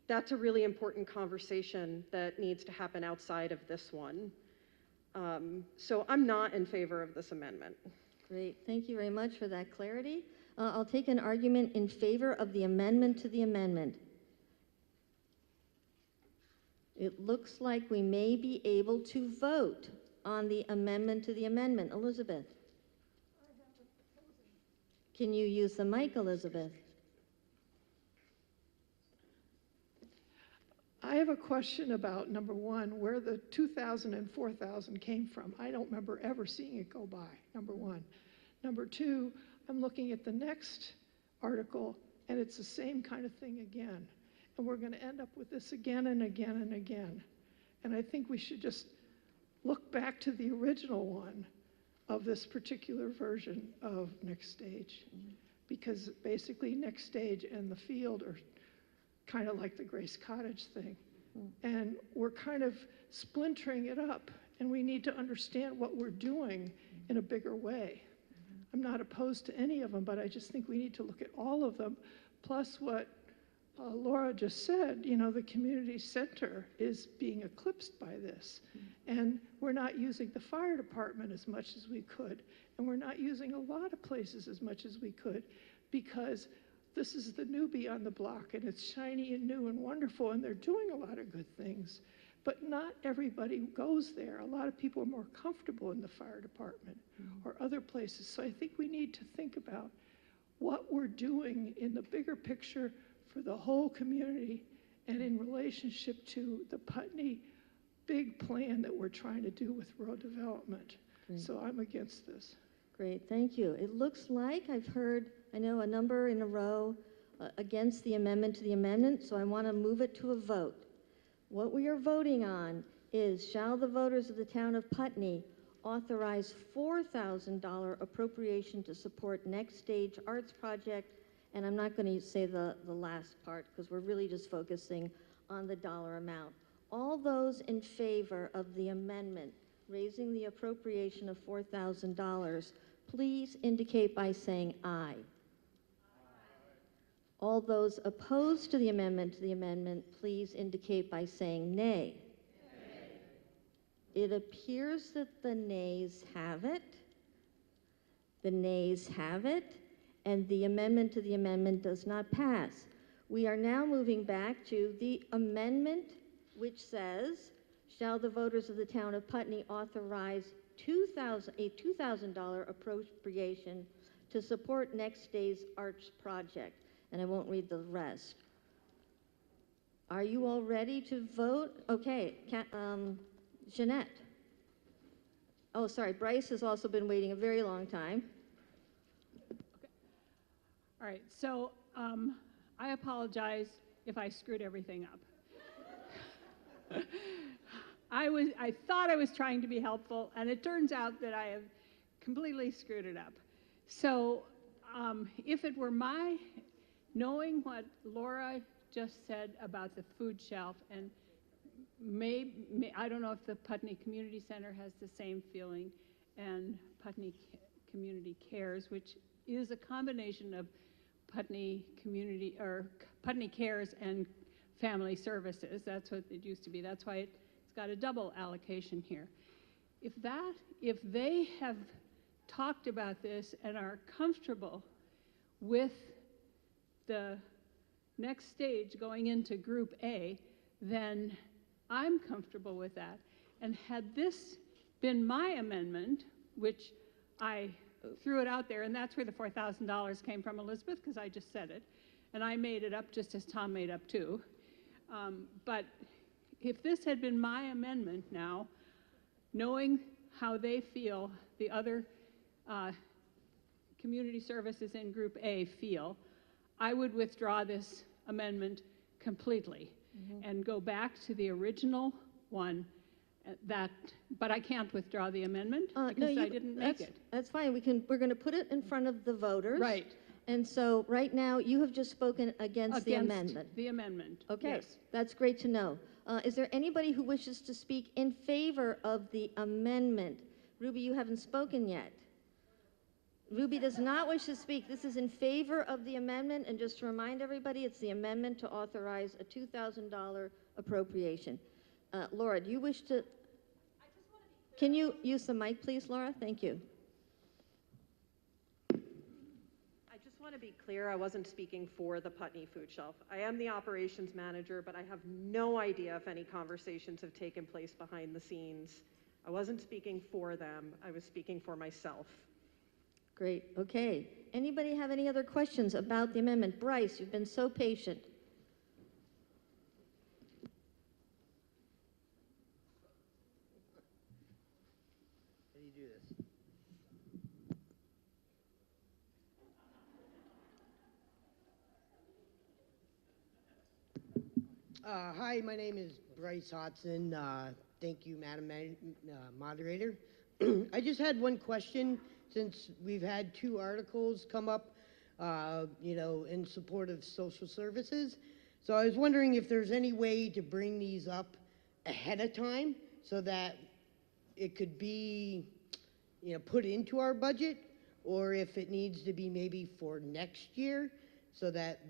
that's a really important conversation that needs to happen outside of this one. So I'm not in favor of this amendment. Great, thank you very much for that clarity. I'll take an argument in favor of the amendment to the amendment. It looks like we may be able to vote on the amendment to the amendment. Elizabeth? Can you use the mic, Elizabeth? I have a question about, number one, where the 2,000 and 4,000 came from. I don't remember ever seeing it go by, number one. Number two, I'm looking at the next article, and it's the same kind of thing again. And we're gonna end up with this again and again and again. And I think we should just look back to the original one of this particular version of Next Stage. Because basically Next Stage and the field are kind of like the Grace Cottage thing. And we're kind of splintering it up, and we need to understand what we're doing in a bigger way. I'm not opposed to any of them, but I just think we need to look at all of them, plus what Laura just said, you know, the community center is being eclipsed by this. And we're not using the fire department as much as we could, and we're not using a lot of places as much as we could, because this is the newbie on the block, and it's shiny and new and wonderful, and they're doing a lot of good things. But not everybody goes there. A lot of people are more comfortable in the fire department or other places. So I think we need to think about what we're doing in the bigger picture for the whole community and in relationship to the Putney big plan that we're trying to do with rural development. Great. So I'm against this. Great, thank you. It looks like I've heard, I know, a number in a row against the amendment to the amendment, so I want to move it to a vote. What we are voting on is, shall the voters of the town of Putney authorize $4,000 appropriation to support Next Stage Arts Project? And I'm not going to say the last part, because we're really just focusing on the dollar amount. All those in favor of the amendment, raising the appropriation of $4,000, please indicate by saying aye. All those opposed to the amendment, please indicate by saying nay. It appears that the nays have it. The nays have it, and the amendment to the amendment does not pass. We are now moving back to the amendment which says, shall the voters of the town of Putney authorize a $2,000 appropriation to support Next Day's Arts Project? And I won't read the rest. Are you all ready to vote? Okay, Jeanette. Oh, sorry, Bryce has also been waiting a very long time. All right, so I apologize if I screwed everything up. I thought I was trying to be helpful, and it turns out that I have completely screwed it up. So if it were knowing what Laura just said about the food shelf, and I don't know if the Putney Community Center has the same feeling, and Putney Community Cares, which is a combination of Putney Community or Putney Cares and Family Services. That's what it used to be. That's why it's got a double allocation here. If they have talked about this and are comfortable with the next stage going into Group A, then I'm comfortable with that. And had this been my amendment, which I threw it out there, and that's where the $4,000 came from, Elizabeth, because I just said it, and I made it up just as Tom made up too. But if this had been my amendment now, knowing how they feel, the other community services in Group A feel, I would withdraw this amendment completely and go back to the original one. But I can't withdraw the amendment because I didn't make it. That's fine. We're going to put it in front of the voters. Right. And so right now you have just spoken against the amendment. The amendment. Okay. Yes. That's great to know. Is there anybody who wishes to speak in favor of the amendment? Ruby, you haven't spoken yet. Ruby does not wish to speak. This is in favor of the amendment, and just to remind everybody, it's the amendment to authorize a $2,000 appropriation. Laura, do you wish to? Can you use the mic, please, Laura? Thank you. I just want to be clear, I wasn't speaking for the Putney Food Shelf. I am the operations manager, but I have no idea if any conversations have taken place behind the scenes. I wasn't speaking for them, I was speaking for myself. Great. Okay. Anybody have any other questions about the amendment? Bryce, you've been so patient. How do you do this? Hi, my name is Bryce Hodson. Thank you, Madam Moderator. I just had one question, since we've had two articles come up, in support of social services. So I was wondering if there's any way to bring these up ahead of time so that it could be, put into our budget, or if it needs to be maybe for next year so that,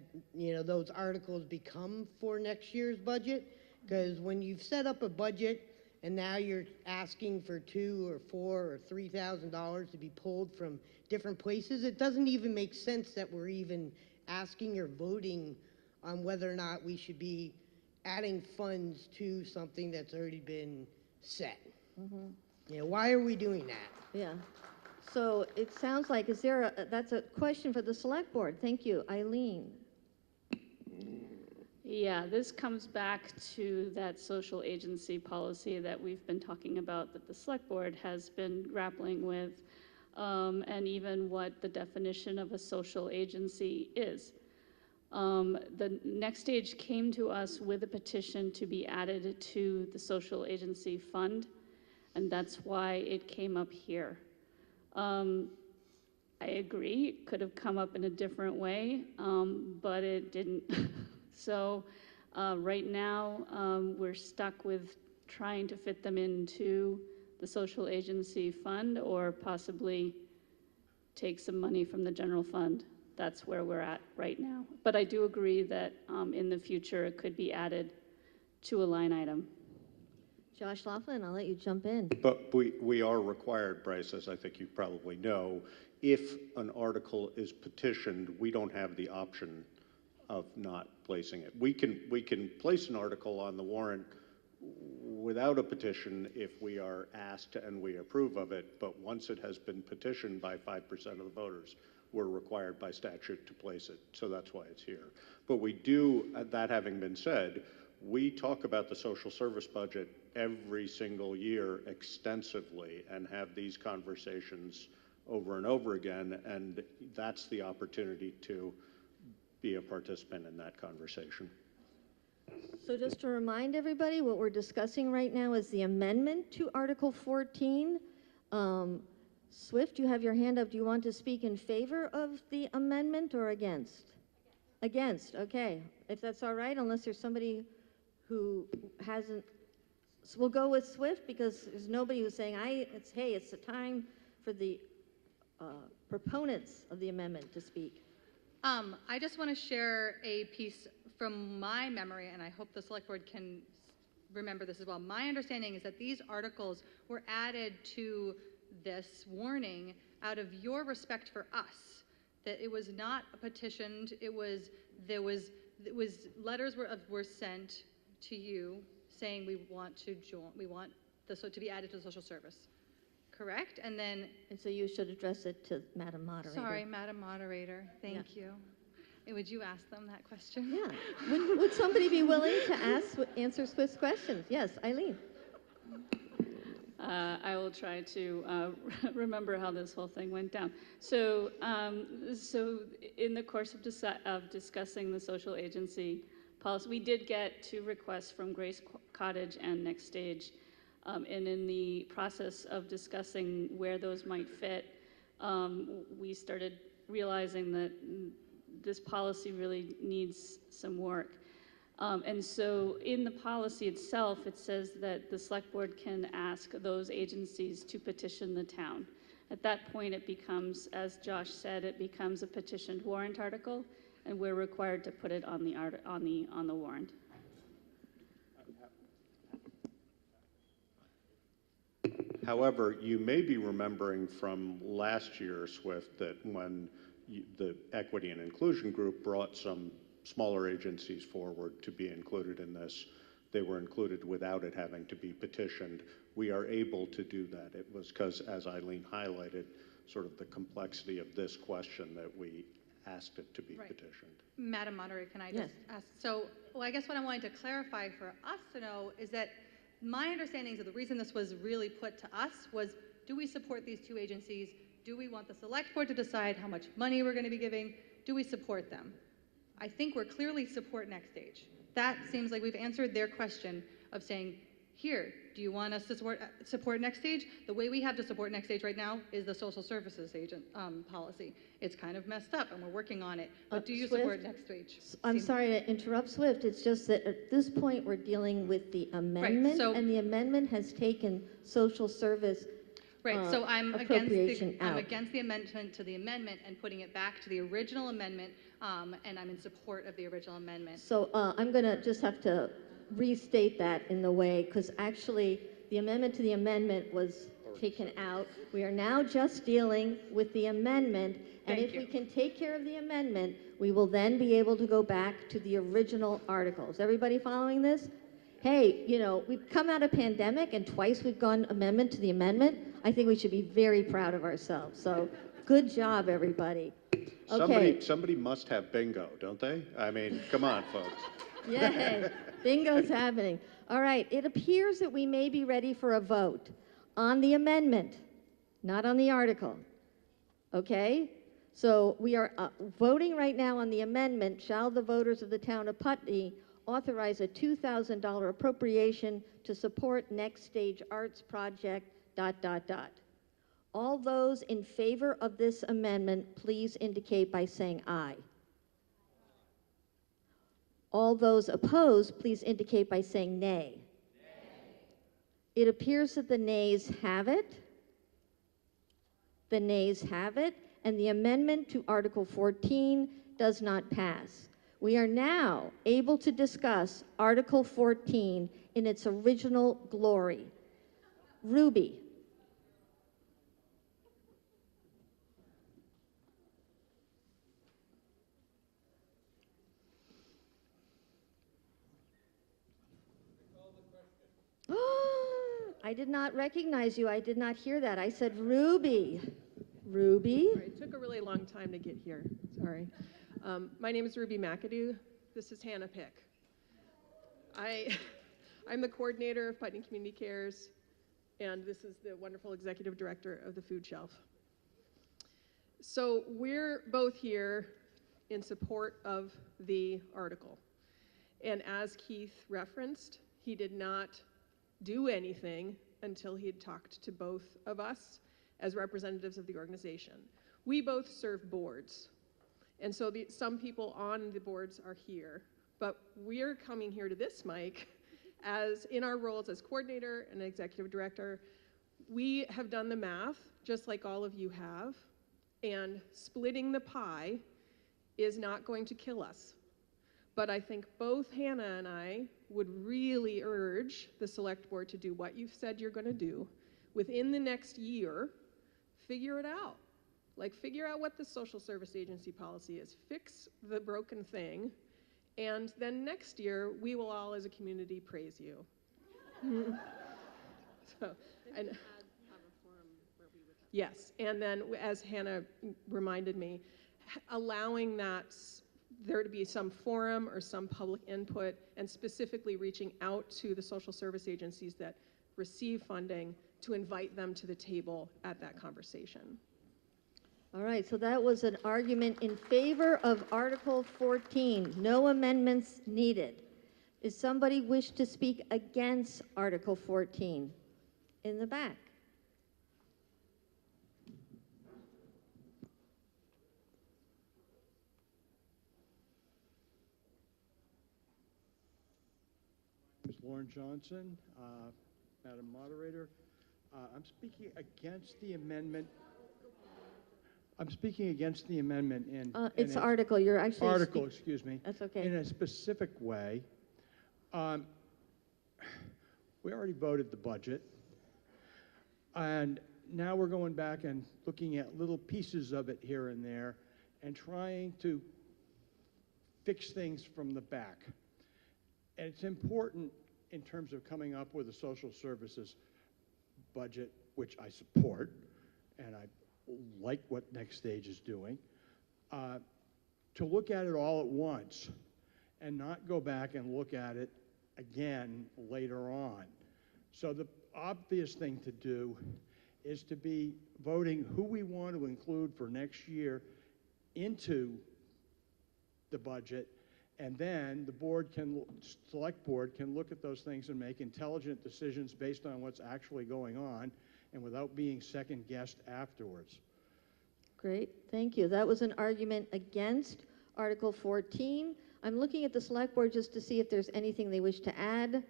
those articles become for next year's budget. Because when you've set up a budget and now you're asking for $2,000 or $4,000 or $3,000 to be pulled from different places, it doesn't even make sense that we're even asking or voting on whether or not we should be adding funds to something that's already been set. Why are we doing that? Yeah. So it sounds like, that's a question for the select board. Thank you. Eileen. Yeah, this comes back to that social agency policy that we've been talking about, that the select board has been grappling with, and even what the definition of a social agency is. The Next Stage came to us with a petition to be added to the social agency fund, and that's why it came up here. I agree, it could have come up in a different way, but it didn't. So right now, we're stuck with trying to fit them into the social agency fund, or possibly take some money from the general fund. That's where we're at right now. But I do agree that in the future, it could be added to a line item. Josh Laughlin, I'll let you jump in. But we are required, Bryce, as I think you probably know, if an article is petitioned, we don't have the option of not placing it. We can place an article on the warrant without a petition if we are asked and we approve of it, but once it has been petitioned by 5% of the voters, we're required by statute to place it. So that's why it's here. But we do, that having been said, we talk about the social service budget every single year extensively and have these conversations over and over again, and that's the opportunity to be a participant in that conversation. So just to remind everybody, what we're discussing right now is the amendment to Article 14. Swift, you have your hand up. Do you want to speak in favor of the amendment or against? Against, okay. If that's all right, unless there's somebody who hasn't. So we'll go with Swift, because there's nobody who's saying, it's the time for the proponents of the amendment to speak. I just want to share a piece from my memory, and I hope the select board can remember this as well, my understanding is that these articles were added to this warning out of your respect for us, that it was not petitioned, letters were sent to you saying we want to to be added to the social service, correct? And so you should address it to Madam Moderator. Sorry, Madam Moderator, thank you. Would you ask them that question? Yeah. Would somebody be willing to answer Swift's questions? Yes, Eileen. I will try to remember how this whole thing went down. So in the course of discussing the social agency policy, we did get 2 requests from Grace Cottage and Next Stage. And in the process of discussing where those might fit, we started realizing that this policy really needs some work. And so in the policy itself, it says that the select board can ask those agencies to petition the town. At that point, it becomes, as Josh said, it becomes a petitioned warrant article, and we're required to put it on the warrant. However, you may be remembering from last year, Swift, that when the Equity and Inclusion Group brought some smaller agencies forward to be included in this, they were included without it having to be petitioned. We are able to do that. It was because, as Eileen highlighted, sort of the complexity of this question that we asked it to be petitioned. Madam Moderator, can I just ask? So, I guess what I wanted to clarify for us to know is that my understanding of the reason this was really put to us was, do we support these 2 agencies? Do we want the select board to decide how much money we're going to be giving? Do we support them? I think we're clearly support Next Stage. That seems like we've answered their question of saying, here, do you want us to support Next Stage? The way we have to support Next Stage right now is the social services agent policy. It's kind of messed up and we're working on it. But do you support Next Stage? I'm sorry to interrupt, Swift. It's just that at this point we're dealing with the amendment, and the amendment has taken social service so I'm appropriation out. I'm against the amendment to the amendment and putting it back to the original amendment, and I'm in support of the original amendment. So I'm going to just have to restate that in the way, because actually the amendment to the amendment was taken out. We are now just dealing with the amendment, and if we can take care of the amendment, we will then be able to go back to the original articles. Everybody following this? Hey, we've come out of pandemic and twice we've gone amendment to the amendment. I think we should be very proud of ourselves. So good job, everybody. Okay. Somebody must have bingo, don't they? I mean, come on, folks. Yay, bingo's happening. All right, it appears that we may be ready for a vote on the amendment, not on the article. Okay? So we are voting right now on the amendment. Shall the voters of the town of Putney authorize a $2,000 appropriation to support Next Stage Arts Project, ... All those in favor of this amendment, please indicate by saying aye. All those opposed, please indicate by saying nay. It appears that the nays have it. The nays have it, and the amendment to Article 14 does not pass. We are now able to discuss Article 14 in its original glory. Ruby. I did not recognize you. I did not hear that. I said Ruby. Ruby? Sorry, it took a really long time to get here. Sorry. My name is Ruby McAdoo. This is Hannah Pick. I'm the coordinator of Putney Community Cares, and this is the wonderful executive director of the Food Shelf. So we're both here in support of the article. And as Keith referenced, he did not do anything until he had talked to both of us as representatives of the organization. We both serve boards, and so some people on the boards are here, but we're coming here to this mic as in our roles as coordinator and executive director. We have done the math, just like all of you have, and splitting the pie is not going to kill us. But I think both Hannah and I would really urge the select board to do what you've said you're going to do. Within the next year, figure it out. Like, figure out what the social service agency policy is. Fix the broken thing. And then next year, we will all as a community praise you. So, and, yes, and then as Hannah reminded me, allowing there to be some forum or some public input, and specifically reaching out to the social service agencies that receive funding to invite them to the table at that conversation. All right, so that was an argument in favor of Article 14, no amendments needed. Does somebody wish to speak against Article 14? In the back. Ms. Lauren Johnson, Madam Moderator. I'm speaking against the amendment. I'm speaking against the amendment in It's article. You're actually article. Excuse me. That's okay. In a specific way. We already voted the budget, and now we're going back and looking at little pieces of it here and there, and trying to fix things from the back. And it's important in terms of coming up with a social services budget, which I support, and I like what Next Stage is doing, to look at it all at once and not go back and look at it again later on. So the obvious thing to do is to be voting who we want to include for next year into the budget, and then the select board can look at those things and make intelligent decisions based on what's actually going on and without being second-guessed afterwards. Great, thank you. That was an argument against Article 14. I'm looking at the select board just to see if there's anything they wish to add.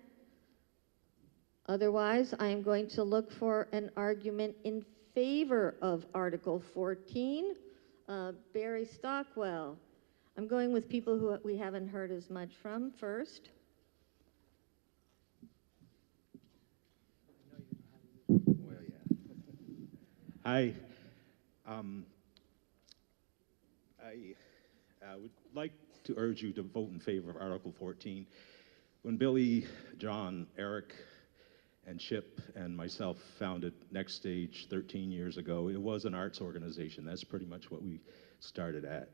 Otherwise, I am going to look for an argument in favor of Article 14. Barry Stockwell. I'm going with people who we haven't heard as much from first. Well, yeah. Hi. I would like to urge you to vote in favor of Article 14. When Billy, John, Eric, and Chip and myself founded Next Stage 13 years ago, it was an arts organization. That's pretty much what we started at.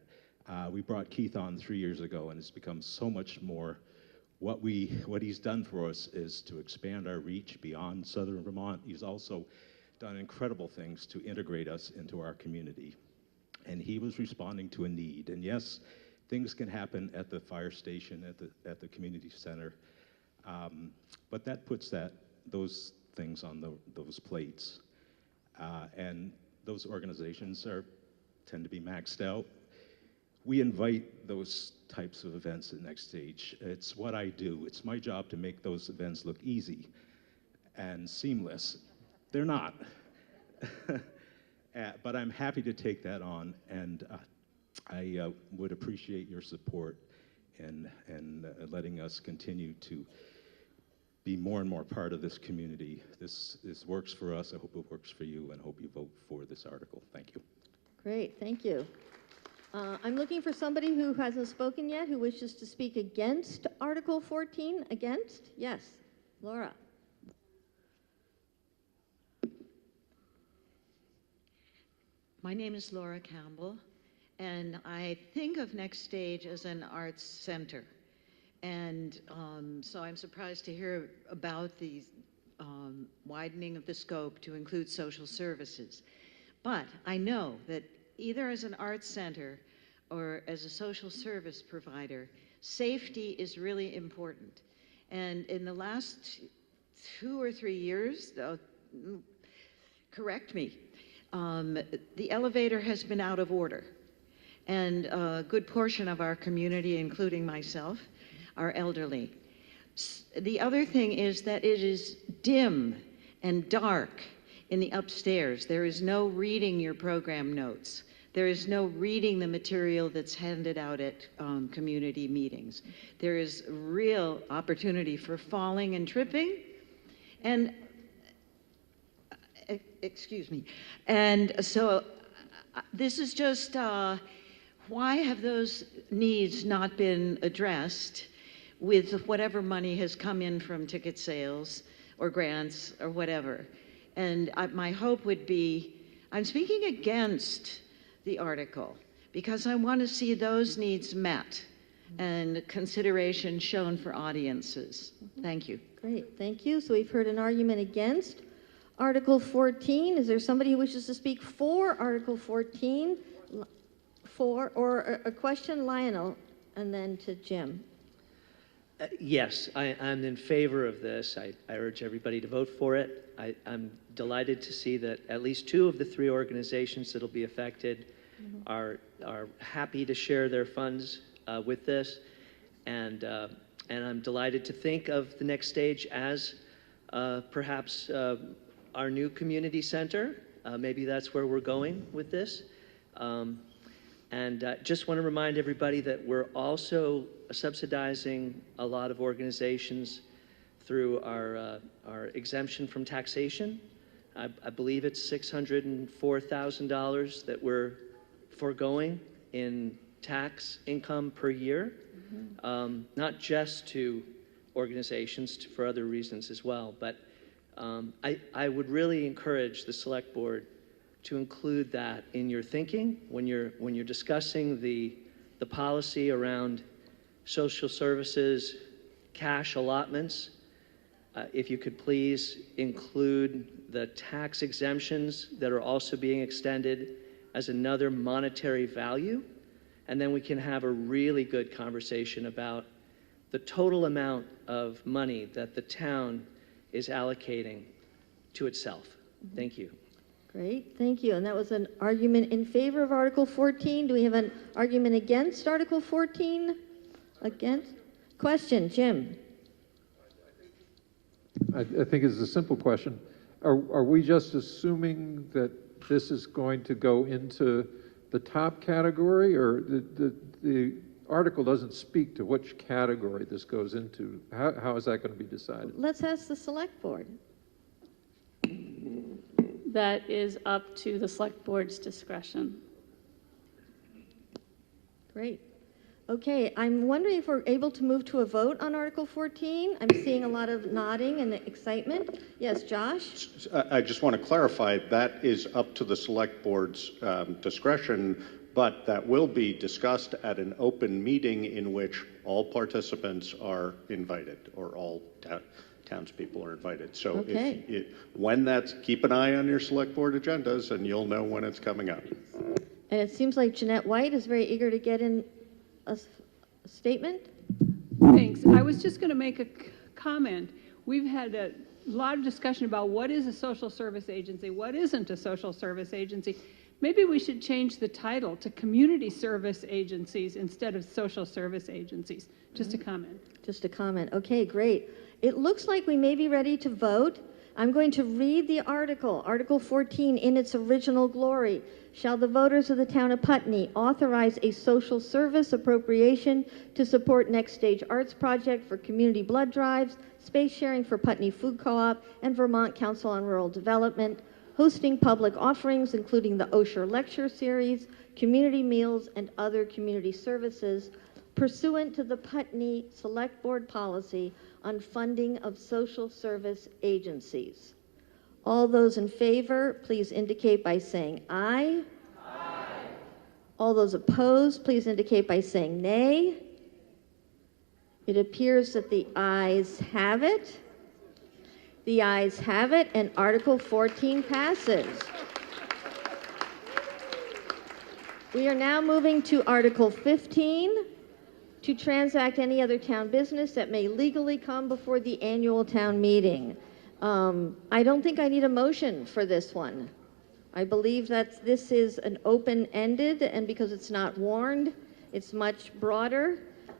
We brought Keith on 3 years ago, and it's become so much more. What he's done for us is to expand our reach beyond Southern Vermont. He's also done incredible things to integrate us into our community. And he was responding to a need. And yes, things can happen at the fire station, at the community center, but that puts those things on those plates. And those organizations tend to be maxed out. We invite those types of events at Next Stage. It's what I do. It's my job to make those events look easy and seamless. They're not. But I'm happy to take that on, and I would appreciate your support in letting us continue to be more and more part of this community. This works for us. I hope it works for you, and hope you vote for this article. Thank you. Great, thank you. I'm looking for somebody who hasn't spoken yet, who wishes to speak against Article 14. Against? Yes, Laura. My name is Laura Campbell, and I think of Next Stage as an arts center. And so I'm surprised to hear about the widening of the scope to include social services. But I know that either as an arts center or as a social service provider, safety is really important. And in the last 2 or 3 years, correct me, the elevator has been out of order. And a good portion of our community, including myself, are elderly. The other thing is that it is dim and dark in the upstairs. There is no reading your program notes. There is no reading the material that's handed out at community meetings. There is real opportunity for falling and tripping. And, excuse me. And so this is just, why have those needs not been addressed with whatever money has come in from ticket sales or grants or whatever? And my hope would be, I'm speaking against the article because I want to see those needs met and consideration shown for audiences. Thank you. Great, thank you. So we've heard an argument against Article 14. Is there somebody who wishes to speak for Article 14? Or a question, Lionel, and then to Jim. Yes, I'm in favor of this. I urge everybody to vote for it. I'm delighted to see that at least 2 of the 3 organizations that will be affected are happy to share their funds with this, and I'm delighted to think of the Next Stage as perhaps our new community center. Maybe that's where we're going with this. And just want to remind everybody that we're also subsidizing a lot of organizations through our exemption from taxation. I believe it's $604,000 that we're foregoing in tax income per year, not just to organizations, for other reasons as well. But I would really encourage the Select Board to include that in your thinking when you're discussing the policy around social services, cash allotments. If you could please include the tax exemptions that are also being extended as another monetary value, and then we can have a really good conversation about the total amount of money that the town is allocating to itself. Thank you. Great, thank you. And that was an argument in favor of Article 14. Do we have an argument against Article 14? Against? Question, Jim. I think it's a simple question. Are we just assuming that this is going to go into the top category, or the article doesn't speak to which category this goes into? How is that going to be decided? Let's ask the Select Board. That is up to the Select Board's discretion. Great. Okay, I'm wondering if we're able to move to a vote on Article 14. I'm seeing a lot of nodding and excitement. Yes, Josh? I just want to clarify, that is up to the Select Board's discretion, but that will be discussed at an open meeting in which all participants are invited, or all townspeople are invited. So Okay. when that's, keep an eye on your Select Board agendas and you'll know when it's coming up. And it seems like Jeanette White is very eager to get in a statement. Thanks. I was just going to make a comment. We've had a lot of discussion about what is a social service agency, what isn't a social service agency. Maybe we should change the title to community service agencies instead of social service agencies. Just a comment. Just a comment. Okay, great. It looks like we may be ready to vote. I'm going to read the article, Article 14, in its original glory. Shall the voters of the town of Putney authorize a social service appropriation to support Next Stage Arts Project for community blood drives, space sharing for Putney Food Co-op, and Vermont Council on Rural Development, hosting public offerings including the Osher Lecture Series, community meals, and other community services, pursuant to the Putney Select Board policy on funding of social service agencies. All those in favor, please indicate by saying aye. Aye. All those opposed, please indicate by saying nay. It appears that the ayes have it. The ayes have it, and Article 14 passes. We are now moving to Article 15, to transact any other town business that may legally come before the annual town meeting. I don't think I need a motion for this one. I believe that this is an open-ended, and because it's not warned, it's much broader.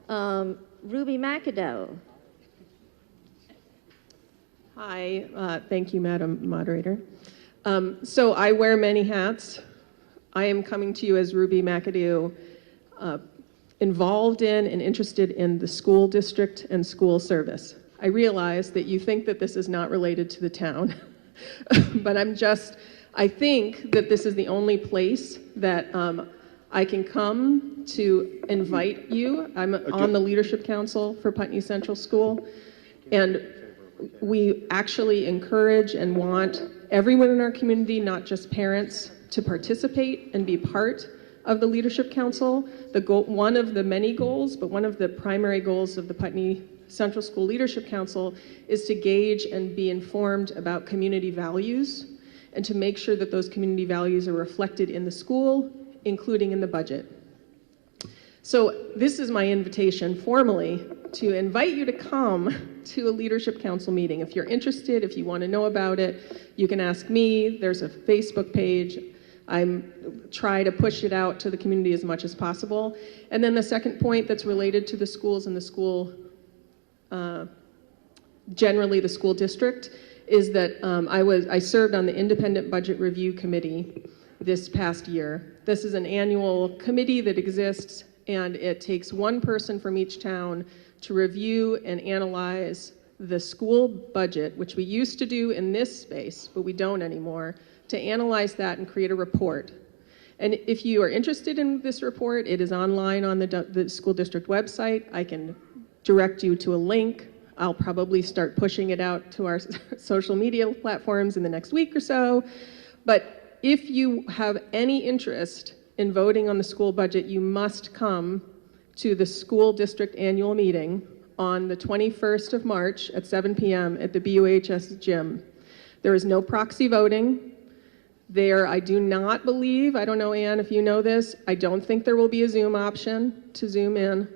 Ruby McAdoe. Hi, thank you, Madam Moderator. So I wear many hats. I am coming to you as Ruby McAdoo, involved in and interested in the school district and school service. I realize that you think that this is not related to the town, but I think that this is the only place that I can come to invite you. I'm on the leadership council for Putney Central School, and we actually encourage and want everyone in our community, not just parents, to participate and be part of the leadership council. One of the many goals, but one of the primary goals of the Putney Central School Leadership Council is to gauge and be informed about community values and to make sure that those community values are reflected in the school, including in the budget. So this is my invitation formally to invite you to come to a leadership council meeting. If you're interested, if you want to know about it, you can ask me. There's a Facebook page. I try to push it out to the community as much as possible. And then the second point that's related to the schools and the school, generally the school district, is that I served on the Independent Budget Review Committee this past year. This is an annual committee that exists, and it takes one person from each town to review and analyze the school budget, which we used to do in this space, but we don't anymore, to analyze that and create a report. And if you are interested in this report, it is online on the school district website. I can direct you to a link. I'll probably start pushing it out to our social media platforms in the next week or so. But if you have any interest in voting on the school budget, you must come to the school district annual meeting on the 21st of March at 7 p.m. at the BUHS gym. There is no proxy voting. There, I do not believe, I don't know, Ann, if you know this, I don't think there will be a Zoom option to Zoom in.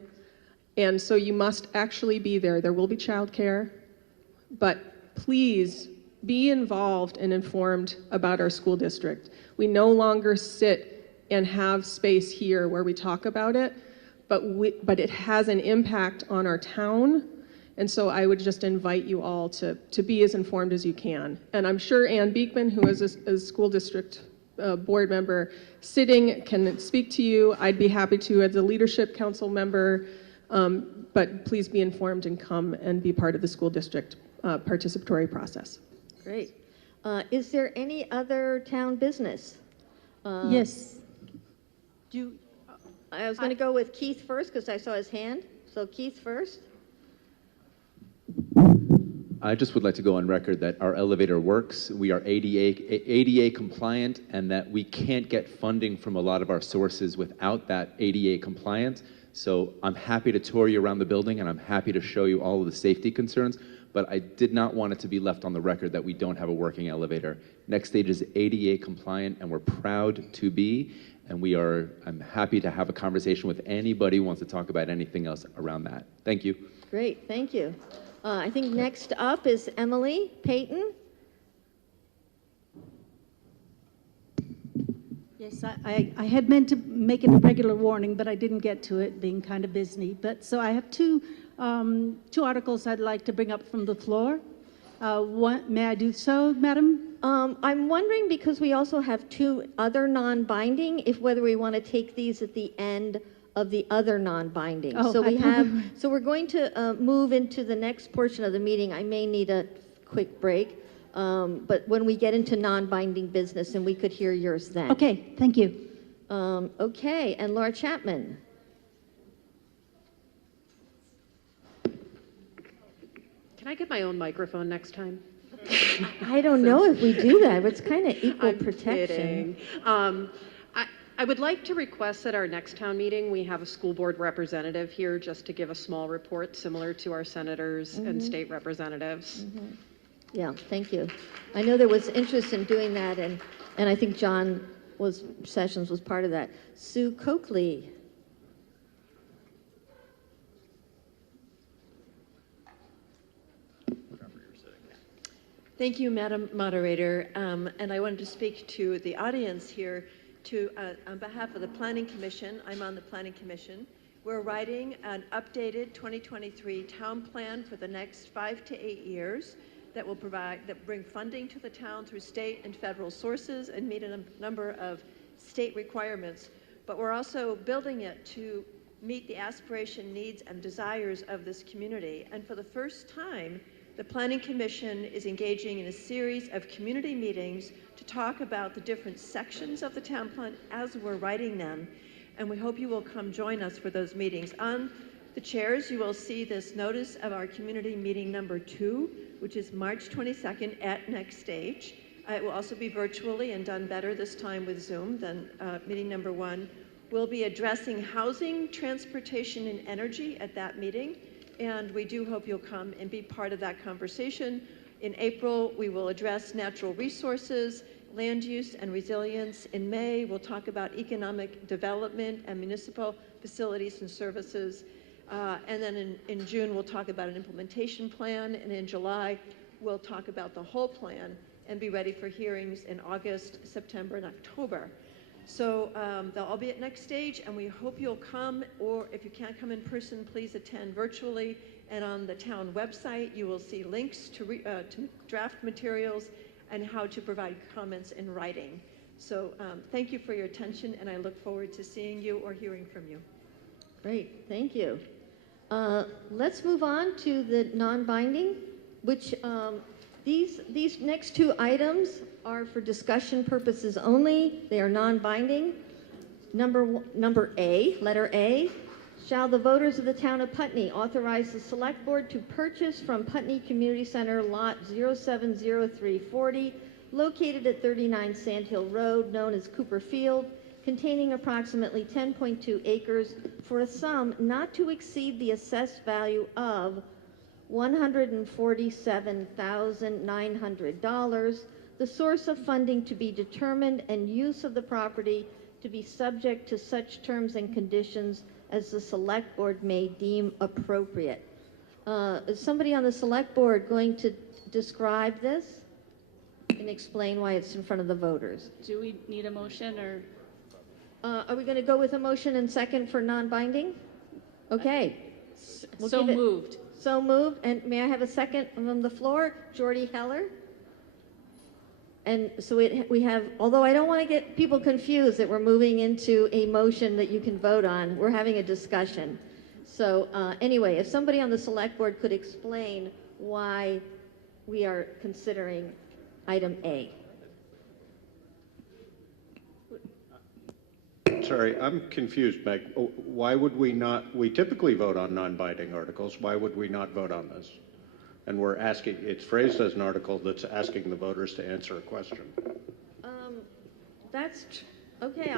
And so you must actually be there. There will be childcare, but please be involved and informed about our school district. We no longer sit and have space here where we talk about it, but it has an impact on our town. And so I would just invite you all to be as informed as you can. And I'm sure Ann Beekman, who is a school district board member, sitting can speak to you. I'd be happy to as a leadership council member, but please be informed and come and be part of the school district participatory process. Great. Is there any other town business? Yes. I was going to go with Keith first because I saw his hand. So Keith first. I just would like to go on record that our elevator works. We are ADA compliant, and that we can't get funding from a lot of our sources without that ADA compliance. So I'm happy to tour you around the building, and I'm happy to show you all of the safety concerns, but I did not want it to be left on the record that we don't have a working elevator. Next Stage is ADA compliant, and we're proud to be, and I'm happy to have a conversation with anybody who wants to talk about anything else around that. Thank you. Great, thank you. I think next up is Emily Payton. Yes, I had meant to make it a regular warning, but I didn't get to it, being kind of busy. But so I have two articles I'd like to bring up from the floor. May I do so, Madam? I'm wondering, because we also have two other non-binding, if whether we want to take these at the end of the other non-binding. Oh, So we're going to move into the next portion of the meeting. I may need a quick break, but when we get into non-binding business, and we could hear yours then. Okay, thank you. Okay, and Laura Chapman. Can I get my own microphone next time? I don't know if we do that. It's kind of equal I'm protection. kidding. I would like to request at our next town meeting, we have a school board representative here just to give a small report similar to our senators and state representatives. Yeah, thank you. I know there was interest in doing that, and I think John Sessions was part of that. Sue Coakley. Thank you, Madam Moderator. And I wanted to speak to the audience here on behalf of the Planning Commission. I'm on the Planning Commission. We're writing an updated 2023 town plan for the next 5 to 8 years that will bring funding to the town through state and federal sources and meet a number of state requirements, but we're also building it to meet the aspiration, needs, and desires of this community. And for the first time, the Planning Commission is engaging in a series of community meetings to talk about the different sections of the town plan as we're writing them. And we hope you will come join us for those meetings. On the chairs, you will see this notice of our community meeting number 2, which is March 22nd at Next Stage. It will also be virtually and done better this time with Zoom than meeting number 1. We'll be addressing housing, transportation, and energy at that meeting, and we do hope you'll come and be part of that conversation. In April, we will address natural resources, land use, and resilience. In May, we'll talk about economic development and municipal facilities and services. And then in June, we'll talk about an implementation plan, and in July, we'll talk about the whole plan and be ready for hearings in August, September, and October. So they'll all be at Next Stage, and we hope you'll come, or if you can't come in person, please attend virtually. And on the town website, you will see links to draft materials and how to provide comments in writing. So thank you for your attention, and I look forward to seeing you or hearing from you. Great, thank you. Let's move on to the non-binding, which these next 2 items are for discussion purposes only. They are non-binding. Number A, letter A, shall the voters of the town of Putney authorize the select board to purchase from Putney Community Center lot 070340, located at 39 Sand Hill Road, known as Cooper Field, containing approximately 10.2 acres for a sum not to exceed the assessed value of $147,900, the source of funding to be determined, and use of the property to be subject to such terms and conditions as the select board may deem appropriate. Is somebody on the select board going to describe this and explain why it's in front of the voters? Do we need a motion, or? Are we going to go with a motion and second for non-binding? Okay. We'll So give it- moved. So moved. And may I have a second from the floor? Jordy Heller. And so we have, although I don't want to get people confused that we're moving into a motion that you can vote on, we're having a discussion. So anyway, if somebody on the select board could explain why we are considering item A. Sorry, I'm confused, Meg. Why would we not, we typically vote on non-binding articles. Why would we not vote on this? And we're asking, it's phrased as an article that's asking the voters to answer a question. Okay,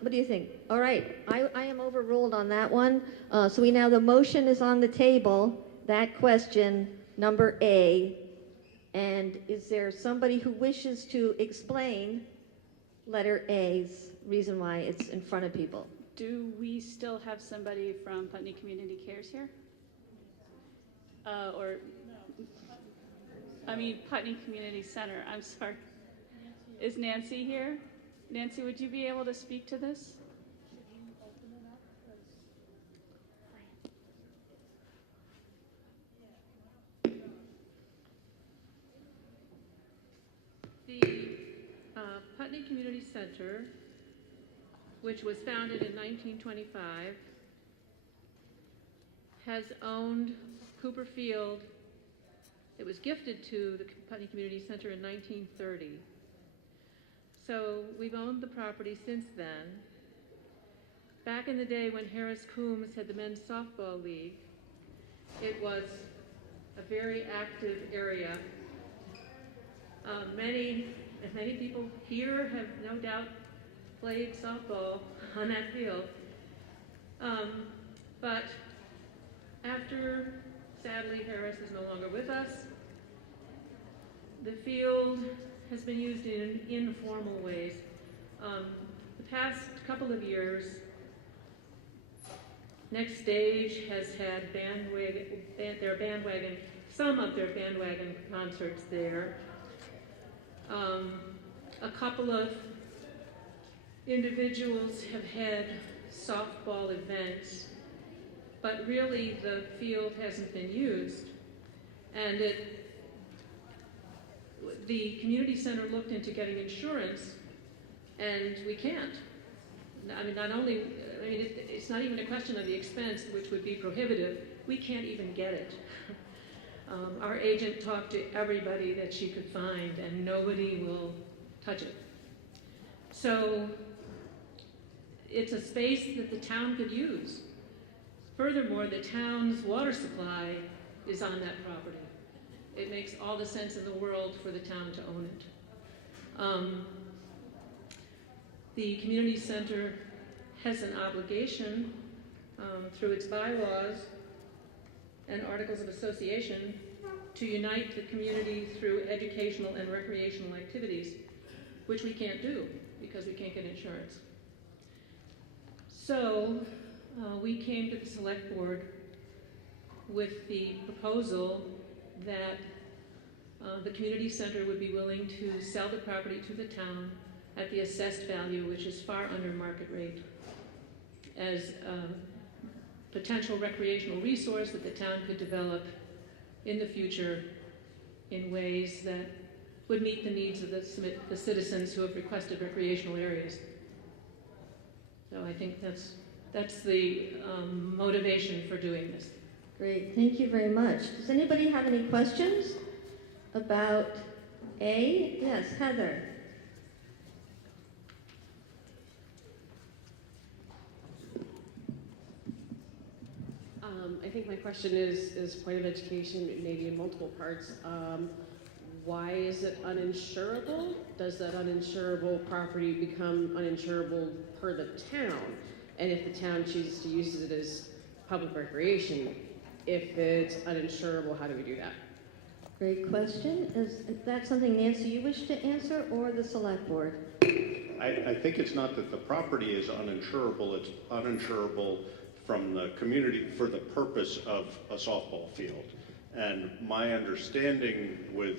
what do you think? All right, I am overruled on that one. So the motion is on the table, that question, number A. And is there somebody who wishes to explain letter A's reason why it's in front of people? Do we still have somebody from Putney Community Cares here? Putney Community Center, I'm sorry. Is Nancy here? Nancy, would you be able to speak to this? The Putney Community Center, which was founded in 1925, has owned Cooper Field. It was gifted to the Putney Community Center in 1930. So we've owned the property since then. Back in the day when Harris Coombs had the men's softball league, it was a very active area. Many people here have no doubt played softball on that field. But after, sadly, Harris is no longer with us, the field has been used in informal ways. The past couple of years, Next Stage has had some of their bandwagon concerts there. A couple of individuals have had softball events, but really the field hasn't been used. And the community center looked into getting insurance, and we can't. I mean, it's not even a question of the expense, which would be prohibitive. We can't even get it. Our agent talked to everybody that she could find, and nobody will touch it. So it's a space that the town could use. Furthermore, the town's water supply is on that property. It makes all the sense in the world for the town to own it. The community center has an obligation through its bylaws and articles of association to unite the community through educational and recreational activities, which we can't do because we can't get insurance. So we came to the select board with the proposal that the community center would be willing to sell the property to the town at the assessed value, which is far under market rate, as a potential recreational resource that the town could develop in the future in ways that would meet the needs of the citizens who have requested recreational areas. So I think that's the motivation for doing this. Great, thank you very much. Does anybody have any questions about A? Yes, Heather. I think my question is point of education, maybe in multiple parts. Why is it uninsurable? Does that uninsurable property become uninsurable per the town? And if the town chooses to use it as public recreation, if it's uninsurable, how do we do that? Great question. Is that something, Nancy, you wish to answer, or the select board? I think it's not that the property is uninsurable, it's uninsurable from the community for the purpose of a softball field. And my understanding with,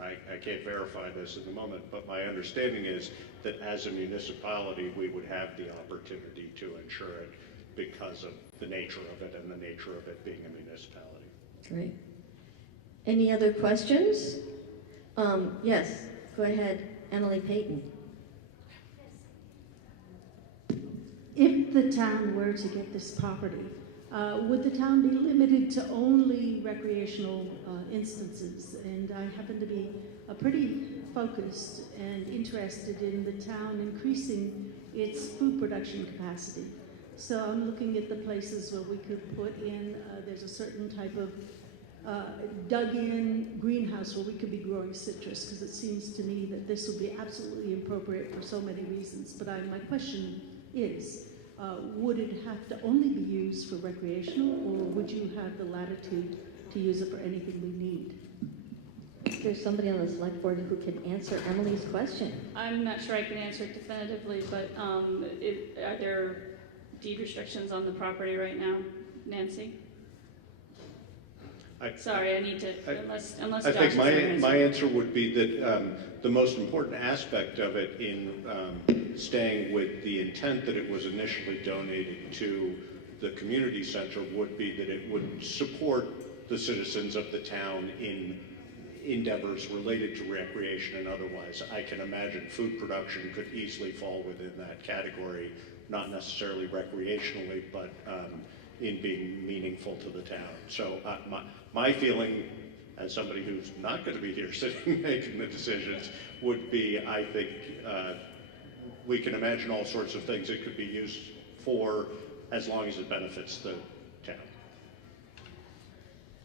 I can't verify this at the moment, but my understanding is that as a municipality, we would have the opportunity to insure it because of the nature of it and the nature of it being a municipality. Great. Any other questions? Yes, go ahead, Emily Payton. If the town were to get this property, would the town be limited to only recreational instances? And I happen to be pretty focused and interested in the town increasing its food production capacity. So I'm looking at the places where we could put in, there's a certain type of dug-in greenhouse where we could be growing citrus, because it seems to me that this would be absolutely appropriate for so many reasons. But my question is, would it have to only be used for recreational, or would you have the latitude to use it for anything we need? Is there somebody on the select board who can answer Emily's question? I'm not sure I can answer it definitively, but are there deed restrictions on the property right now, Nancy? Sorry, I need to, unless I Josh think my answer would be that the most important aspect of it in staying with the intent that it was initially donated to the community center would be that it would support the citizens of the town in endeavors related to recreation and otherwise. I can imagine food production could easily fall within that category, not necessarily recreationally, but in being meaningful to the town. So my feeling, as somebody who's not going to be here sitting making the decisions, would be, I think we can imagine all sorts of things it could be used for as long as it benefits the town.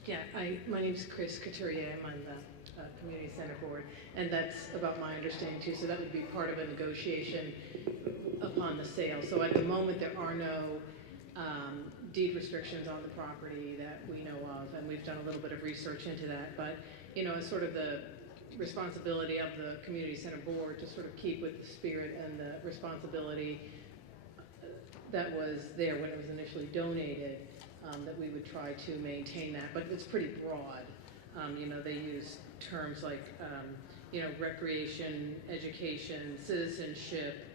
Yeah, my name's Chris Couturier. I'm on the Community Center Board, and that's about my understanding too. So that would be part of a negotiation upon the sale. So at the moment, there are no deed restrictions on the property that we know of, and we've done a little bit of research into that. But, you know, it's sort of the responsibility of the Community Center Board to sort of keep with the spirit and the responsibility that was there when it was initially donated, that we would try to maintain that. But it's pretty broad. You know, they use terms like, you know, recreation, education, citizenship,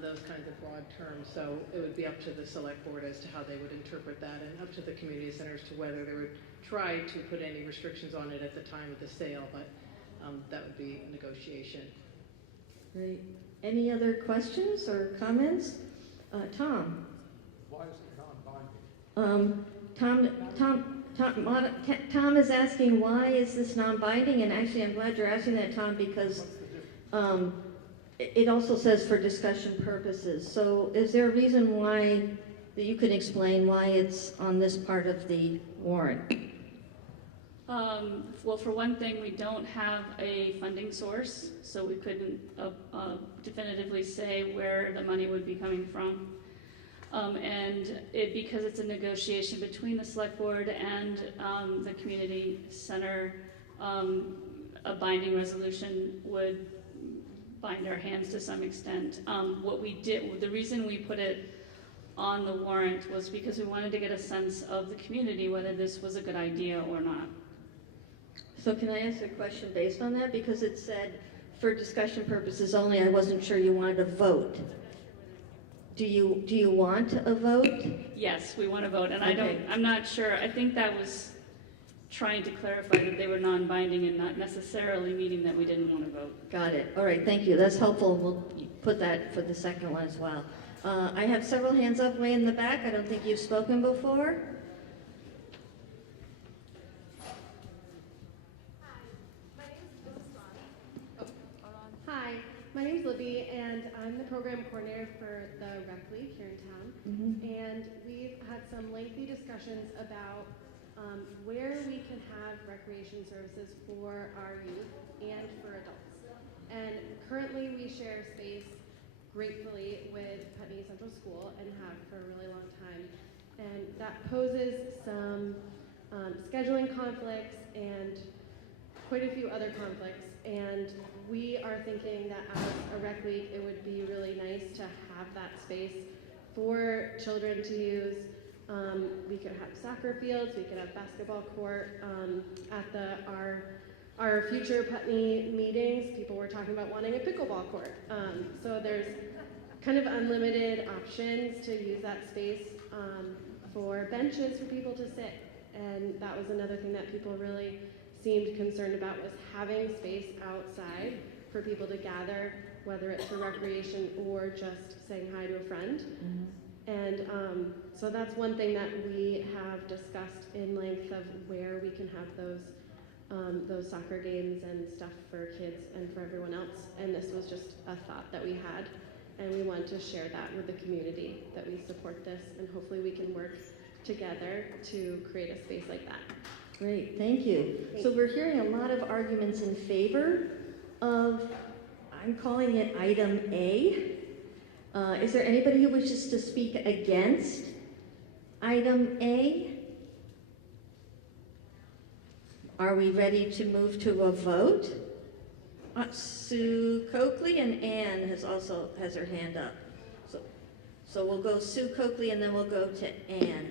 those kinds of broad terms. So it would be up to the select board as to how they would interpret that, and up to the community centers to whether they would try to put any restrictions on it at the time of the sale, but that would be a negotiation. Great. Any other questions or comments? Tom? Why is it non-binding? Tom is asking, why is this non-binding? And actually, I'm glad you're asking that, Tom, because it also says for discussion purposes. So is there a reason why, that you can explain why it's on this part of the warrant? Well, for one thing, we don't have a funding source, so we couldn't definitively say where the money would be coming from. Because it's a negotiation between the select board and the community center, a binding resolution would bind our hands to some extent. What we did, the reason we put it on the warrant was because we wanted to get a sense of the community, whether this was a good idea or not. So can I ask a question based on that? Because it said for discussion purposes only, I wasn't sure you wanted a vote. Do you want a vote? Yes, we want to vote, and Okay. I'm not sure. I think that was trying to clarify that they were non-binding and not necessarily meaning that we didn't want to vote. Got it. All right, thank you. That's helpful. We'll put that for the second one as well. I have several hands up way in the back. I don't think you've spoken before. Hi, my name's Libby, and I'm the program coordinator for the Rec League here in town. And we've had some lengthy discussions about where we can have recreation services for our youth and for adults. And currently we share space gratefully with Putney Central School and have for a really long time. And that poses some scheduling conflicts and quite a few other conflicts. And we are thinking that as a rec league, it would be really nice to have that space for children to use. We could have soccer fields, we could have basketball court. At our future Putney meetings, people were talking about wanting a pickleball court. So there's kind of unlimited options to use that space for benches for people to sit. And that was another thing that people really seemed concerned about, was having space outside for people to gather, whether it's for recreation or just saying hi to a friend. And so that's one thing that we have discussed in length, of where we can have those soccer games and stuff for kids and for everyone else. And this was just a thought that we had, and we want to share that with the community, that we support this, and hopefully we can work together to create a space like that. Great, thank you. So we're hearing a lot of arguments in favor of, I'm calling it item A. Is there anybody who wishes to speak against item A? Are we ready to move to a vote? Sue Coakley, and Anne has her hand up. So we'll go Sue Coakley and then we'll go to Anne.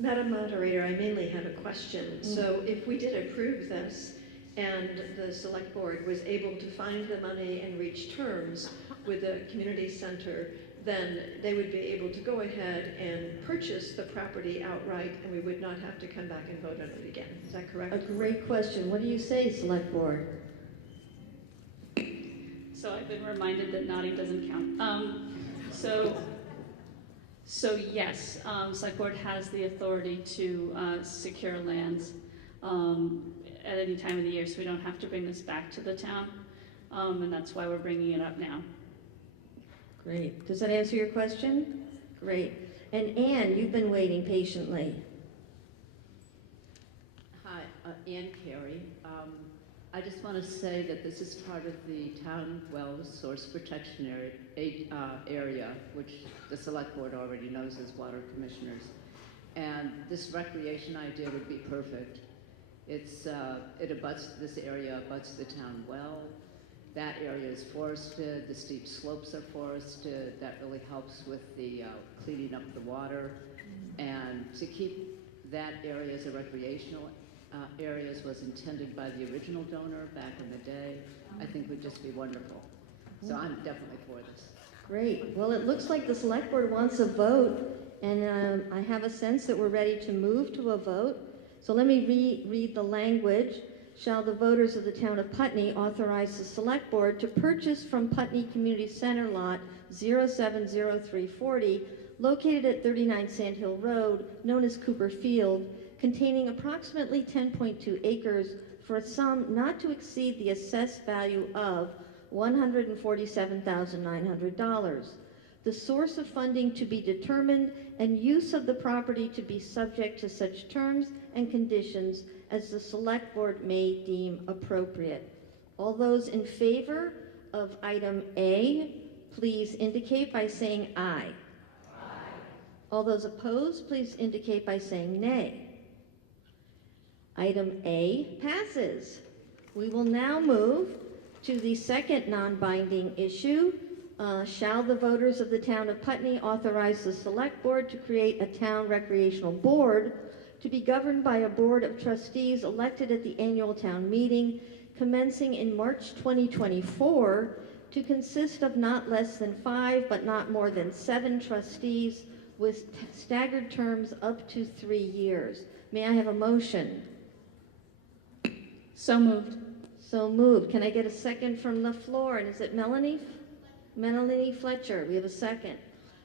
Madam Moderator, I mainly have a question. So if we did approve this and the select board was able to find the money and reach terms with the community center, then they would be able to go ahead and purchase the property outright, and we would not have to come back and vote on it again. Is that correct? A great question. What do you say, select board? So I've been reminded that nodding doesn't count. So yes, select board has the authority to secure lands at any time of the year, so we don't have to bring this back to the town, and that's why we're bringing it up now. Great. Does that answer your question? Great. And Anne, you've been waiting patiently. Hi, Ann Carey. I just want to say that this is part of the town well source protection area, which the select board already knows as water commissioners. And this recreation idea would be perfect. It abuts, this area abuts the town well. That area is forested, the steep slopes are forested. That really helps with the cleaning up the water. And to keep that area as a recreational areas was intended by the original donor back in the day, I think would just be wonderful. So I'm definitely for this. Great. Well, it looks like the select board wants a vote, and I have a sense that we're ready to move to a vote. So let me read the language. shall the voters of the town of Putney authorize the select board to purchase from Putney Community Center lot 070340, located at 39 Sand Hill Road, known as Cooper Field, containing approximately 10.2 acres for a sum not to exceed the assessed value of $147,900. The source of funding to be determined and use of the property to be subject to such terms and conditions as the select board may deem appropriate. All those in favor of item A, please indicate by saying aye. Aye. All those opposed, please indicate by saying nay. Item A passes. We will now move to the second non-binding issue. Shall the voters of the town of Putney authorize the select board to create a town recreational board to be governed by a board of trustees elected at the annual town meeting commencing in March 2024 to consist of not less than 5 but not more than 7 trustees with staggered terms up to 3 years. May I have a motion? So moved. So moved. Can I get a second from the floor? And is it Melanie? Melanie Fletcher. We have a second.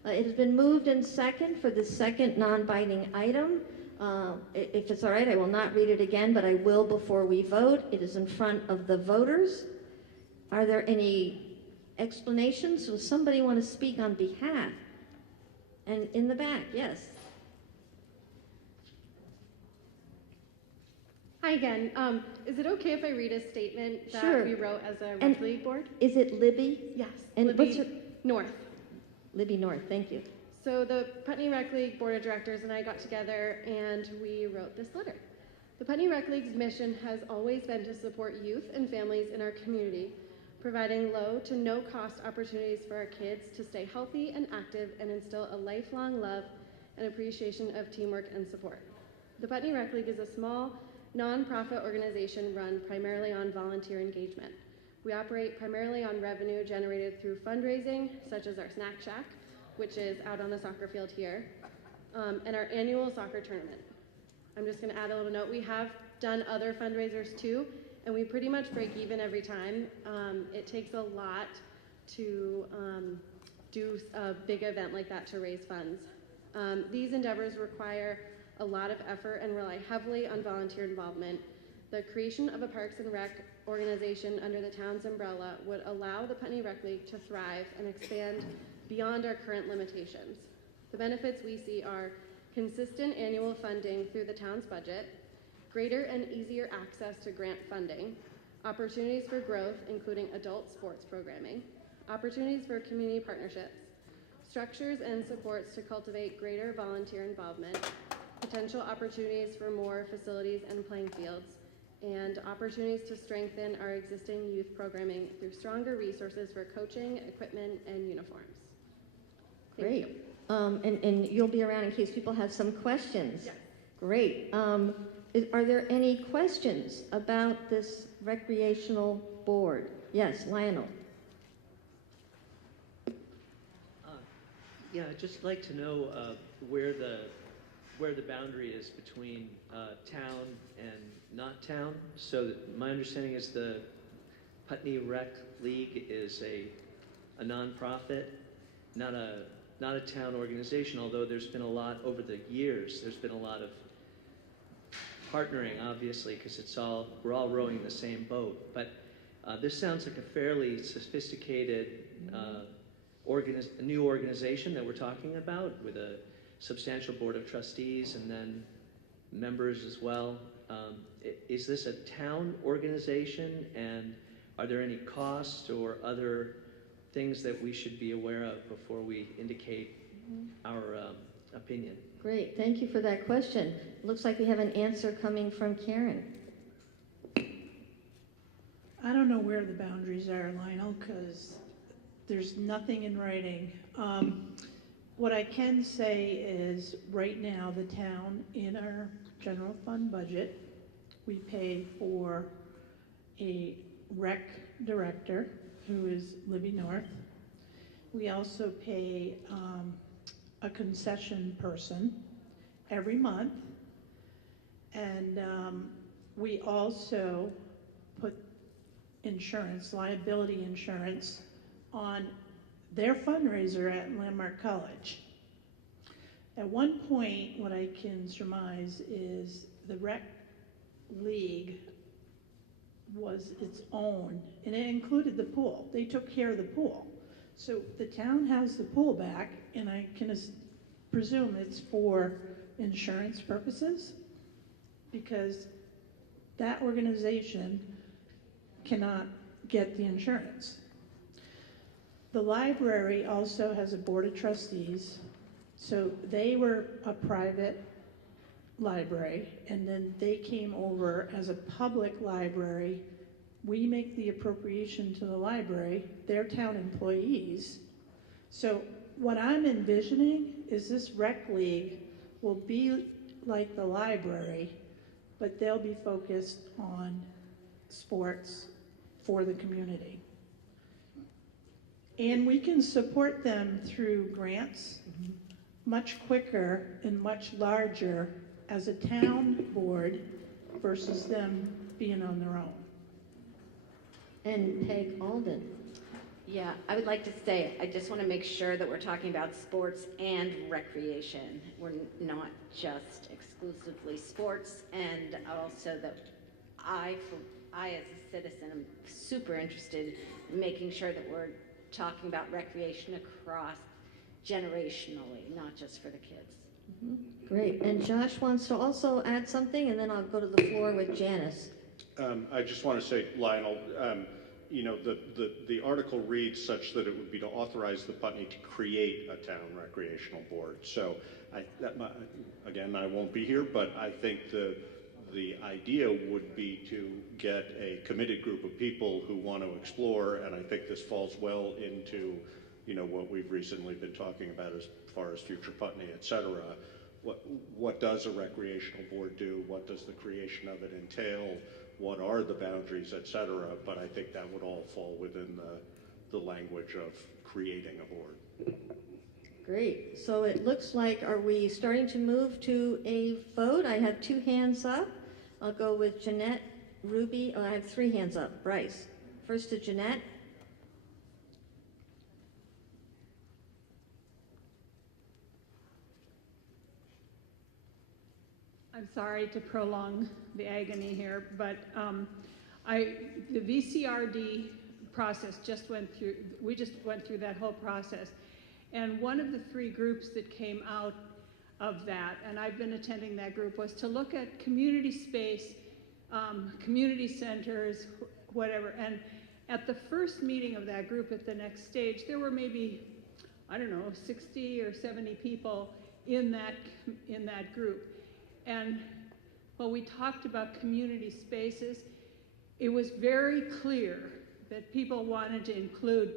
It has been moved and second for the second non-binding item. If it's all right, I will not read it again, but I will before we vote. It is in front of the voters. Are there any explanations? Does somebody want to speak on behalf? And in the back, yes. Hi again. Is it okay if I read a statement that Sure. we wrote as a And rec league board? Is it Libby? Yes. And Libby what's her? North. Libby North, thank you. So the Putney Rec League Board of Directors and I got together and we wrote this letter. The Putney Rec League's mission has always been to support youth and families in our community, providing low to no cost opportunities for our kids to stay healthy and active and instill a lifelong love and appreciation of teamwork and support. The Putney Rec League is a small, nonprofit organization run primarily on volunteer engagement. We operate primarily on revenue generated through fundraising, such as our Snack Shack, which is out on the soccer field here, and our annual soccer tournament. I'm just gonna add a little note. We have done other fundraisers too, and we pretty much break even every time. It takes a lot to do a big event like that to raise funds. These endeavors require a lot of effort and rely heavily on volunteer involvement. The creation of a Parks and Rec organization under the town's umbrella would allow the Putney Rec League to thrive and expand beyond our current limitations. The benefits we see are consistent annual funding through the town's budget, greater and easier access to grant funding, opportunities for growth, including adult sports programming, opportunities for community partnerships, structures and supports to cultivate greater volunteer involvement, potential opportunities for more facilities and playing fields, and opportunities to strengthen our existing youth programming through stronger resources for coaching, equipment, and uniforms. Thank you. And you'll be around in case people have some questions. Yes. Great. Are there any questions about this recreational board? Yes, Lionel. Yeah, I'd just like to know where the boundary is between town and not town. So my understanding is the Putney Rec League is a nonprofit, not a town organization, although there's been a lot over the years. There's been a lot of partnering, obviously, because we're all rowing in the same boat. But this sounds like a fairly sophisticated new organization that we're talking about, with a substantial board of trustees and then members as well. Is this a town organization, and are there any costs or other things that we should be aware of before we indicate our opinion? Great, thank you for that question. Looks like we have an answer coming from Karen. I don't know where the boundaries are, Lionel, because there's nothing in writing. What I can say is right now the town, in our general fund budget, we pay for a rec director who is Libby North. We also pay a concession person every month. And we also put insurance, liability insurance, on their fundraiser at Landmark College. At one point, what I can surmise is the rec league was its own, and it included the pool. They took care of the pool. So the town has the pool back, and I can presume it's for insurance purposes, because that organization cannot get the insurance. The library also has a board of trustees, so they were a private library, and then they came over as a public library. We make the appropriation to the library, they're town employees. So what I'm envisioning is this rec league will be like the library, but they'll be focused on sports for the community. And we can support them through grants much quicker and much larger as a town board versus them being on their own. And Peg Alden. Yeah, I would like to say, I just want to make sure that we're talking about sports and recreation. We're not just exclusively sports, and also that I as a citizen, am super interested in making sure that we're talking about recreation across generationally, not just for the kids. Great. And Josh wants to also add something, and then I'll go to the floor with Janice. I just want to say, Lionel, you know, the article reads such that it would be to authorize the Putney to create a town recreational board. So, again, I won't be here, but I think the idea would be to get a committed group of people who want to explore, and I think this falls well into, you know, what we've recently been talking about as far as future Putney, et cetera. What does a recreational board do? What does the creation of it entail? What are the boundaries, et cetera? But I think that would all fall within the language of creating a board. Great. So it looks like, are we starting to move to a vote? I have 2 hands up. I'll go with Jeanette, Ruby. Oh, I have 3 hands up. Bryce. First to Jeanette. I'm sorry to prolong the agony here, but the VCRD process we just went through that whole process. And one of the 3 groups that came out of that, and I've been attending that group, was to look at community space, community centers, whatever. And at the first meeting of that group at the next stage, there were maybe, I don't know, 60 or 70 people in that group. And when we talked about community spaces, it was very clear that people wanted to include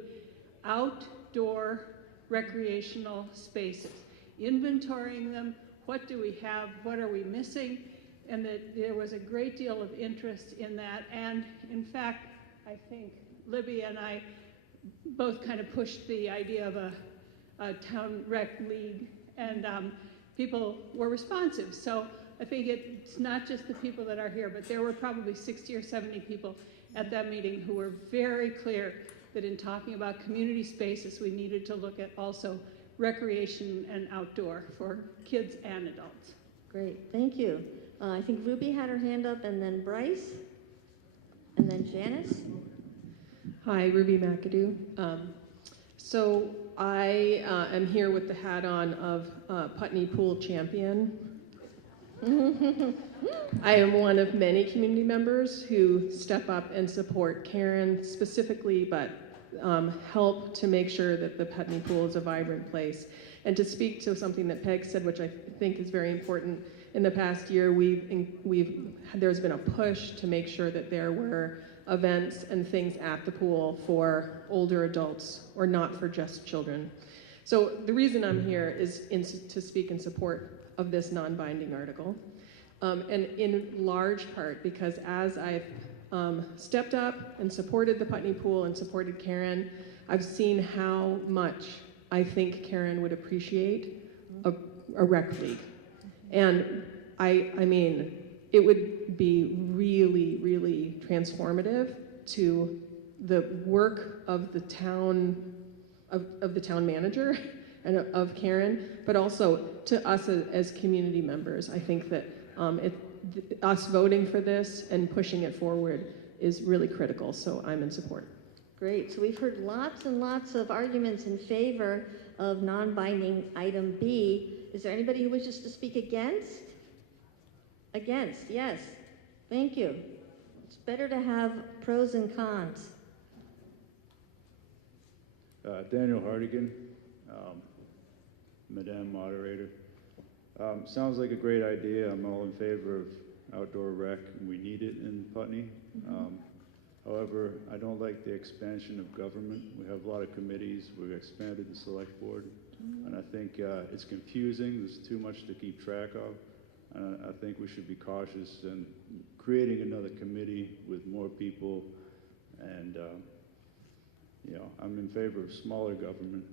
outdoor recreational spaces, inventorying them, what do we have, what are we missing, and that there was a great deal of interest in that. And in fact, I think Libby and I both kind of pushed the idea of a town rec league, and people were responsive. So I think it's not just the people that are here, but there were probably 60 or 70 people at that meeting who were very clear that in talking about community spaces, we needed to look at also recreation and outdoor for kids and adults. Great, thank you. I think Ruby had her hand up, and then Bryce, and then Janice. Hi, Ruby McAdoo. So I am here with the hat on of Putney Pool Champion. I am one of many community members who step up and support Karen specifically, but help to make sure that the Putney Pool is a vibrant place. And to speak to something that Peg said, which I think is very important, in the past year there's been a push to make sure that there were events and things at the pool for older adults or not for just children. So the reason I'm here is to speak in support of this non-binding article. And in large part because as I've stepped up and supported the Putney Pool and supported Karen, I've seen how much I think Karen would appreciate a rec league. And I mean, it would be really, really transformative to the work of the town, of the town manager and of Karen, but also to us as community members. I think that us voting for this and pushing it forward is really critical, so I'm in support. Great. So we've heard lots and lots of arguments in favor of non-binding item B. Is there anybody who wishes to speak against? Against, yes. Thank you. It's better to have pros and cons. Daniel Hardigan, Madam Moderator. Sounds like a great idea. I'm all in favor of outdoor rec, and we need it in Putney. However, I don't like the expansion of government. We have a lot of committees. We've expanded the select board, and I think it's confusing. There's too much to keep track of. And I think we should be cautious in creating another committee with more people. And, I'm in favor of smaller government.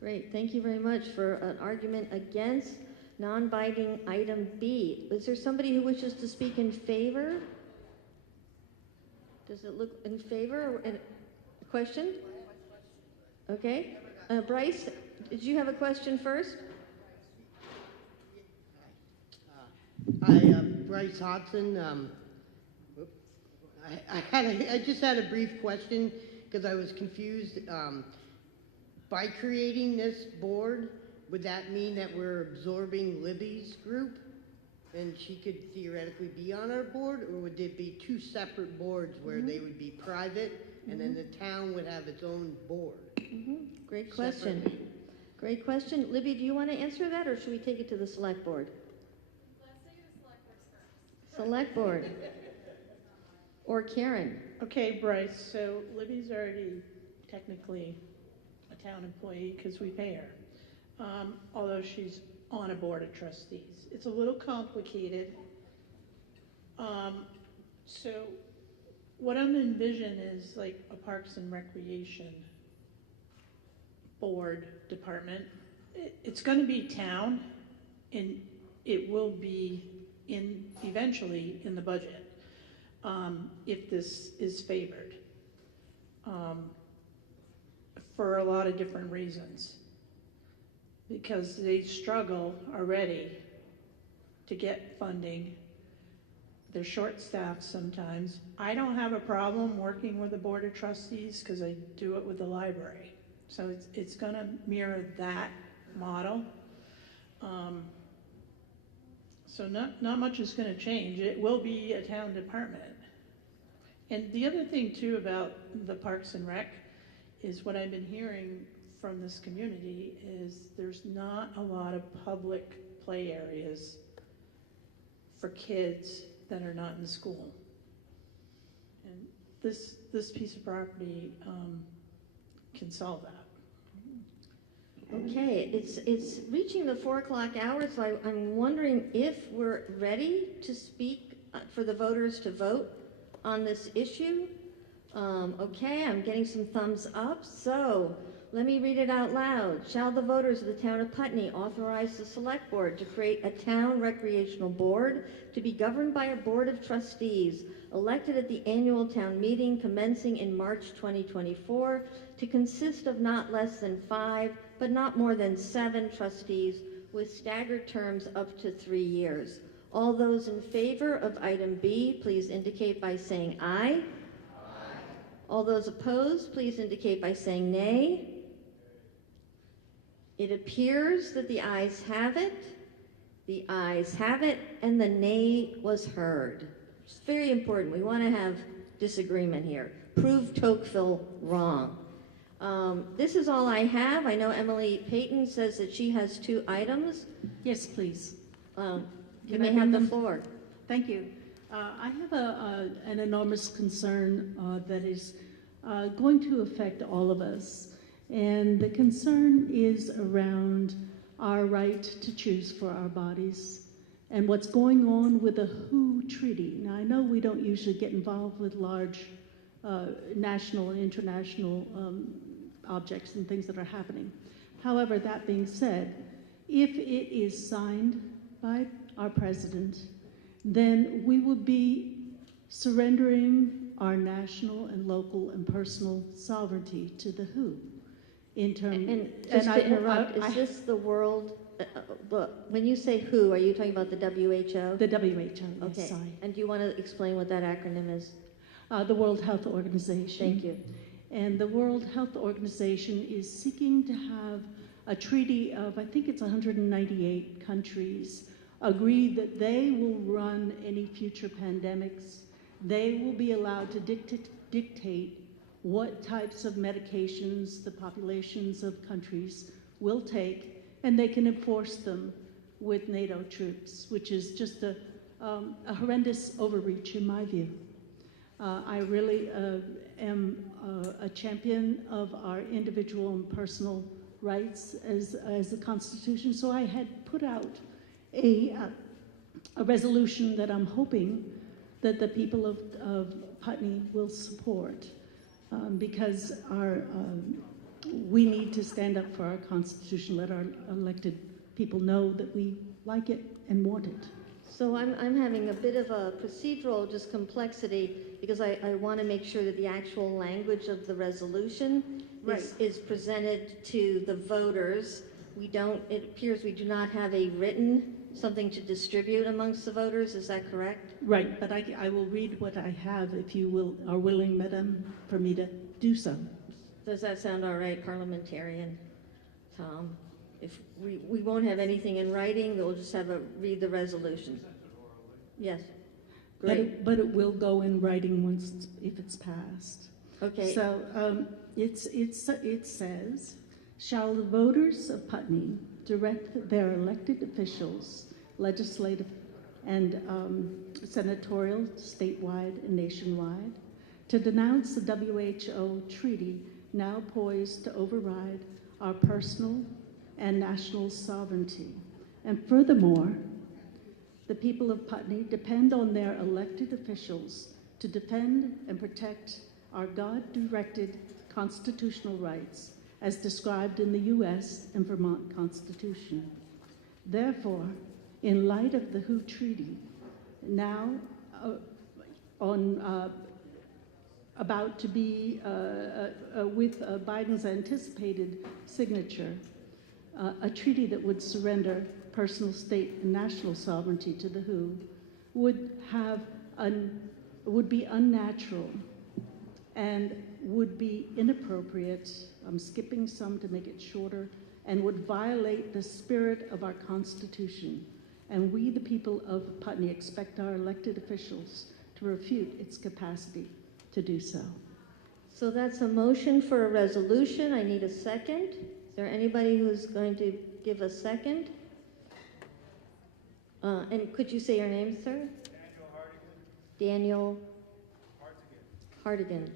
Great. Thank you very much for an argument against non-binding item B. Is there somebody who wishes to speak in favor? Does it look in favor? Or a question? Okay. Bryce, did you have a question first? Hi, Bryce Hodson. I just had a brief question because I was confused. By creating this board, would that mean that we're absorbing Libby's group and she could theoretically be on our board, or would it be two separate boards where they would be private and then the town would have its own board? Great question. Great question. Libby, do you want to answer that, or should we take it to the select board? Let's take it to select board first. Select board. Or Karen. Okay, Bryce, so Libby's already technically a town employee because we pay her, although she's on a board of trustees. It's a little complicated. So what I'm envisioning is like a Parks and Recreation board department. It's going to be town, and it will be eventually in the budget if this is favored for a lot of different reasons, because they struggle already to get funding. They're short-staffed sometimes. I don't have a problem working with the Board of Trustees because I do it with the library. So it's going to mirror that model. So not much is going to change. It will be a town department. And the other thing too about the Parks and Rec is what I've been hearing from this community is there's not a lot of public play areas for kids that are not in school. And this piece of property can solve that. Okay, it's reaching the 4 o'clock hour, so I'm wondering if we're ready to speak for the voters to vote on this issue. Okay, I'm getting some thumbs up, so let me read it out loud. Shall the voters of the town of Putney authorize the select board to create a town recreational board to be governed by a board of trustees elected at the annual town meeting commencing in March 2024 to consist of not less than 5 but not more than 7 trustees with staggered terms up to 3 years. All those in favor of item B, please indicate by saying aye. Aye. All those opposed, please indicate by saying nay. It appears that the ayes have it. The ayes have it, and the nay was heard. It's very important. We want to have disagreement here. Prove Tocqueville wrong. This is all I have. I know Emily Payton says that she has 2 items. Yes, please. You may have the floor. Thank you. I have an enormous concern that is going to affect all of us. And the concern is around our right to choose for our bodies and what's going on with the WHO treaty. Now, I know we don't usually get involved with large national and international objects and things that are happening. However, that being said, if it is signed by our president then we would be surrendering our national and local and personal sovereignty to the WHO. In terms, And just to interrupt, is this the world, when you say WHO, are you talking about the WHO? The WHO, yes, Okay. sorry. And do you want to explain what that acronym is? The World Health Organization. Thank you. And the World Health Organization is seeking to have a treaty of, I think it's 198 countries, agree that they will run any future pandemics. They will be allowed to dictate what types of medications the populations of countries will take, and they can enforce them with NATO troops, which is just a horrendous overreach in my view. I really am a champion of our individual and personal rights as the Constitution, so I had put out a resolution that I'm hoping that the people of Putney will support, because we need to stand up for our Constitution, let our elected people know that we like it and want it. So I'm having a bit of a procedural just complexity because I want to make sure that the actual language of the resolution is presented to the voters. It appears we do not have a written something to distribute amongst the voters, is that correct? Right, but I will read what I have if you are willing, Madam, for me to do so. Does that sound all right, parliamentarian Tom? If we won't have anything in writing, we'll just read the resolution. Yes. Great. But it will go in writing if it's passed. Okay. So it says, shall the voters of Putney direct their elected officials, legislative and senatorial, statewide and nationwide, to denounce the WHO treaty now poised to override our personal and national sovereignty. And furthermore, the people of Putney depend on their elected officials to defend and protect our God-directed constitutional rights as described in the U.S. and Vermont Constitution. Therefore, in light of the WHO Treaty, now about to be with Biden's anticipated signature, a treaty that would surrender personal, state, and national sovereignty to the WHO would be unnatural and would be inappropriate. I'm skipping some to make it shorter, and would violate the spirit of our Constitution. And we, the people of Putney, expect our elected officials to refute its capacity to do so. So that's a motion for a resolution. I need a second. Is there anybody who's going to give a second? And could you say your name, sir? Daniel Hartigan.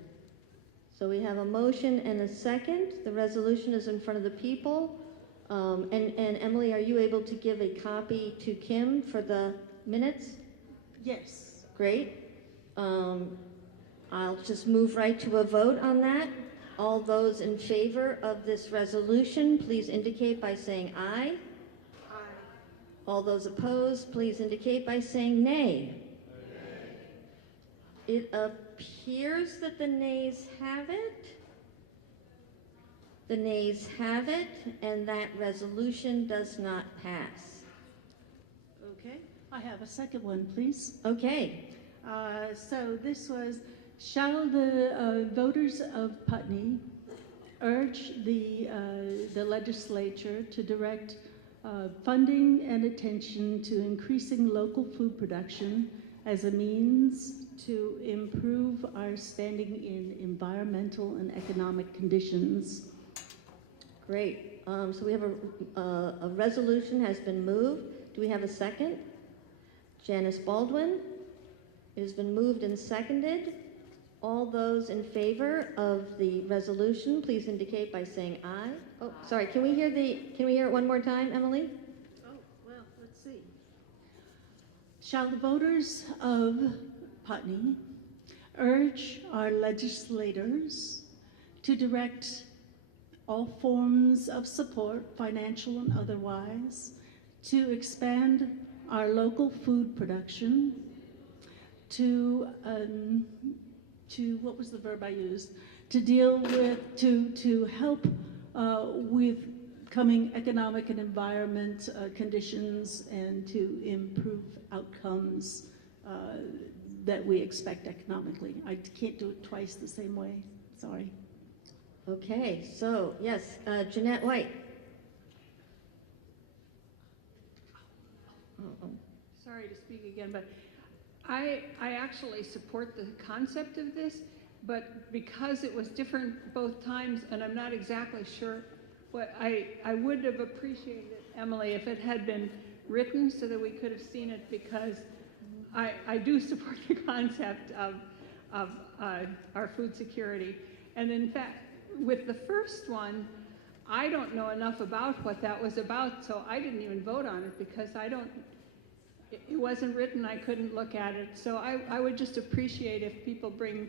So we have a motion and a second. The resolution is in front of the people. And Emily, are you able to give a copy to Kim for the minutes? Yes. Great. I'll just move right to a vote on that. All those in favor of this resolution, please indicate by saying aye. Aye. All those opposed, please indicate by saying nay. It appears that the nays have it. The nays have it, and that resolution does not pass. Okay, I have a second one, please. Okay. So this was, shall the voters of Putney urge the legislature to direct funding and attention to increasing local food production as a means to improve our standing in environmental and economic conditions. Great. So we have a resolution has been moved. Do we have a second? Janice Baldwin. It has been moved and seconded. All those in favor of the resolution, please indicate by saying aye. Oh, sorry. Can we hear it one more time, Emily? Oh, well, let's see. Shall the voters of Putney urge our legislators to direct all forms of support, financial and otherwise, to expand our local food production, to what was the verb I used? To deal with, to help with coming economic and environment conditions and to improve outcomes that we expect economically. I can't do it twice the same way, sorry. Okay, so yes, Jeanette White. Sorry to speak again, but I actually support the concept of this, but because it was different both times, and I'm not exactly sure what I would have appreciated, Emily, if it had been written so that we could have seen it, because I do support the concept of our food security. And in fact, with the first one, I don't know enough about what that was about, so I didn't even vote on it because it wasn't written, I couldn't look at it. So I would just appreciate if people bring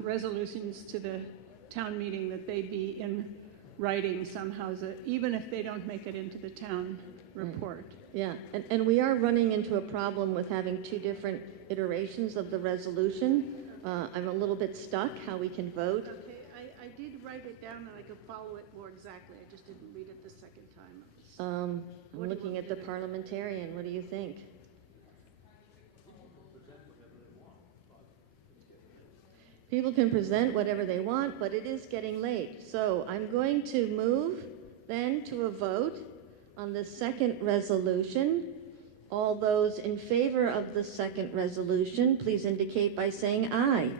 resolutions to the town meeting that they be in writing somehow, even if they don't make it into the town report. Yeah, and we are running into a problem with having two different iterations of the resolution. I'm a little bit stuck how we can vote. Okay, I did write it down and I could follow it more exactly. I just didn't read it the second time. I'm looking at the parliamentarian. What do you think? People can present whatever they want, but it is getting late. So I'm going to move then to a vote on the second resolution. All those in favor of the second resolution, please indicate by saying aye.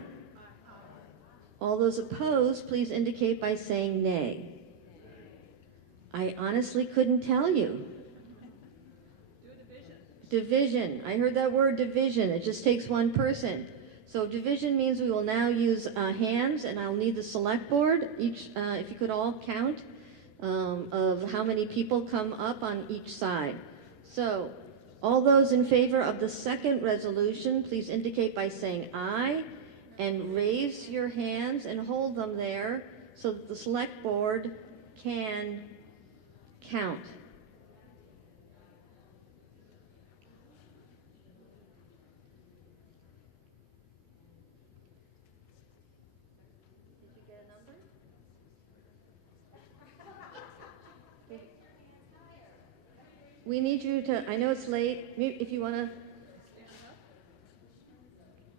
All those opposed, please indicate by saying nay. I honestly couldn't tell you. Division. I heard that word division. It just takes one person. So division means we will now use hands, and I'll need the select board, each, if you could all count of how many people come up on each side. So all those in favor of the second resolution, please indicate by saying aye, and raise your hands and hold them there so that the select board can count. Did you get a number? We need you to, I know it's late, if you want to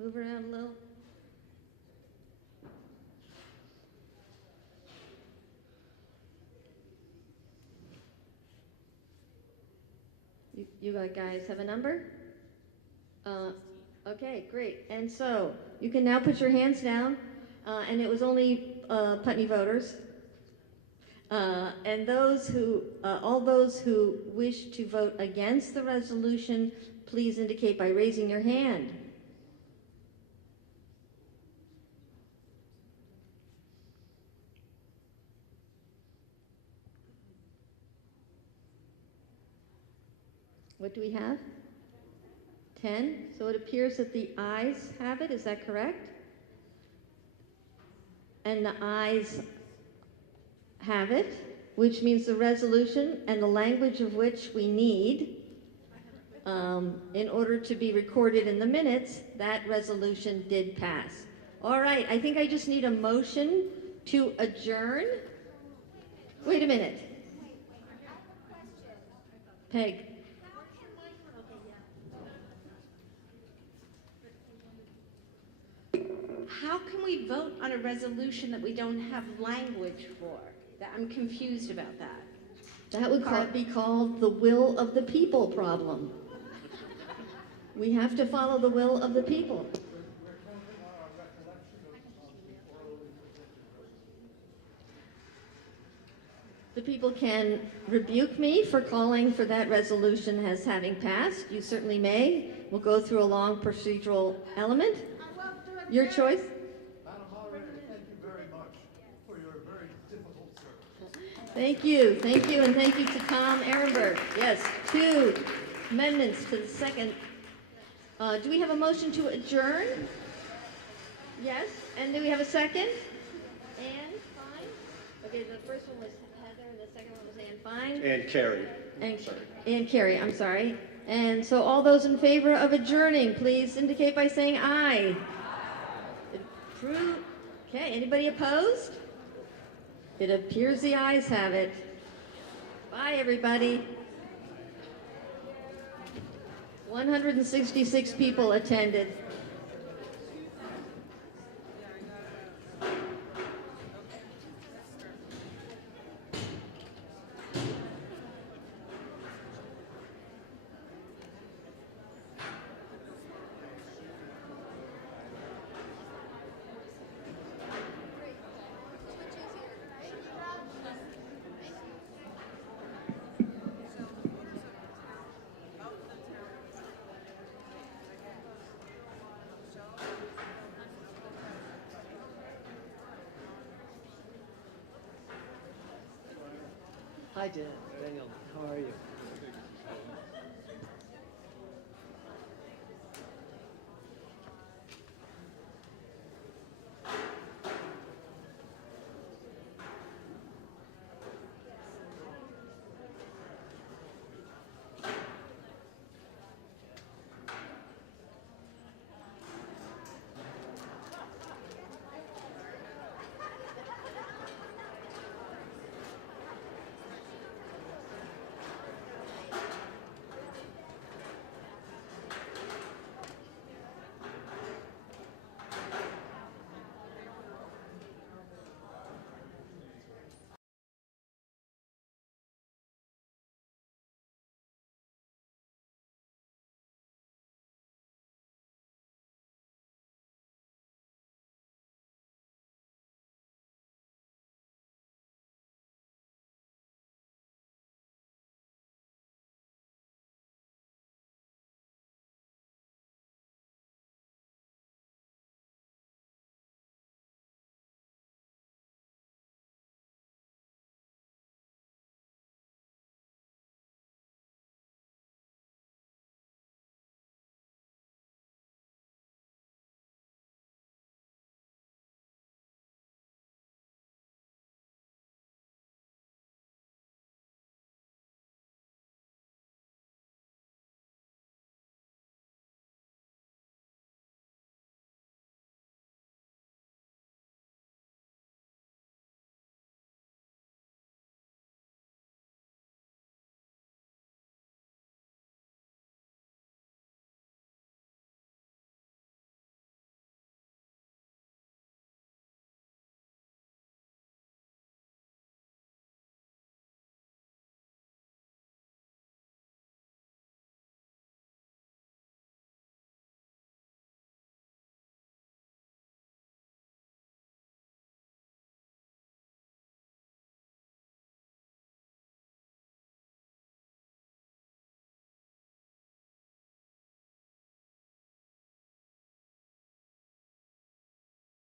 move around a little. You guys have a number? Okay, great. And so you can now put your hands down, and it was only Putney voters. And all those who wish to vote against the resolution, please indicate by raising your hand. What do we have? 10. So it appears that the ayes have it. Is that correct? And the ayes have it, which means the resolution and the language of which we need in order to be recorded in the minutes, that resolution did pass. All right, I think I just need a motion to adjourn. Wait a minute. Peg. How can we vote on a resolution that we don't have language for? I'm confused about that. That would be called the will of the people problem. We have to follow the will of the people. The people can rebuke me for calling for that resolution as having passed. You certainly may. We'll go through a long procedural element. Your choice. Madam Moderator, thank you very much for your very difficult service. Thank you, and thank you to Tom Ehrenberg. Yes, 2 amendments to the second. Do we have a motion to adjourn? Yes, and do we have a second? Ann, fine. Okay, the first one was Heather, and the second one was Ann, fine. And Carrie. And Carrie, I'm sorry. And so all those in favor of adjourning, please indicate by saying aye. Okay, anybody opposed? It appears the ayes have it. Bye, everybody. 166 people attended. Hi, Daniel. How are you?